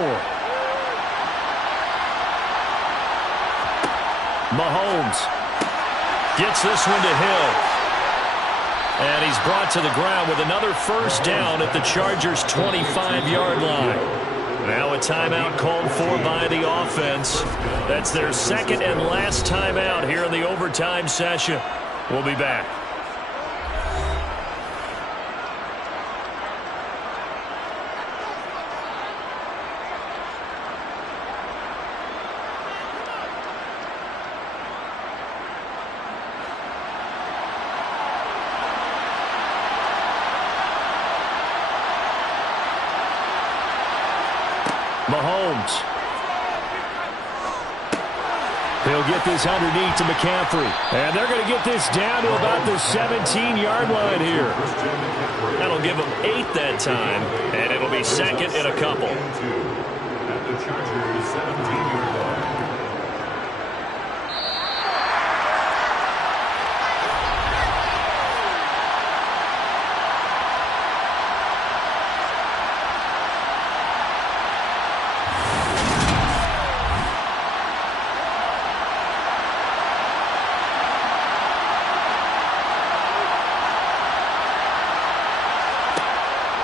Mahomes gets this one to Hill. And he's brought to the ground with another first down at the Chargers' 25-yard line. Now a timeout called for by the offense. That's their second and last timeout here in the overtime session. We'll be back. Mahomes. He'll get this underneath to McCaffrey. And they're going to get this down to about the 17-yard line here. That'll give them 8 that time, and it'll be second and a couple. At the Chargers' 17-yard line.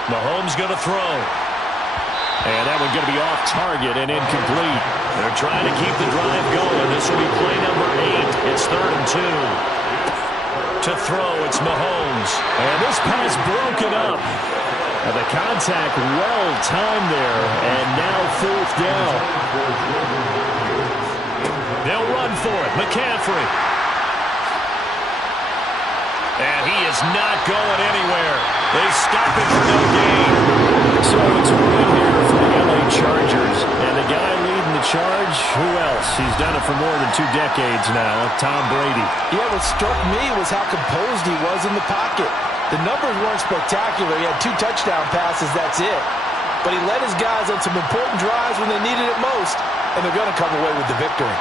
Mahomes going to throw. And that one's going to be off target and incomplete. They're trying to keep the drive going. This will be play number 8. It's 3rd and 2. To throw, it's Mahomes. And this pass broken up. And the contact well timed there. And now 4th down. They'll run for it. McCaffrey. And he is not going anywhere. They stop it for no gain. So it's a win here for the LA Chargers. And the guy leading the charge, who else? He's done it for more than 2 decades now, Tom Brady. Yeah, what struck me was how composed he was in the pocket. The numbers weren't spectacular. He had 2 touchdown passes, that's it. But he led his guys on some important drives when they needed it most, and they're going to come away with the victory.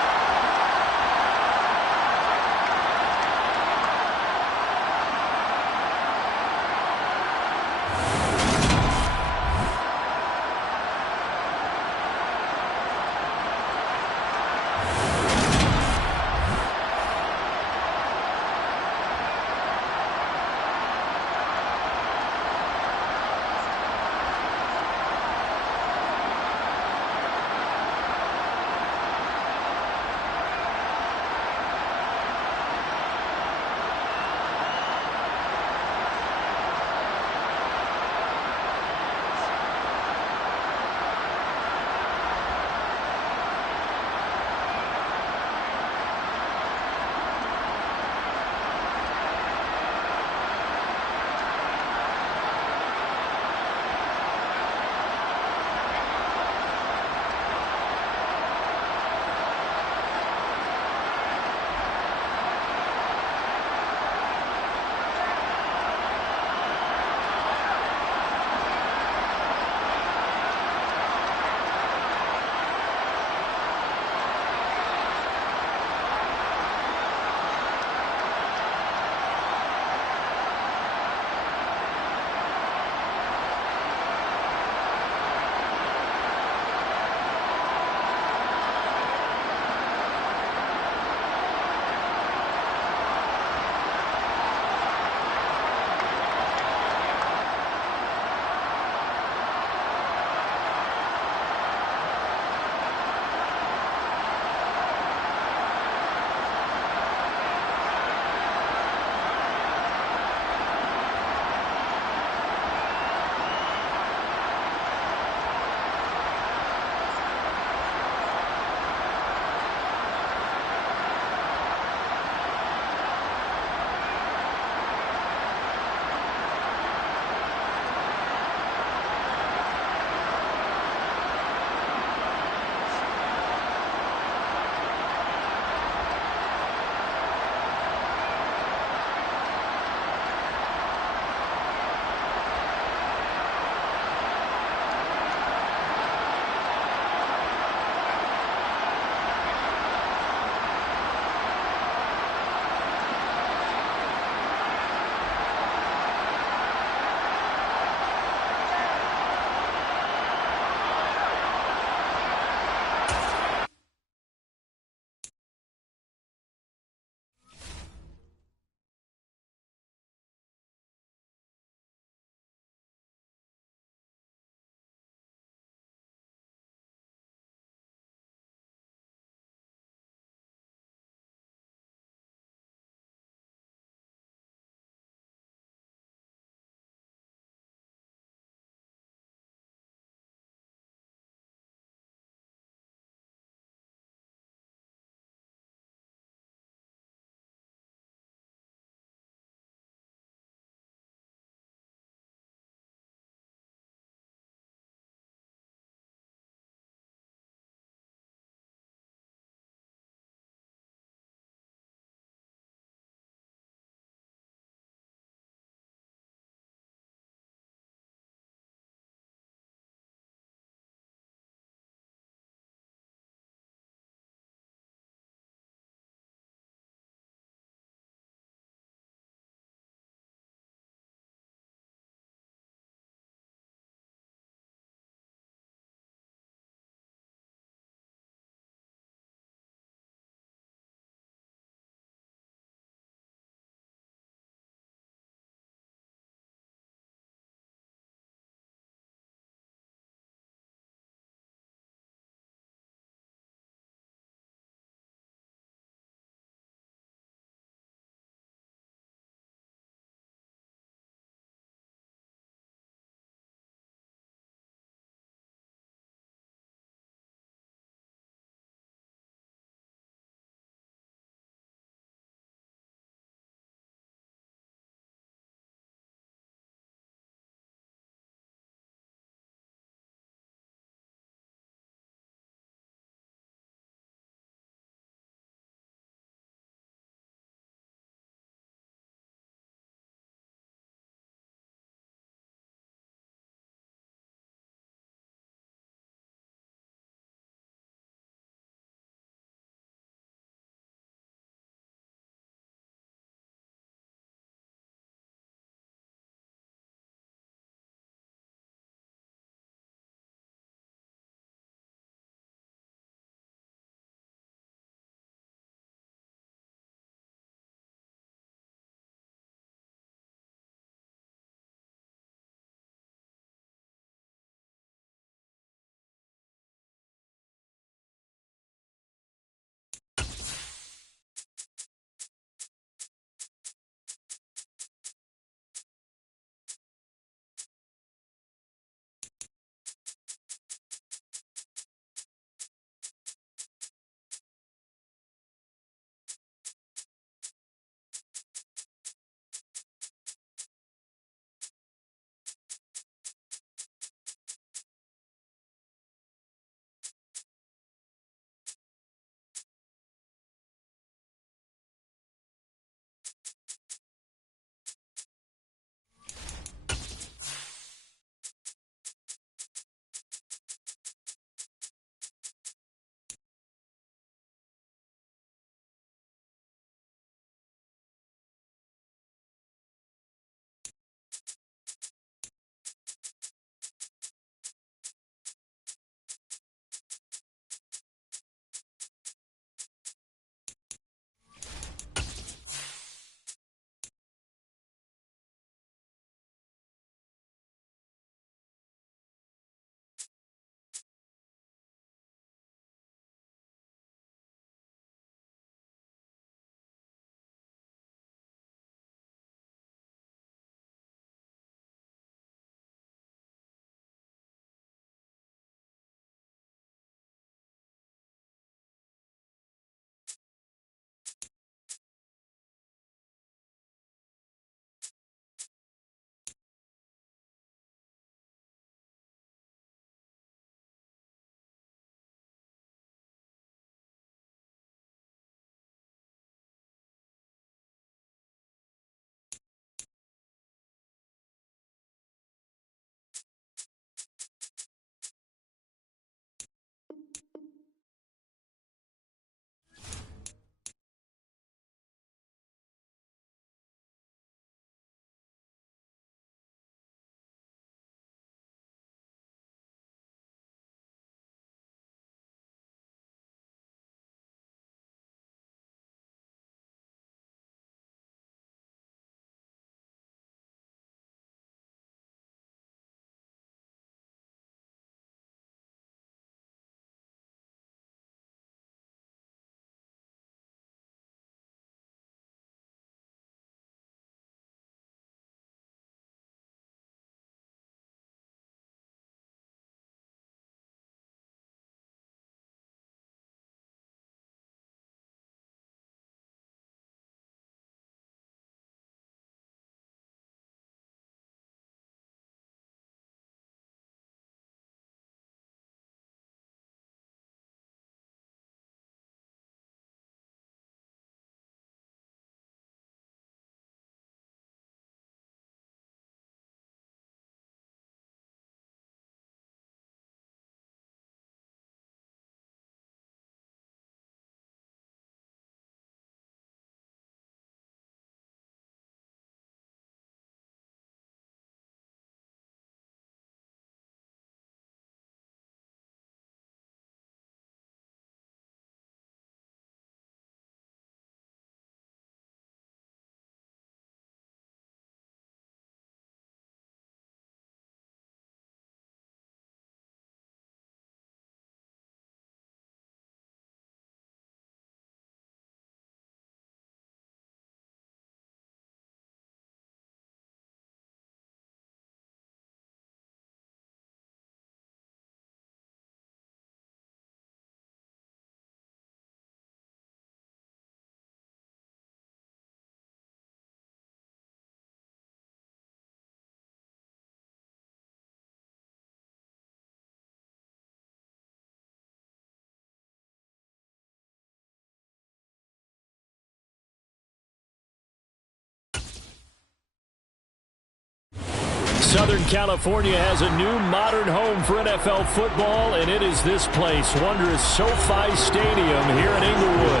Southern California has a new modern home for NFL football, and it is this place, wondrous SoFi Stadium here in Inglewood.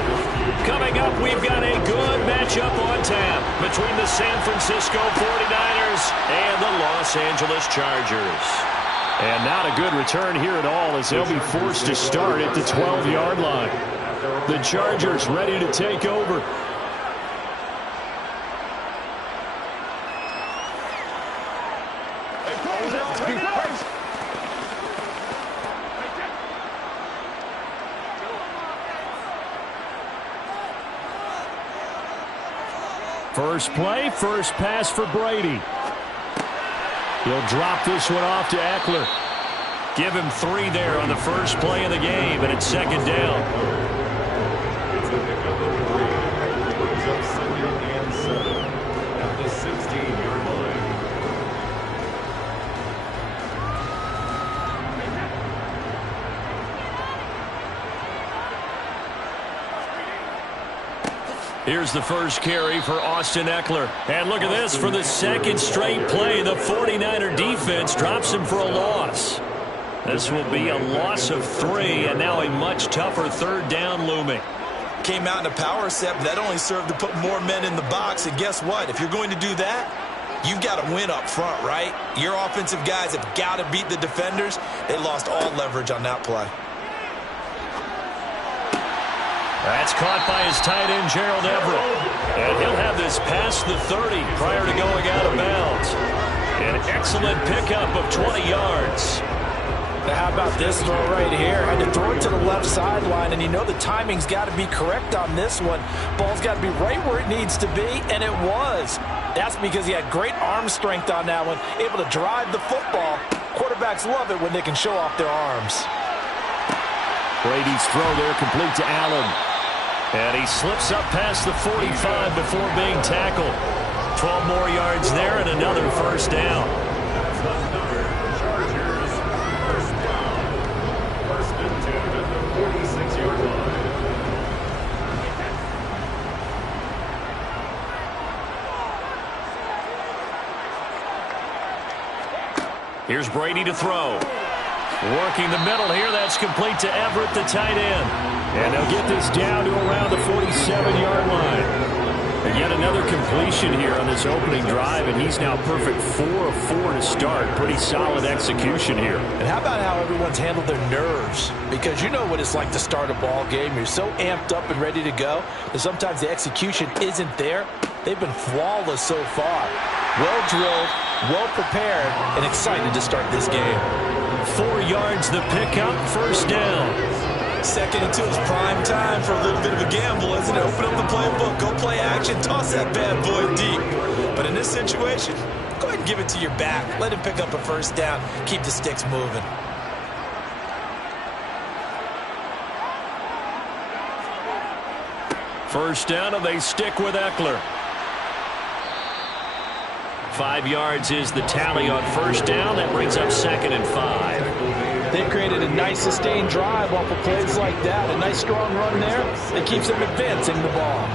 Coming up, we've got a good matchup on tap between the San Francisco 49ers and the Los Angeles Chargers. And not a good return here at all, as they'll be forced to start at the 12-yard line. The Chargers ready to take over. First play, first pass for Brady. He'll drop this one off to Eckler. Give him 3 there on the first play of the game, and it's second down. It's a pickup of 3. Brings up 2nd and 7 at the 16-yard line. Here's the first carry for Austin Eckler. And look at this. For the second straight play, the 49er defense drops him for a loss. This will be a loss of 3, and now a much tougher third down looming. Came out in a power set, but that only served to put more men in the box. And guess what? If you're going to do that, you've got to win up front, right? Your offensive guys have got to beat the defenders. They lost all leverage on that play. That's caught by his tight end, Gerald Everett. And he'll have this past the 30 prior to going out of bounds. An excellent pickup of 20 yards. Now how about this throw right here? Had to throw it to the left sideline, and you know the timing's got to be correct on this one. Ball's got to be right where it needs to be, and it was. That's because he had great arm strength on that one, able to drive the football. Quarterbacks love it when they can show off their arms. Brady's throw there complete to Allen. And he slips up past the 45 before being tackled. 12 more yards there and another first down. That's another Chargers first down. 1st and 10 at the 46-yard line. Here's Brady to throw. Working the middle here. That's complete to Everett, the tight end. And they'll get this down to around the 47-yard line. And yet another completion here on this opening drive, and he's now perfect 4 of 4 to start. Pretty solid execution here. And how about how everyone's handled their nerves? Because you know what it's like to start a ball game. You're so amped up and ready to go that sometimes the execution isn't there. They've been flawless so far. Well drilled, well prepared, and excited to start this game. 4 yards the pickup, first down. 2nd and 2 is prime time for a little bit of a gamble, isn't it? Open up the playbook, go play action, toss that bad boy deep. But in this situation, go ahead and give it to your back. Let him pick up a first down. Keep the sticks moving. First down, and they stick with Eckler. 5 yards is the tally on first down. That brings up 2nd and 5. They created a nice sustained drive off of plays like that. A nice strong run there that keeps them advancing the ball.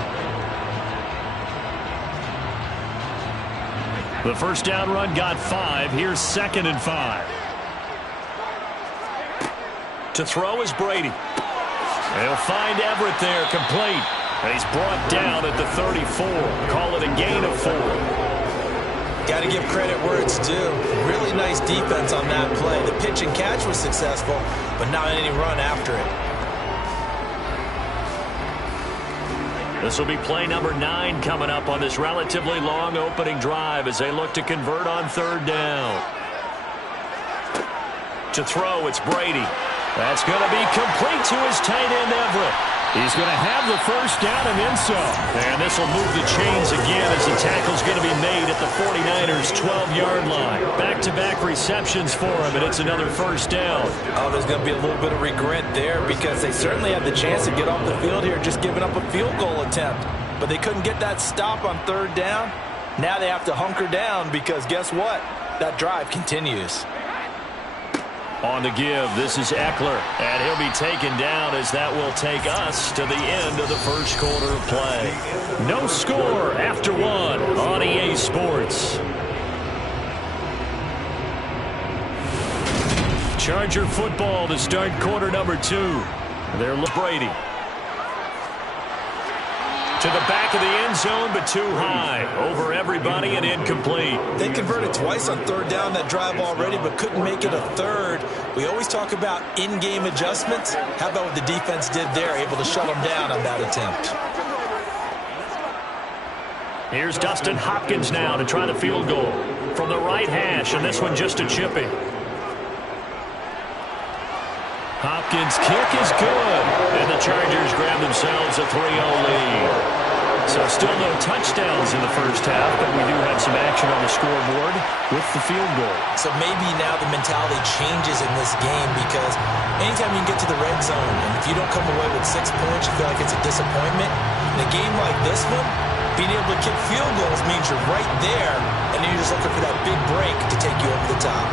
The first down run got 5. Here's 2nd and 5. To throw is Brady. They'll find Everett there, complete. And he's brought down at the 34. Call it a gain of 4. Got to give credit where it's due. Really nice defense on that play. The pitch and catch was successful, but not any run after it. This will be play number 9 coming up on this relatively long opening drive as they look to convert on third down. To throw, it's Brady. That's going to be complete to his tight end, Everett. He's going to have the first down and then some. And this will move the chains again as the tackle's going to be made at the 49ers' 12-yard line. Back-to-back receptions for him, and it's another first down. Oh, there's going to be a little bit of regret there because they certainly had the chance to get off the field here just giving up a field goal attempt. But they couldn't get that stop on third down. Now they have to hunker down because guess what? That drive continues. On the give, this is Eckler, and he'll be taken down as that will take us to the end of the first quarter of play. No score after 1 on EA Sports. Charger football to start quarter number 2. They're Brady. To the back of the end zone, but too high. Over everybody and incomplete. They converted twice on third down that drive already, but couldn't make it a third. We always talk about in-game adjustments. How about what the defense did there, able to shut them down on that attempt? Here's Dustin Hopkins now to try the field goal from the right hash, and this one just a chipping. Hopkins' kick is good, and the Chargers grab themselves a 3-0 lead. So still no touchdowns in the first half, but we do have some action on the scoreboard with the field goal. So maybe now the mentality changes in this game because anytime you can get to the red zone, and if you don't come away with 6 points, you feel like it's a disappointment. In a game like this one, being able to kick field goals means you're right there, and you're just looking for that big break to take you over the top.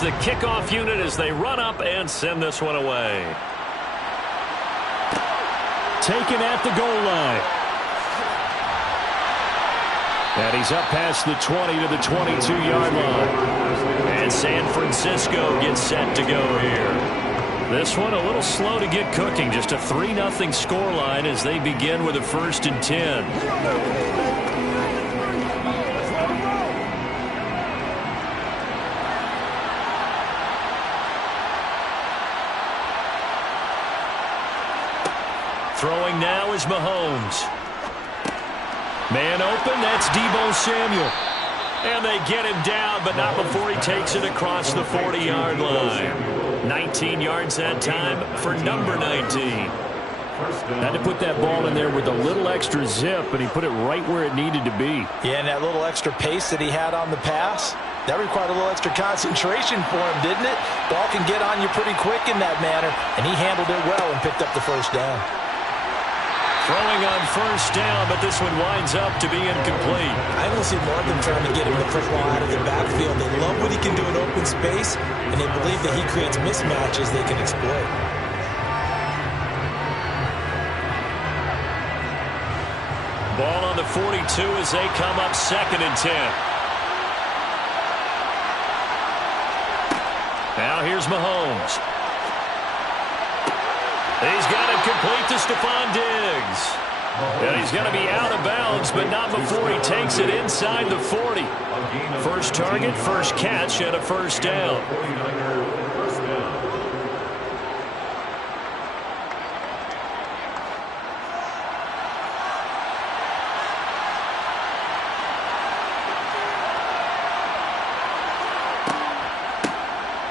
The kickoff unit as they run up and send this one away. Taken at the goal line. And he's up past the 20 to the 22-yard line. And San Francisco gets set to go here. This one a little slow to get cooking. Just a 3-0 scoreline as they begin with a 1st and 10. Throwing now is Mahomes. Man open, that's Deebo Samuel. And they get him down, but not before he takes it across the 40-yard line. 19 yards that time for number 19. Had to put that ball in there with a little extra zip, and he put it right where it needed to be. Yeah, and that little extra pace that he had on the pass, that required a little extra concentration for him, didn't it? Ball can get on you pretty quick in that manner, and he handled it well and picked up the first down. Throwing on 1st down, but this one winds up to be incomplete. I almost see more of them trying to get him the football out of the backfield. They love what he can do in open space, and they believe that he creates mismatches they can exploit. Ball on the 42 as they come up 2nd and 10. Now here's Mahomes. He's got it complete to Stephon Diggs. And he's going to be out of bounds, but not before he takes it inside the 40. First target, first catch, and a 1st down.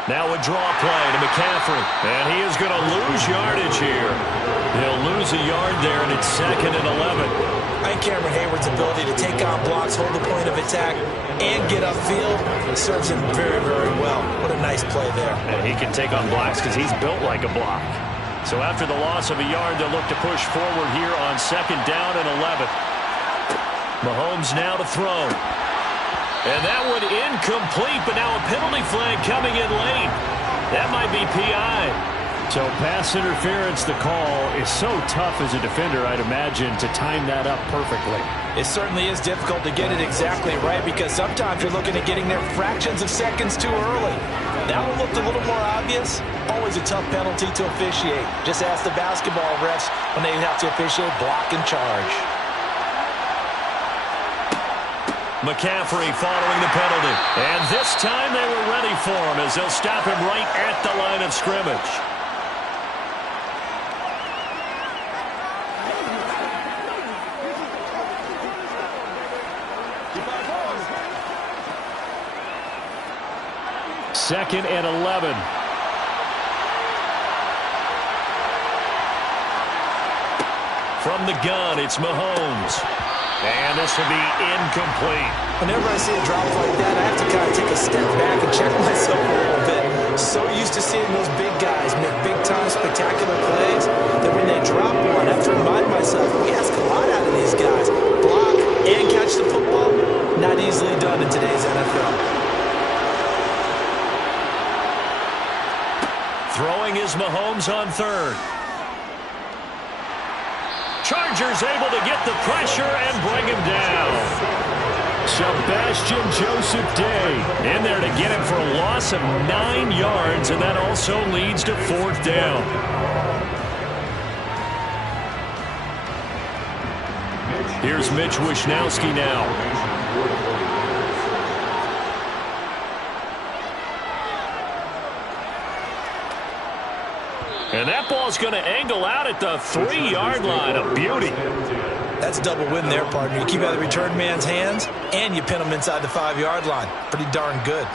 Now a draw play to McCaffrey. And he is going to lose yardage here. He'll lose a yard there, and it's 2nd and 11. I think Cameron Hayward's ability to take on blocks, hold the point of attack, and get upfield serves him very, very well. What a nice play there. And he can take on blocks because he's built like a block. So after the loss of a yard, they'll look to push forward here on 2nd down and 11. Mahomes now to throw. And that one incomplete, but now a penalty flag coming in late. That might be PI. So pass interference, the call is so tough as a defender, I'd imagine, to time that up perfectly. It certainly is difficult to get it exactly right because sometimes you're looking at getting there fractions of seconds too early. That one looked a little more obvious. Always a tough penalty to officiate. Just ask the basketball refs when they have to officiate block and charge. McCaffrey following the penalty. And this time they were ready for him as they'll stop him right at the line of scrimmage. Second and 11. From the gun, it's Mahomes. And this will be incomplete. Whenever I see a drop like that, I have to kind of take a step back and check myself a little bit. So used to seeing those big guys make big-time spectacular plays that when they drop one, I have to remind myself, we ask a lot out of these guys. Block and catch the football, not easily done in today's NFL. Throwing is Mahomes on third. Chargers able to get the pressure and bring him down. Sebastian Joseph Day in there to get him for a loss of 9 yards, and that also leads to fourth down. Here's Mitch Wishnowski now. And that ball's going to angle out at the 3-yard line. A beauty. That's a double win there, partner. You keep out of the return man's hands, and you pin him inside the 5-yard line. Pretty darn good.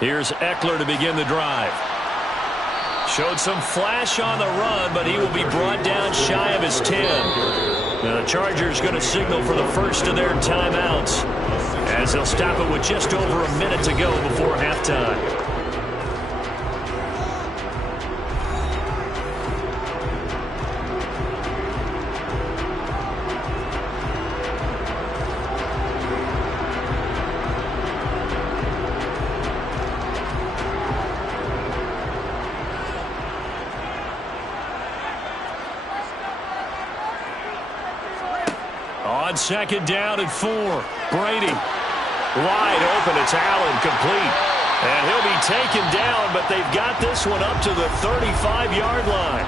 Here's Eckler to begin the drive. Showed some flash on the run, but he will be brought down shy of his 10. Now the Chargers going to signal for the first of their timeouts as they'll stop it with just over a minute to go before halftime. On second down and 4. Brady wide open. It's Allen, complete. And he'll be taken down, but they've got this one up to the 35-yard line.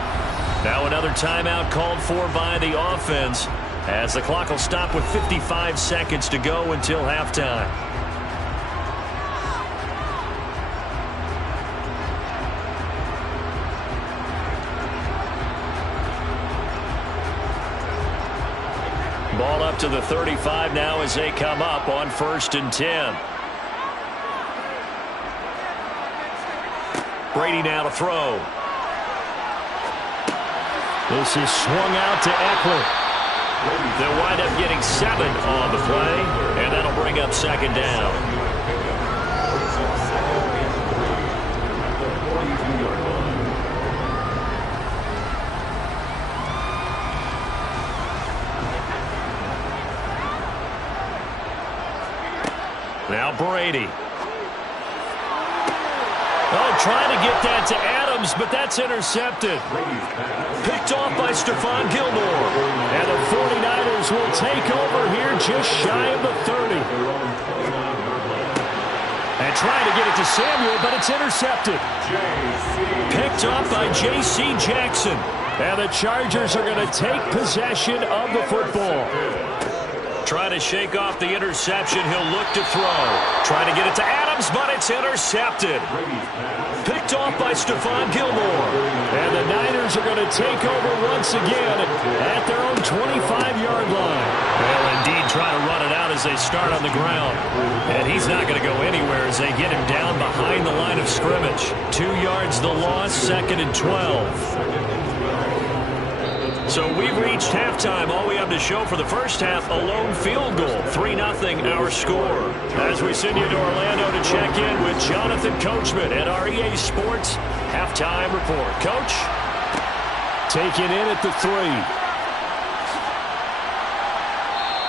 Now another timeout called for by the offense as the clock will stop with 55 seconds to go until halftime. Ball up to the 35 now as they come up on 1st and 10. Brady now to throw. This is swung out to Eckler. They'll wind up getting 7 on the play, and that'll bring up second down. Now Brady. Oh, trying to get that to Adams, but that's intercepted. Picked off by Stephon Gilmore. And the 49ers will take over here just shy of the 30. And trying to get it to Samuel, but it's intercepted. Picked off by J.C. Jackson. And the Chargers are going to take possession of the football. Trying to shake off the interception. He'll look to throw. Trying to get it to Adams, but it's intercepted. Picked off by Stephon Gilmore. And the Niners are going to take over once again at their own 25-yard line. They'll indeed try to run it out as they start on the ground. And he's not going to go anywhere as they get him down behind the line of scrimmage. 2 yards the loss, 2nd and 12. So we've reached halftime. All we have to show for the first half, a lone field goal. 3-0 our score. As we send you to Orlando to check in with Jonathan Coachman at our EA Sports Halftime Report. Coach, taken in at the 3.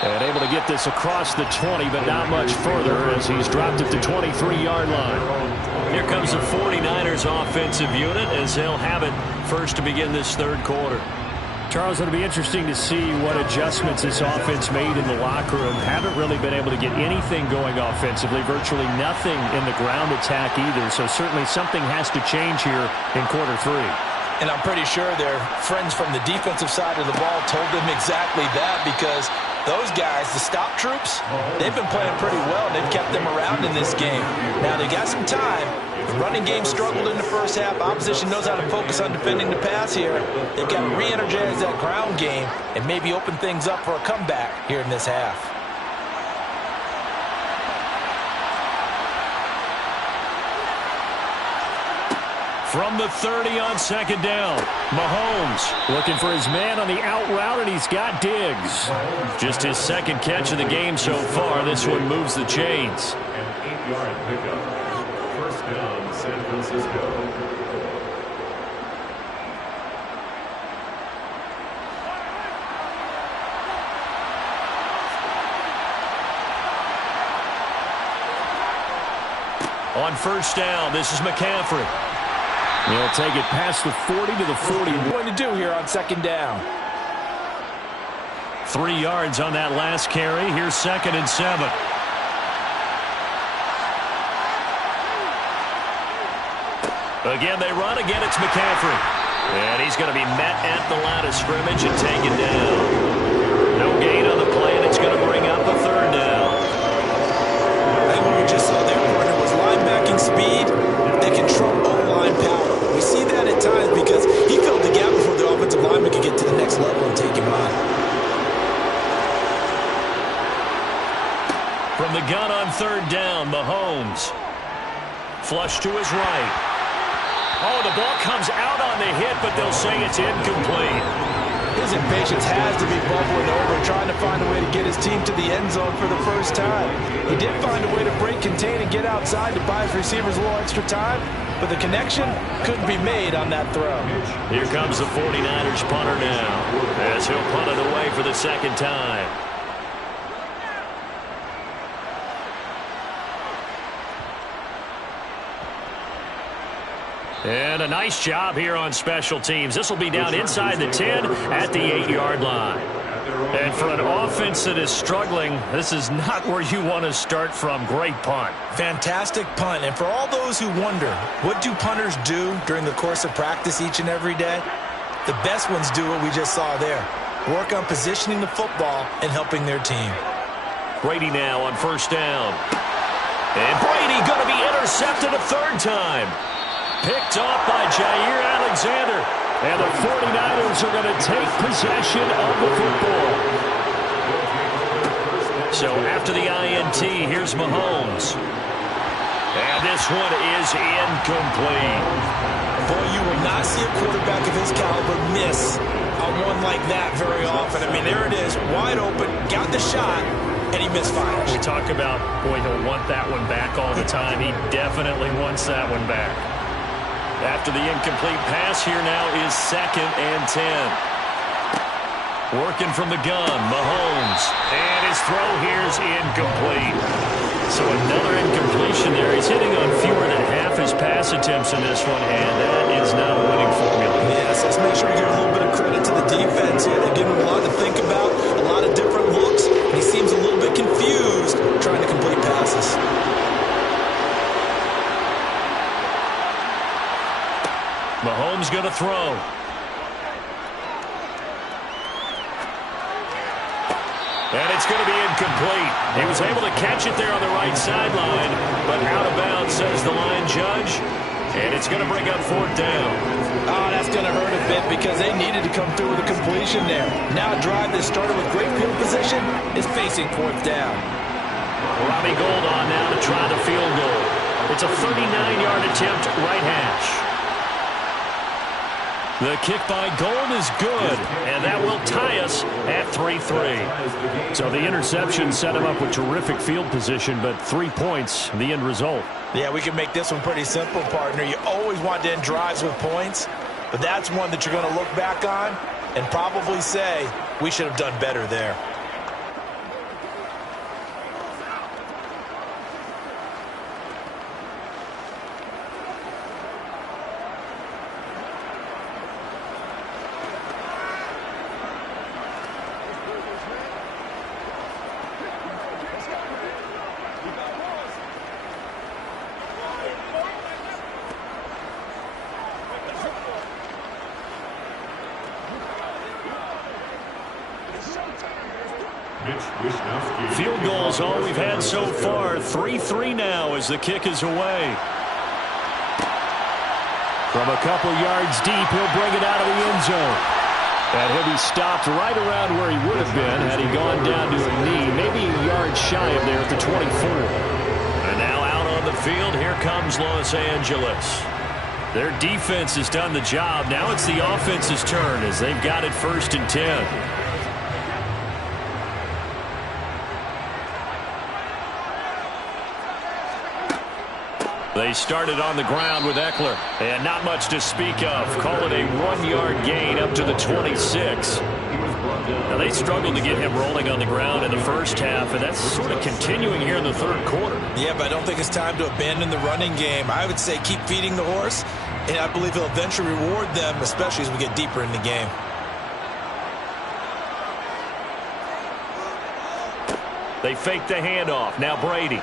And able to get this across the 20, but not much further as he's dropped at the 23-yard line. Here comes the 49ers offensive unit as they'll have it first to begin this third quarter. Charles, it'll be interesting to see what adjustments this offense made in the locker room. Haven't really been able to get anything going offensively, virtually nothing in the ground attack either. So certainly something has to change here in quarter 3. And I'm pretty sure their friends from the defensive side of the ball told them exactly that, because those guys, the stop troops, they've been playing pretty well. They've kept them around in this game. Now they got some time. The running game struggled in the first half. Opposition knows how to focus on defending the pass here. They've got to re-energize that ground game and maybe open things up for a comeback here in this half. From the 30 on second down. Mahomes looking for his man on the out route, and he's got Diggs. Just his second catch of the game so far. This one moves the chains. An 8-yard pickup. First down, San Francisco. On first down, this is McCaffrey. He'll take it past the 40 to the 40. What to do here on second down? 3 yards on that last carry. Here's 2nd and 7. Again, they run. Again, it's McCaffrey. And he's going to be met at the line of scrimmage and taken down. No gain on the play, and it's going to bring up a 3rd down. I think what we just saw there, partner, was linebacking speed that can trump O-line power. We see that at times because he filled the gap before the offensive lineman could get to the next level and take him on. From the gun on 3rd down, Mahomes. Flush to his right. Oh, the ball comes out on the hit, but they'll say it's incomplete. His impatience has to be bubbling over, trying to find a way to get his team to the end zone for the first time. He did find a way to break, contain, and get outside to buy his receivers a little extra time, but the connection couldn't be made on that throw. Here comes the 49ers punter now, as he'll punt it away for the 2nd time. And a nice job here on special teams. This will be down inside the 10 at the 8-yard line. And for an offense that is struggling, this is not where you want to start from. Great punt. Fantastic punt. And for all those who wonder, what do punters do during the course of practice each and every day? The best ones do what we just saw there. Work on positioning the football and helping their team. Brady now on first down. And Brady going to be intercepted a 3rd time. Picked off by Jair Alexander. And the 49ers are going to take possession of the football. So after the INT, here's Mahomes. And this one is incomplete. Boy, you will not see a quarterback of his caliber miss on one like that very often. I mean, there it is, wide open, got the shot, and he misfires. We talk about, boy, he'll want that one back all the time. He definitely wants that one back. After the incomplete pass, here now is 2nd and 10. Working from the gun, Mahomes. And his throw here is incomplete. So another incompletion there. He's hitting on fewer than half his pass attempts in this one, and that is not a winning formula. Yes, let's make sure we give a little bit of credit to the defense here. They're giving him a lot to think about, a lot of different looks. He seems a little bit confused trying to complete passes. Mahomes going to throw. And it's going to be incomplete. He was able to catch it there on the right sideline, but out of bounds, says the line judge. And it's going to bring up 4th down. Oh, that's going to hurt a bit because they needed to come through with a completion there. Now a drive that started with great field position is facing 4th down. Robbie Gould on now to try the field goal. It's a 39-yard attempt, right hash. The kick by Gould is good, and that will tie us at 3-3. So the interception set him up with terrific field position, but 3 points, the end result. Yeah, we can make this one pretty simple, partner. You always want to end drives with points, but that's one that you're going to look back on and probably say, we should have done better there. Field goals all we've had so far. 3-3 now as the kick is away. From a couple yards deep, he'll bring it out of the end zone. And he'll be stopped right around where he would have been had he gone down to a knee, maybe a yard shy of there at the 24. And now out on the field, here comes Los Angeles. Their defense has done the job. Now it's the offense's turn as they've got it 1st and 10. They started on the ground with Eckler, and not much to speak of. Call it a 1-yard gain up to the 26. Now, they struggled to get him rolling on the ground in the first half, and that's sort of continuing here in the third quarter. Yeah, but I don't think it's time to abandon the running game. I would say keep feeding the horse, and I believe he'll eventually reward them, especially as we get deeper in the game. They fake the handoff. Now Brady.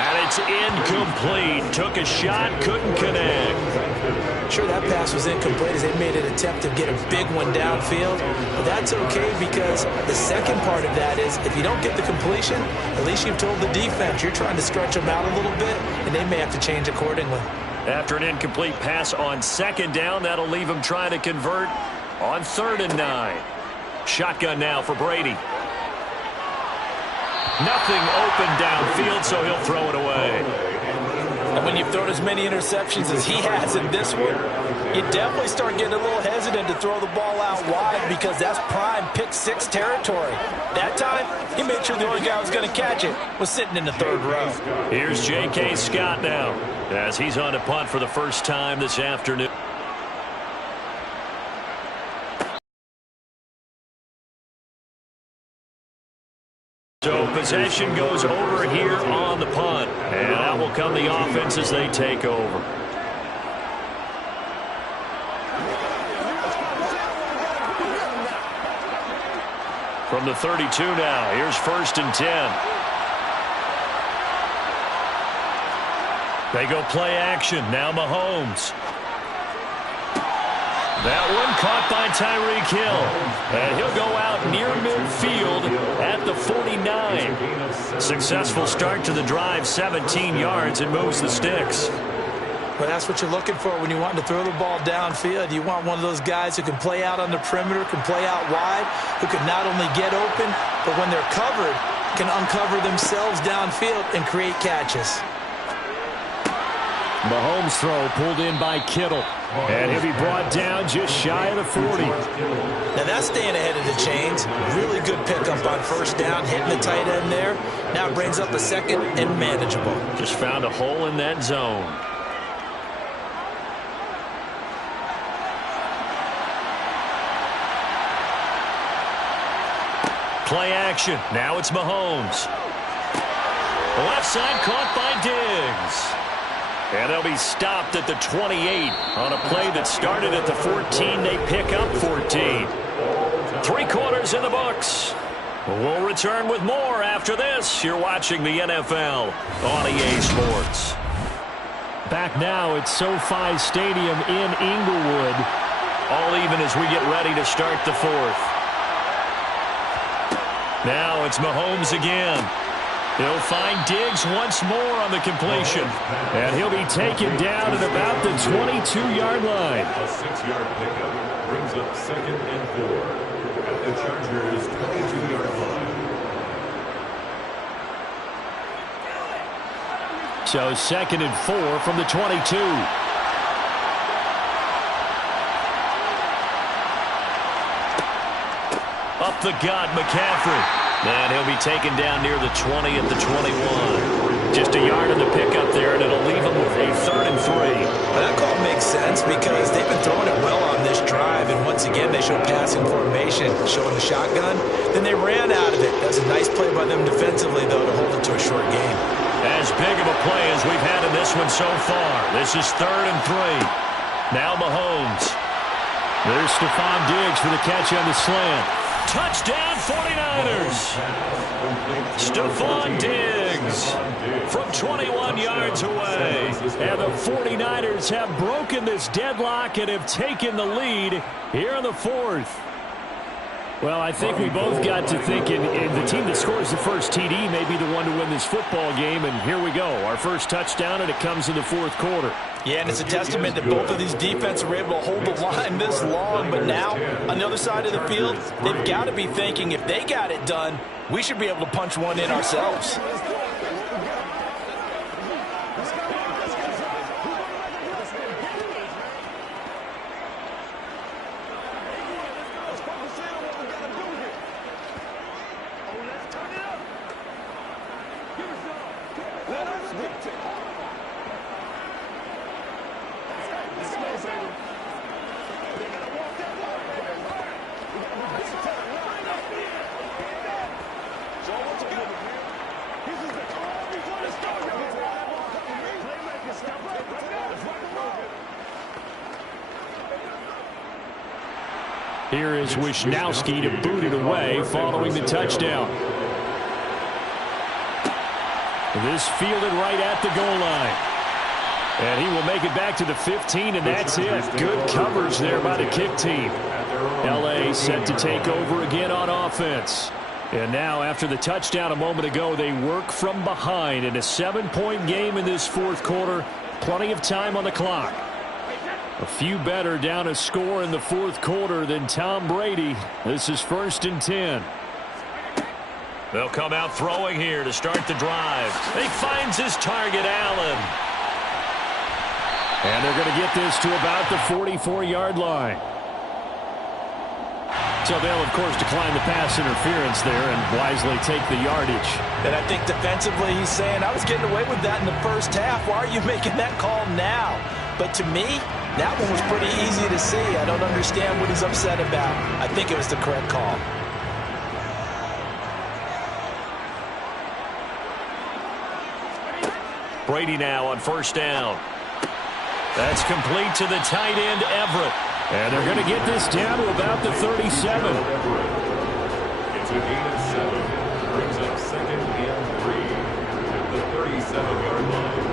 And it's incomplete. Took a shot, couldn't connect. Sure, that pass was incomplete as they made an attempt to get a big one downfield. But that's okay because the second part of that is if you don't get the completion, at least you've told the defense you're trying to stretch them out a little bit, and they may have to change accordingly. After an incomplete pass on 2nd down, that'll leave them trying to convert on 3rd and 9. Shotgun now for Brady. Nothing open downfield, so he'll throw it away. And when you've thrown as many interceptions as he has in this one, you definitely start getting a little hesitant to throw the ball out wide because that's prime pick 6 territory. That time, he made sure the only guy who was going to catch it was sitting in the 3rd row. Here's J.K. Scott now as he's on to punt for the first time this afternoon. So possession goes over here on the punt. And out will come the offense as they take over. From the 32 now, here's 1st and 10. They go play action. Now Mahomes. That one caught by Tyreek Hill. And he'll go out near midfield at the 49. Successful start to the drive, 17 yards, and moves the sticks. Well, that's what you're looking for when you want to throw the ball downfield. You want one of those guys who can play out on the perimeter, can play out wide, who can not only get open, but when they're covered, can uncover themselves downfield and create catches. Mahomes' throw pulled in by Kittle. And he'll be brought down just shy of the 40. Now that's staying ahead of the chains. Really good pickup on 1st down, hitting the tight end there. Now brings up a 2nd and manageable. Just found a hole in that zone. Play action. Now it's Mahomes. Left side caught by Diggs. And they'll be stopped at the 28 on a play that started at the 14. They pick up 14. 3 quarters in the books. We'll return with more after this. You're watching the NFL on EA Sports. Back now at SoFi Stadium in Inglewood. All even as we get ready to start the 4th. Now it's Mahomes again. He'll find Diggs once more on the completion. And he'll be taken down at about the 22-yard line. A 6-yard pickup brings up 2nd and 4 at the Chargers' 22-yard line. So 2nd and 4 from the 22. Up the gut, McCaffrey. And he'll be taken down near the 20 at the 21. Just a yard in the pickup there, and it'll leave him with a 3rd and 3. Well, that call makes sense because they've been throwing it well on this drive, and once again they show passing formation, showing the shotgun. Then they ran out of it. That's a nice play by them defensively, though, to hold it to a short game. As big of a play as we've had in this one so far. This is 3rd and 3. Now Mahomes. There's Stephon Diggs for the catch on the slant. Touchdown 49ers. Stephon Diggs from 21 yards away. And the 49ers have broken this deadlock and have taken the lead here in the 4th. Well, I think we both got to thinking the team that scores the first TD may be the one to win this football game. And here we go. Our first touchdown, and it comes in the 4th quarter. Yeah, and it's a testament that both of these defenses were able to hold the line this long. But now, on the other side of the field, they've got to be thinking if they got it done, we should be able to punch one in ourselves. Let us dictate. Let's go, baby. They gotta walk that line, baby. We gotta dictate line up here. So what you got? This is the call before the start. Playmaker, step up. Let's rock and roll. Here is Wisnowski to boot it away following the touchdown. This fielded right at the goal line. And he will make it back to the 15, and that's it. Good coverage there by the kick team. L.A. set to take over again on offense. And now, after the touchdown a moment ago, they work from behind in a 7-point game in this fourth quarter. Plenty of time on the clock. A few better down a score in the fourth quarter than Tom Brady. This is 1st and 10. They'll come out throwing here to start the drive. He finds his target, Allen. And they're going to get this to about the 44-yard line. So they'll, of course, decline the pass interference there and wisely take the yardage. And I think defensively he's saying, I was getting away with that in the first half. Why are you making that call now? But to me, that one was pretty easy to see. I don't understand what he's upset about. I think it was the correct call. Brady now on 1st down. That's complete to the tight end, Everett. And they're going to get this down to about the 37. It's a gain of 7. Brings up 2nd and 3 at the 37-yard line.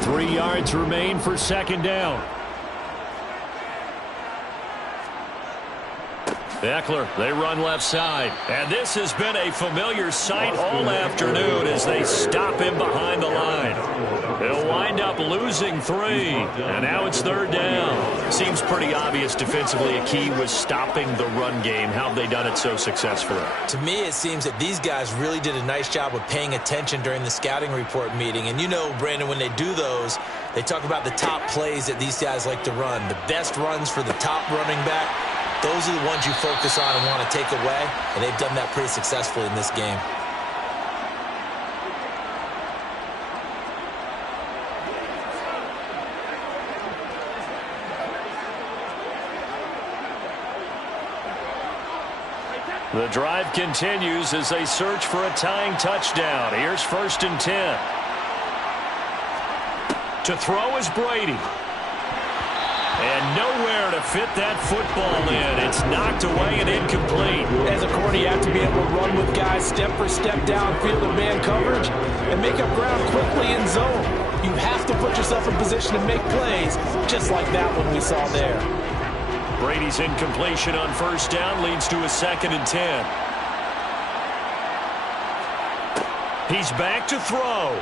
Three yards remain for 2nd down. Eckler, they run left side. And this has been a familiar sight all afternoon as they stop him behind the line. He'll wind up losing 3. And now it's 3rd down. Seems pretty obvious defensively a key was stopping the run game. How have they done it so successfully? To me, it seems that these guys really did a nice job of paying attention during the scouting report meeting. And you know, Brandon, when they do those, they talk about the top plays that these guys like to run. The best runs for the top running back. Those are the ones you focus on and want to take away, and they've done that pretty successfully in this game. The drive continues as they search for a tying touchdown. Here's 1st and 10. To throw is Brady. And nowhere to fit that football in. It's knocked away and incomplete. As a corner, you have to be able to run with guys step for step downfield in man coverage and make up ground quickly in zone. You have to put yourself in position to make plays, just like that one we saw there. Brady's incompletion on 1st down leads to a 2nd and 10. He's back to throw.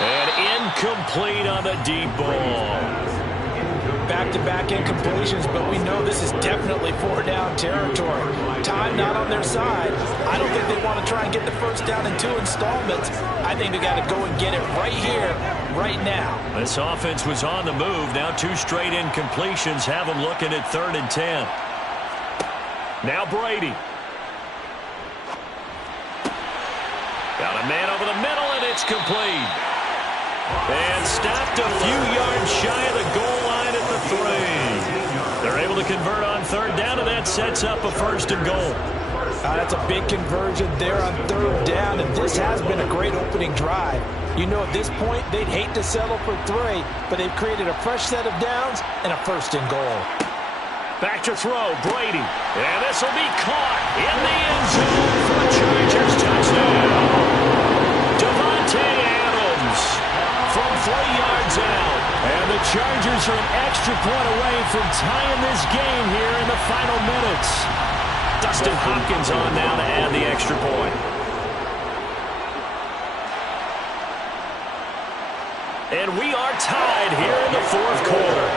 And incomplete on the deep ball. Back-to-back incompletions, but we know this is definitely 4-down territory. Time not on their side. I don't think they want to try and get the 1st down in 2 installments. I think they got to go and get it right here, right now. This offense was on the move. Now 2 straight incompletions have them looking at 3rd and 10. Now Brady. Got a man over the middle, and it's complete. And stopped a few yards shy of the goal line at the 3. They're able to convert on 3rd down, and that sets up a 1st and goal. That's a big conversion there on 3rd down, and this has been a great opening drive. You know, at this point, they'd hate to settle for 3, but they've created a fresh set of downs and a 1st and goal. Back to throw, Brady. And this will be caught in the end zone for the Chargers touchdown. Devontae Adams from 3 yards out. And the Chargers are an extra point away from tying this game here in the final minutes. Dustin Hopkins on now to add the extra point. And we are tied here in the fourth quarter.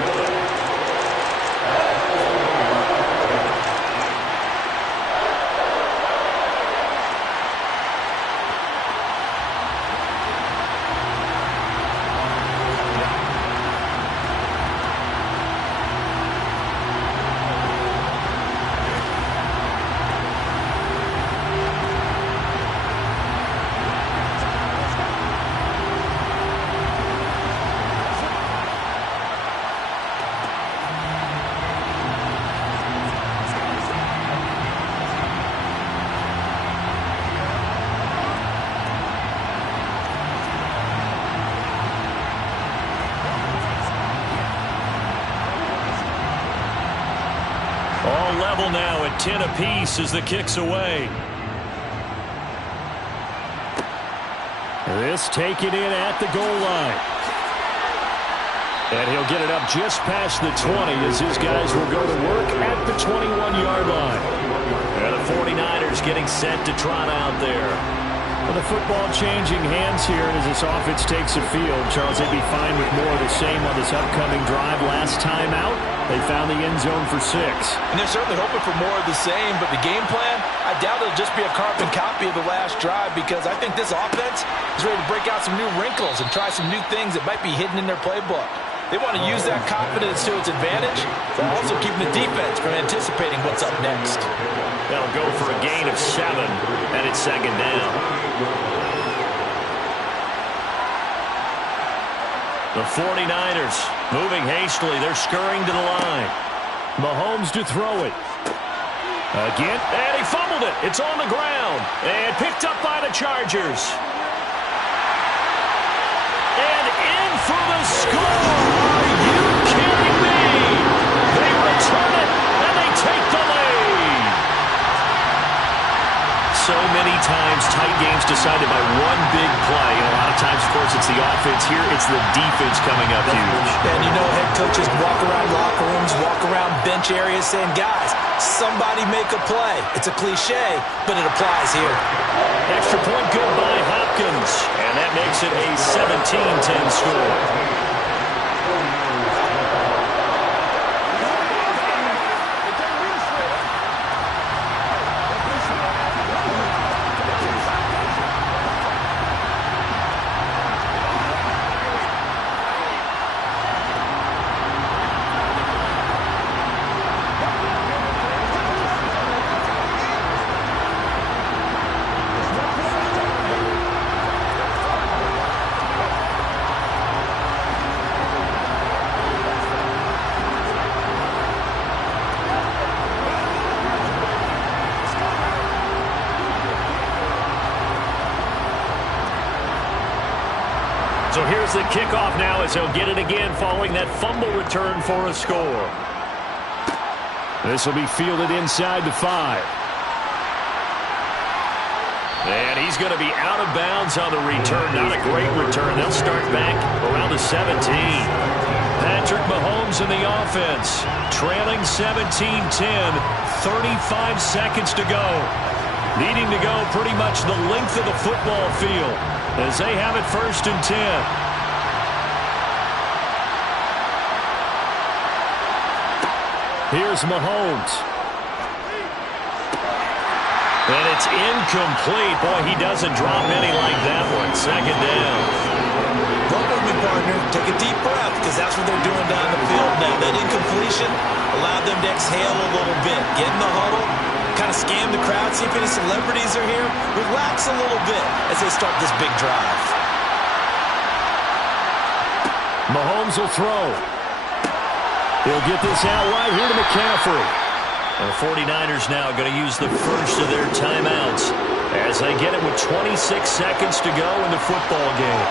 All level now at 10 apiece as the kick's away. This taken in at the goal line. And he'll get it up just past the 20 as his guys will go to work at the 21-yard line. And the 49ers getting set to trot out there. Well, the football changing hands here as this offense takes the field. Charles, they'd be fine with more of the same on this upcoming drive. Last time out, they found the end zone for 6. And they're certainly hoping for more of the same, but the game plan, I doubt it'll just be a carbon copy of the last drive because I think this offense is ready to break out some new wrinkles and try some new things that might be hidden in their playbook. They want to use that confidence to its advantage while also keeping the defense from anticipating what's up next. That'll go for a gain of 7, and it's second down. The 49ers moving hastily. They're scurrying to the line. Mahomes to throw it. Again, and he fumbled it. It's on the ground and picked up by the Chargers. And in for the score. Are you kidding me? They return it, and they take the lead. So many times tight games decided by one big play. And a lot of times, of course, it's the offense. Here, it's the defense coming up huge. And you know head coaches walk around locker rooms, walk around bench areas saying, guys, somebody make a play. It's a cliche, but it applies here. Extra point good by Hopkins. And that makes it a 17-10 score. So here's the kickoff now as he'll get it again following that fumble return for a score. This will be fielded inside the 5. And he's going to be out of bounds on the return. Not a great return. They'll start back around the 17. Patrick Mahomes in the offense. Trailing 17-10. 35 seconds to go. Needing to go pretty much the length of the football field as they have it 1st and 10. Here's Mahomes. And it's incomplete. Boy, he doesn't drop many like that one. Second down. Run with me, partner. Take a deep breath because that's what they're doing down the field now. That incompletion allowed them to exhale a little bit. Get in the huddle. Kind of scan the crowd, see if any celebrities are here. Relax a little bit as they start this big drive. Mahomes will throw. He'll get this out right here to McCaffrey. And the 49ers now going to use the first of their timeouts as they get it with 26 seconds to go in the football game.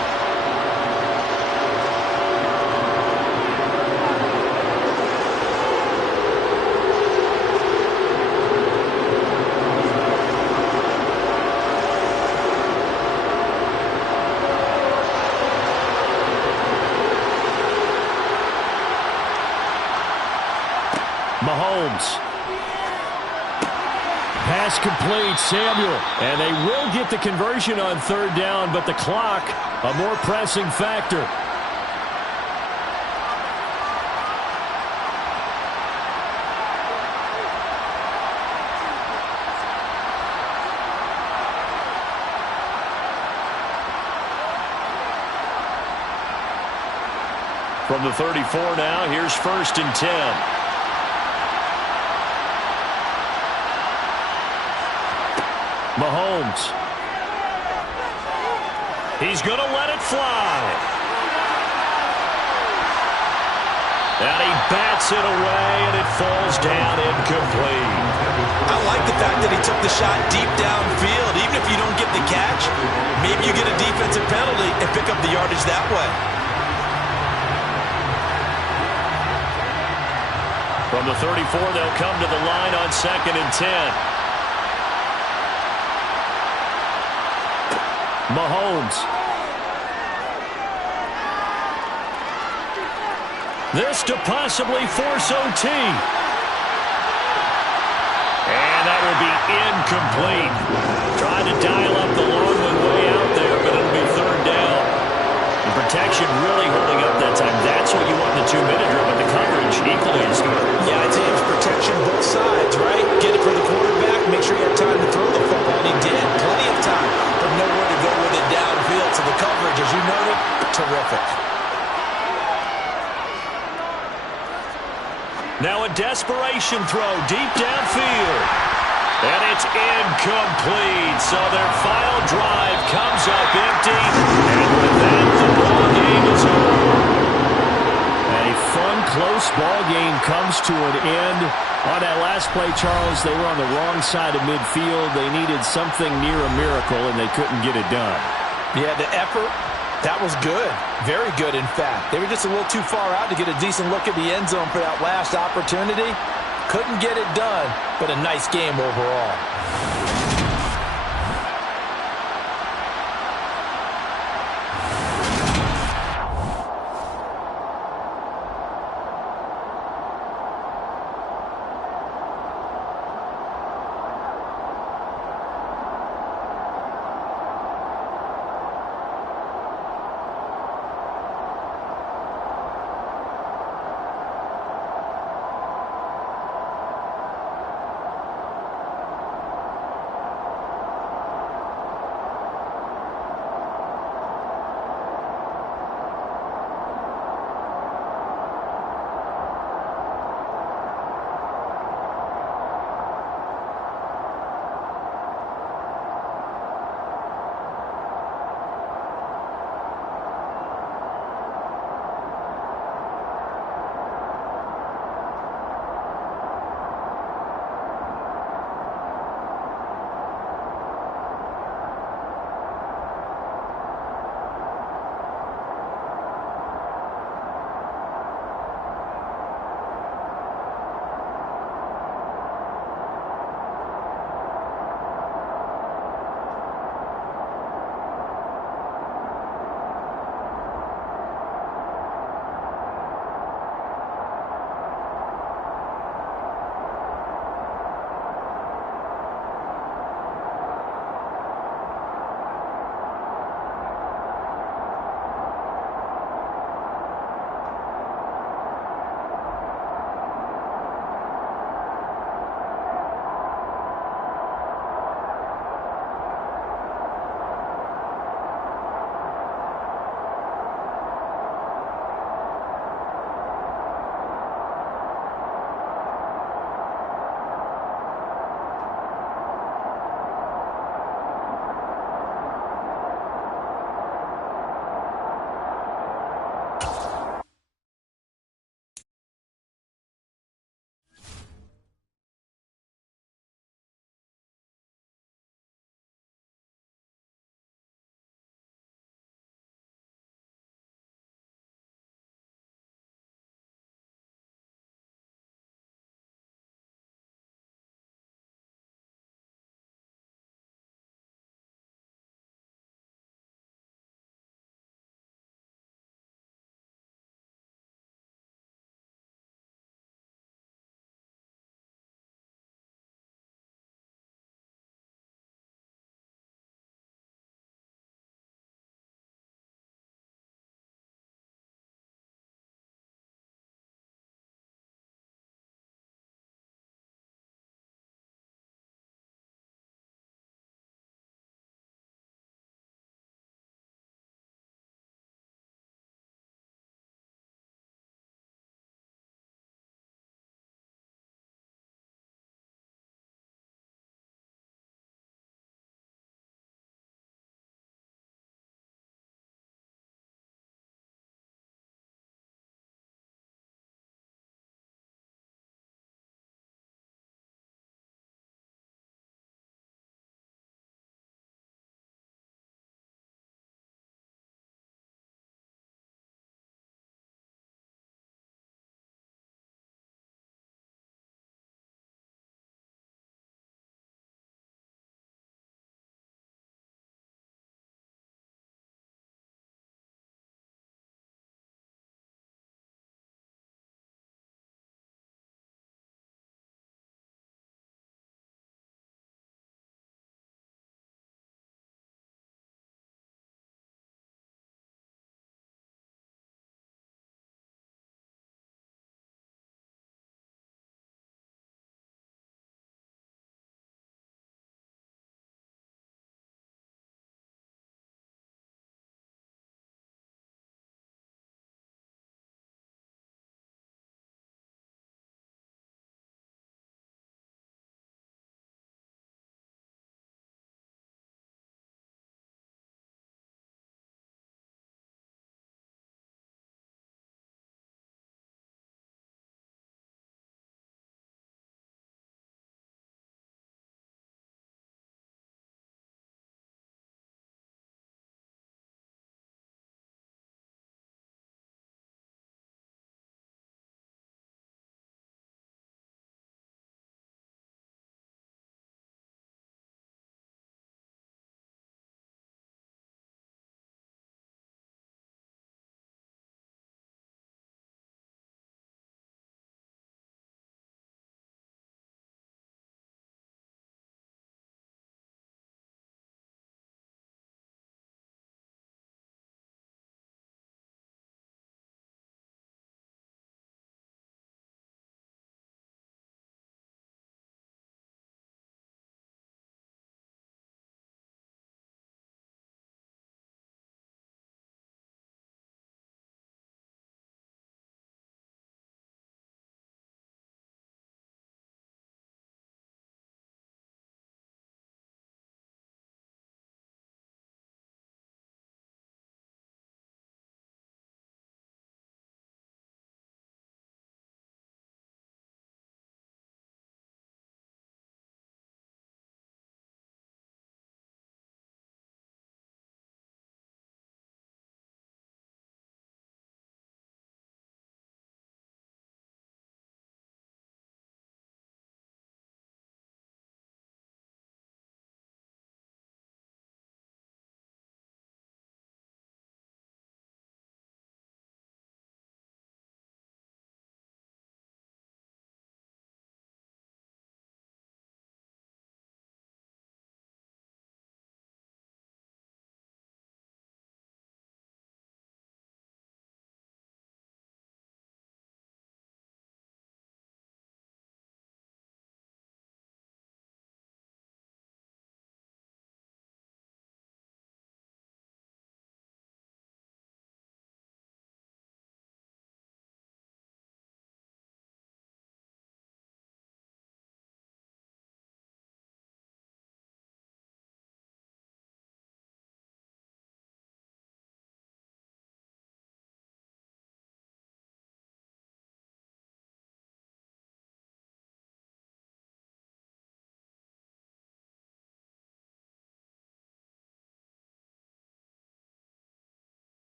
Mahomes. Pass complete, Samuel. And they will get the conversion on 3rd down, but the clock, a more pressing factor. From the 34 now, here's 1st and 10. Mahomes. He's going to let it fly. And he bats it away, and it falls down incomplete. I like the fact that he took the shot deep downfield. Even if you don't get the catch, maybe you get a defensive penalty and pick up the yardage that way. From the 34, they'll come to the line on 2nd and 10. Mahomes. This to possibly force OT. And that will be incomplete. Trying to dial up the long one way out there, but it'll be 3rd down. The protection really holding up that time. That's what you want in the 2-minute drill, but the coverage equally as good. Yeah, I'd say it's protection both sides, right? Get it for the quarterback, make sure you have time to throw the football, and he did. Plenty of time, but nowhere to go with it downfield. So the coverage, as you noted, terrific. Now a desperation throw deep downfield. And it's incomplete. So their final drive comes up empty. And with that, the ball game is over. A fun, close ball game comes to an end. On that last play, Charles, they were on the wrong side of midfield. They needed something near a miracle, and they couldn't get it done. Yeah, the effort, that was good. Very good, in fact. They were just a little too far out to get a decent look at the end zone for that last opportunity. Couldn't get it done, but a nice game overall.